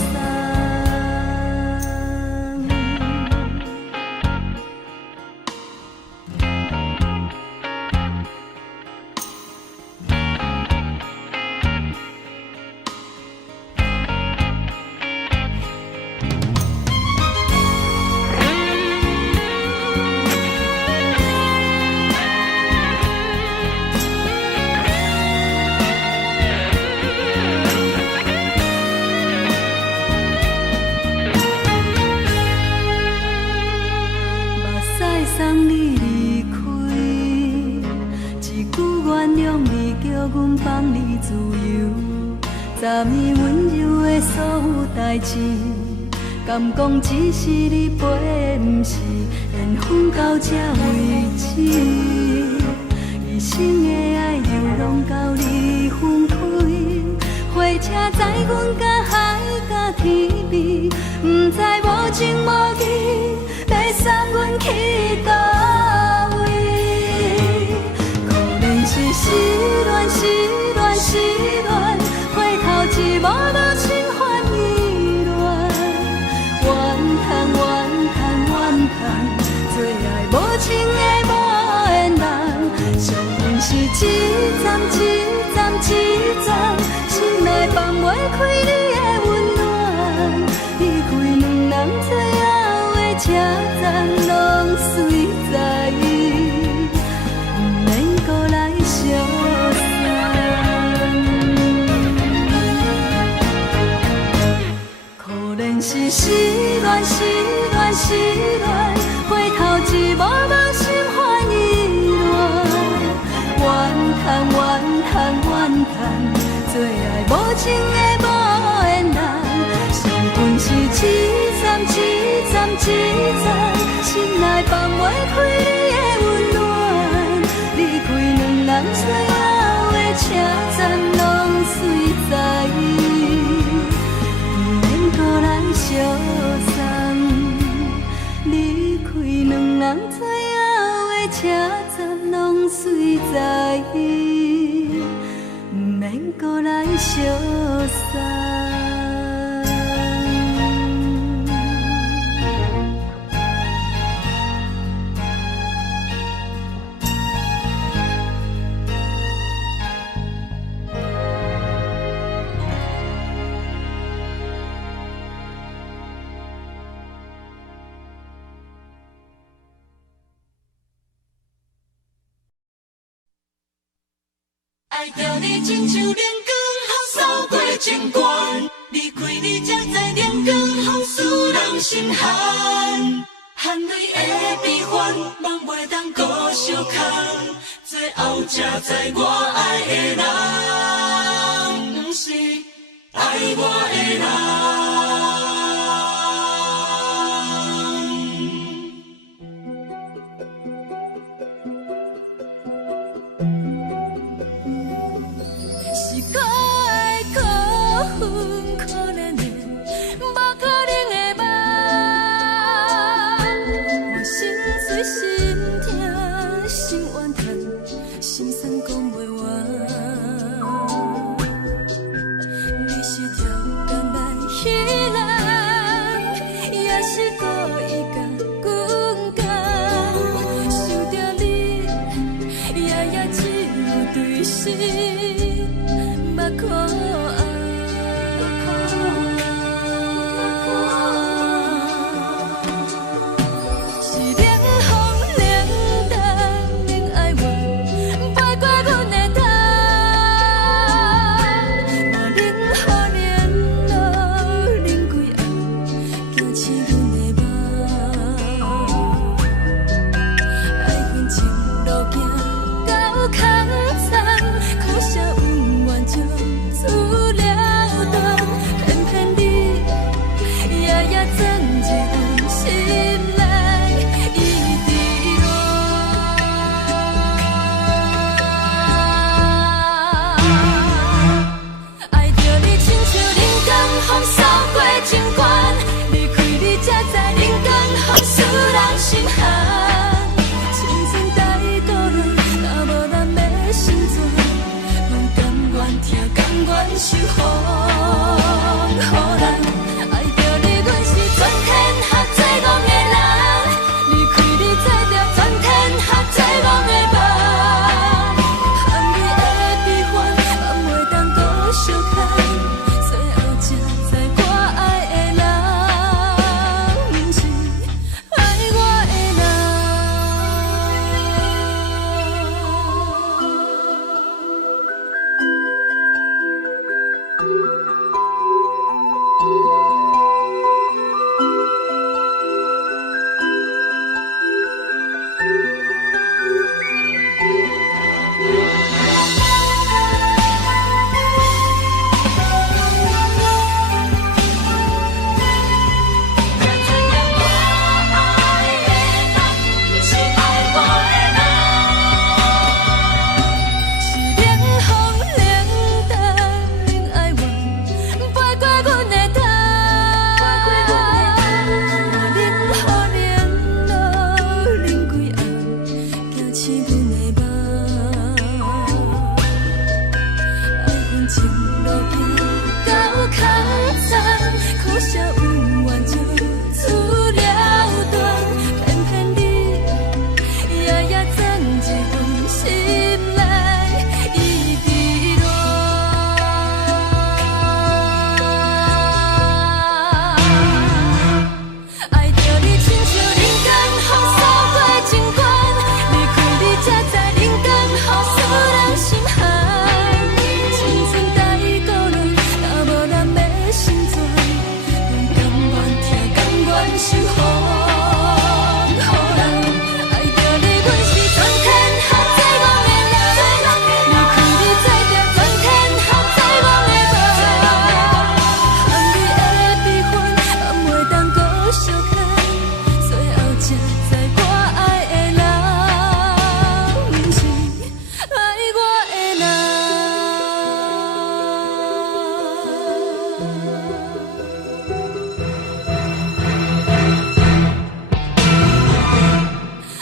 送你离开，一句原谅你，叫阮放你自由。昨暝温柔的所有代志，敢讲只是你陪，不是缘分到这为止。一生的爱流浪到你分开，火车载阮到海甲天边，不知无情无义，要送阮去倒位？可怜是失恋，失恋，失恋，回头一幕幕心烦意乱，怨叹，怨叹，怨叹，最爱无情的无缘人，伤痕是一站一站一站，心内放袂开你的温暖，离开两人最后的车站，拢随在伊，不免搁来相送。可怜是失恋，失恋，失恋，回头一幕幕心烦意乱，怨叹，怨叹，怨叹，最爱无情的无缘人，伤痕是一站一站一站，心内放袂开你的温暖，离开两人最后的车站，拢随在伊，不免搁来相送。离开两人最后的车站，拢随在伊，不免搁来相送。爱着你亲像亮光，风扫过情关，离开你才知亮光风使人心寒。含泪的悲欢，望袂当搁相牵，最后才知我爱的人，不是爱我的人。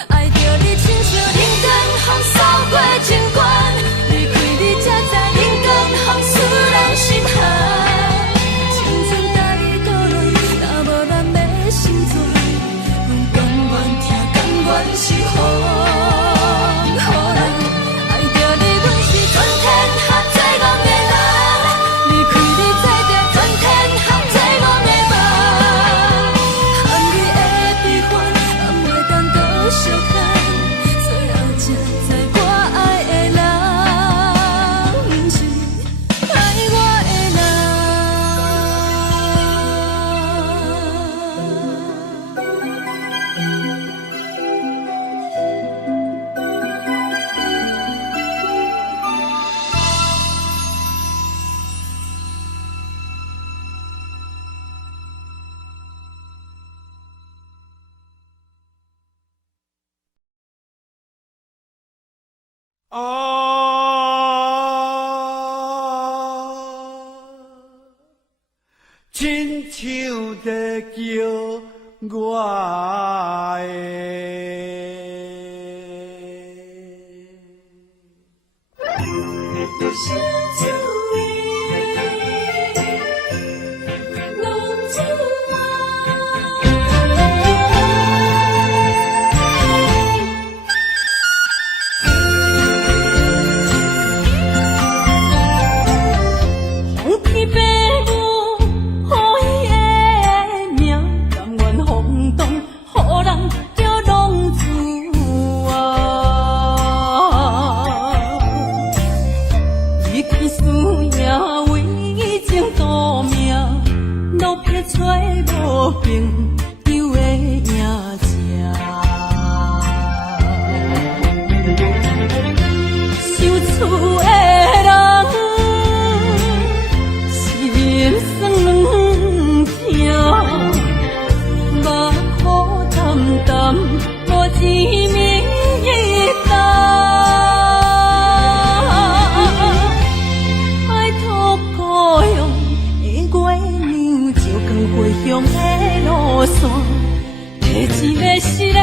爱着你亲像人间风扫过情关，离开你才知人间风使人心寒。青春带倒落，若无咱要心酸，阮甘愿听，甘愿是予人。爱着你，阮是全天下最憨的人，离开你才知全天下最憨的梦。含你的悲欢，暗袂当搁相牵。最后才知我爱的人，不是爱我的亲像在叫我红天白母，予伊的名，甘愿风动，予人叫浪子啊！离开思也为情赌命，路撇找无朋友的影子。受厝的人，心酸软疼，目苦淡淡，无滋味一担。爱托故乡的月娘，照光回乡的路线，提一个失个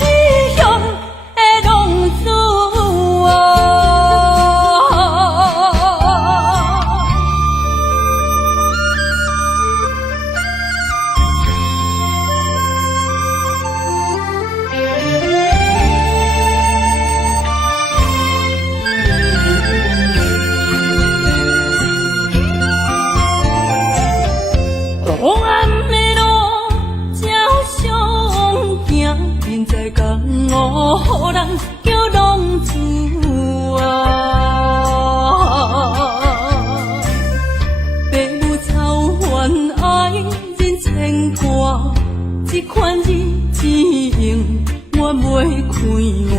异乡的浪子啊！黑暗的路，照常行，明知江湖，予人叫浪子啊！父母操烦爱人牵挂，这款日子用我袂开我。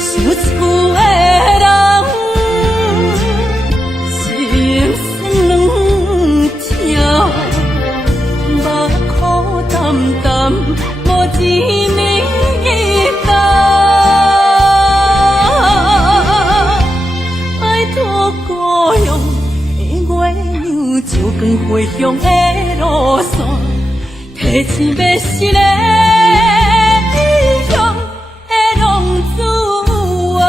受厝的人，心酸软疼，目苦淡淡，无滋味一担。爱托故乡的月娘，照光回乡的路线，提醒要失个异乡的浪子啊！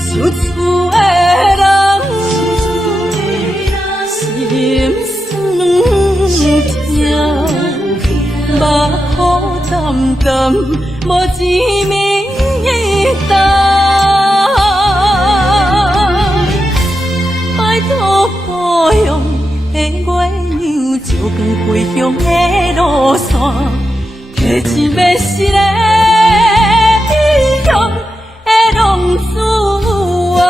受厝的人，心酸软疼，目苦淡淡，无滋味一担。爱托故乡的月娘，照光回乡的路线，提醒要失个异乡的浪子啊！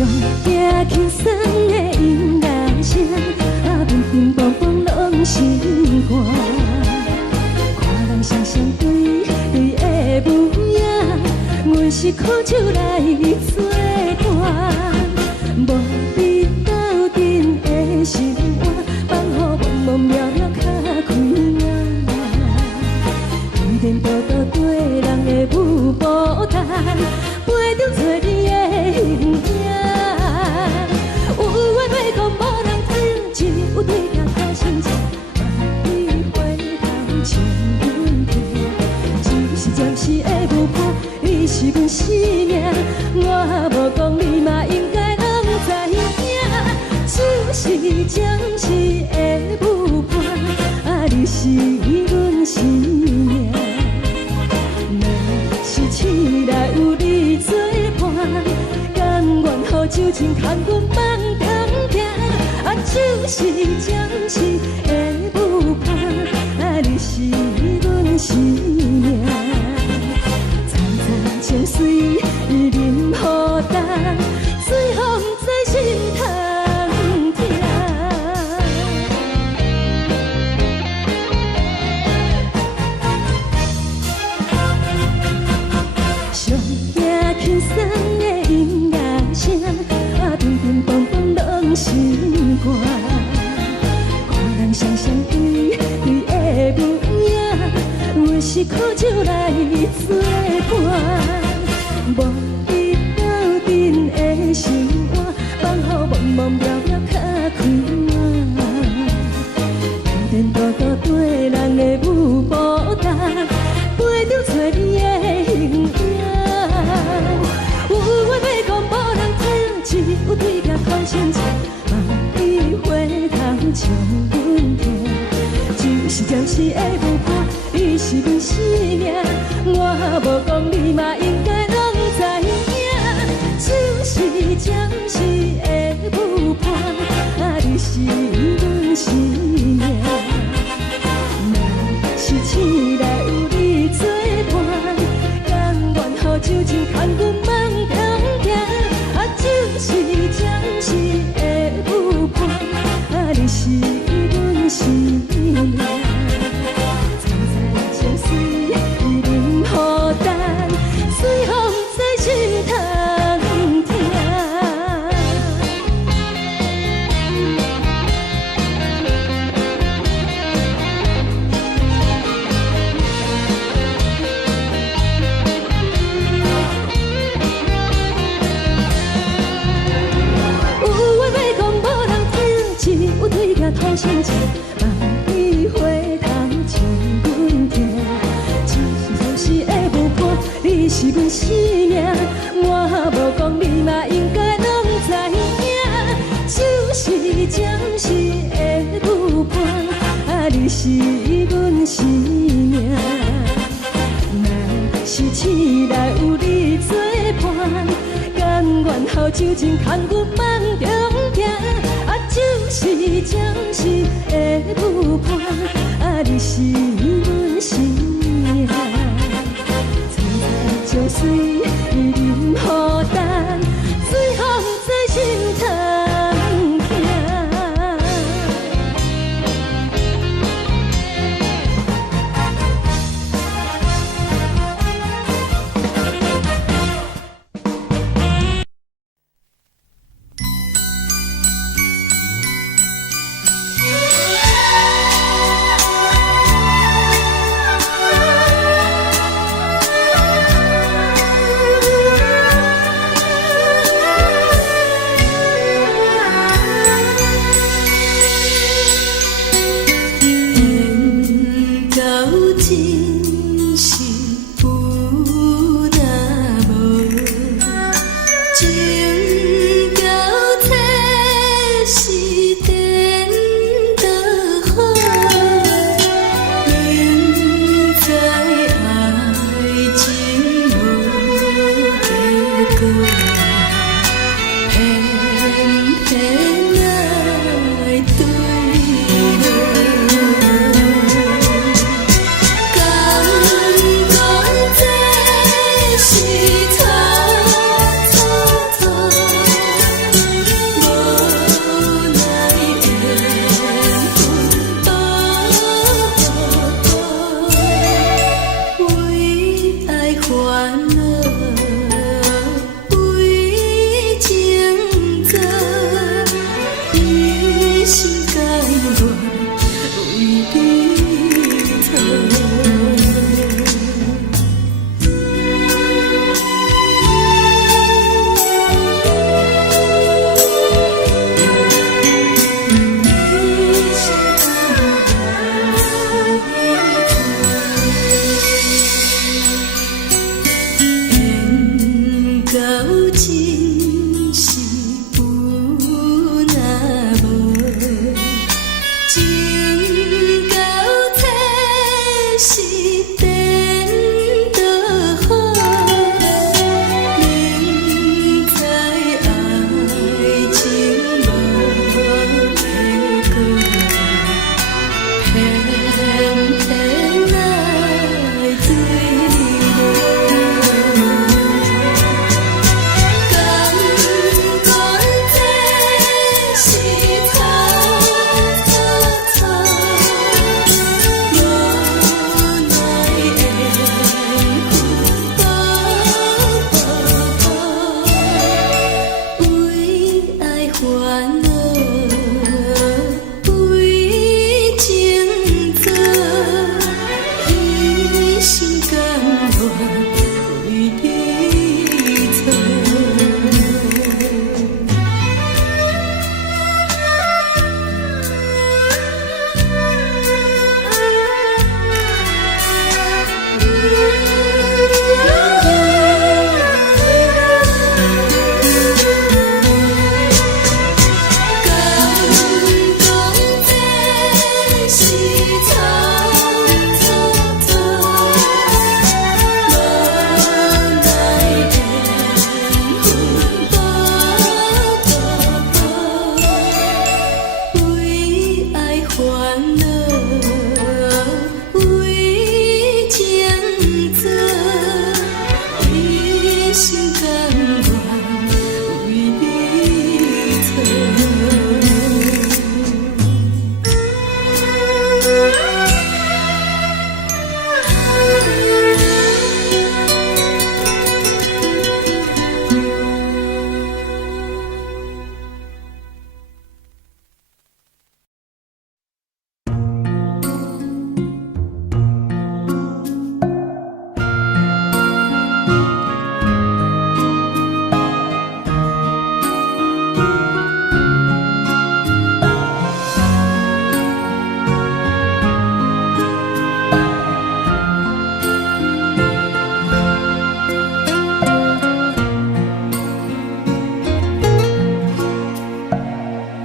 上惊轻松的音乐声，乒乒乓乓拢心肝。看人双双对对的舞影，阮是苦酒来作伴。无你斗阵的心肝，放予茫茫渺渺较开眼。颠颠倒倒对人的舞步弹，陪着做你的形影。有话要讲无人听，只有对镜头心情，你回头将阮听。暂时暂时的舞伴，你是阮生命，我无讲你嘛应该拢知影。只是暂时的舞伴，你是阮生命。是醒来有你作伴，甘愿予酒精牵阮梦中行。就是暂时的舞伴，你是阮生命。层层情水任何担，水风在心头疼。上惊轻松的音乐声，乒乒乓乓拢心肝。看人双双对对的舞影，阮是苦酒来作伴。无你斗阵的心肝，放予茫茫渺渺较开眼。颠颠倒倒对人的舞步弹，陪着做你的形影。有话要讲无人听，只有对镜看心情，你回头将阮听。就是暂时的舞伴，你是阮生命，我无讲你嘛应该拢知影。就是暂时的舞伴，你是阮生命。若是醒来有你作伴，甘愿予酒精牵阮梦中行。就是暂时的舞伴，你是阮生命。层层情水任何担，水风在心头疼。讨心情，你回头将阮听。暂时的舞伴，你是阮生命，我无讲你嘛应该拢知影。就是暂时的舞伴，你是阮生命。若是醒来有你作伴，甘愿予酒精牵阮梦中行。就是暂时的舞伴，你是阮生命。层层情水任何担，水风在心头疼。真是有若无，情到体是变就好，明知爱情无结果，偏偏爱对路。感觉这是草草草，无奈的风波波，为爱烦恼，为情做，一心甘愿为你错。敢讲这是草草草，无奈的风波波，为爱烦恼，为情做，一心甘愿为你错。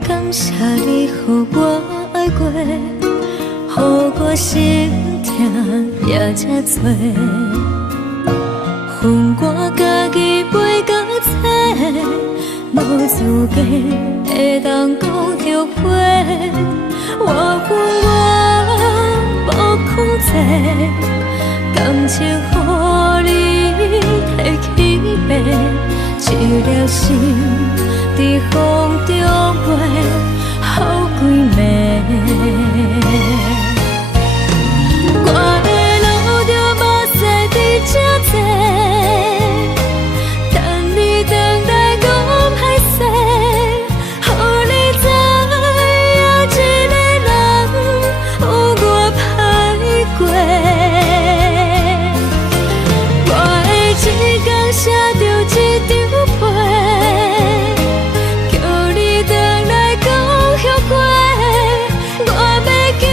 感谢你，予我爱过，予我心痛也这多，恨我家己袂到切，无资格会当讲后悔。我恨我无控制，感情予你提起白，一粒心在风中飞，好几暝。我的路就无细伫这多，等你回来讲歹势，予你知影一个人有我歹过。我的一天写着一张被，叫你回来讲后悔。我要叫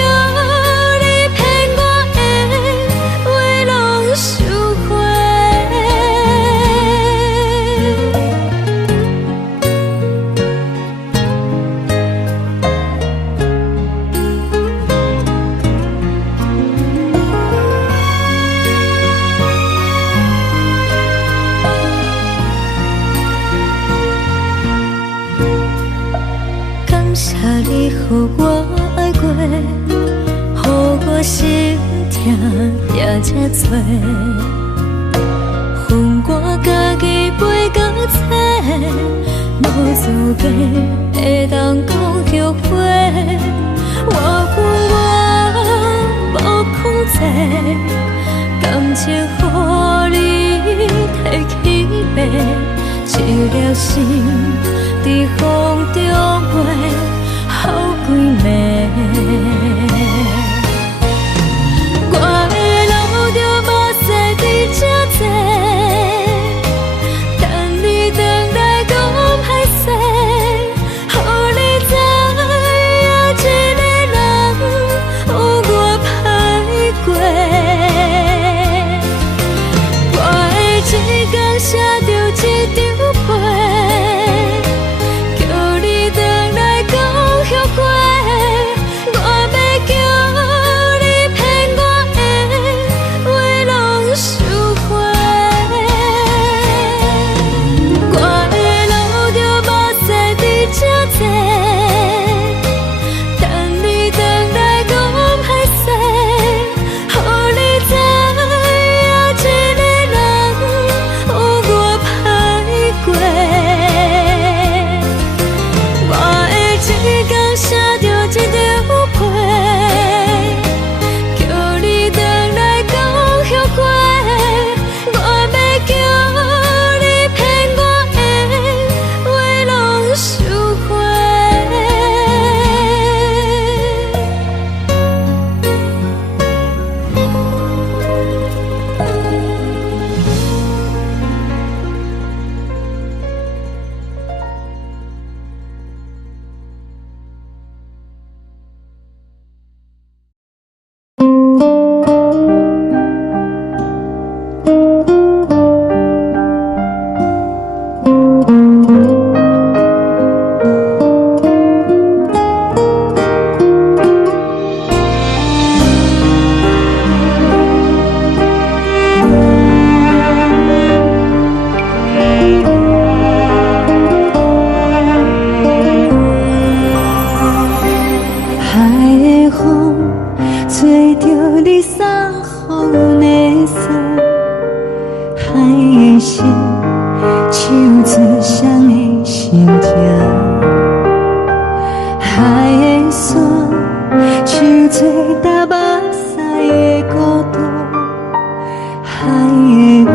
你骗我的话拢收回。感谢你，予我爱过，予我心痛也这多，恨我家己袂到切，无资格会当讲后悔。我恨我无控制，感情予你提起白，一粒心在风中飞，好几暝。我的路就无细伫这多，等你回来讲歹势，予你知影一个人有我歹过。我的一天写着一张被。双的心情，海的山，像做搭目屎的孤独，海的味，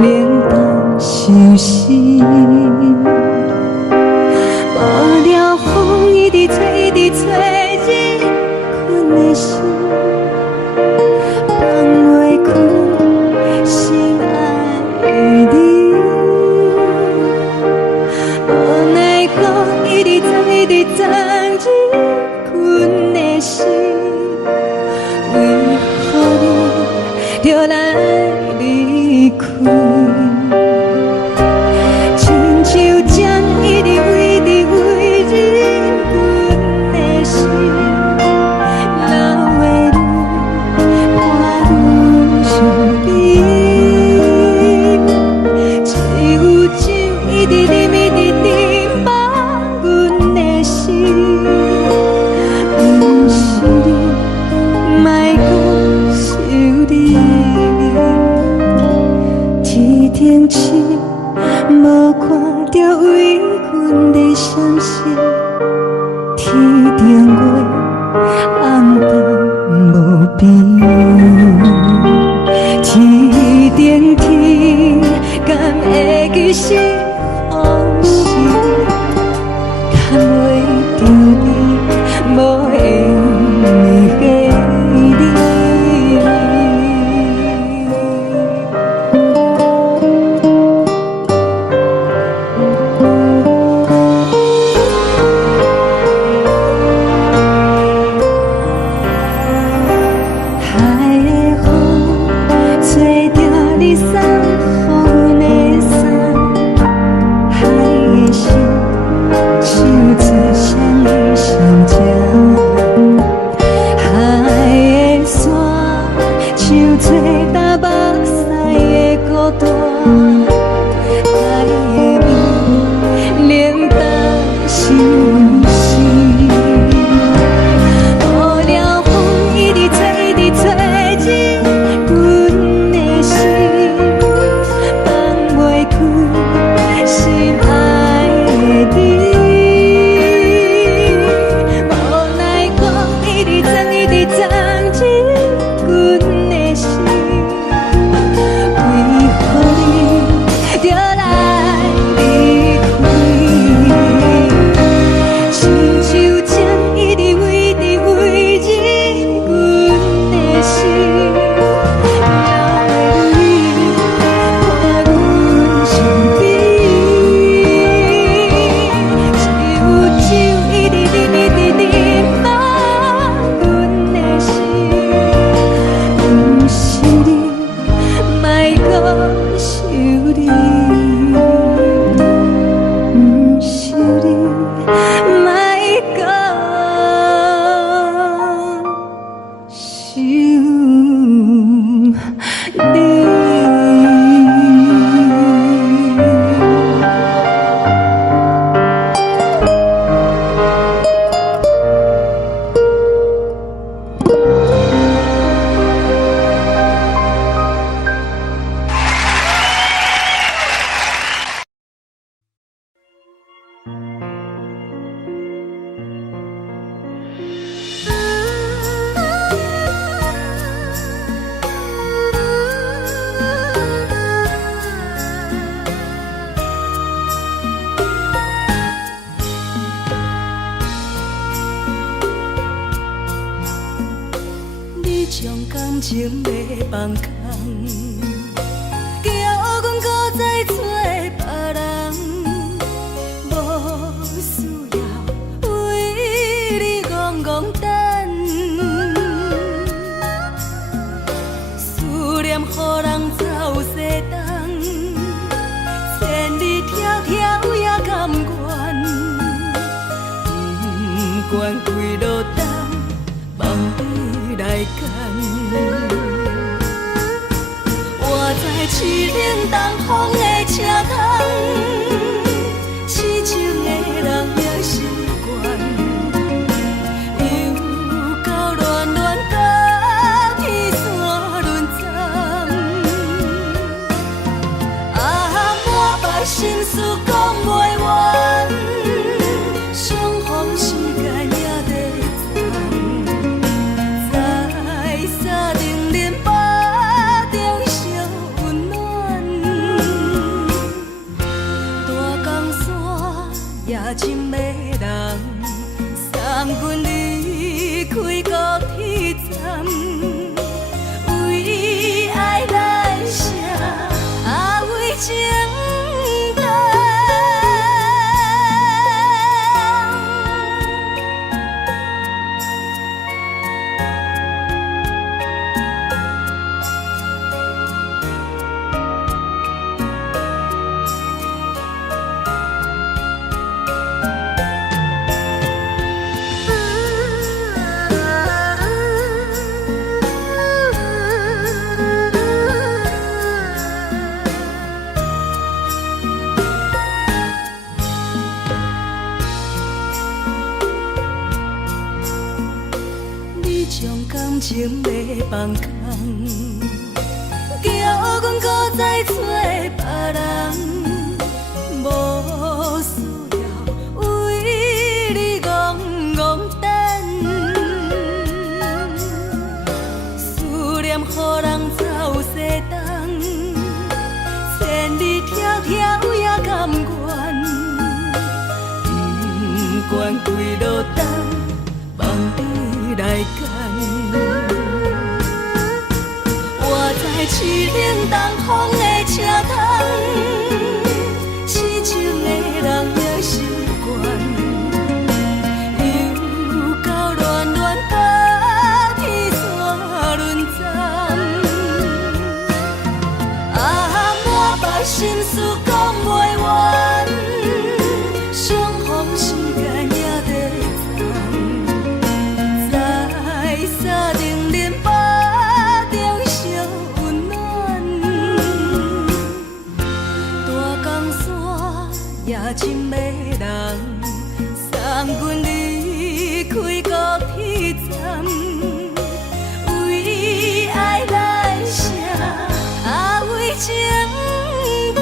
冷淡伤心。无聊风一直吹，一直吹，日困的心，放袂开心爱的你。无奈讲一直藏，一直藏，日困的心，为何你就来离开？亲像针一直围，一直围，日阮的心，流的泪，看阮伤悲。只有酒一直啉，一直啉，放阮的心，不是你，莫讲想你。天顶星，无看到为阮的伤心，天顶月，暗淡无边。天顶天，敢会记是往事？敢袂着你，无缘的你。海的风，吹着你送予阮的衫，海的心，像做双的相情，海的山，像做搭目屎的孤单，海的味，冷淡伤心。无聊风一直吹，一直吹，日阮的心，放袂开心爱的你。无奈讲一直藏，一直藏，日阮的心，为何你就来离开？亲像针一直围，一直围，日阮的心，流的泪，看阮伤悲。只有酒一直啉，一直啉，放阮的心，不是你，莫讲想你。不是你，莫讲想你。你将感情卖放空，叫阮搁再找别人，无需要为你戆戆等。思念予人走西东，千里迢迢也甘愿，不管几落冬，梦伊来干。活在凄冷东风的车窗，痴情的人也习惯，又到乱乱甲天山轮转。啊，满腹心事讲袂完，相逢时间也在站，在沙丁林巴中烧温暖。大江山夜深的人，送阮离开高铁站。为爱来谁，啊为情重。你将感情要放空，叫阮搁再找别人，无需要为你戆戆等。思念予人走西东，千里迢迢也甘愿，不管几落冬。放你来干，我在市冷东风的车窗，痴情的人也习惯，又到暖暖把天线轮转，啊，满腹心事讲袂完，相逢时间也在。沙丁林巴中烧温暖，大江山夜深的人，送阮离开高铁站。为爱来谁，啊为情重。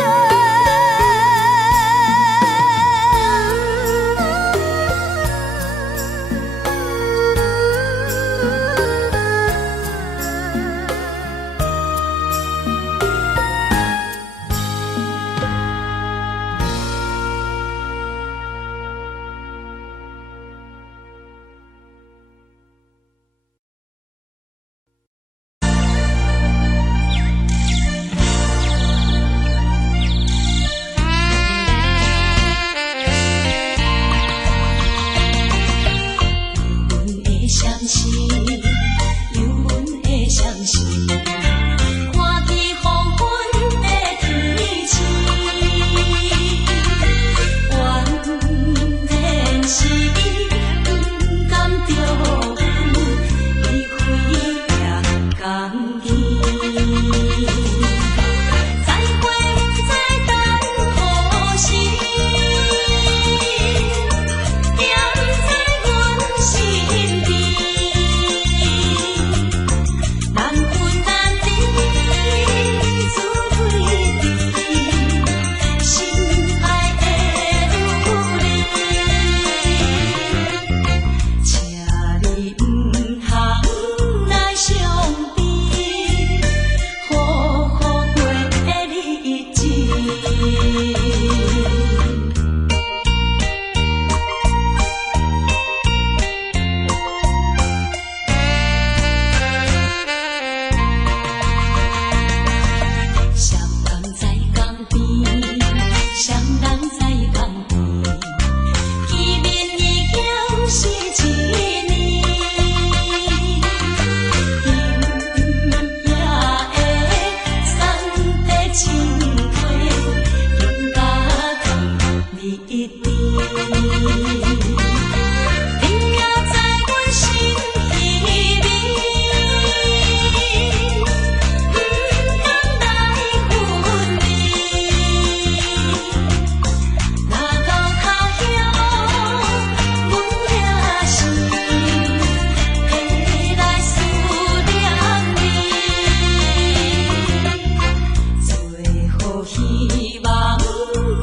希望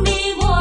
你我。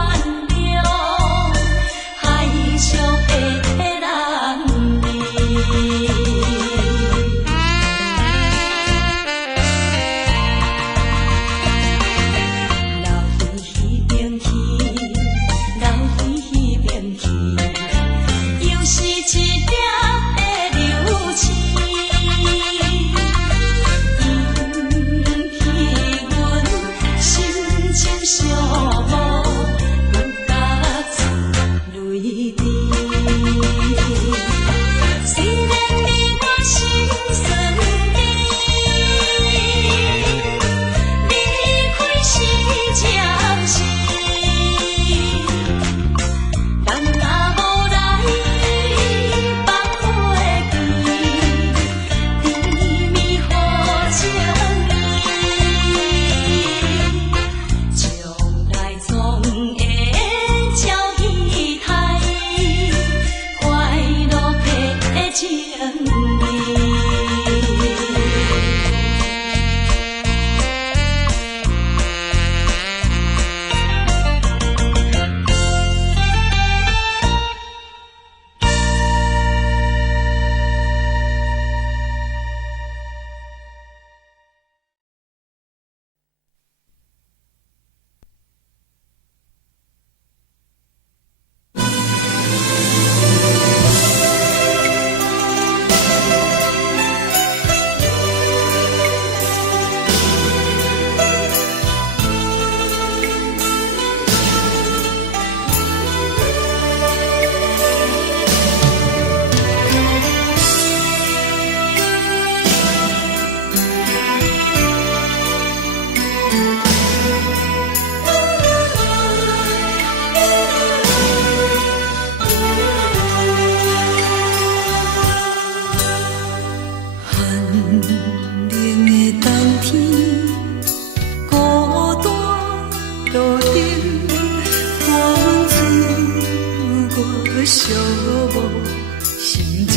心情。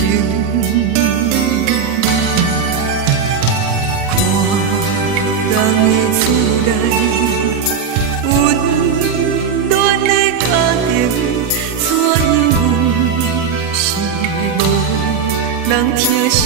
看人的厝内温暖的家庭，怎因阮是无人疼惜？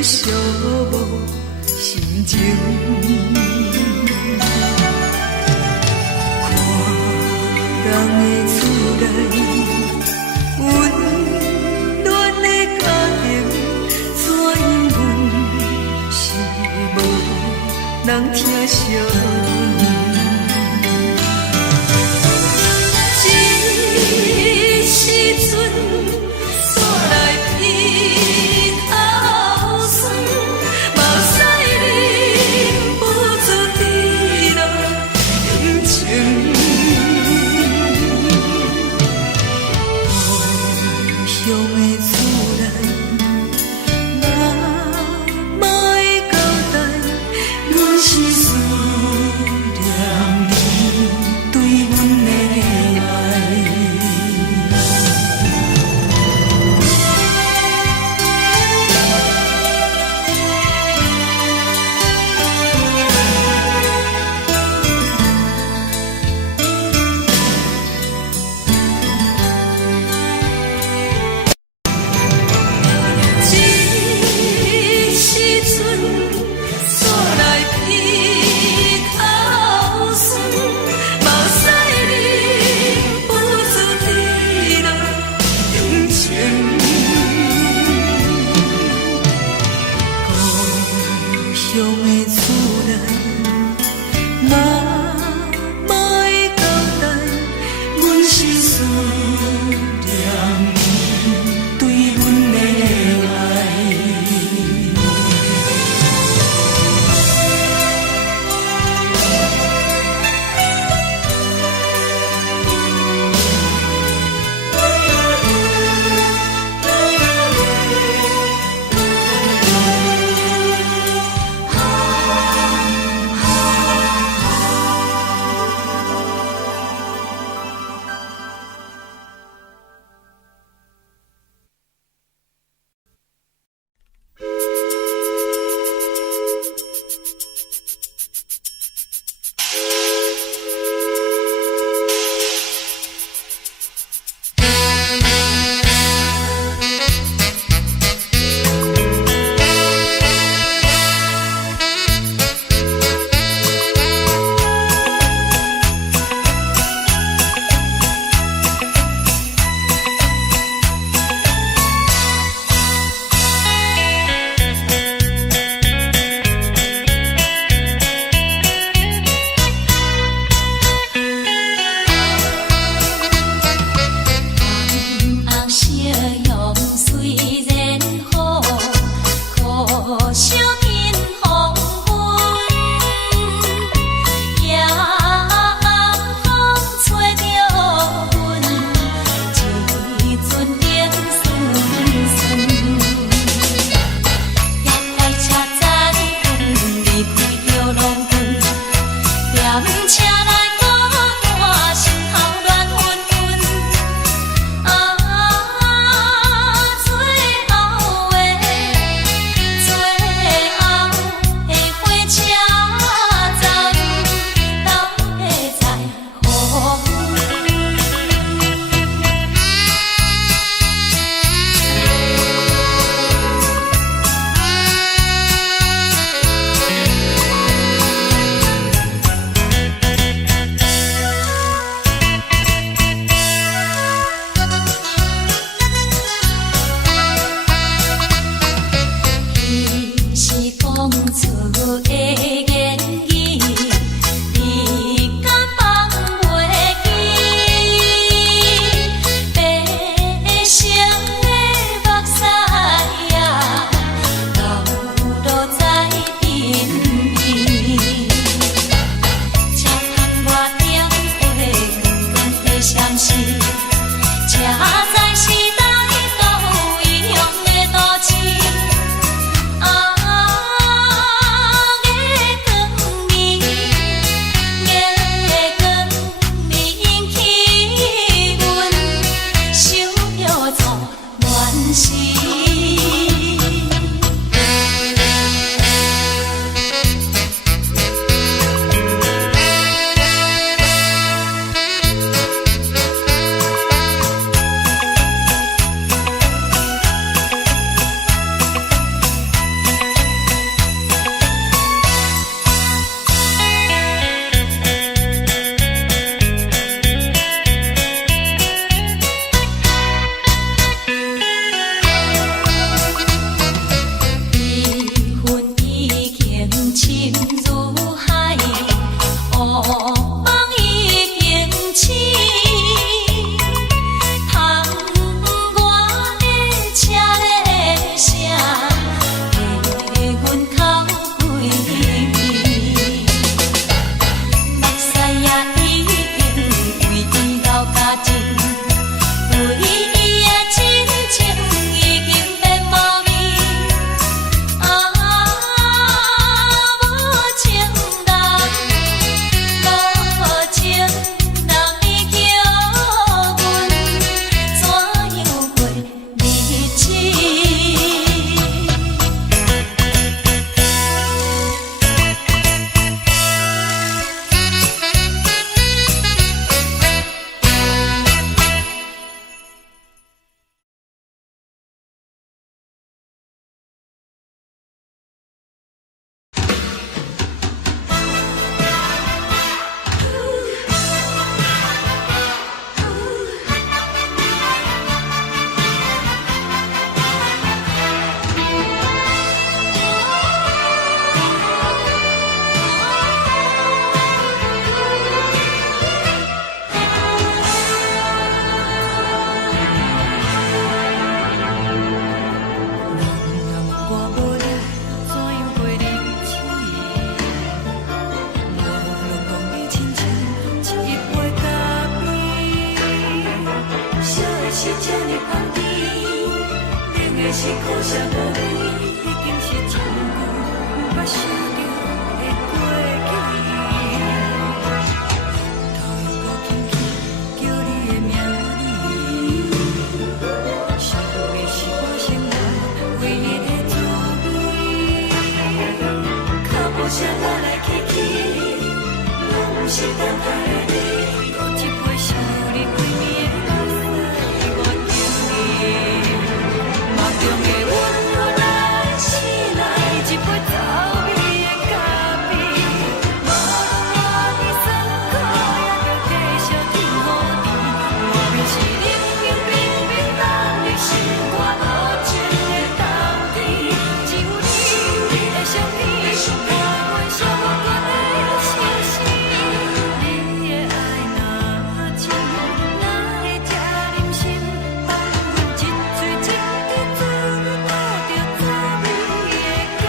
寂寞心情，看人的厝内温暖的家庭，怎因阮是无人疼惜？是这呢香甜，冷的是苦涩无味，已经是真久捌想着的过去。头又搁轻轻叫你的名字，想的是我生活唯一的滋味。脚步声来来去去，拢不是等待的你，搁一杯想你归暝的目屎，我敬你。梦中的阮何来醒来，一杯走味的咖啡，无论我的酸苦，也着继续甜予你。外面是冷冷冰冰冷的心肝，无情的冬天，只有你的相片，陪阮寂寞过的星星。你的爱若真，哪会这忍心？放阮一嘴一滴滋味，吐着滋味的咖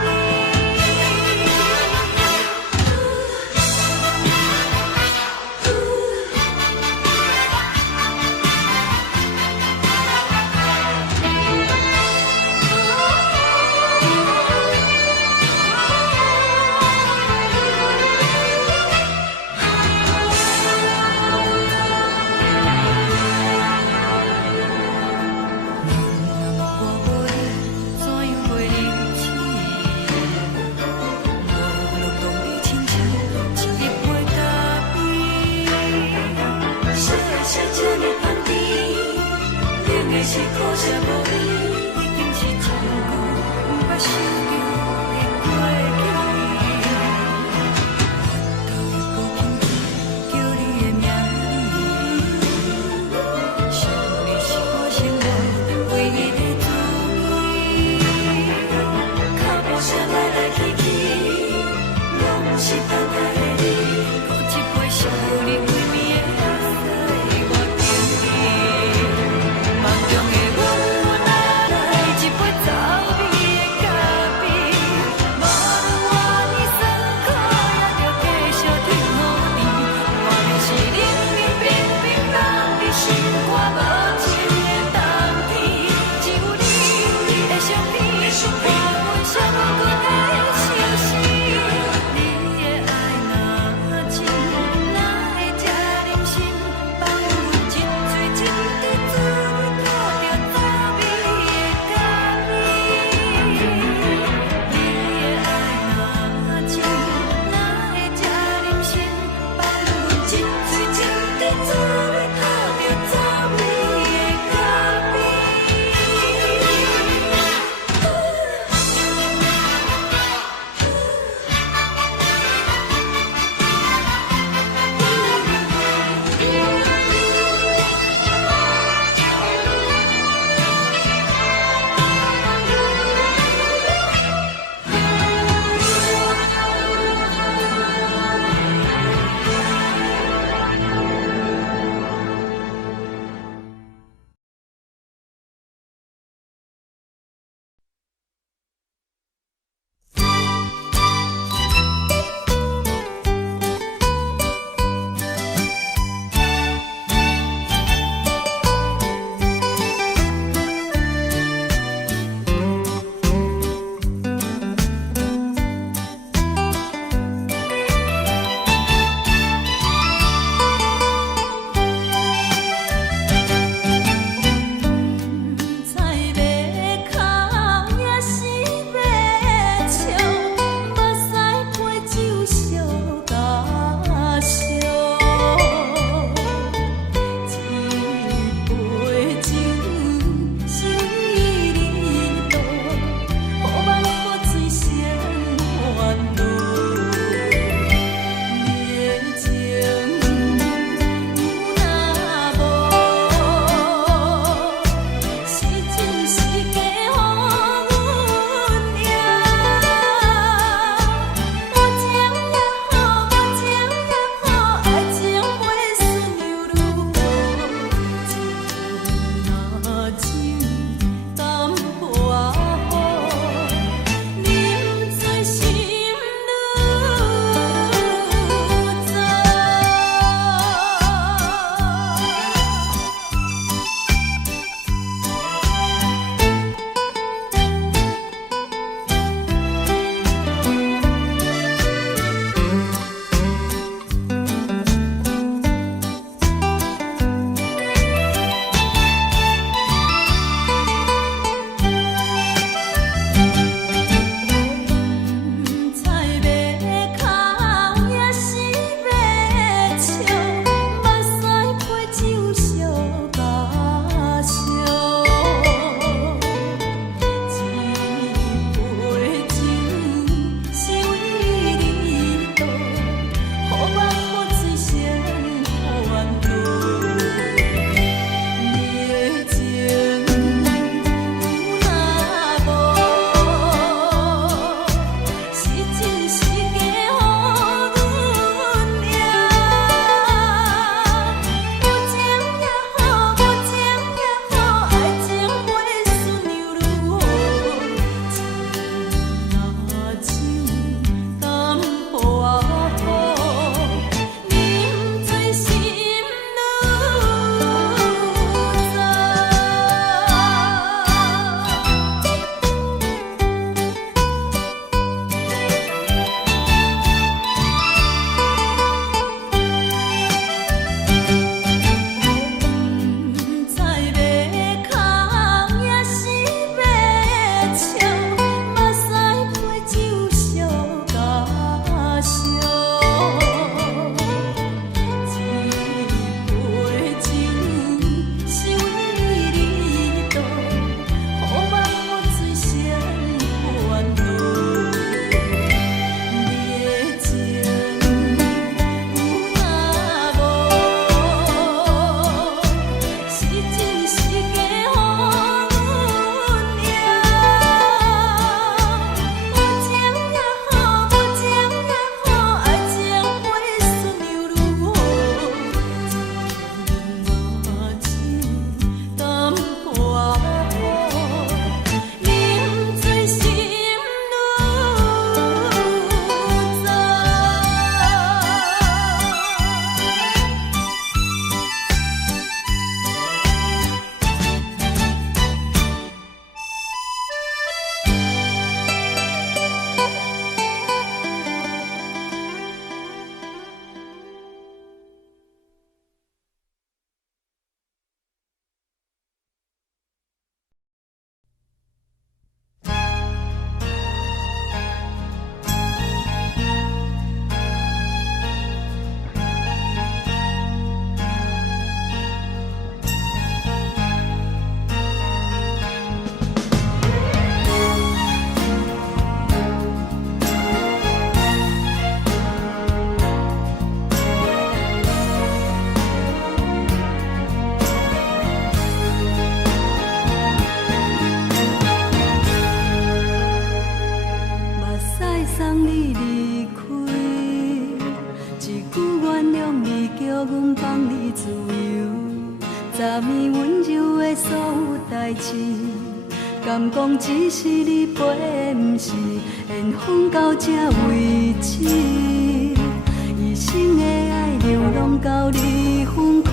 啡。我无你，怎样袂忍起？无路当你亲像一杯咖啡，小的是这呢香甜，冷的是苦涩无味，已经是真久捌想着的过去。头又搁轻轻叫你的名字，想的是我生活唯一的滋味。脚步声来来去去，拢不是等待的你，搁一杯想你归暝的目屎，我敬你。梦中的阮原来阮放你自由，昨暝温柔的所有代志，敢讲只是你陪，不是缘分到这为止。一生的爱流浪到你分开，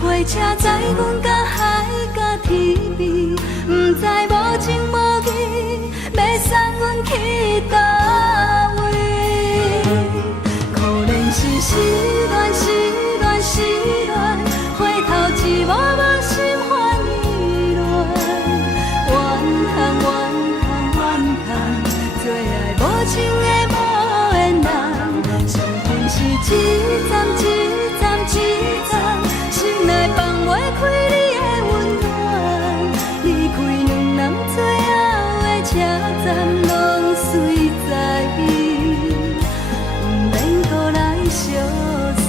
火车载阮到海甲天边，不知无情无义，要送阮去倒位？可怜是失恋，失恋，失恋，回头一幕幕心烦意乱，怨叹，怨叹，怨叹，最爱无情的无缘人，伤痕是一站一站一站，心内放袂开你的温暖，离开两人最后的车站，拢随在伊，不免搁来相送。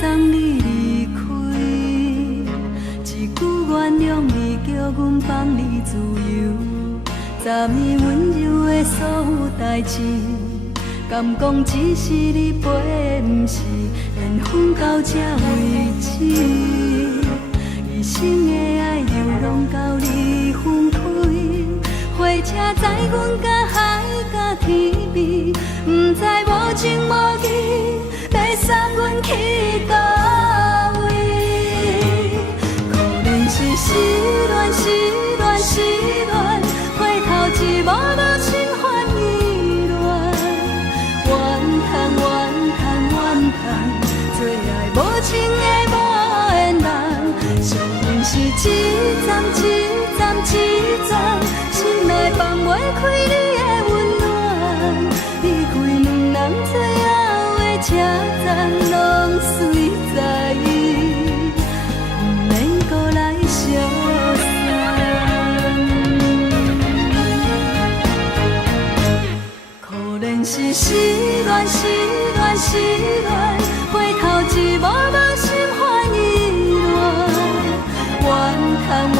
送你离开，一句原谅你，叫阮放你自由。昨暝温柔的所有代志，敢讲只是你陪，不是缘分到这为止。一生的爱流浪到你分开，火车载阮到海甲天边，不知无情无义，要送阮去倒位？可怜是失恋，失恋，失恋，回头一幕幕心烦意乱，怨叹，怨叹，怨叹，最爱无情的无缘人，伤痕是一站一站一站，心内放袂开你的温暖，离开两人最后的车站，拢随在伊，不免搁来相送。可怜是失恋，失恋，失恋，回头一幕幕心烦意乱，怨叹，怨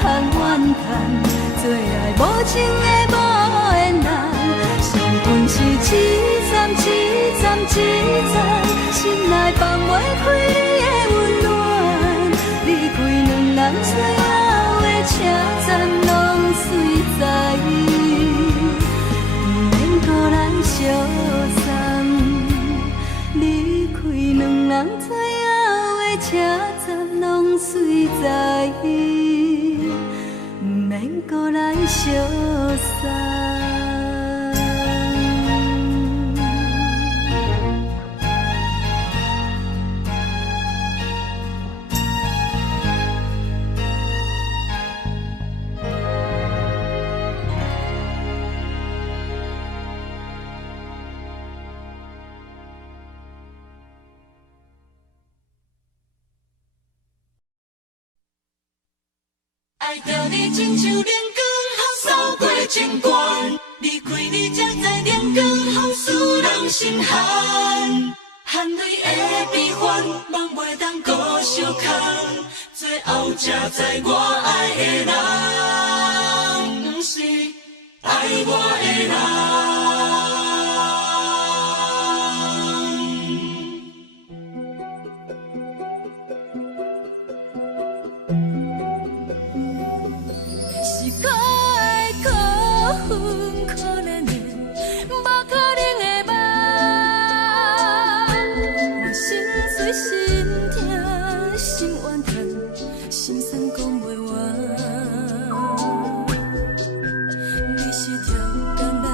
叹，怨叹，最爱无情的无缘人，伤痕是一站一站一站，心内放袂开你的温暖，离开两人最后的车站，拢随在伊，不免搁来相送。离开两人最后的车站，拢随在伊，不免搁来相送。爱着你亲像亮光，雨扫过情关，离开你才知亮光风使人心寒。含泪的悲欢，望袂当搁相牵，最后才知我爱的人，不是爱我的人。是可爱可恨可怜的，无可能的梦。我心碎心痛心怨叹，心酸讲袂完。你是条工来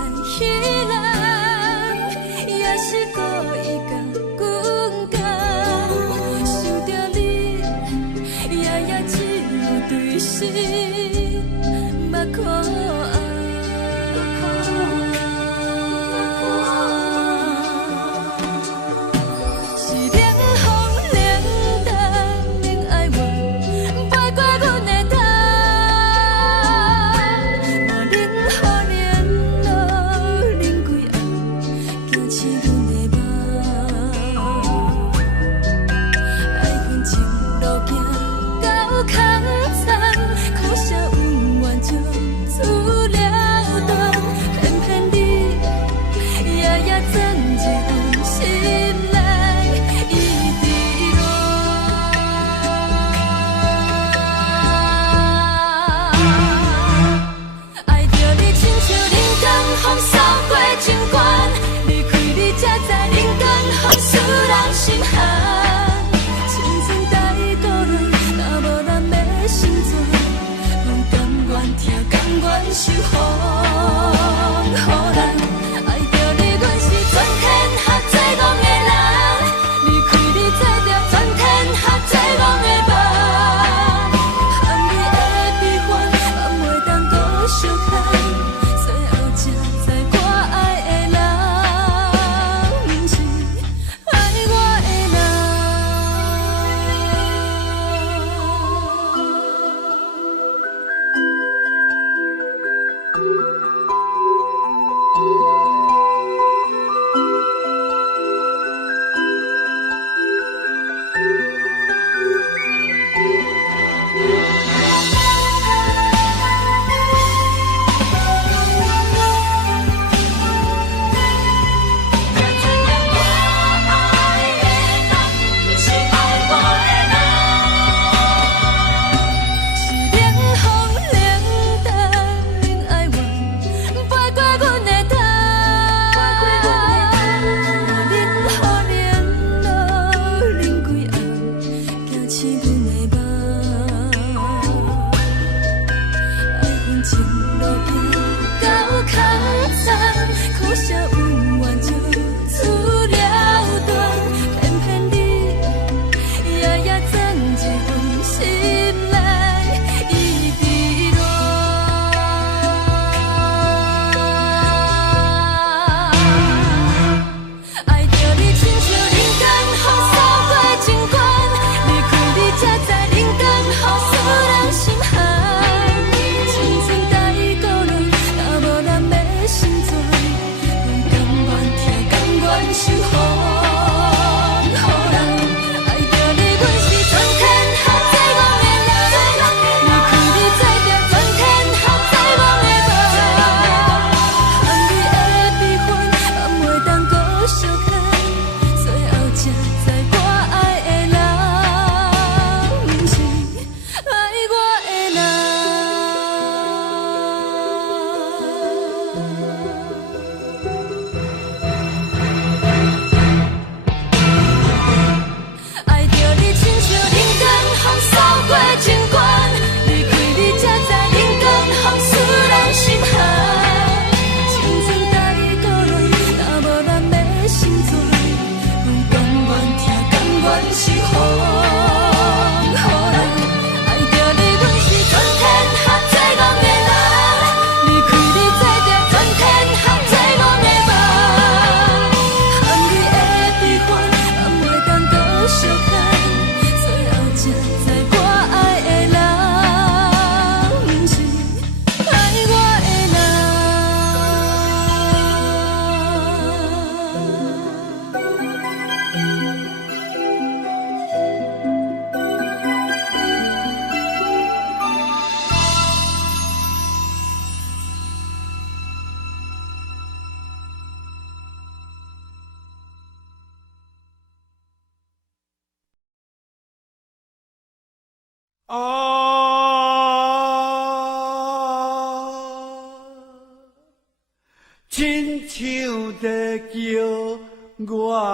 亲像在叫我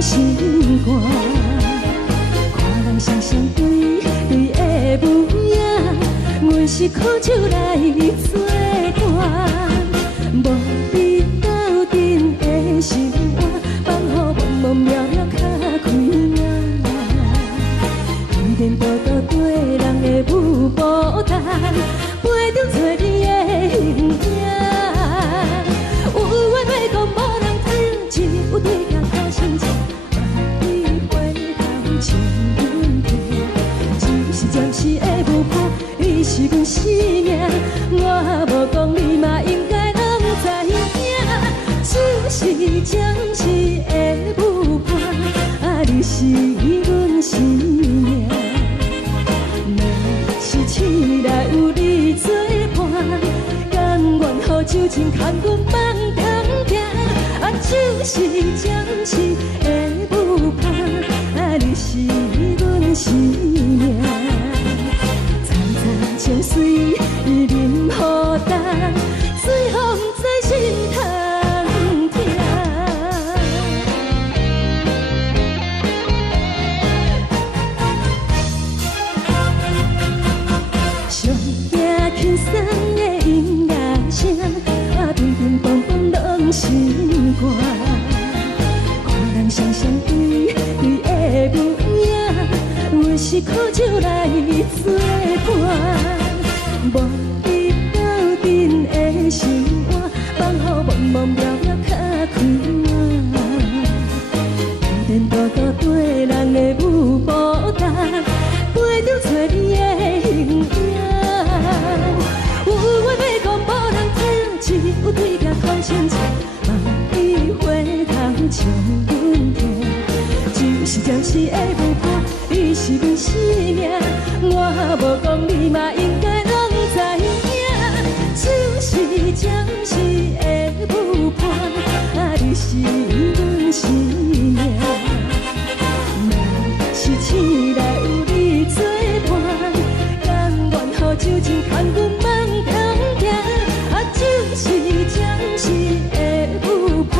拢心肝。看人双双对对的模样，阮是苦酒来作伴。无你斗阵的心肝，放予茫茫渺渺较开朗。天天报道对人的舞步单，陪着做你的形影。有话要讲无人听，只有对镜头先笑，万里回头像阮听。只是暂时的舞伴，你是阮生命，我无讲你嘛应该拢知影。就是暂时的舞伴，你是阮生命。若是醒来有你作伴，甘愿予酒精牵阮放长行。就是暂时的舞伴，你是阮生命。层层情水任何等，水风在心头。轻松的音乐声，乒乒乓乓拢心肝。看人双双对对的模样，阮是苦酒来作伴。无你斗阵的心肝，放予茫茫渺渺较开朗。天天道道对人的舞步单，陪着做你的形影。有话要讲无人听，只有对镜头先笑，万里回头像阮听。就是暂时的舞伴，你是阮生命，我无讲你嘛应该拢知影。就是暂时的舞伴，你是阮生命。若是醒来有你作伴，甘愿予酒精牵阮放长行。就是暂时的舞伴，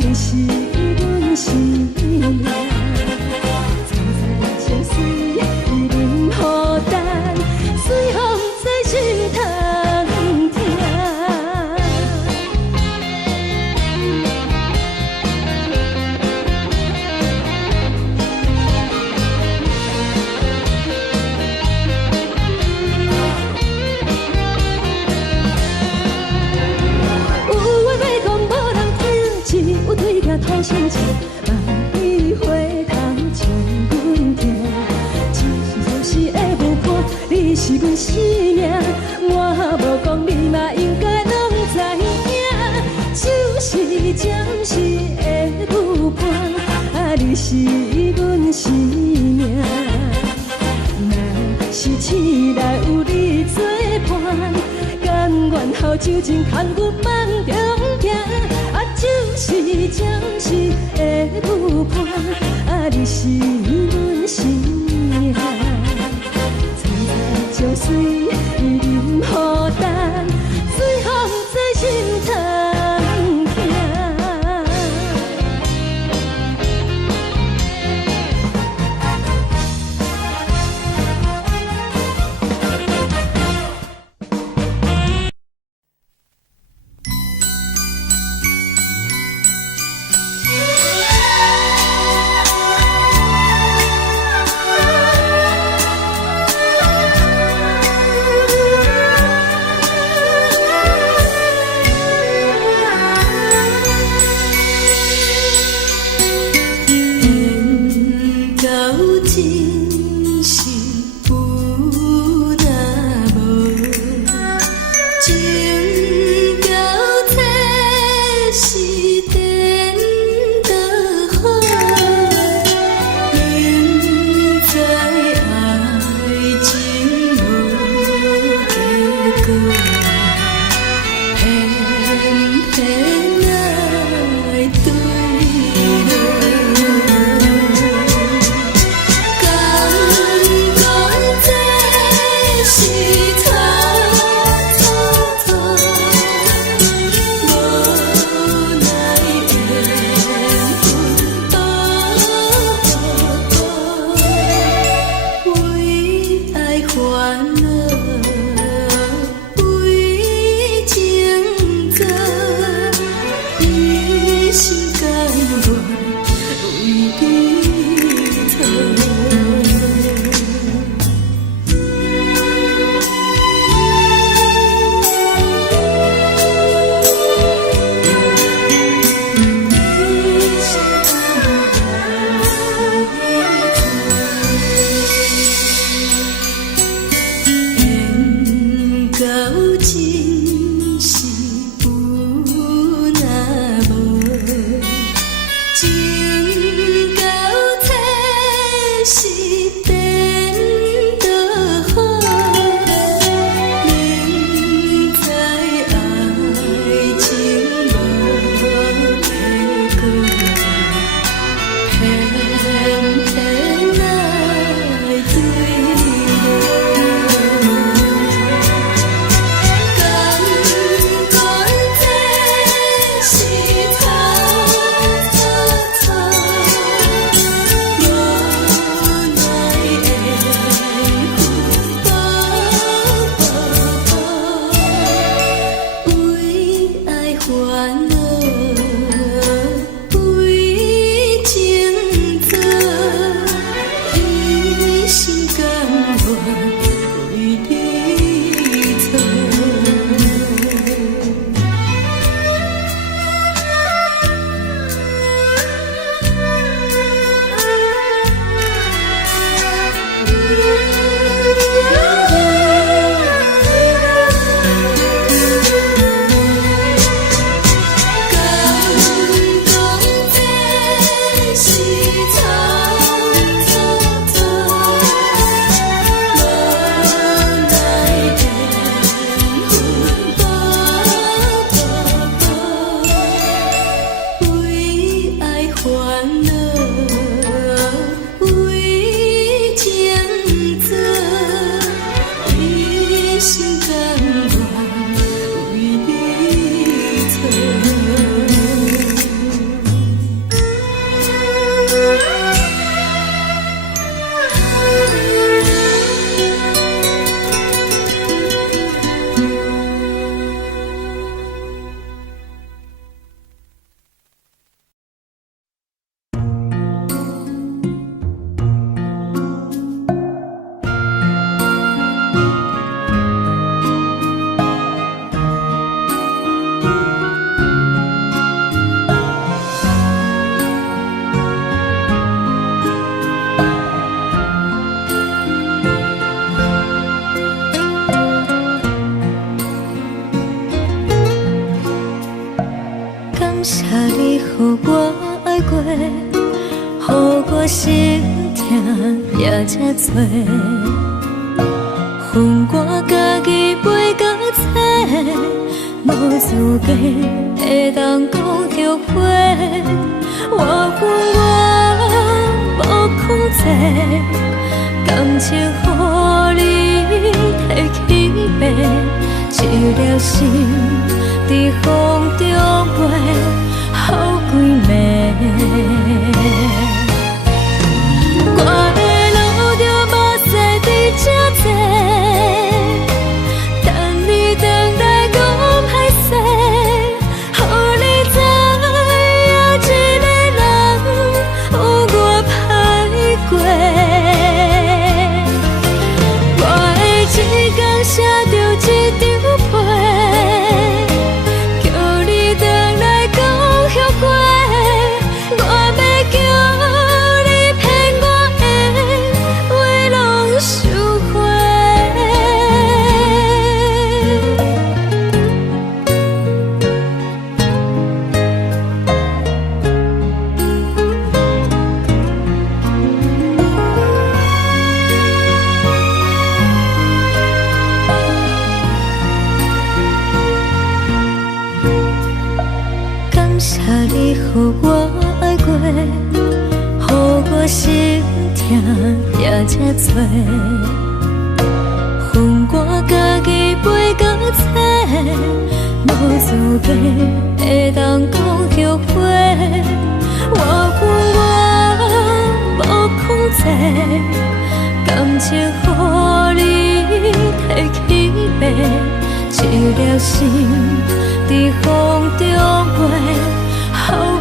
你是阮生命。层层情水任何等，随风在心头听。头先笑，万里回头像阮听。就是的舞伴，你是阮生命，我无讲你嘛应该拢知影。就是暂时的舞伴，你是阮生命。若是醒来有你作伴，甘愿予酒精牵阮放长行。就是暂时的舞伴，你是阮生命。层层情水任何等，随风在心头听。情到底是变多好，明知爱情无结果，偏偏爱对路。感觉这是偷偷偷，无奈的为爱烦恼，为情做，一心甘愿为你错。为爱烦恼，为情做，一心甘愿为你错。感谢你，予我爱过，予我心痛也这多。恨我家己袂到切，无资格会当讲后悔。我恨我无控制，感情予你摕去卖，一粒心伫风中飞，好几暝。我的路着目屎伫这多，等你回来讲歹势，予你知影一个人有我歹过。我的一天写着一张被，叫你回来讲后悔。我要叫你骗我的话拢收回。感谢你，予我爱过，予我心痛也这多。恨我家己袂到切，无资格会当讲后悔。我恨我无控制，感情予你摕去卖，一粒心伫风中飞，好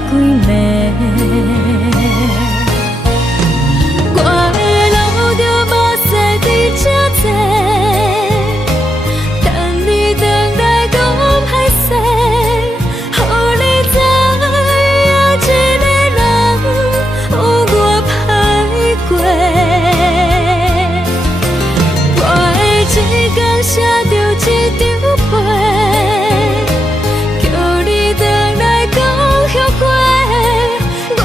几暝。我的路着目屎伫这多，等你回来讲歹势，予你知影一个人有我歹过。我的一天写着一张被，叫你回来讲后悔。我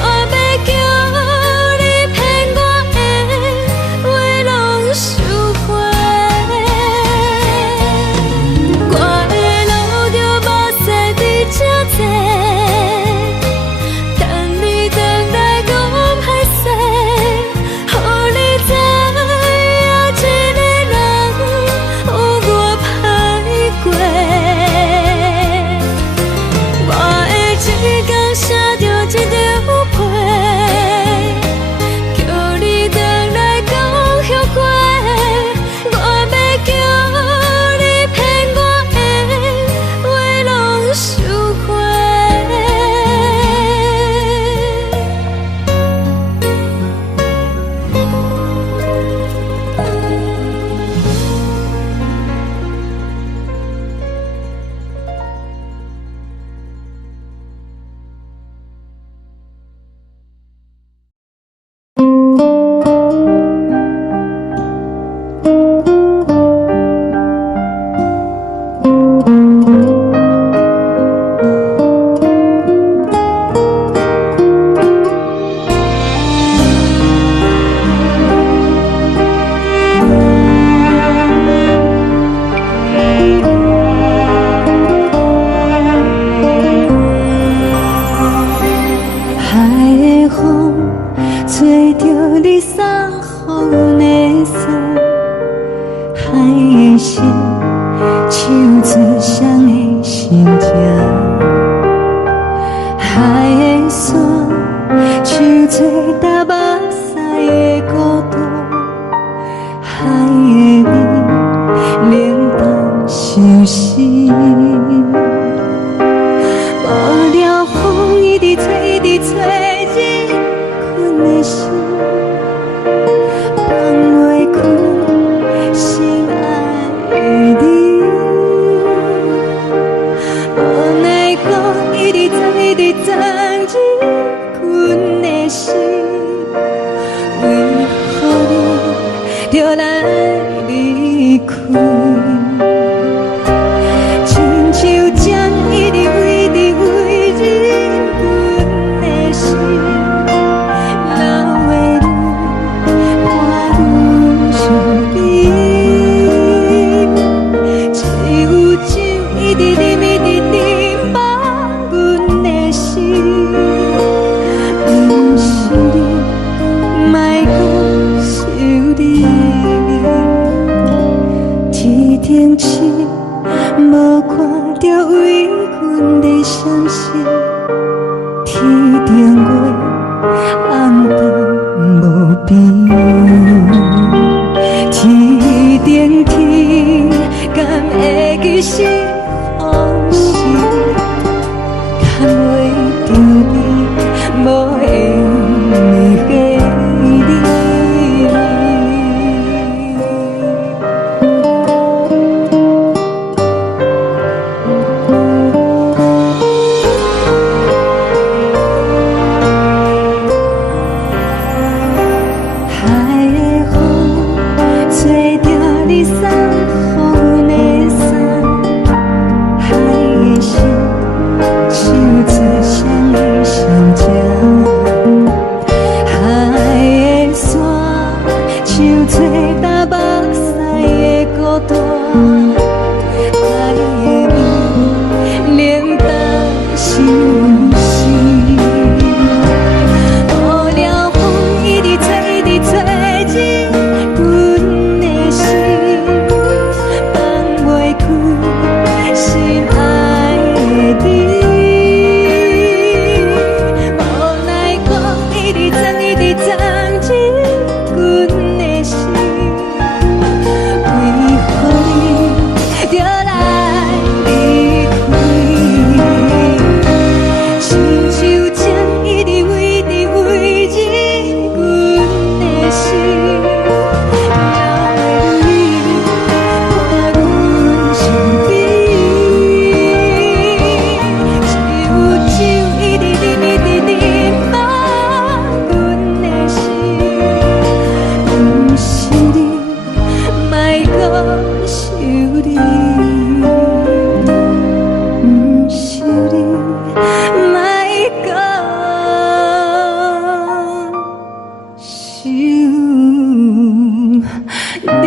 做搭目屎的孤独，海的味冷淡伤心。无聊风一直吹，一直吹，日困的心，放袂开心爱的你。无奈风一直吹，一直吹，日困的心，为何你就来离开？亲像针一直围，一直围，日阮的心，流的泪伴阮伤悲。只有酒一直啉，一直啉，放阮的心。不是你，莫讲想你。天顶星，无看到为阮在伤心。天顶月，暗淡无边。天顶天，敢会记是往事？敢袂着你，无缘给你。海的风，吹着你送予阮的伞。海的心，手做双鱼相牵。海的山，像做搭目屎的孤单。海的味，冷淡伤心。无聊风一直吹，一直吹，日阮的心，放袂开心爱的你。无奈风一直吹，一直吹，日阮的心，为何你就来离开？亲像针一直围，一直围，日阮的心，流的泪伴阮伤悲。只有酒一直啉，一直啉，放阮的心。不是你，莫讲想你。不是你，莫讲想你。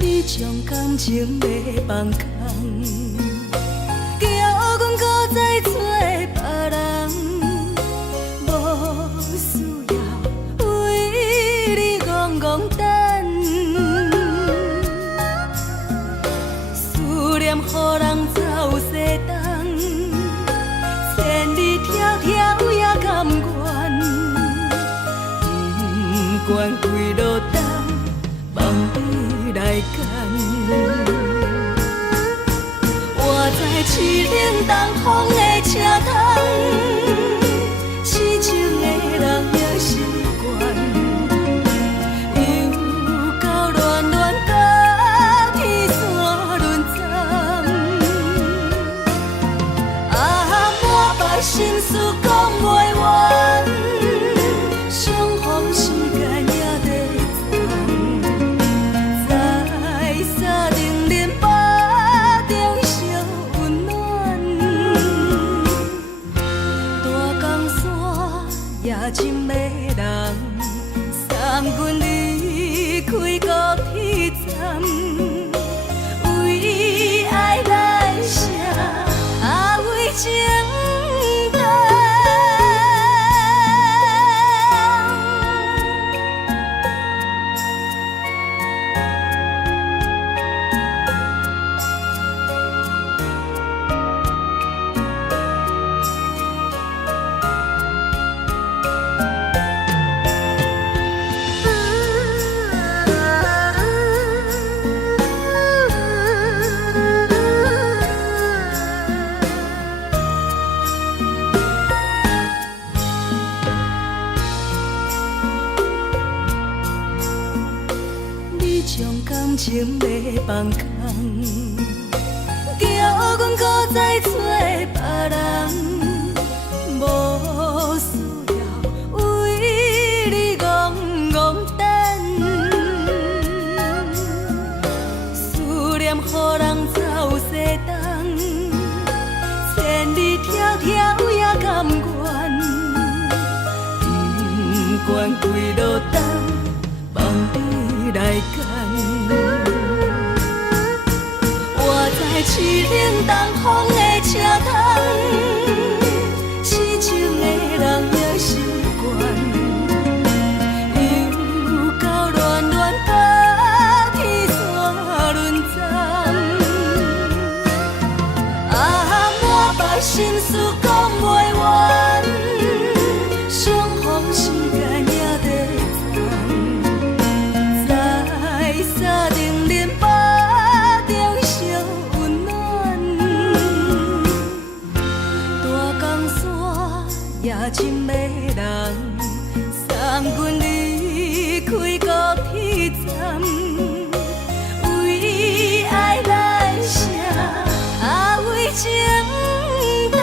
你将感情要放空，叫阮搁再找别人，无需要为你戆戆等。思念予人走西东，千里迢迢也甘愿，不管几路东，望你来干。我在凄冷东风的车窗，痴情的人也习惯，又到乱乱甲天线轮站。啊，满腹心事讲袂完，相逢时间也在将感情要放空，叫阮搁再找别人，无需要为你戆戆等，思念予人走西东，千里迢迢也甘愿，不管几落冬，望你来干。我在凄冷东风的车窗，痴情的人也心倦，又到恋恋把天线轮转，满腹心事讲袂完，相逢时间也在藏，在沙定林巴中烧温暖，大江山也真迷人，送阮离开高铁站，为爱来写为情重。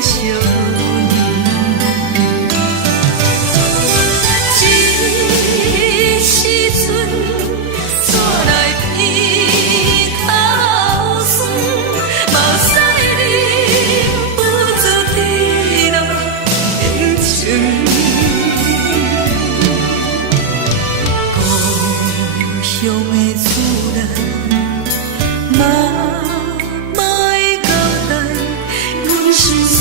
相念。这时阵怎来鼻口酸，嘛有使忍不住滴落眼睛。故乡的厝内，嘛会交代，阮是思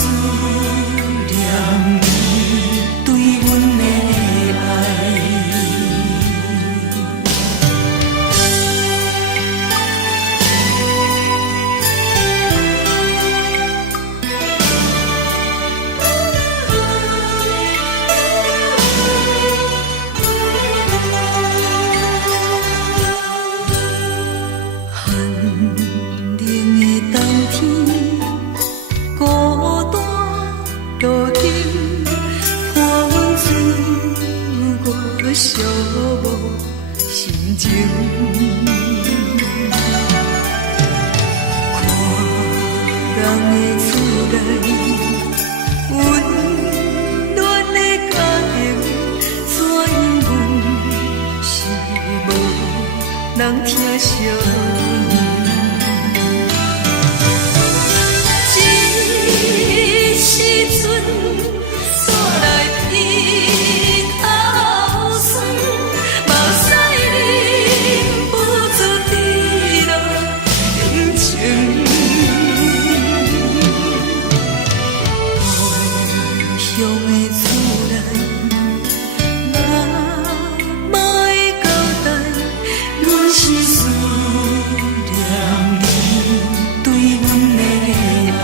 念你对阮的爱。寒冷的冬天，孤单路灯，看阮自我寂寞心情。看人的厝内，温暖的家庭，怎因阮是无人听相念？这时阵怎来鼻口酸，嘛有使忍不住滴落眼睛。故乡的厝内，嘛会交代，阮是思念你对阮的爱。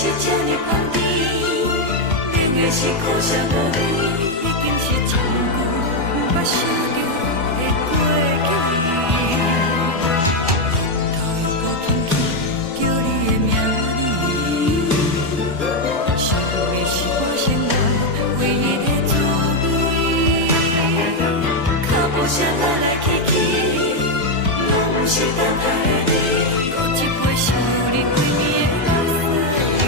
是这呢香甜，冷的是苦涩无味，已经是真久有捌想着的过去。头又搁轻轻叫你的名字，想的是我生活唯一的滋味。脚步声来来去去，拢是等待的你，搁一杯想你几暝的目屎，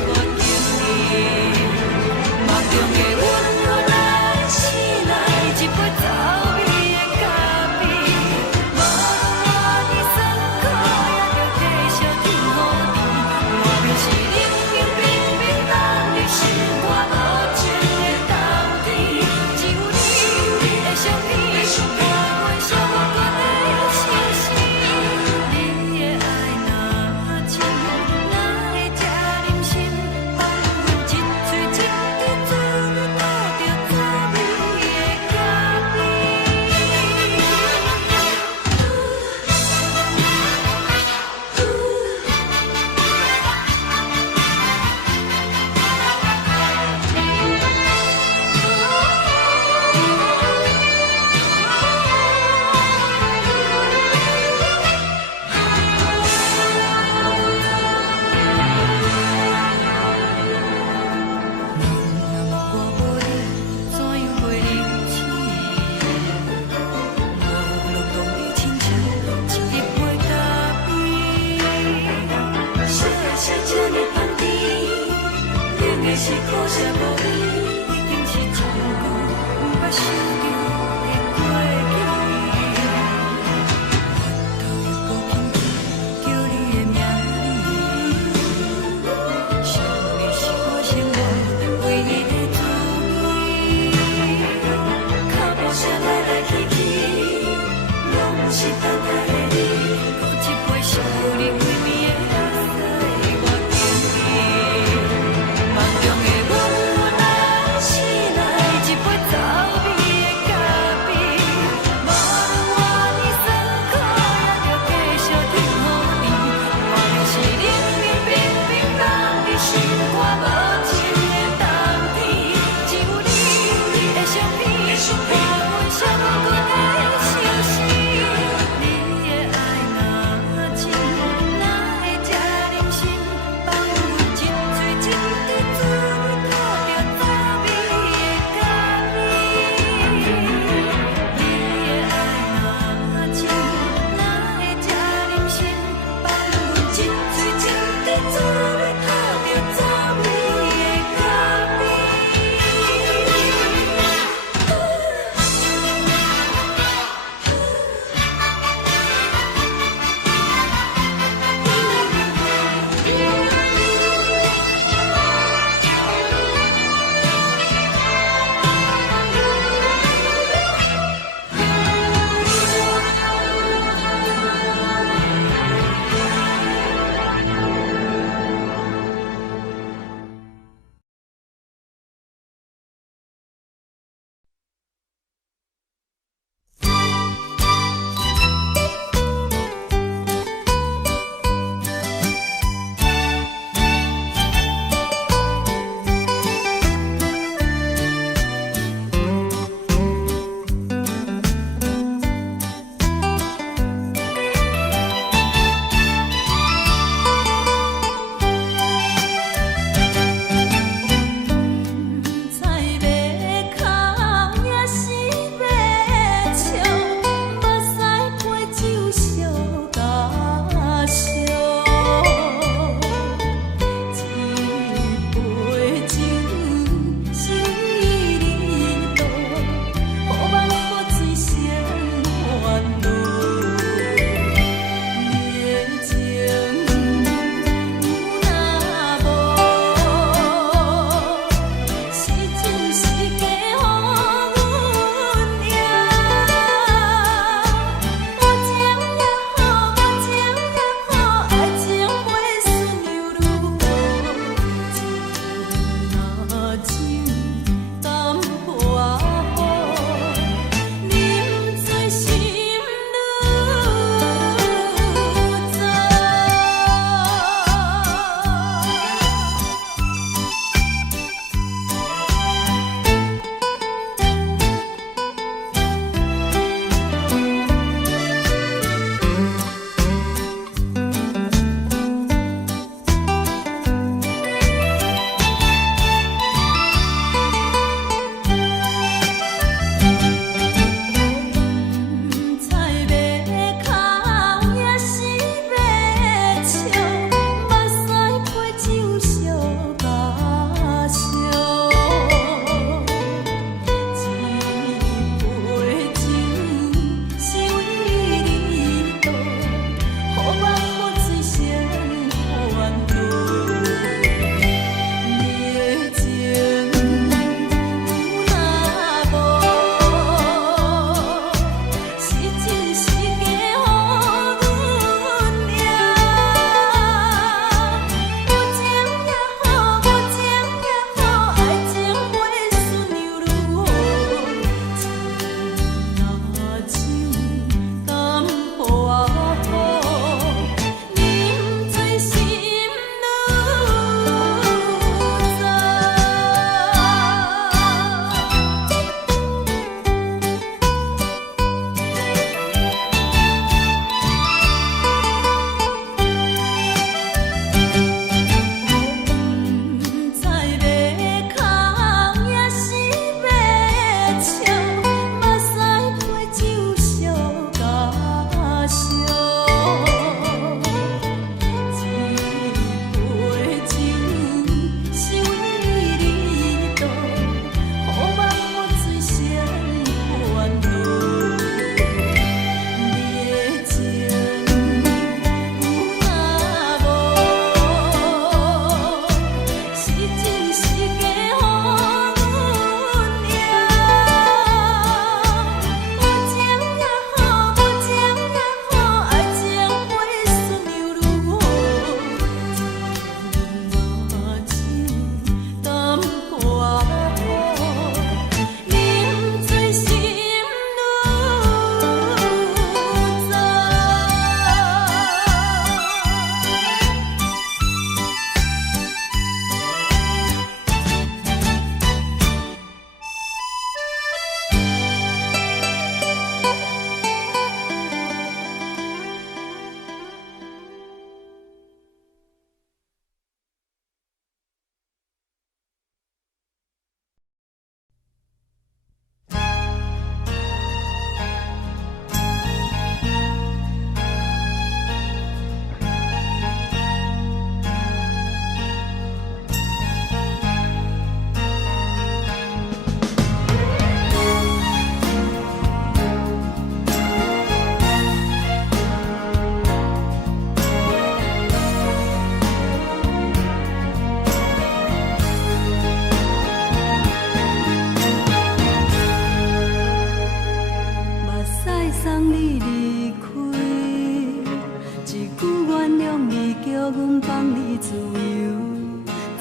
我求你。梦中的阮我来醒来，一杯走味的咖啡，无论我的酸苦，也着继续甜予你。我就是冷冷冰冰放入心肝无情的冬天，只有你的相片，伴阮相共的心事。你的爱若真，哪会这忍心放阮一嘴一滴滋味，倒着滋味的咖啡。我无你，怎样袂忍心？无路当你亲像一杯咖啡，烧的是这呢香甜，冷的是苦涩无味，已经是真久有捌想着的过去。头又搁轻轻叫你的名字，想的是我生活唯一的滋味。脚步声来来去去，拢是等待的你，搁一杯想你几暝的目屎，我求你。梦中的阮我来醒来，一杯走味的咖啡，无论我的酸苦，也着继续甜予你。我就是冷冷冰冰放入心肝无情的冬天，只有你的相片，伴阮相共的心事。你的爱若真，哪会这忍心放阮一嘴一滴滋味，倒着滋味的咖啡。你的爱若真，哪会这忍心放阮一嘴一滴滋味，倒着滋味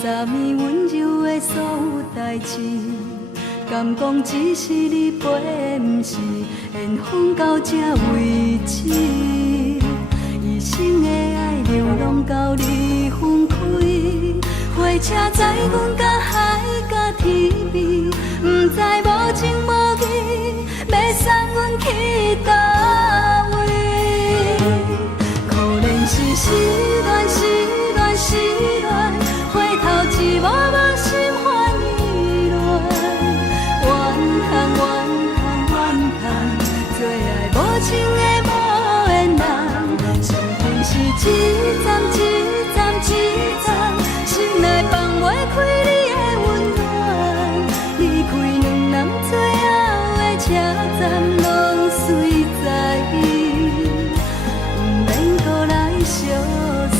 昨暝温柔的所有代志，敢讲只是你陪，不是缘分到这为止。一生的爱流浪到你分开，火车载阮到海甲天边，不知无情无义，要送阮去倒位？可怜是失恋，失恋，失恋，回头一幕幕心烦意乱，怨叹，怨叹，怨叹，最爱无情的无缘人，上恨是一站一站一站，心内放袂开你的温暖，离开两人最后的车站，拢随在伊，不免搁来相送。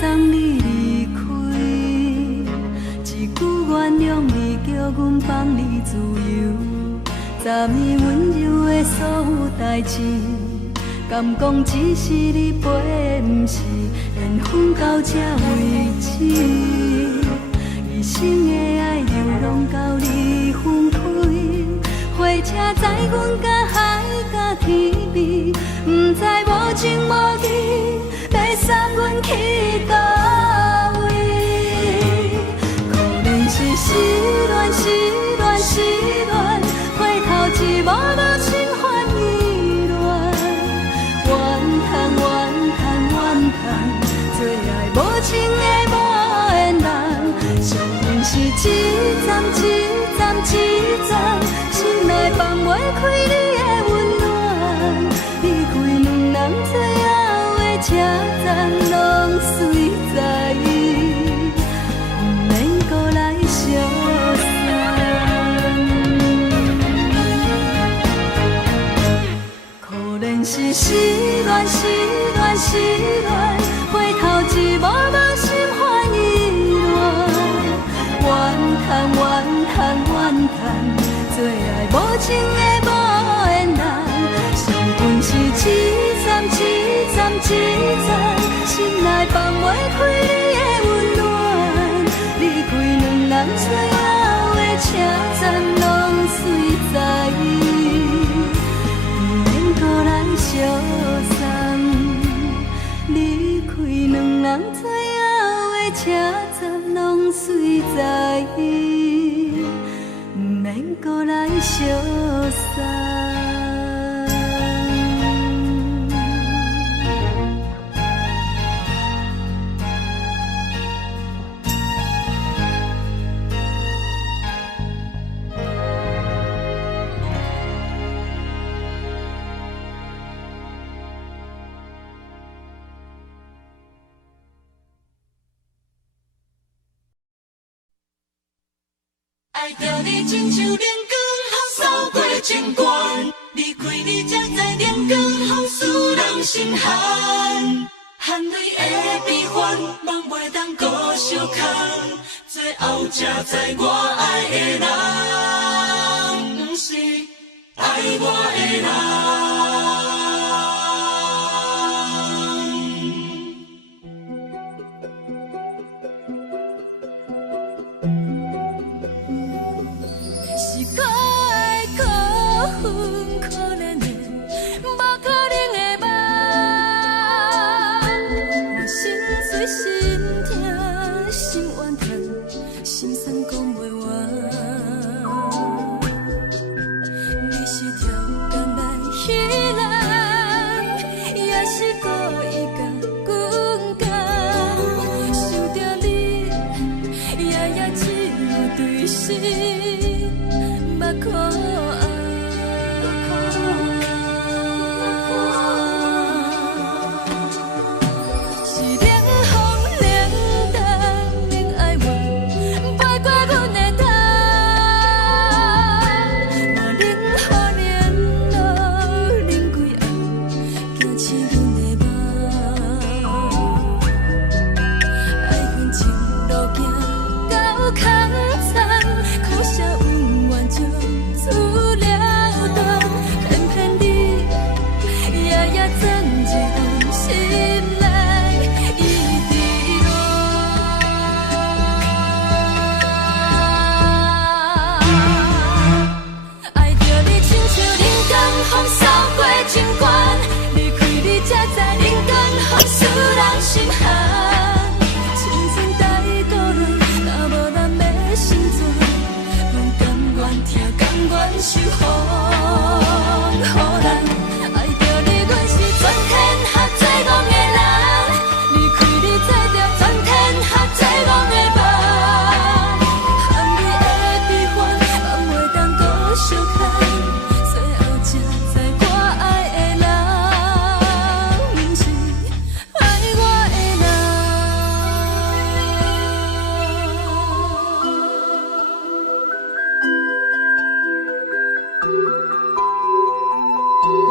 送你离开，一句原谅你，叫阮放你自由。昨暝温柔的所有代志，敢讲只是你陪，不是缘分到这为止。一生的爱流浪到你分开，火车载阮到海甲天边，不知无情无义，要送阮去倒位？可怜是失恋，失恋，失恋，回头一幕幕心烦意乱，怨叹，怨叹，怨叹，最爱无情的无缘人，上恨是一站一站一站，心内放袂开你的温暖，离开两人最后的车站，拢随在伊，不免搁来相送。可怜是失恋，失恋，失恋，回头一幕幕心烦意乱，怨叹，怨叹，怨叹，最爱无情的无缘人，上恨是一站一站一站，心内放袂开你的温暖，离开两人最后的车站，拢随在伊，不免搁来相送。离开两人最后的车站，拢随在伊，不免搁来相送。爱着你亲像亮光风扫过情关，离开你才知亮光风使人心寒。含泪的悲欢，望袂当搁相牵，最后才知我爱的人，不是爱我的人。是可爱可恨可怜的，无可能的梦。我心碎心痛心怨叹，心酸讲袂完。你是条工来彼来。心寒。青春待孤人，若无咱要生存，阮甘愿听，甘愿受风雨人。爱着你，阮是全天下最戆的人。离开你，做着全天下最戆的梦。含你的悲欢，梦袂当搁相牵。最后才知我爱的人，不是爱我的人。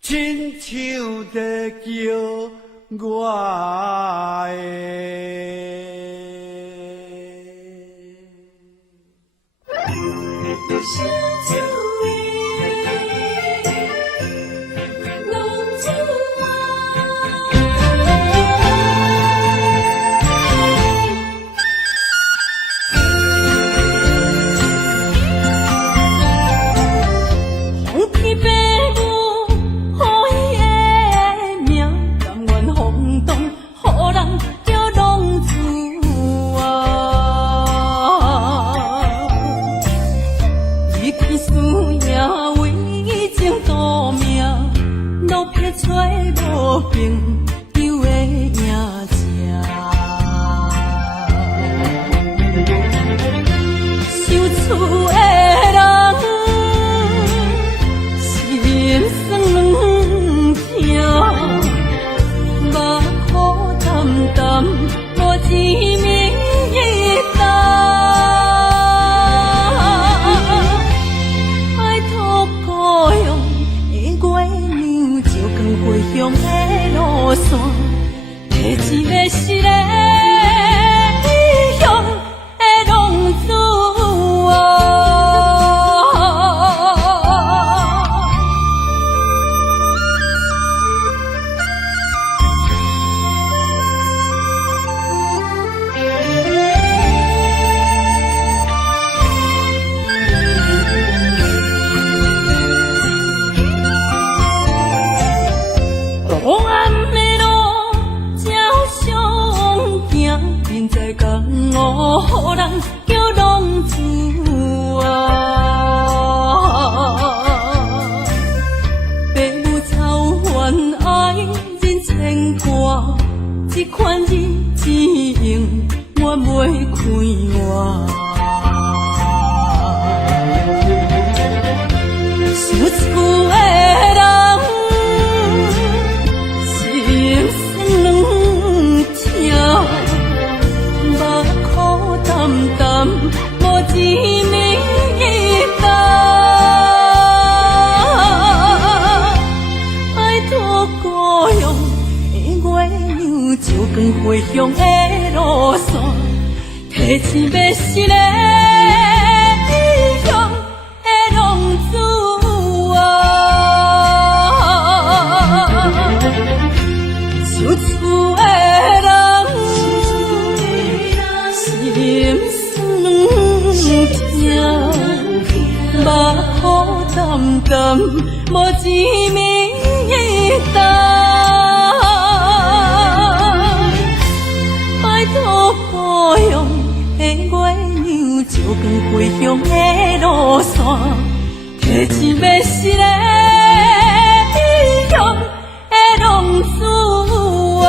亲像在叫我现在江湖人叫浪子啊，父母操怨爱人牵挂，这款日子用我袂开我。想厝的人，心酸两条，目苦淡淡，无滋味淡。爱托故乡的月亮，照光回乡的路线，提醒要是个异乡的浪子。想厝的人，心酸两条，目苦淡淡，无滋味淡。拜托故乡的月亮，照光回乡的路线，提醒要是个异乡的浪子啊。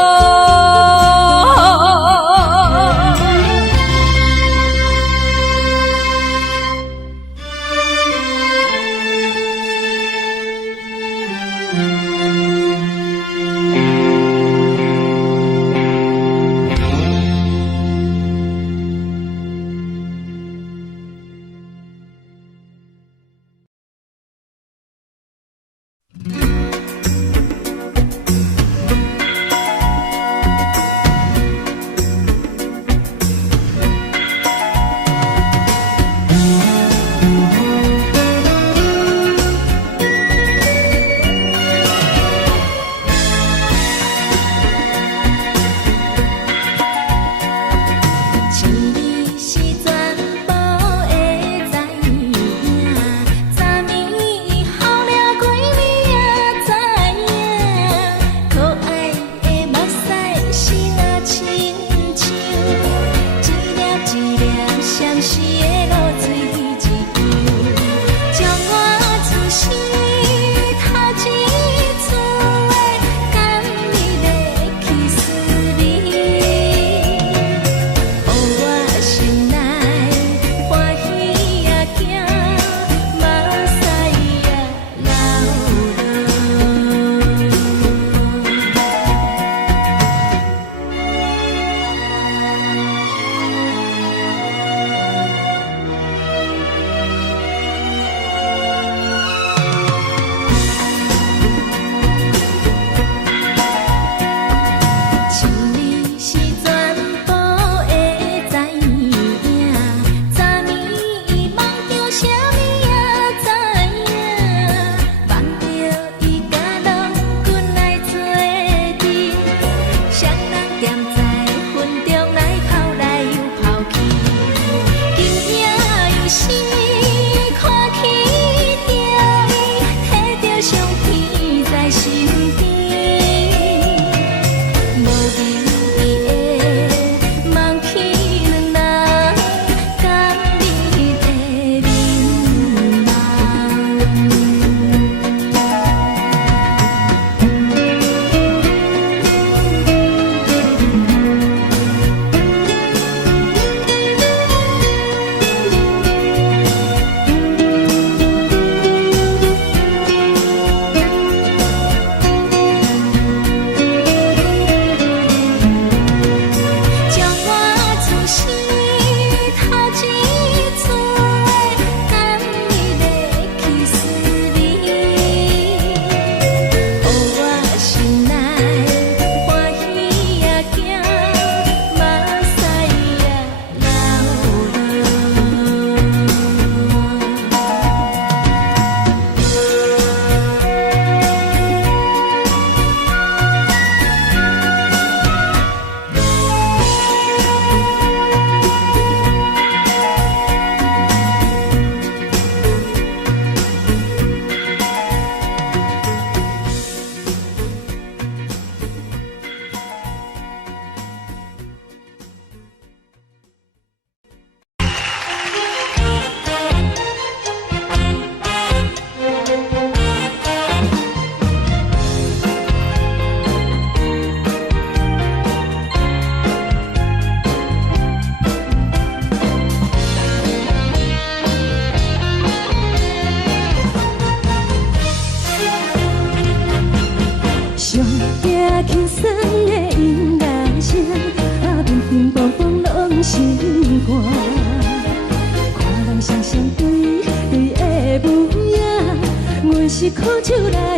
是苦酒来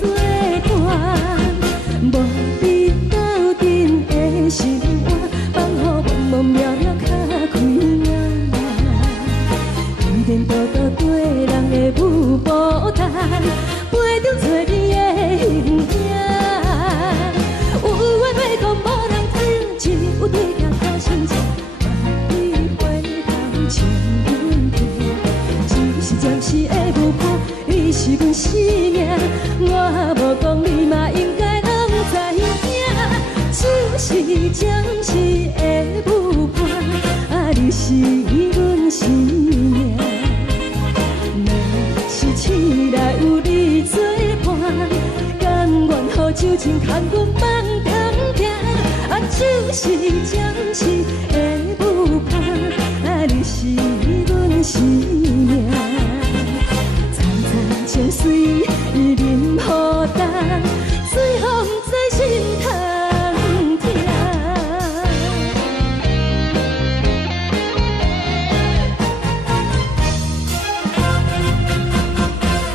作伴，无你斗阵的心肝，放予茫茫渺渺较开眼。一点多多对人的舞步弹，陪着做你的形影。有话要讲无人听，只有对镜头先唱，万里回头唱阮听。只是暂时的舞伴，你是阮生命，我无讲你嘛应该拢知影。只是暂时的舞伴，啊，你是阮生命。若是醒来有你作伴，甘愿予酒精牵阮梦通行。啊，就是暂时的舞伴，啊，你是阮生命。层层情水任何担，水风在心通听。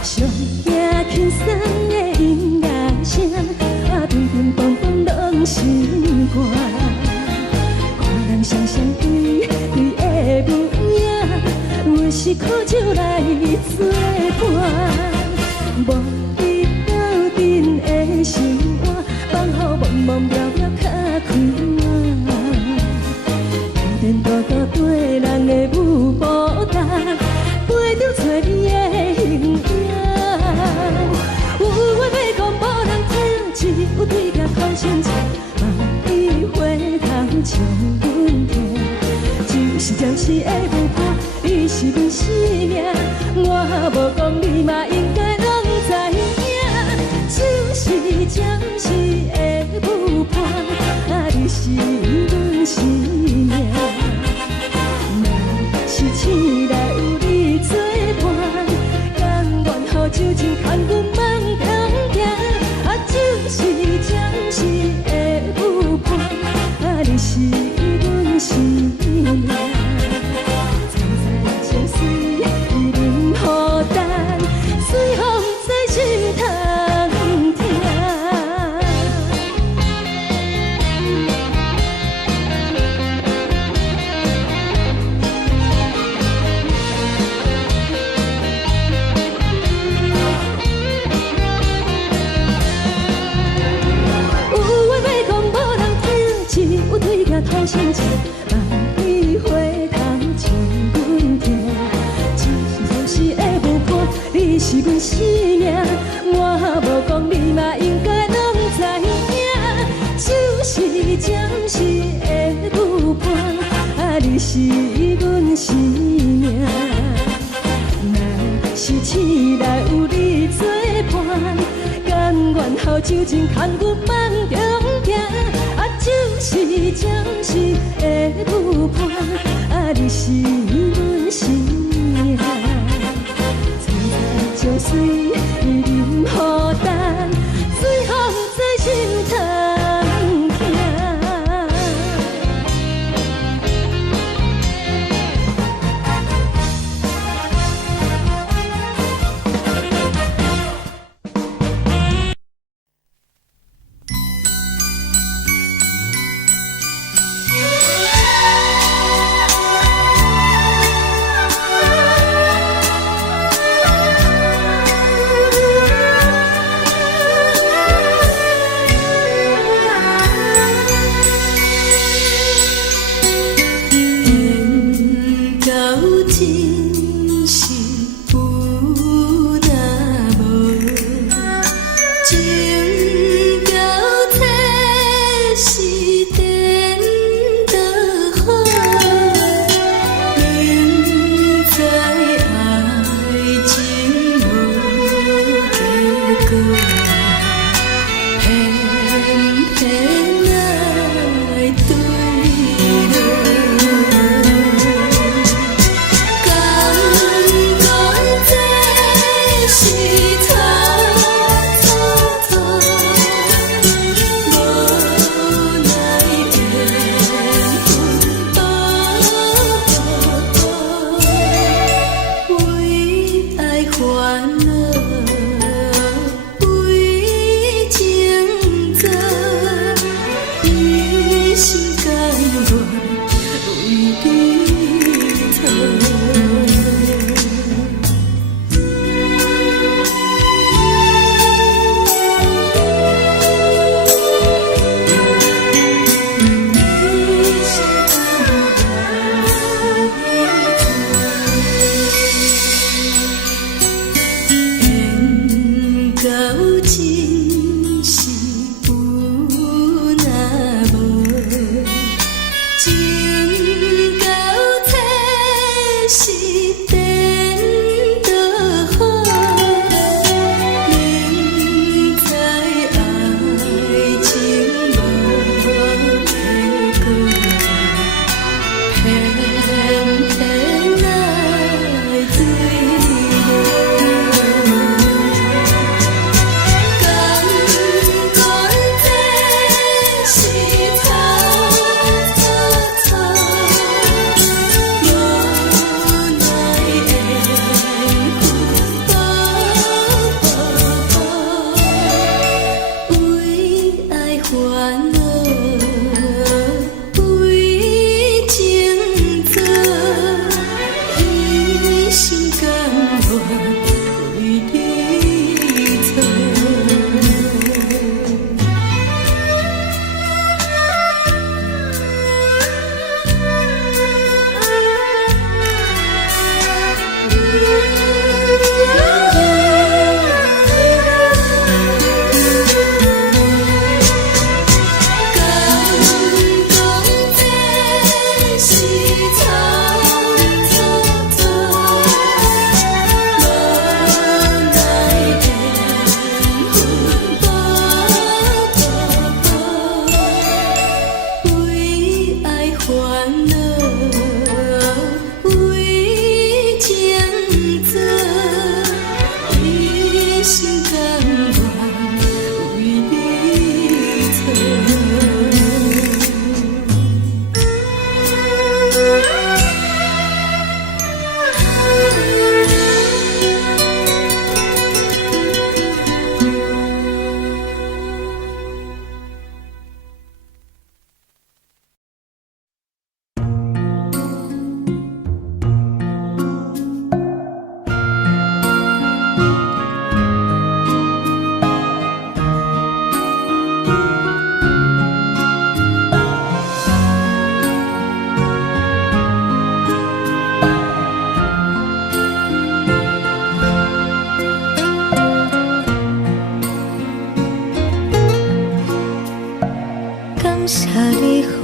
上惊轻松的音乐声，啊，乒乒乓乓拢心肝。看人双双对对的舞影，我是苦酒来作伴。无你斗阵的心肝，放予茫茫渺渺较开眼。一点多多对人的舞步弹，陪着做你的形影。有话要讲无人听，只有对镜头先唱，万里回头唱阮听。就是暂时的舞伴，你是阮生命，我无讲你嘛应该拢知影。就是暂时的舞伴，啊，你是阮生命。若是醒来有你作伴，甘愿予酒精牵阮梦通行。啊，就是暂时的舞伴，啊，你是阮生命。层层情水任何担，随风在心通听。有话要讲无人听，只有对镜头先唱，万里回头唱阮听。只是暂时的舞伴，你是阮生命，我无讲你嘛应该拢知影。就是暂时的舞伴，啊，你是阮生命。若是醒来有你作伴，甘愿予酒精牵阮梦中行。啊，就是暂时的舞伴，啊，你是阮生命。层层情水任何担，随风在心通听。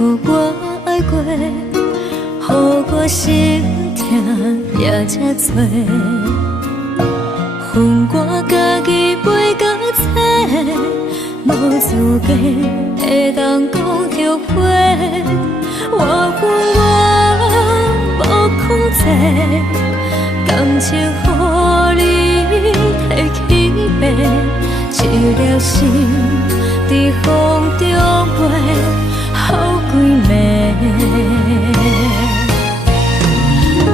予我爱过，予我心痛也这多。恨我家己袂到切，无资格会当讲后悔。我恨我无控制，感情予你提起白，一粒心在风中飞，好几暝。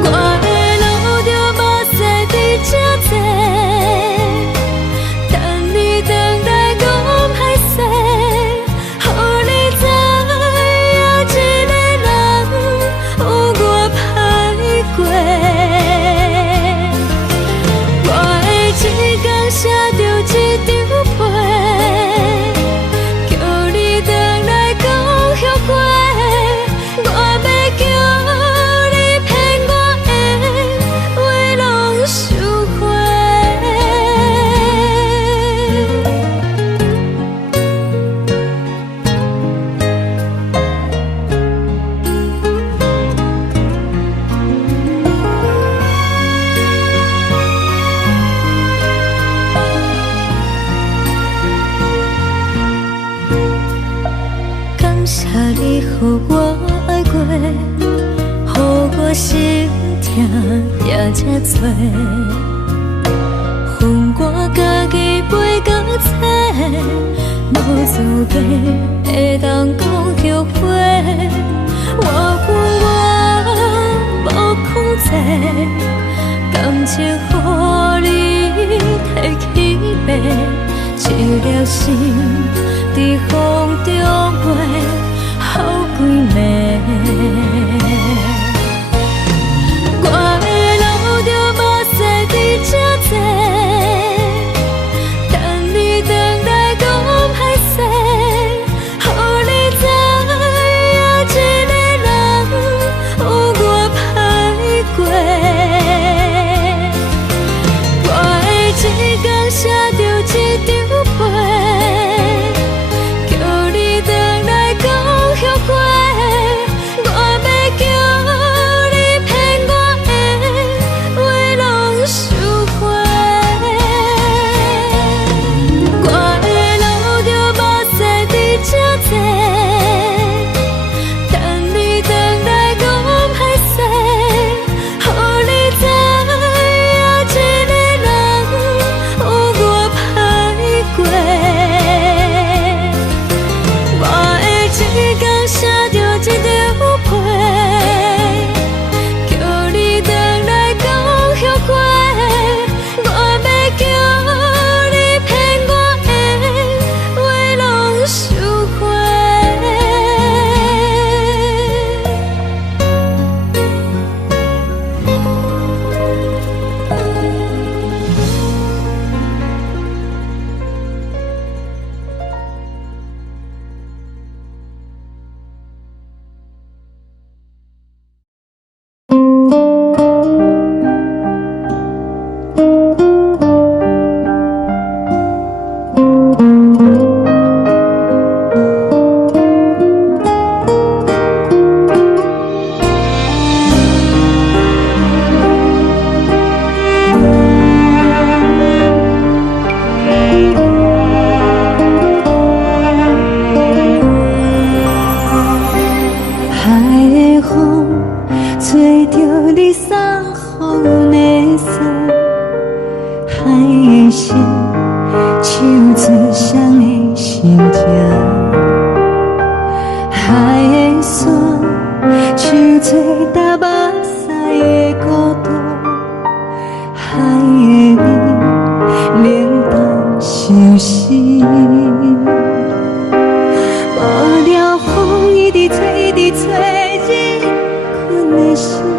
我的路着目屎在这多，等你回来讲歹势，予你知影一个人有我歹过。我的一天写着一张被，叫你回来讲后悔。我要叫你骗我的话拢收回。感谢你予我爱过，予我心痛也这多。恨我家己袂到切，无资格会当讲后悔。我恨我无控制，感情予你提起白，一粒心在风中飞，好几暝。我的路着目屎在这多，等你回来讲歹势，予你知影一个人有我歹过。我的一天写着一张被，叫你回来讲后悔。我要叫你骗我的话拢收回。我的路着目屎在这多，等你回来讲歹势，予你知影一个人有我歹过。我的一天写着一张被，叫你回来讲后悔。我要叫你骗我的话拢收回。海的风吹着你送风的伞，海的心唱出双的心情，海的山唱出搭目屎的孤独，海的美冷淡伤心。无聊风一直吹，一直吹，日困的心。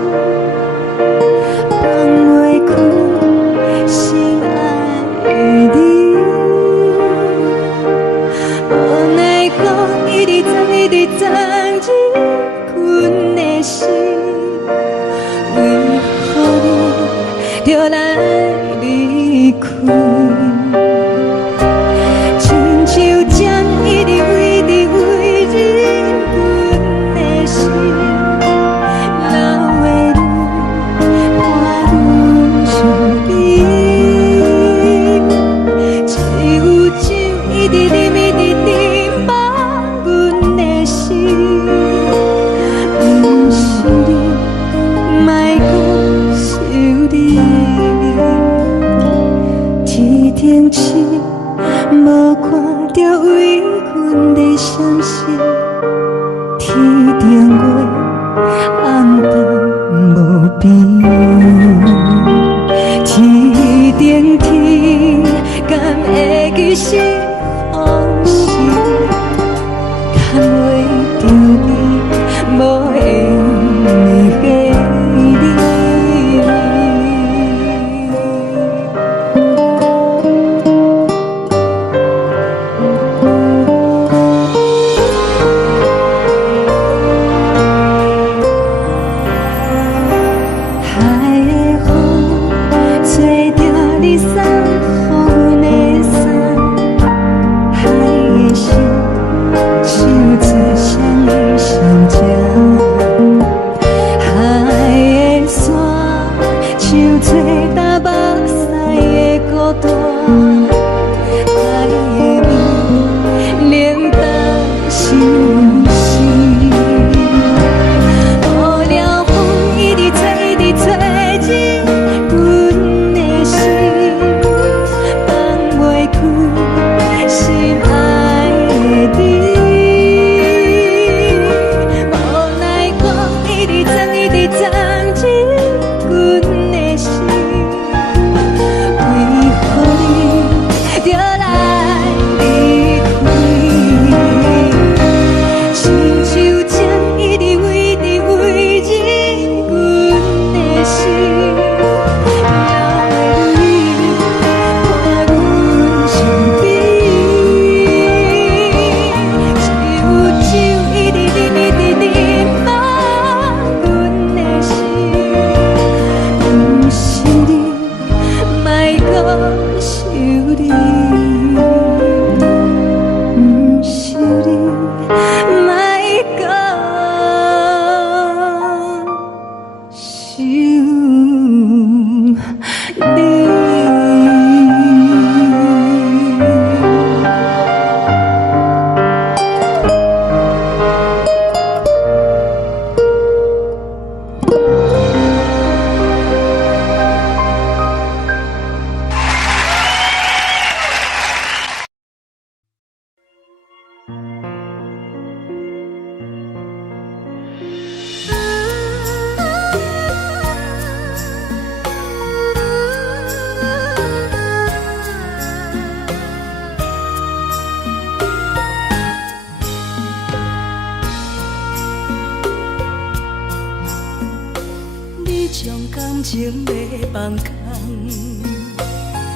你将感情要放空，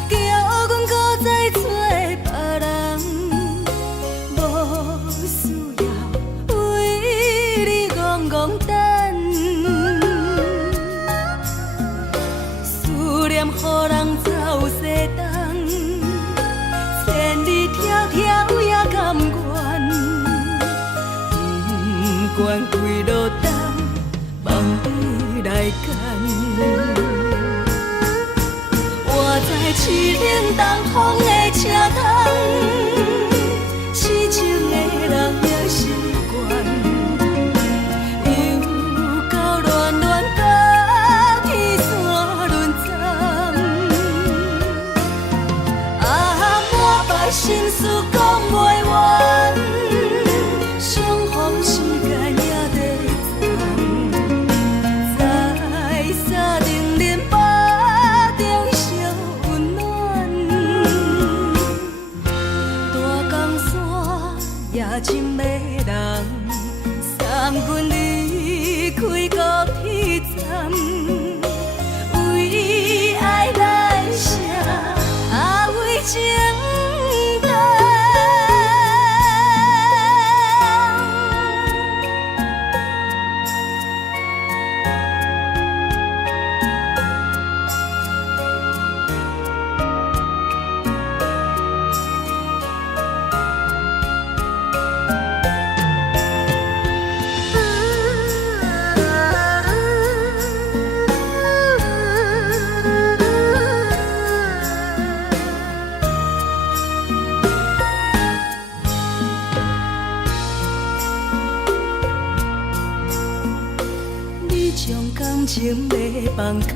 叫阮搁再找别人，无需要为你戆戆等，思念予人走西东，千里迢迢也甘愿，不管几落冬，梦比来干。我在凄冷东风的车窗，痴情的人也习惯，又到恋恋甲天山论斩。啊，满腹心事讲袂完，相逢时间也在藏，在沙冷冷巴中烧温暖。大江山也真迷人，送阮离开高铁站，为爱来生，为情重。你将感情要放空，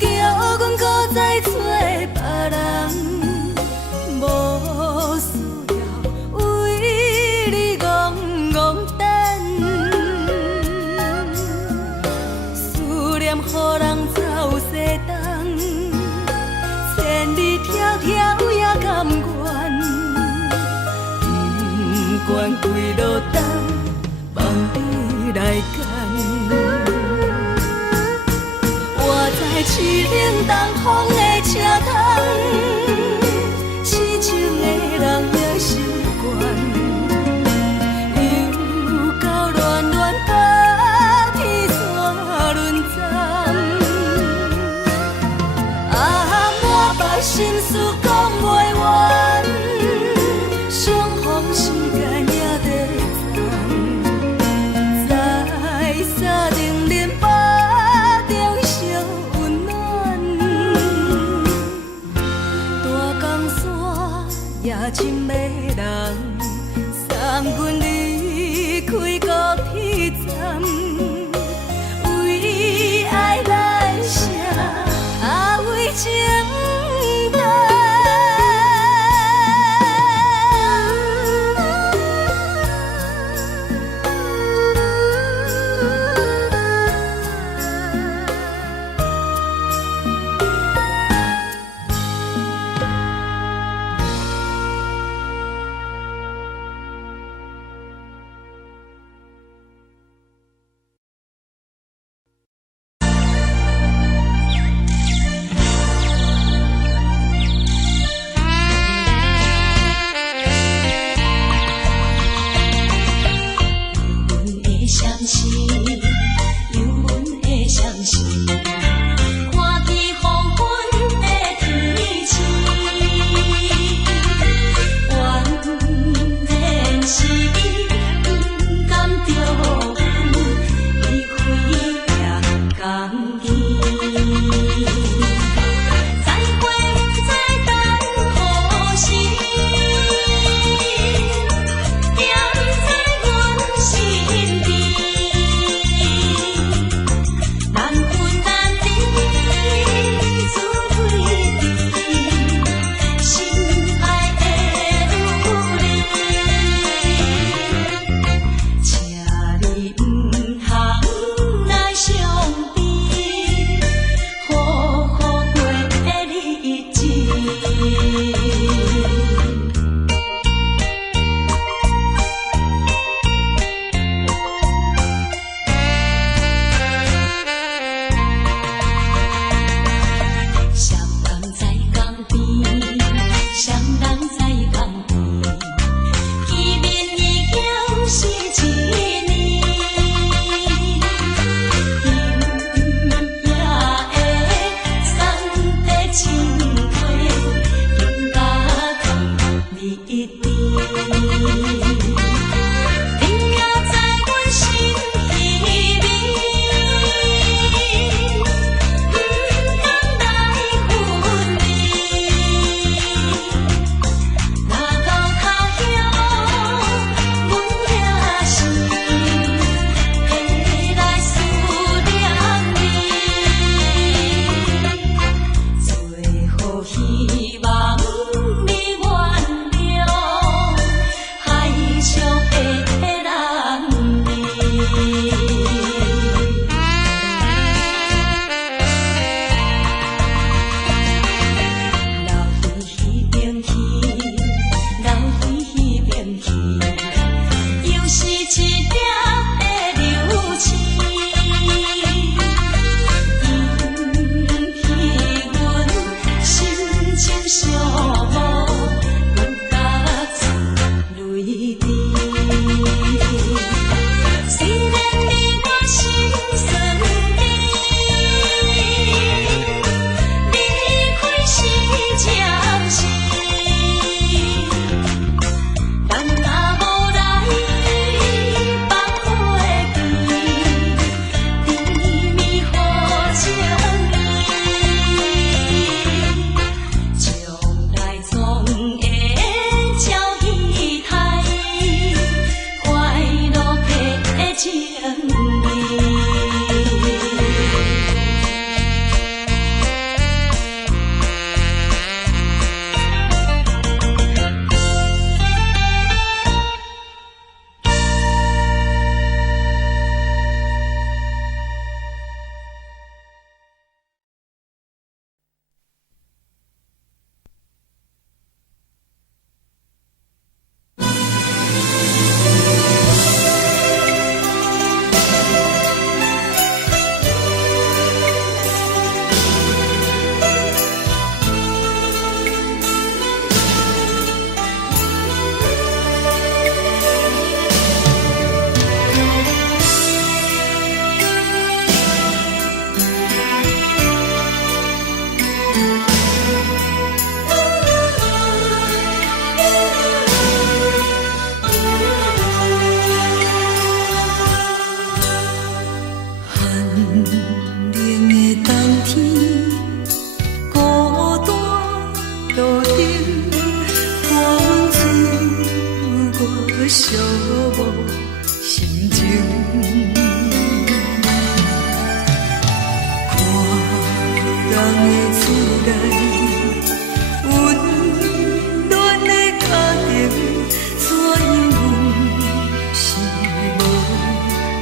叫阮搁再找别人，无需要为你戆戆等，思念予人走西东，千里迢迢也甘愿，不管几落冬，梦比来干。我在凄冷东风的车窗，痴情的人也习惯，又到恋恋甲天山论斩。啊，满腹心事讲袂完，相逢时间也在藏，在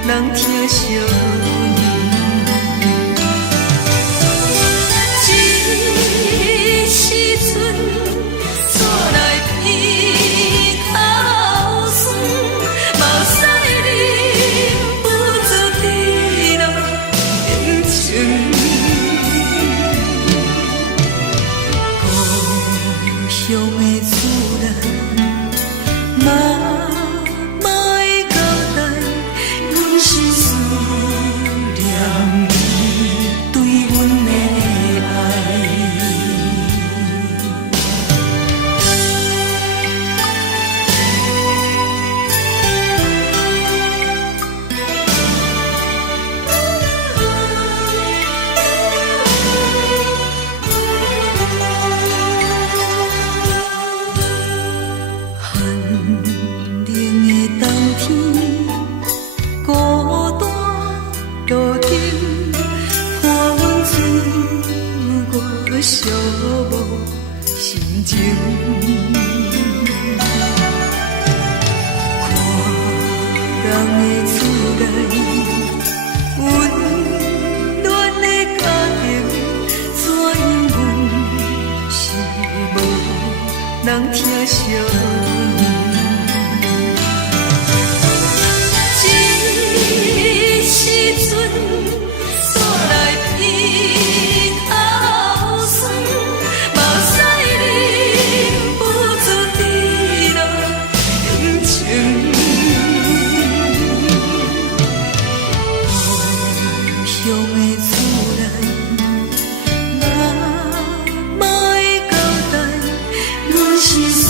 人疼惜你。这时阵怎来鼻口酸，嘛使你不住滴落眼睛。故乡的厝内，嘛嘛会交代，阮是思念你对阮的爱。寒冷的冬天，孤单路顶，看阮自我寂寞心情。看人的厝内，温暖的家庭，怎因阮是无人疼惜你？这时阵怎来鼻口酸，嘛使你不住滴落眼睛。故乡的厝内，嘛嘛会交代，阮是思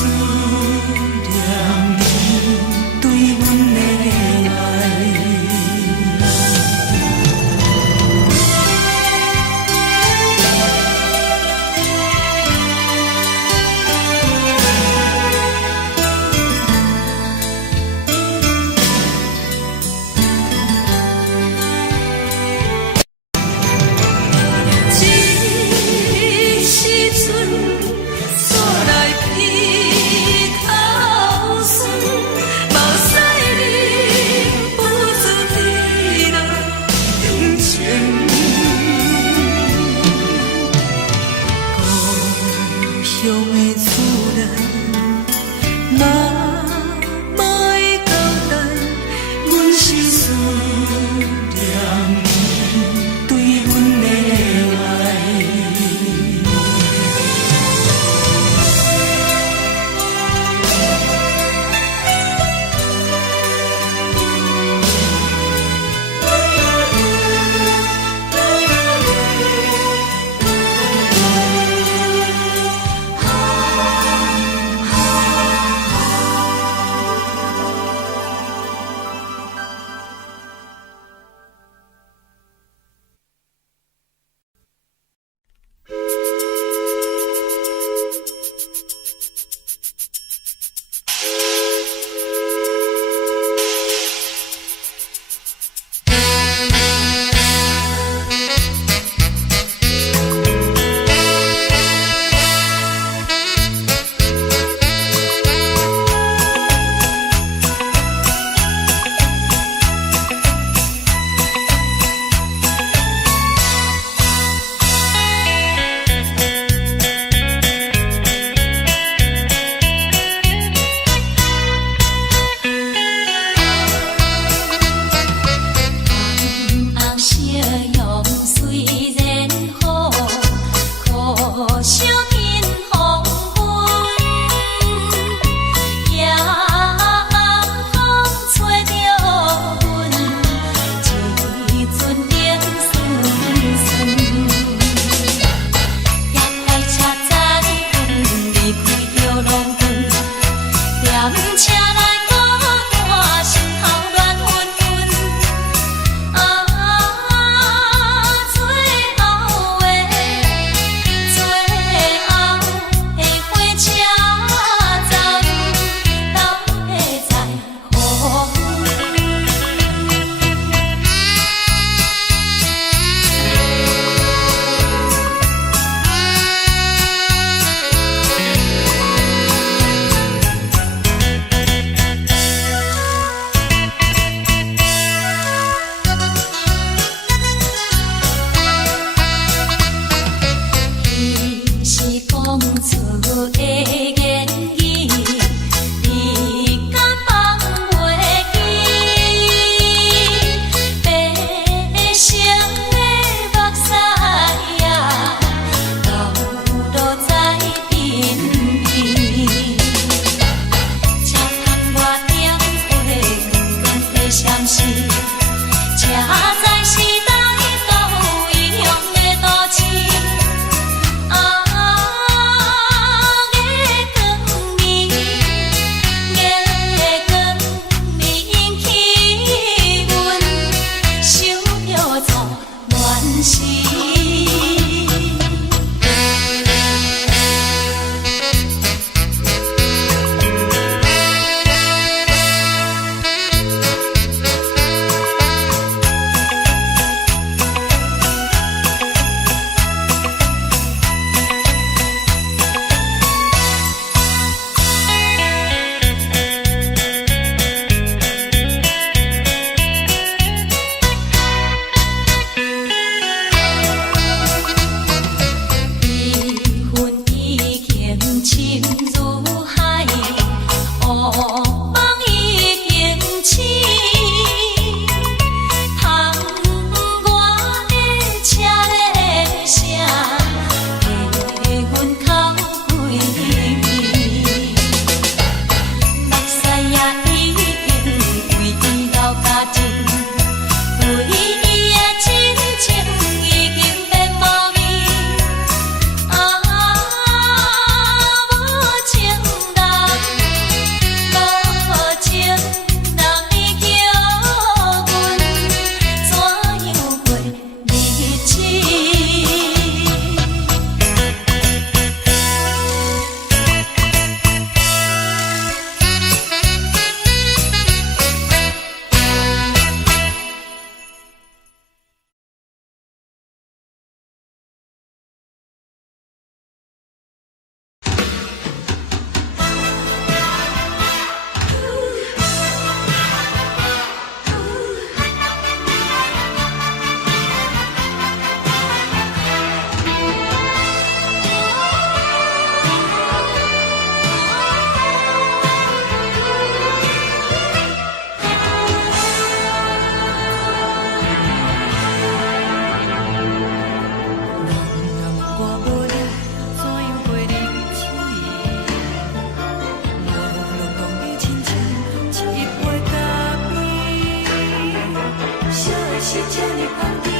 是这呢香甜，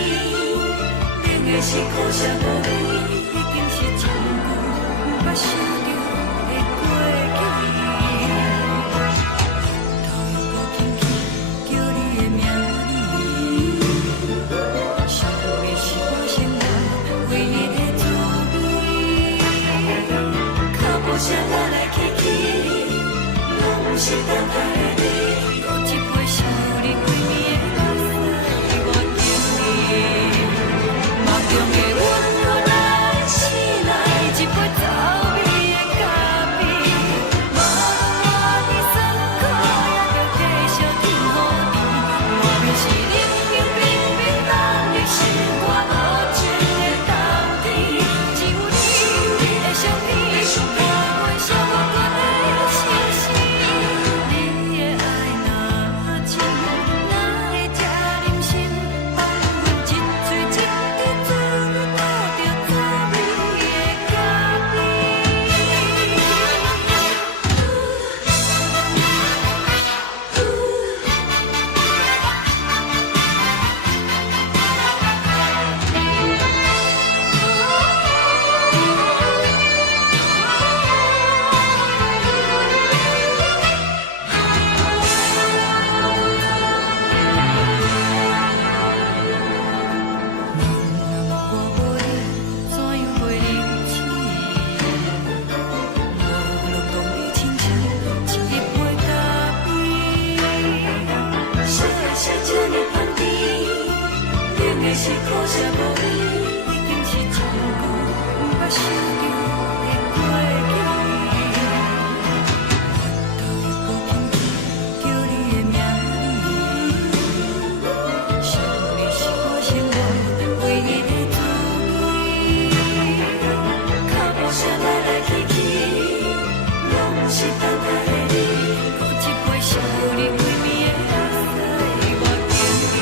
冷的是苦涩无味，已经是千古不捌想着的过去。头又搁轻轻叫你的名字，想的是我心内唯一的滋味。脚步声来来去去，拢不是等待的你，搁一杯想你几暝的目屎，我求你。梦中的阮落来醒来，一杯走味的咖啡，无论我的酸苦，也着继续甜予你。莫名是冷冰冰冰冻入心肝无情的冬天，只有你的相片，甲阮寂寞阮的心事。你的爱若真，哪会这忍心放阮一嘴一滴珠，倒着滋味的咖啡？我无你，怎样袂忍气？无论讲你亲像一杯咖啡，烧的是这呢香甜，冷的是苦涩无味，已经是千古不捌想着的过去。头又搁轻轻叫你的名字，想的是我心内唯一的滋味。脚步声来来去去，拢不是等待的你，搁一杯想你几暝的目屎，我求你。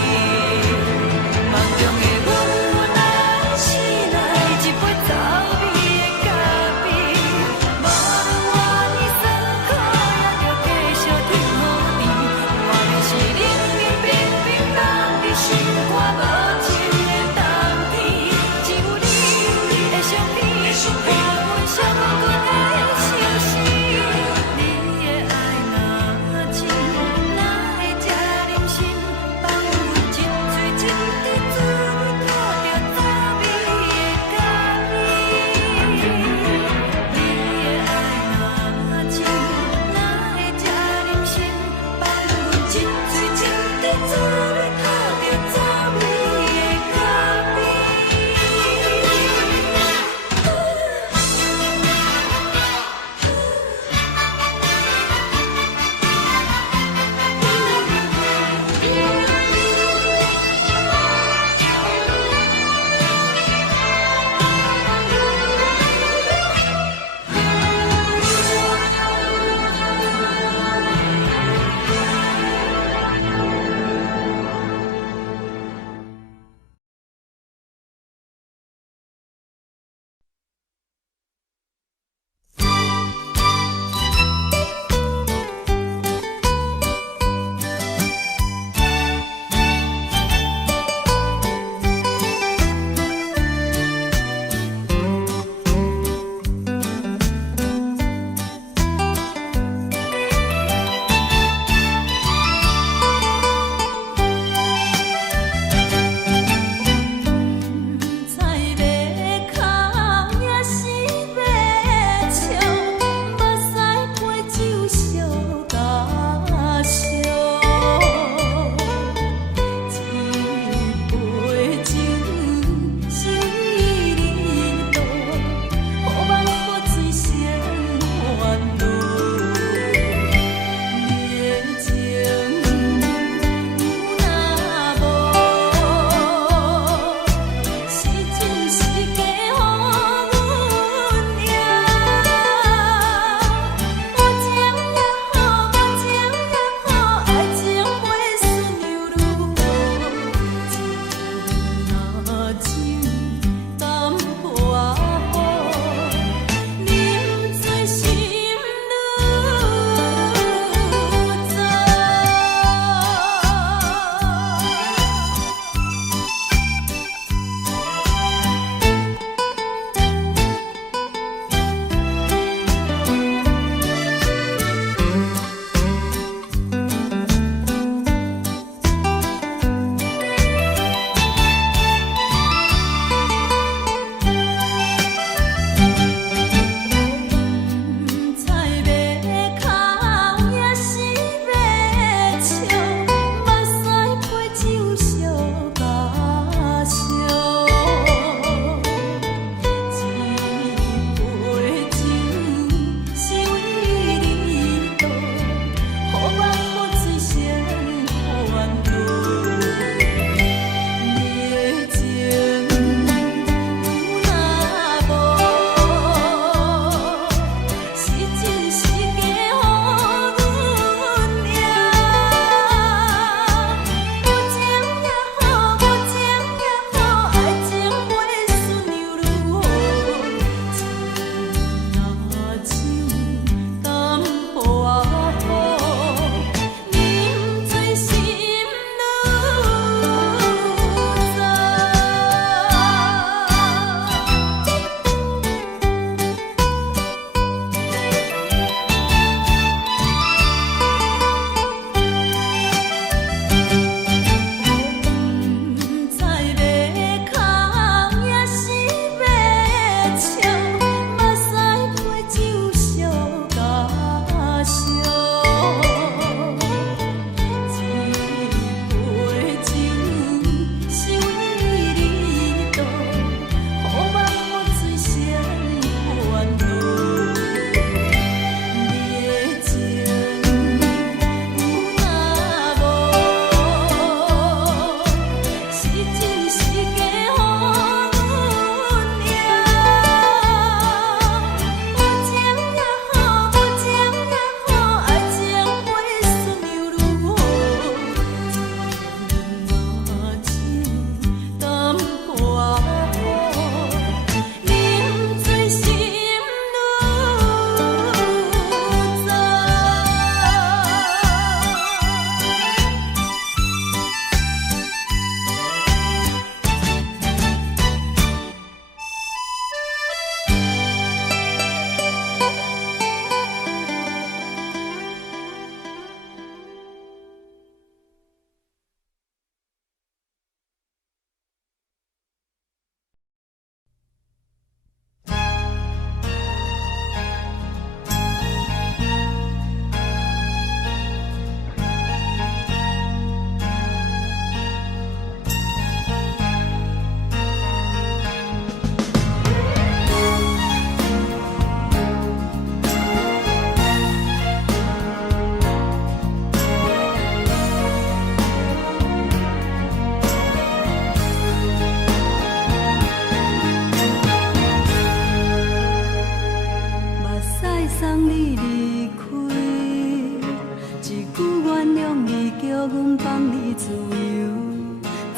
梦中的阮，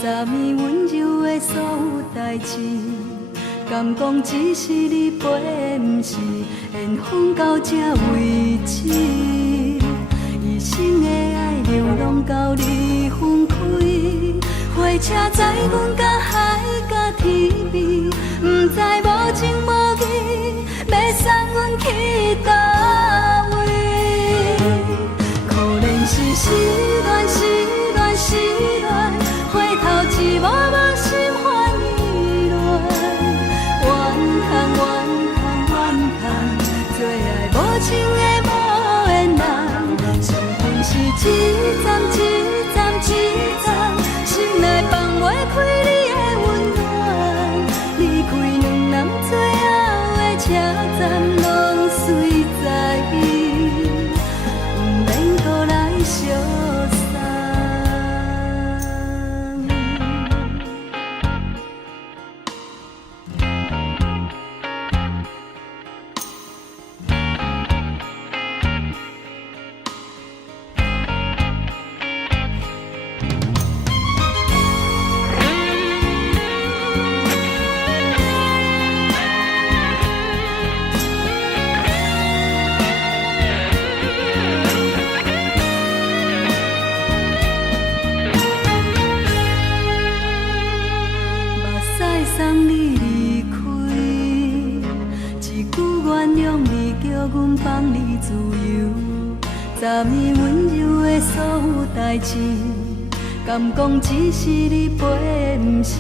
昨暝温柔的所有代志，敢讲只是你陪，不是缘分到这为止。一生的爱流浪到你分开，火车载阮到海甲天边，不知无情无义，要送阮去倒位？可怜是失恋，失恋，失恋，回头一幕幕心烦意乱，怨叹，怨叹，怨叹，最爱无情的无缘人，上恨是一站一站一站，心内放袂开你的温暖，离开两人最后的车站，拢随在伊，不免搁来相送。送你离开，一句原谅你，叫阮放你自由。昨暝温柔的所有代志，敢讲只是你陪，不是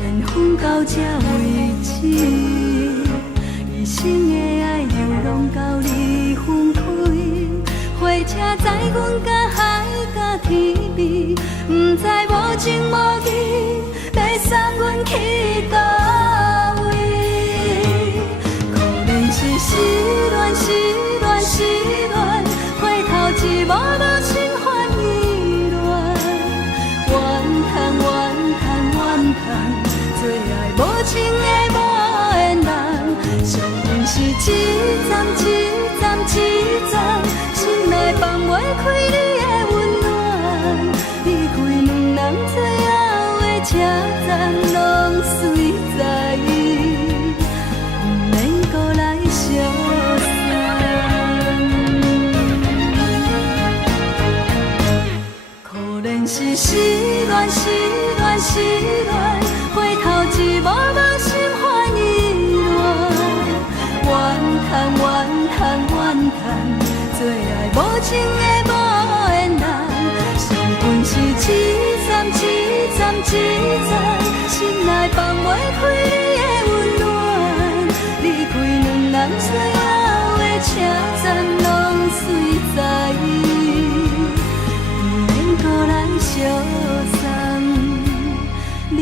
缘分到这为止。一生的爱流浪到你分开，火车载阮到海甲天边，不知无情无义，要送阮去倒位？可怜是失恋，失恋，失恋，回头一幕幕心烦意乱，怨叹，怨叹，怨叹，最爱无情的无缘人，上恨是一站一站一站，心内放袂开你的温暖，离开两人最后的车站，拢随在伊，不免搁来相送。可怜是失恋，失恋，失恋，回头一幕幕心烦意乱，怨叹，怨叹，怨叹，最爱无情的无缘人，上恨是一站一站一站，心内放袂开你的温暖，离开两人最后的车站，拢随在伊，不免搁来相送。离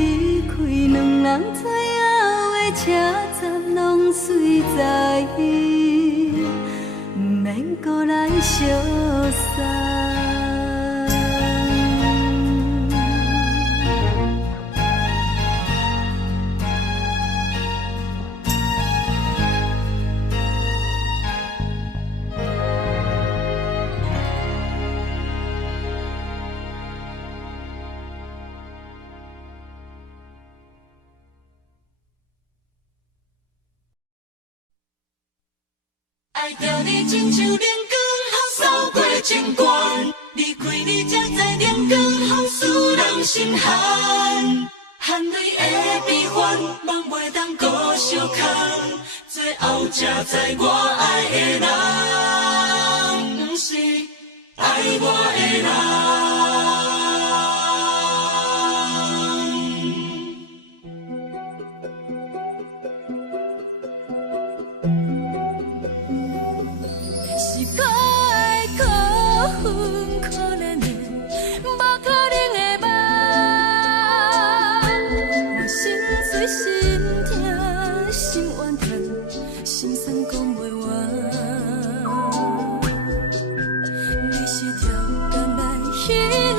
开两人最后的车站，拢随在伊，不免搁来相送。爱着你亲像阳光，扫过情关，离开你才知阳光风使人心寒。含泪的悲欢，望袂当搁相牵，最后才知我爱的人，不是爱我的人。可怜的，无可能的梦，我心碎心痛心怨叹，心酸讲袂完。你是条工来彼。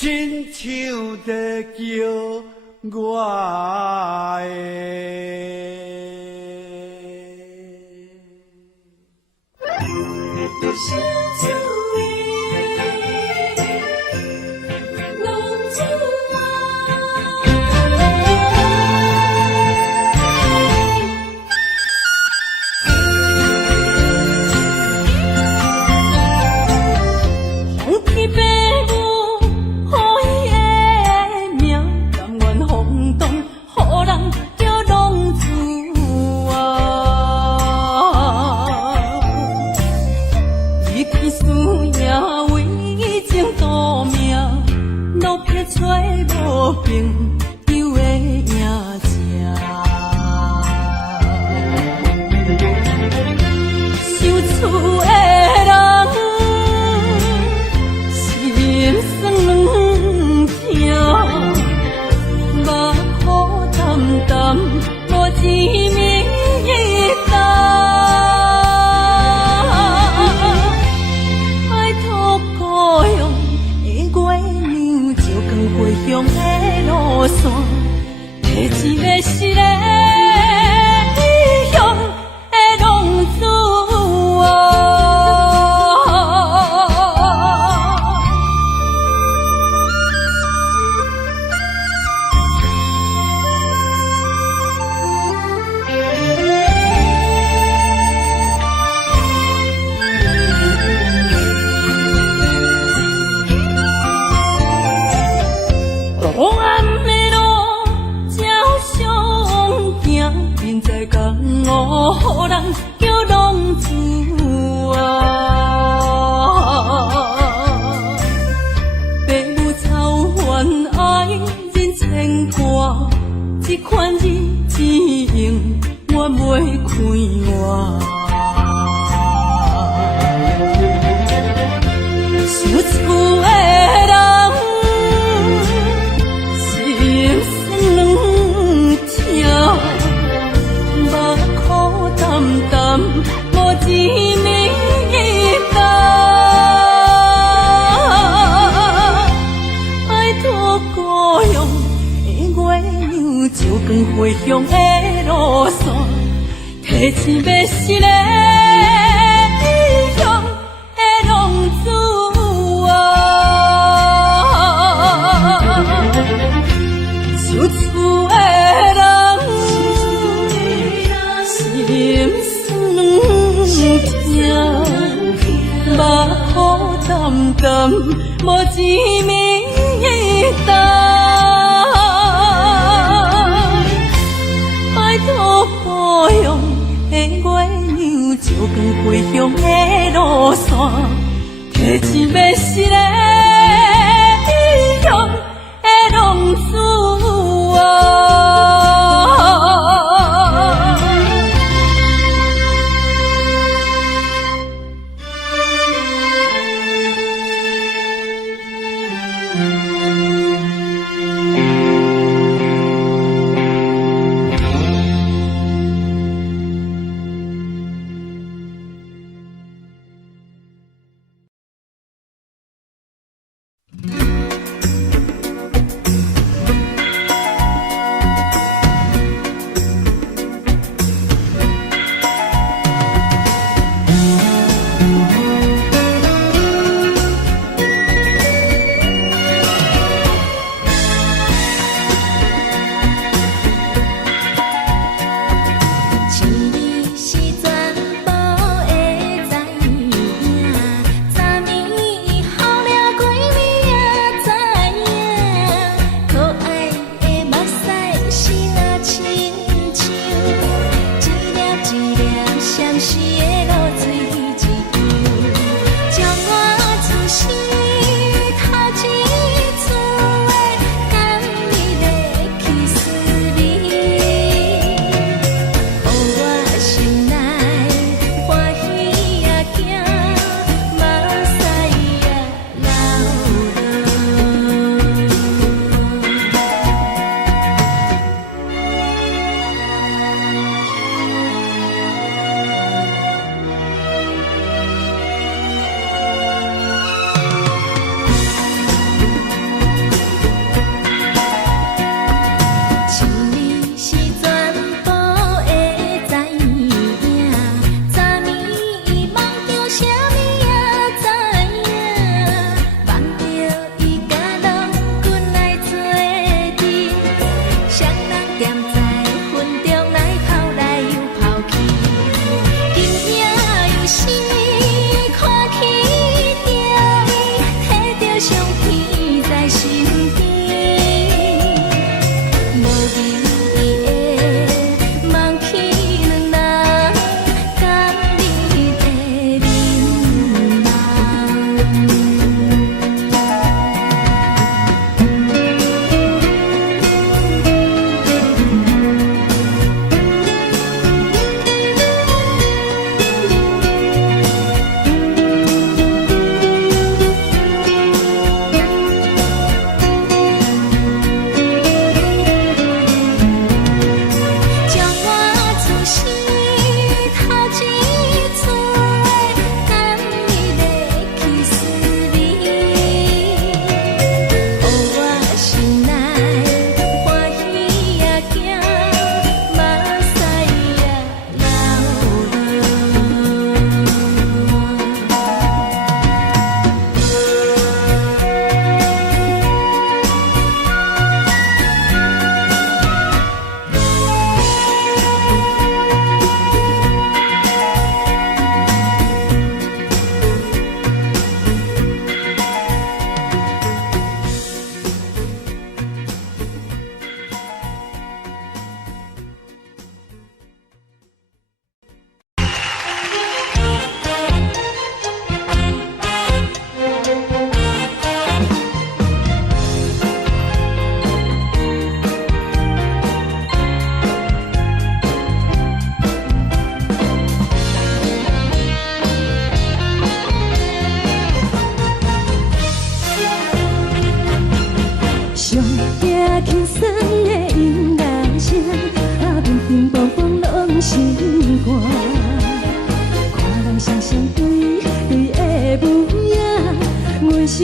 亲像在叫我的小主的浪子红旗白舞，好伊的名，甘愿轰动，予人叫浪子离开事业为情赌命，路撇找无朋友的影子。受厝的人心酸痛，目苦淡淡，无一面一担。爱托故乡的月娘，照光回乡的路线，提一个失个异乡的浪子黑暗的路照常行，人在江湖，予人叫浪子父母操烦爱人牵挂，这款日子用我袂开换。受厝的人心酸痛，目苦淡淡，无一面一担。爱托故乡的月娘，照光回乡的路线，提醒要失个异乡的浪子受厝的人心酸痛，目苦淡淡，无一面一担。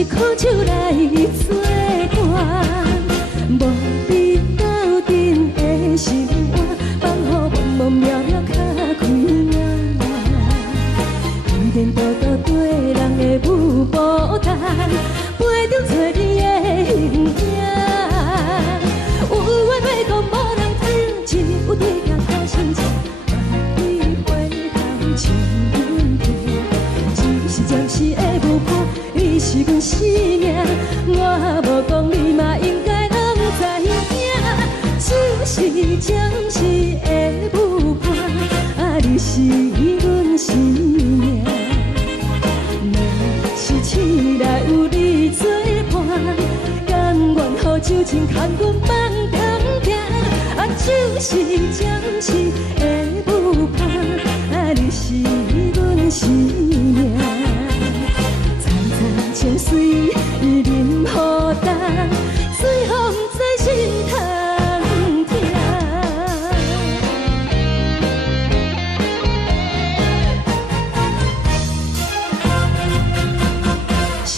是苦酒来作伴，无你斗阵的心肝，放予茫茫渺渺较开眼。一点多多对人的舞步弹，陪着找你的形影。有话要讲无人听，只有对镜头先前，万里回头将阮听。只是暂时的舞伴，你是阮生命，我无讲你嘛应该拢知影。只是暂时的舞伴，你是阮生命。若是醒来有你作伴，甘愿予酒精牵阮放通行。就是暂时的舞伴，你是阮生命。层层情水任雨淡，水风在心通听。上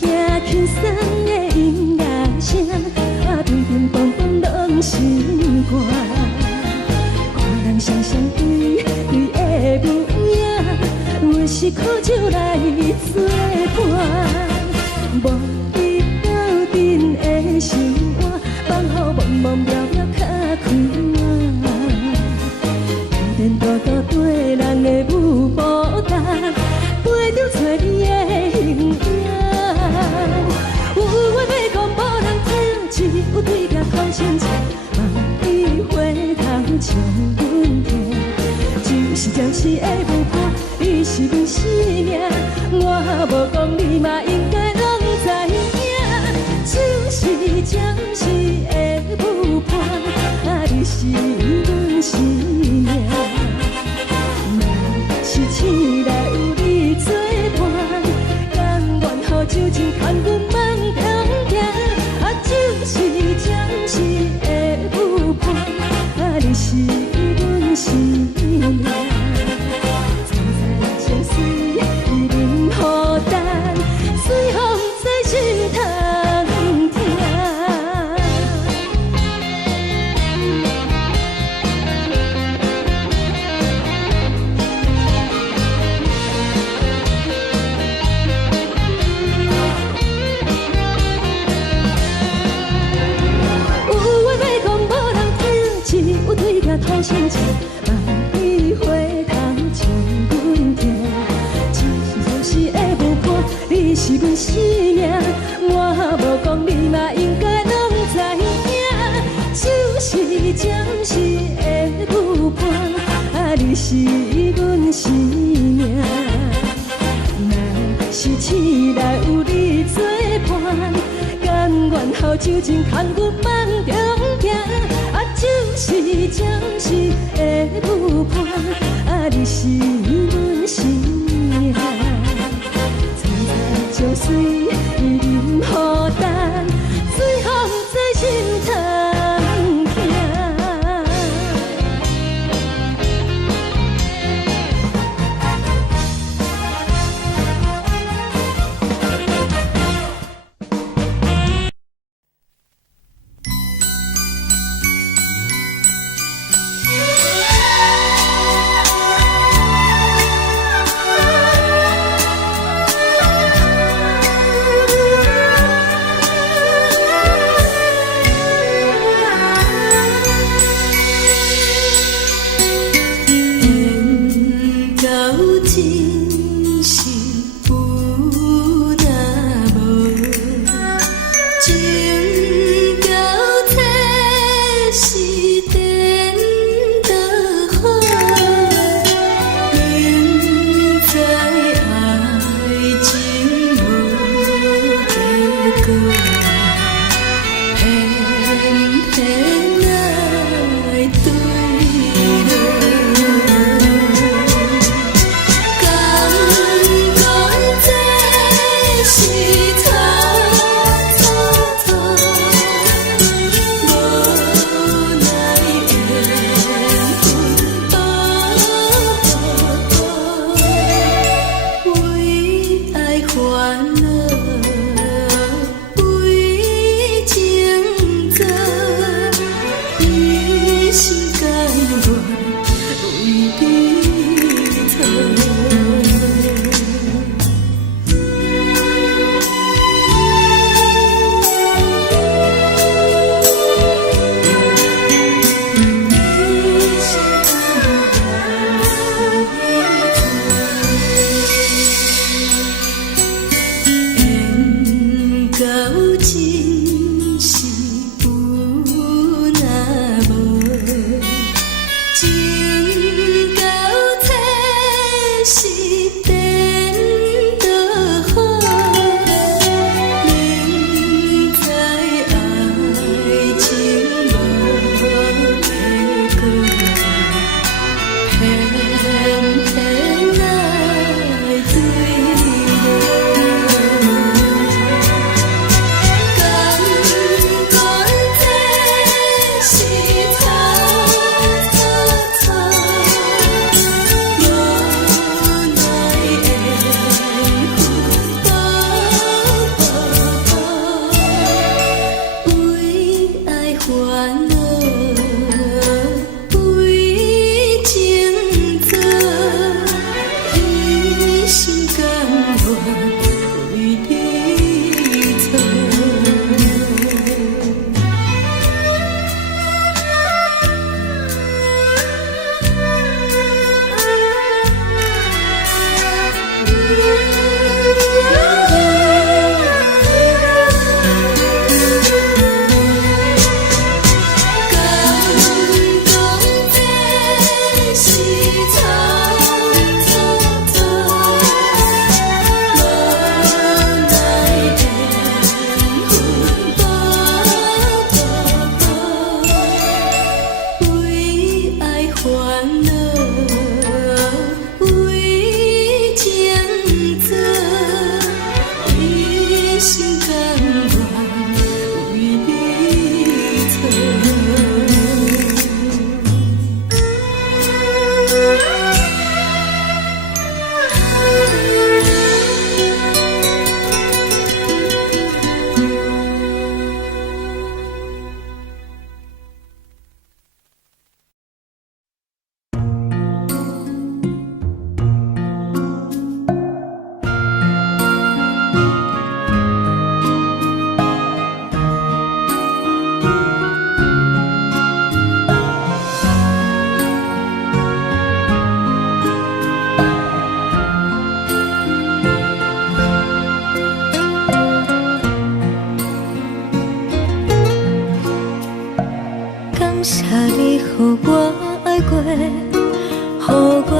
惊轻松的音乐声，乒乒乓乓拢心肝。看人双双对对的模样，我是苦酒来作伴。无你斗阵的心肝，放予茫茫渺渺较开眼。一点多多对人的舞步弹，陪着找你的形影。有话要讲无人听，只有对镜头先前，望你回头将阮听。就是暂时的舞伴，你是阮生命，我无讲你嘛应该拢知影。就是暂时的舞伴，你是阮生命。若是醒来有你作伴，甘愿予酒精牵阮放通行。就是暂时的舞伴，你是阮生命。层层情水任雨淡，水风在心通听。头先前，万里回头将阮听。只是暂时的舞伴，你是阮生命，我无讲你嘛应该拢知影。就是暂时的舞伴，你是阮生命。若是醒来有你作伴，甘愿予酒精牵阮放中行。就是暂时的舞伴，你是阮生命。层层情水任雨淡，水风在心通听。心甘愿为你错。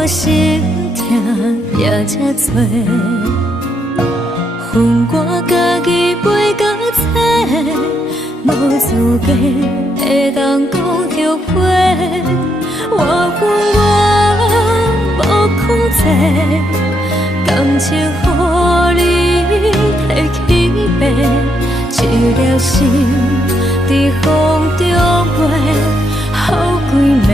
心痛也这多，恨我家己袂到切，无资格会当讲后悔。我恨我无控制，感情予你摕去卖，一粒心伫风中飞，好几暝。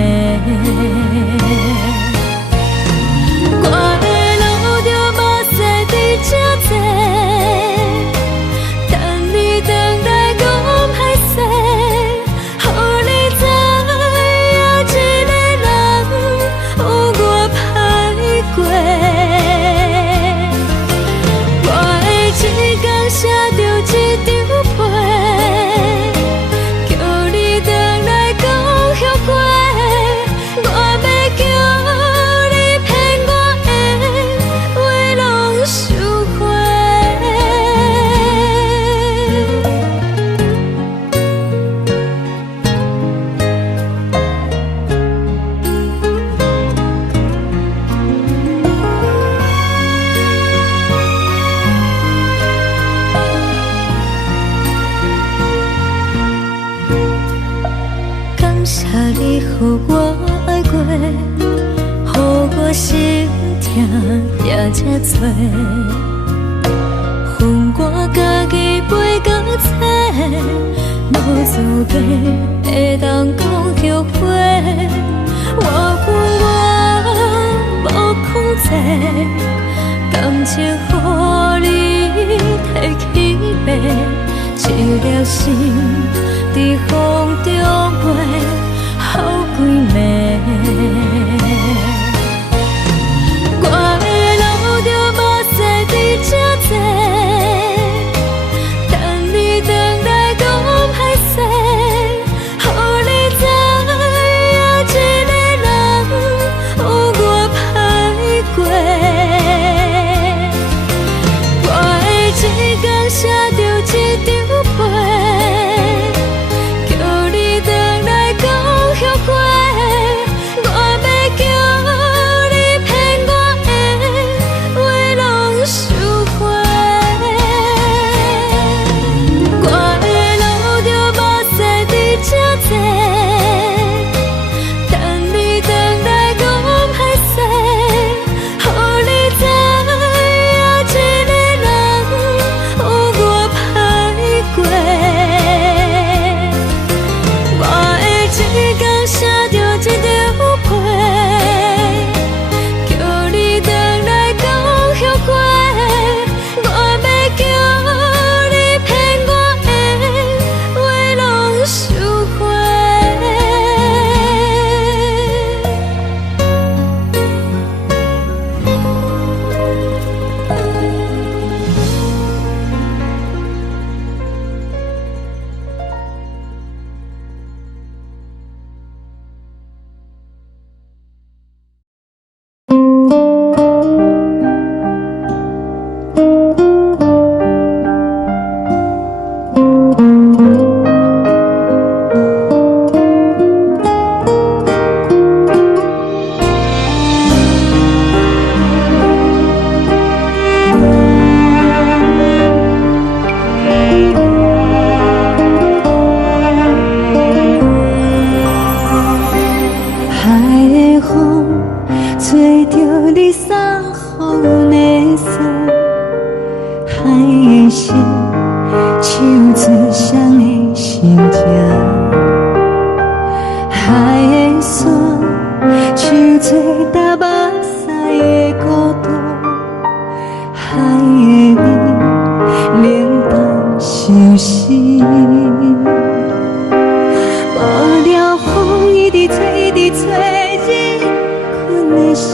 我的路着目屎伫这多，等你回来讲歹势，予你知影一个人有我歹过。我的一天写着一张被，叫你回来讲后悔。我要叫你予我爱过，予我心痛也这多，恨我家己袂到切，无资格会当讲后悔。我恨我无控制，感情予你摕去卖，一粒心伫风中飞。好。海的心，手指双的心情。海的山，像做搭目屎的孤独。海的味，冷淡伤心。无聊风一直吹，一直吹日困的心，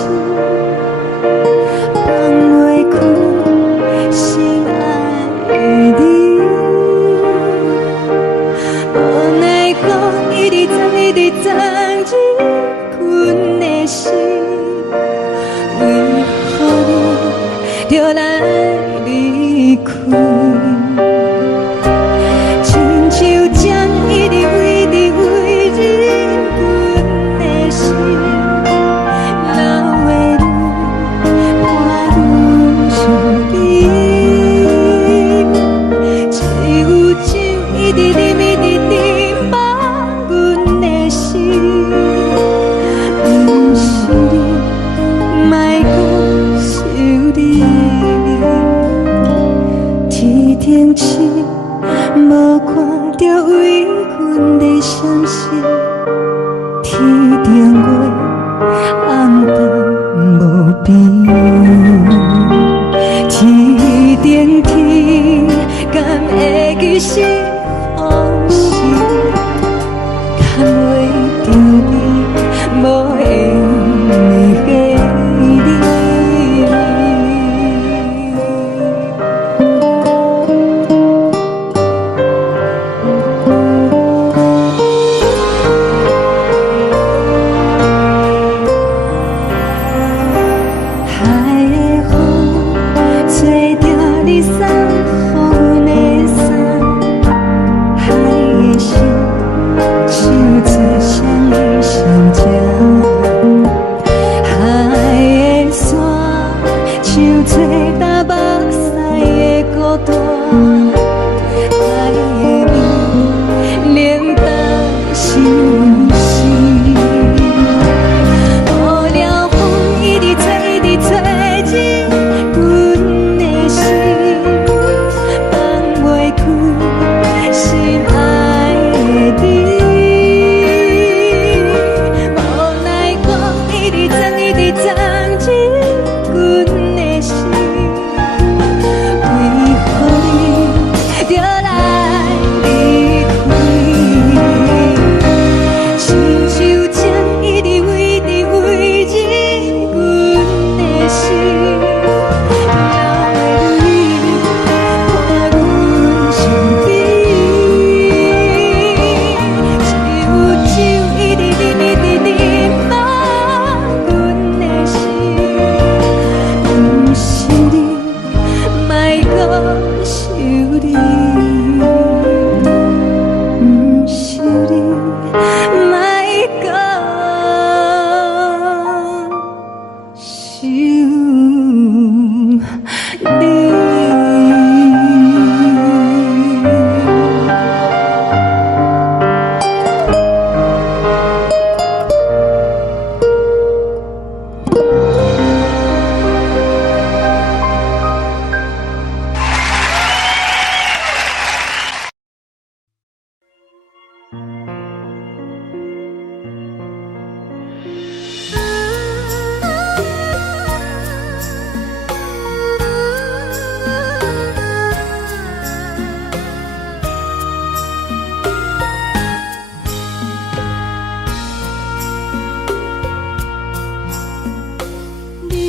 放袂开心爱的你。无奈我一直藏，一直藏日困的心，为何你就来离开？亲像针一直围，一直围日阮的心，流的泪伴阮伤悲，只有酒一直啉，一直啉饱阮的心，不是你，莫搁想你。天顶星，无看到为阮的伤心。天顶月，暗淡无边。天顶天，敢会记是往事？敢袂着你，无缘的你。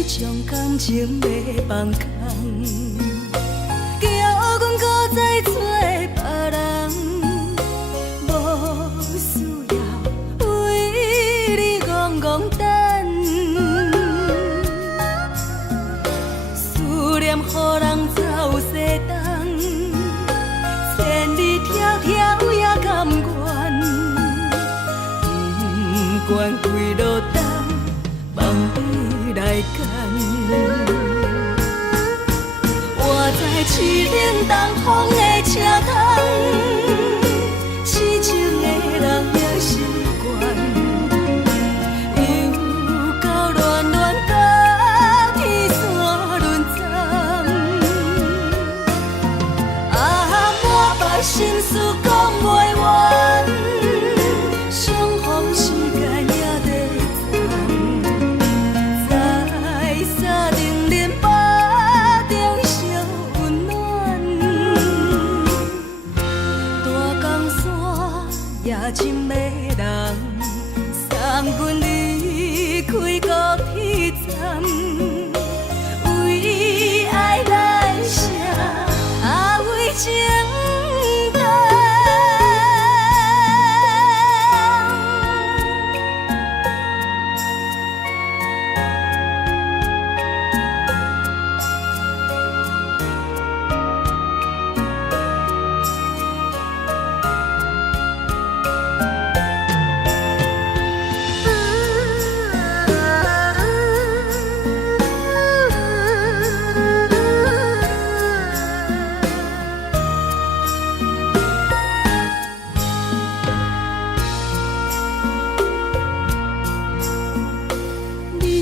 将感情要放空，叫阮搁再做别人，无需要为你戆戆等。思念予人走西东，千里迢迢也甘愿，不管几落冬，梦伊来干。活在凄冷东风的车窗，痴情的人也习惯，又到乱乱甲天线轮转。阮离开高铁站，为爱来写，为情重。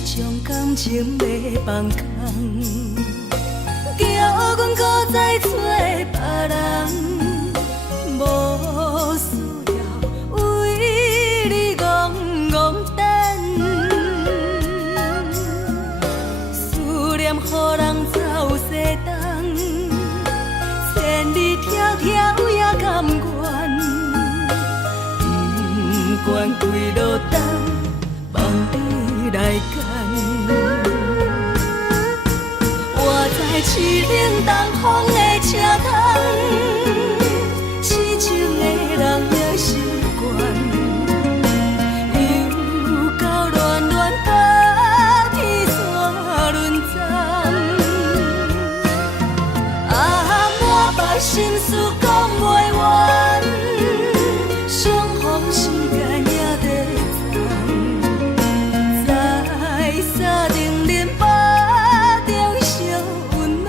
将感情要放空，叫阮搁再找别人，无需要为你戆戆等。思念予人走西东，千里迢迢也甘愿，不管几落冬，望你来干。我在市顶东风的车窗，痴情的人也习惯，又到恋恋把天线轮转。满腹心事讲袂完，相逢时间也在站，在沙定林巴中烧温暖。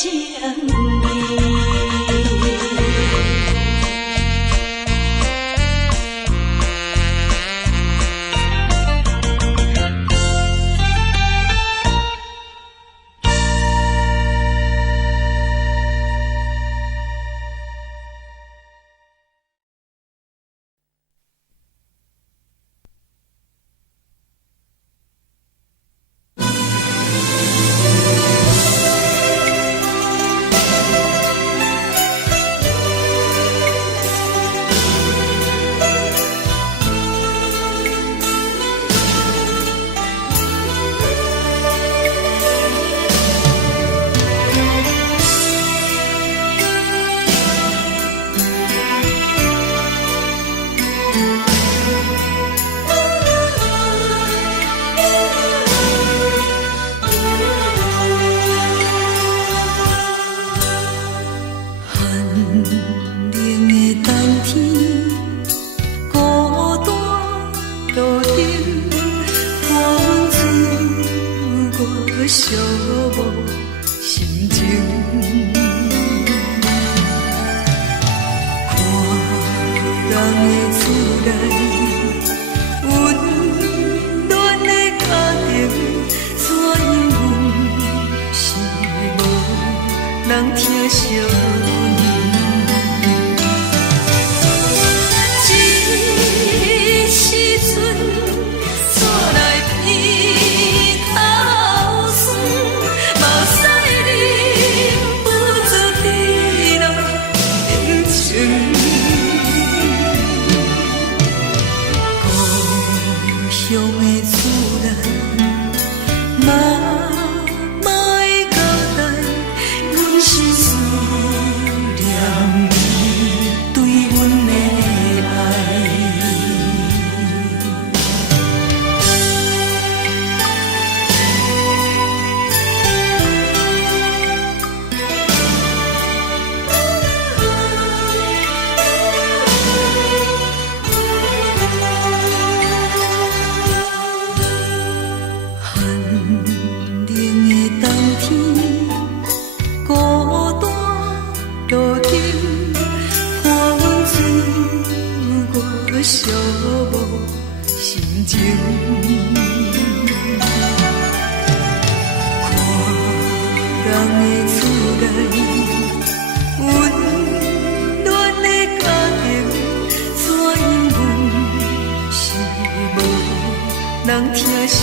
情意。寂寞心情，看人的厝内温暖的家庭，怎因阮是无人疼惜。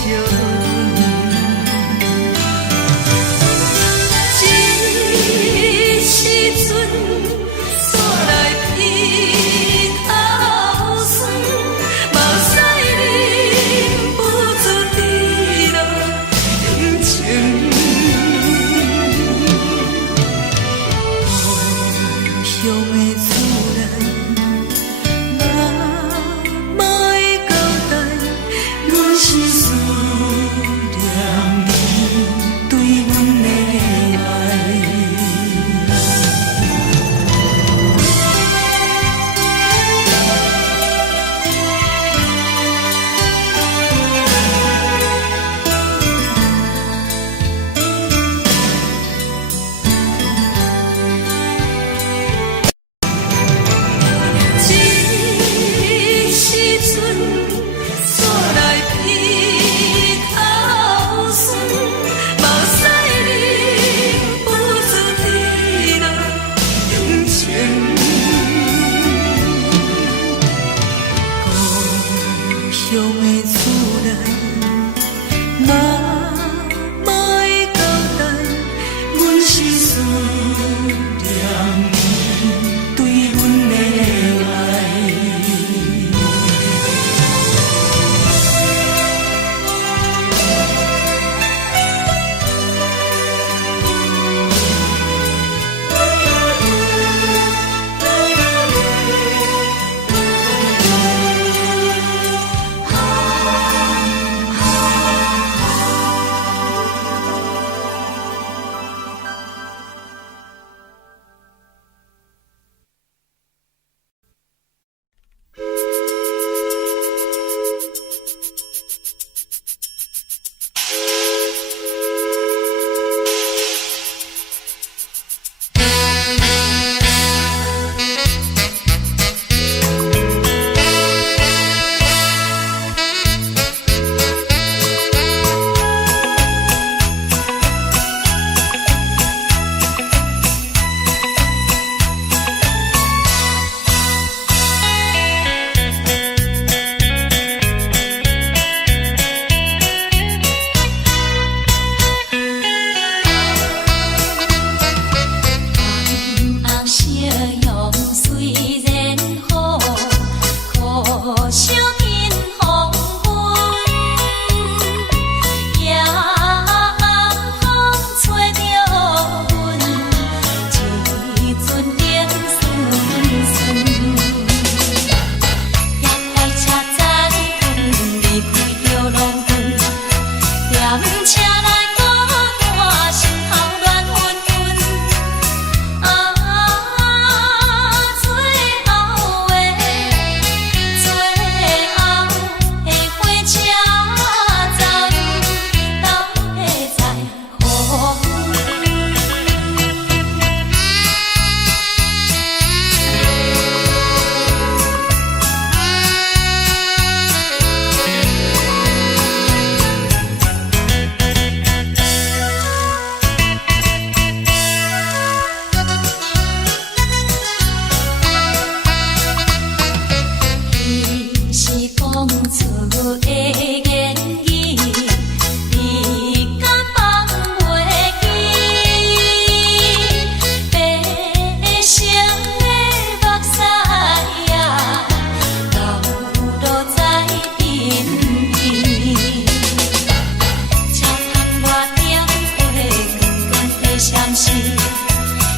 是，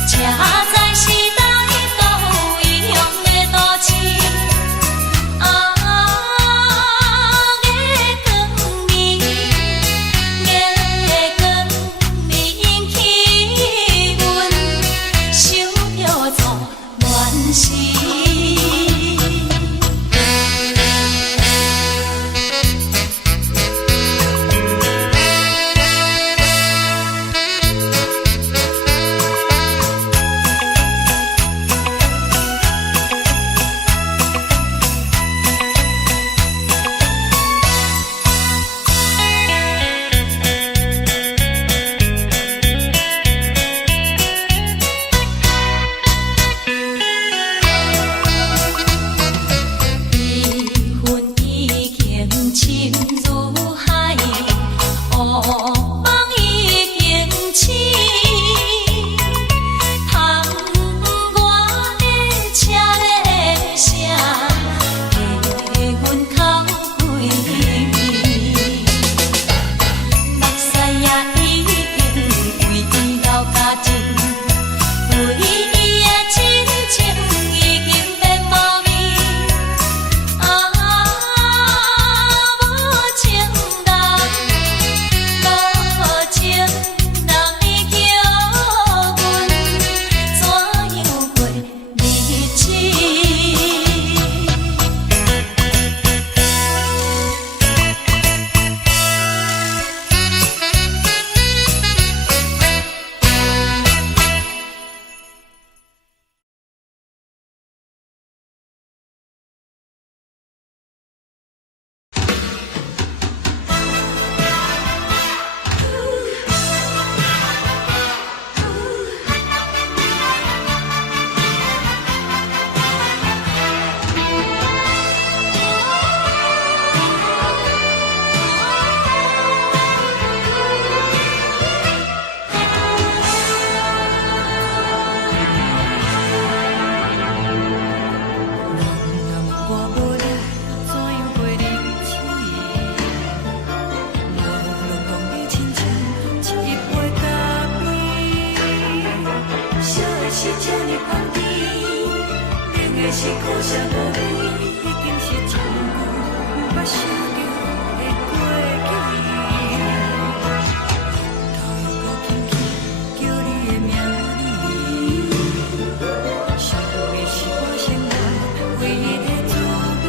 车载时代都有异样的都市。是苦涩无味，已经是从无捌想着的过去。头又搁轻轻叫你的名字，想的是我生活唯一的滋味。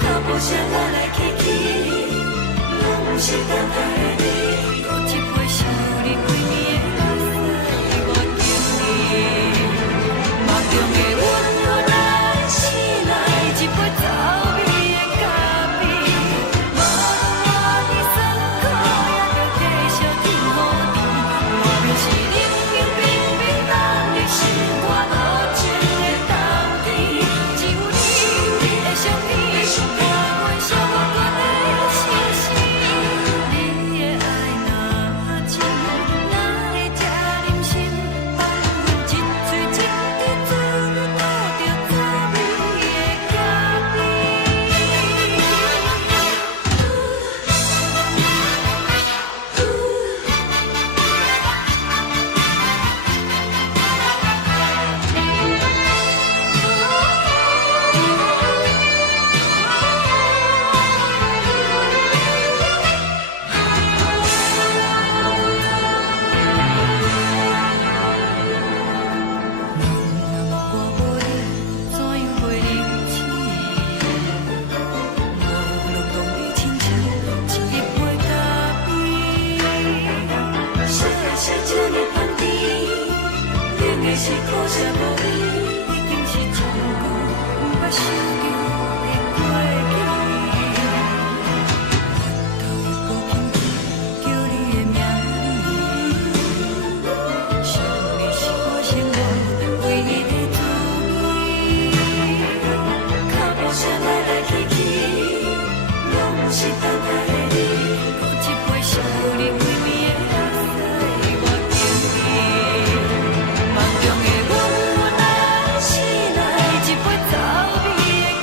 脚步声来来去去，拢不是等待的你，搁一杯想你几年的目屎，我敬你。梦中的阮落来醒来，一杯走味的咖啡，无论我的酸苦，也着继续甜予你。莫名是冷冰冰冰冷入心肝，无情的冬天，只有你的相片，我阮寂寞的心事。你的爱若真，哪会这忍心放阮一嘴一滴水，倒着滋味的咖啡。我无你，怎样袂忍起？无路讲你亲像一杯咖啡，烧的是这呢香甜，冷的是苦涩无味，已经是从久捌想着的过去。头又搁轻轻叫你的名字，想的是我生活唯一的滋味。脚步声来来去去，拢不是等待的你，搁一杯想你几暝的目屎，我敬你。梦中的阮来醒来，一杯走味的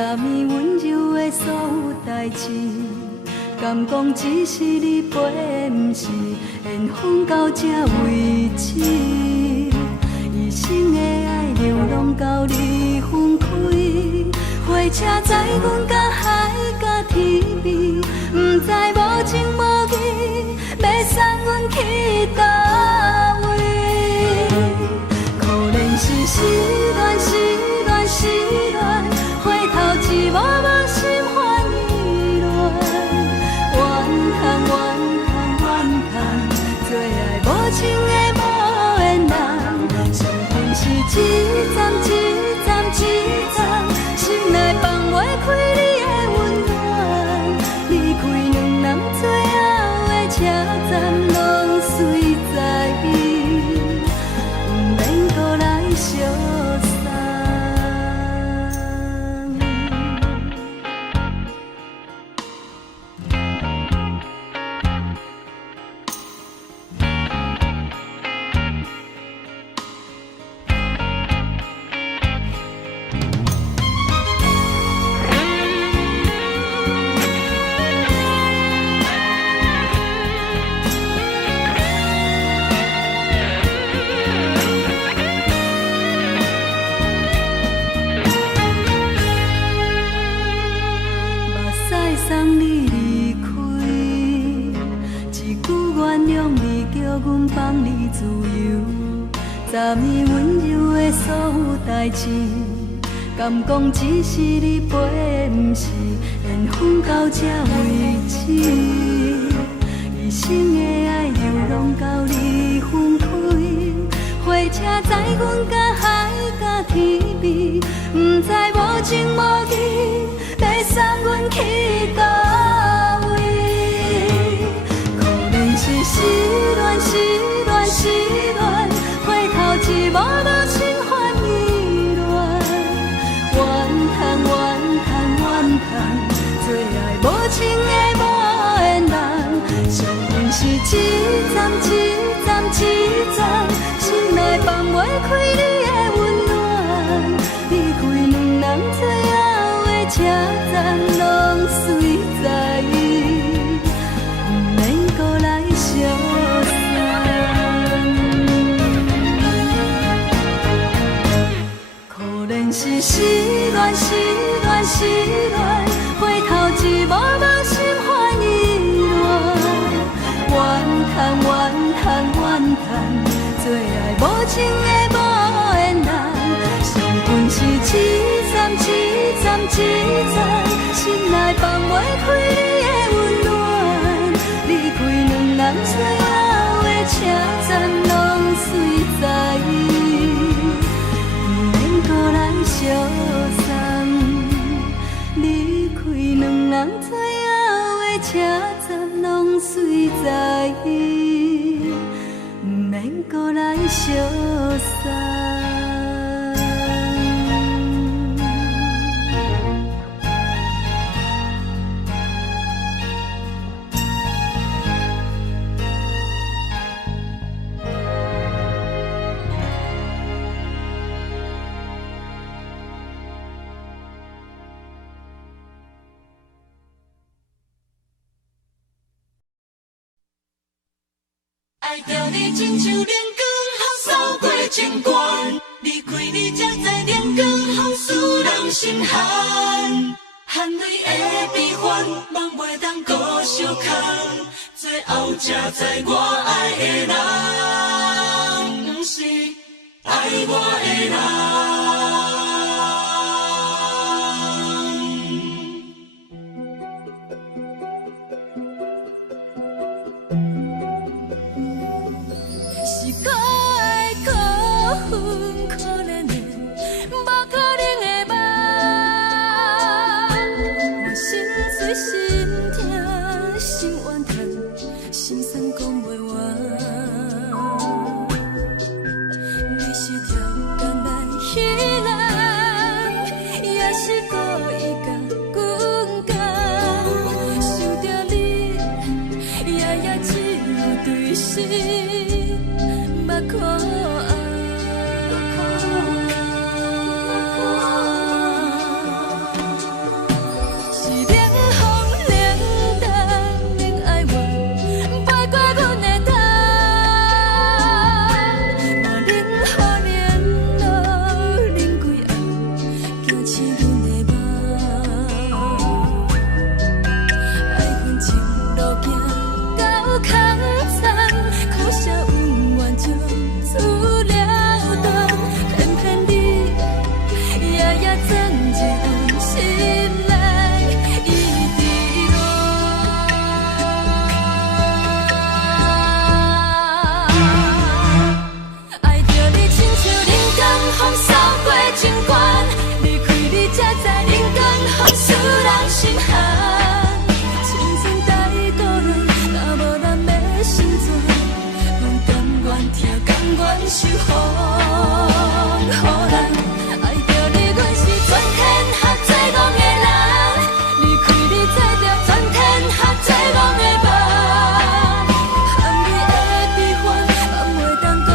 昨暝温柔的所有代志，敢讲只是你陪，不是缘分到这为止。一生的爱流浪到你分开，火车载阮到海甲天边，不知无情无义，要送阮去倒位？可怜是失恋，失恋，失恋，回头一幕幕心烦意乱，怨叹，怨叹，怨叹，最爱无情的无缘人，上恨是一站一站一站，心内放袂开你的温暖，离开两人最后的车站，拢随在伊，不免搁来相送。送你离开，一句原谅你，叫阮放你自由。昨暝温柔的所有代志，敢讲只是你陪，不是缘分到这为止。一生的爱流浪到你分开，火车载阮到海甲天边，不知无情无义，要送阮去倒位？可怜是失恋，失恋，失恋，回头一幕幕心烦意乱，怨叹，怨叹，怨叹，最爱无情的无缘人，上恨是一站一站一站，心内放袂开你的温暖，离开两人最后的车站，拢随在伊，不免搁来相送。可怜是失恋，失恋，失恋，回头一幕幕心烦意乱，怨叹，怨叹，怨叹，最爱无情的无缘人，上恨是一站一站一站，心内放袂开你的温暖，离开两人最后的车站，拢随在伊，不免搁来相送。离开两人最后的车站，拢随在伊，不免搁来相送。爱着你亲像亮光，扫过情关，离开你才知亮光风使人心寒。含泪的悲欢，望袂当搁相牵，最后才知我爱的人，不是爱我的人。你是条工来彼装一份心内伊伫落。爱着你亲像人间风扫过情关，离开你才知人间风使人心寒。青春在孤单，若无咱要生存，阮甘愿听，甘愿受风予人。爱着你，阮是全天下最戆的人，离开你才着全天下最戆的梦。含你的悲欢，放袂当搁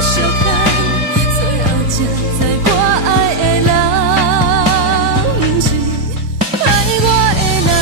相牵，最后才知我爱的人，不是爱我的人。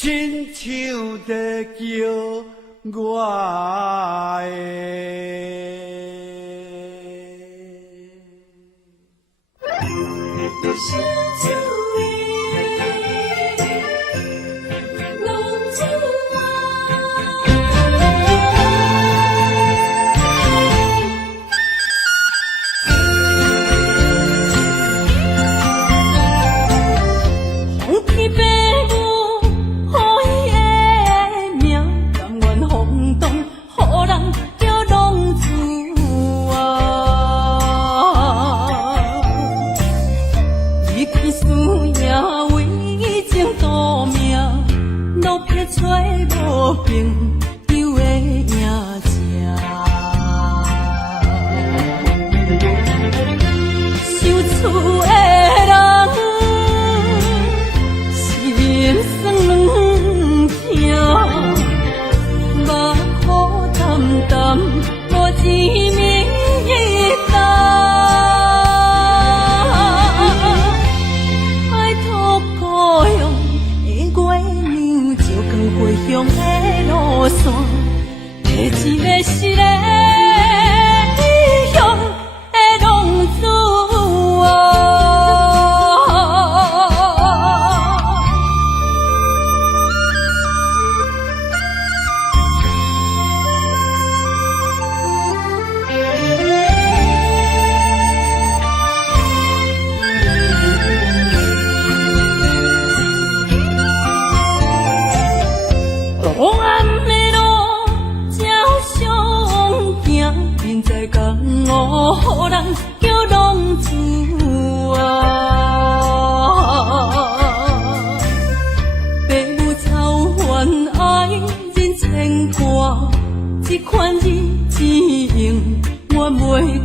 亲像在叫我的。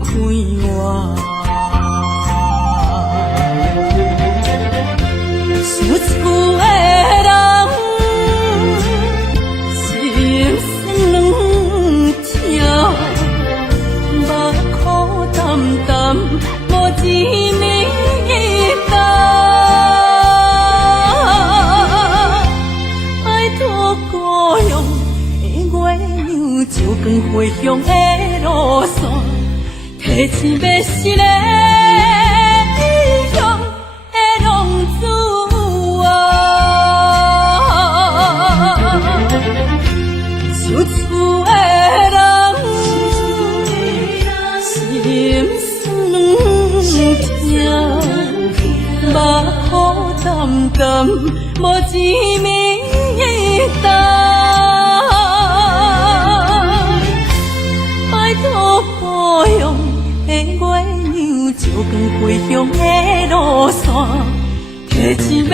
开我。想厝的人，心酸两条，目苦淡淡，无一面红。拜托故乡的月亮，照光回乡的路线，提醒要是个异乡的浪子啊。想厝的人，心酸两条，目苦淡淡，无一面红。拜托故乡的月亮，照光回乡的路线，提醒要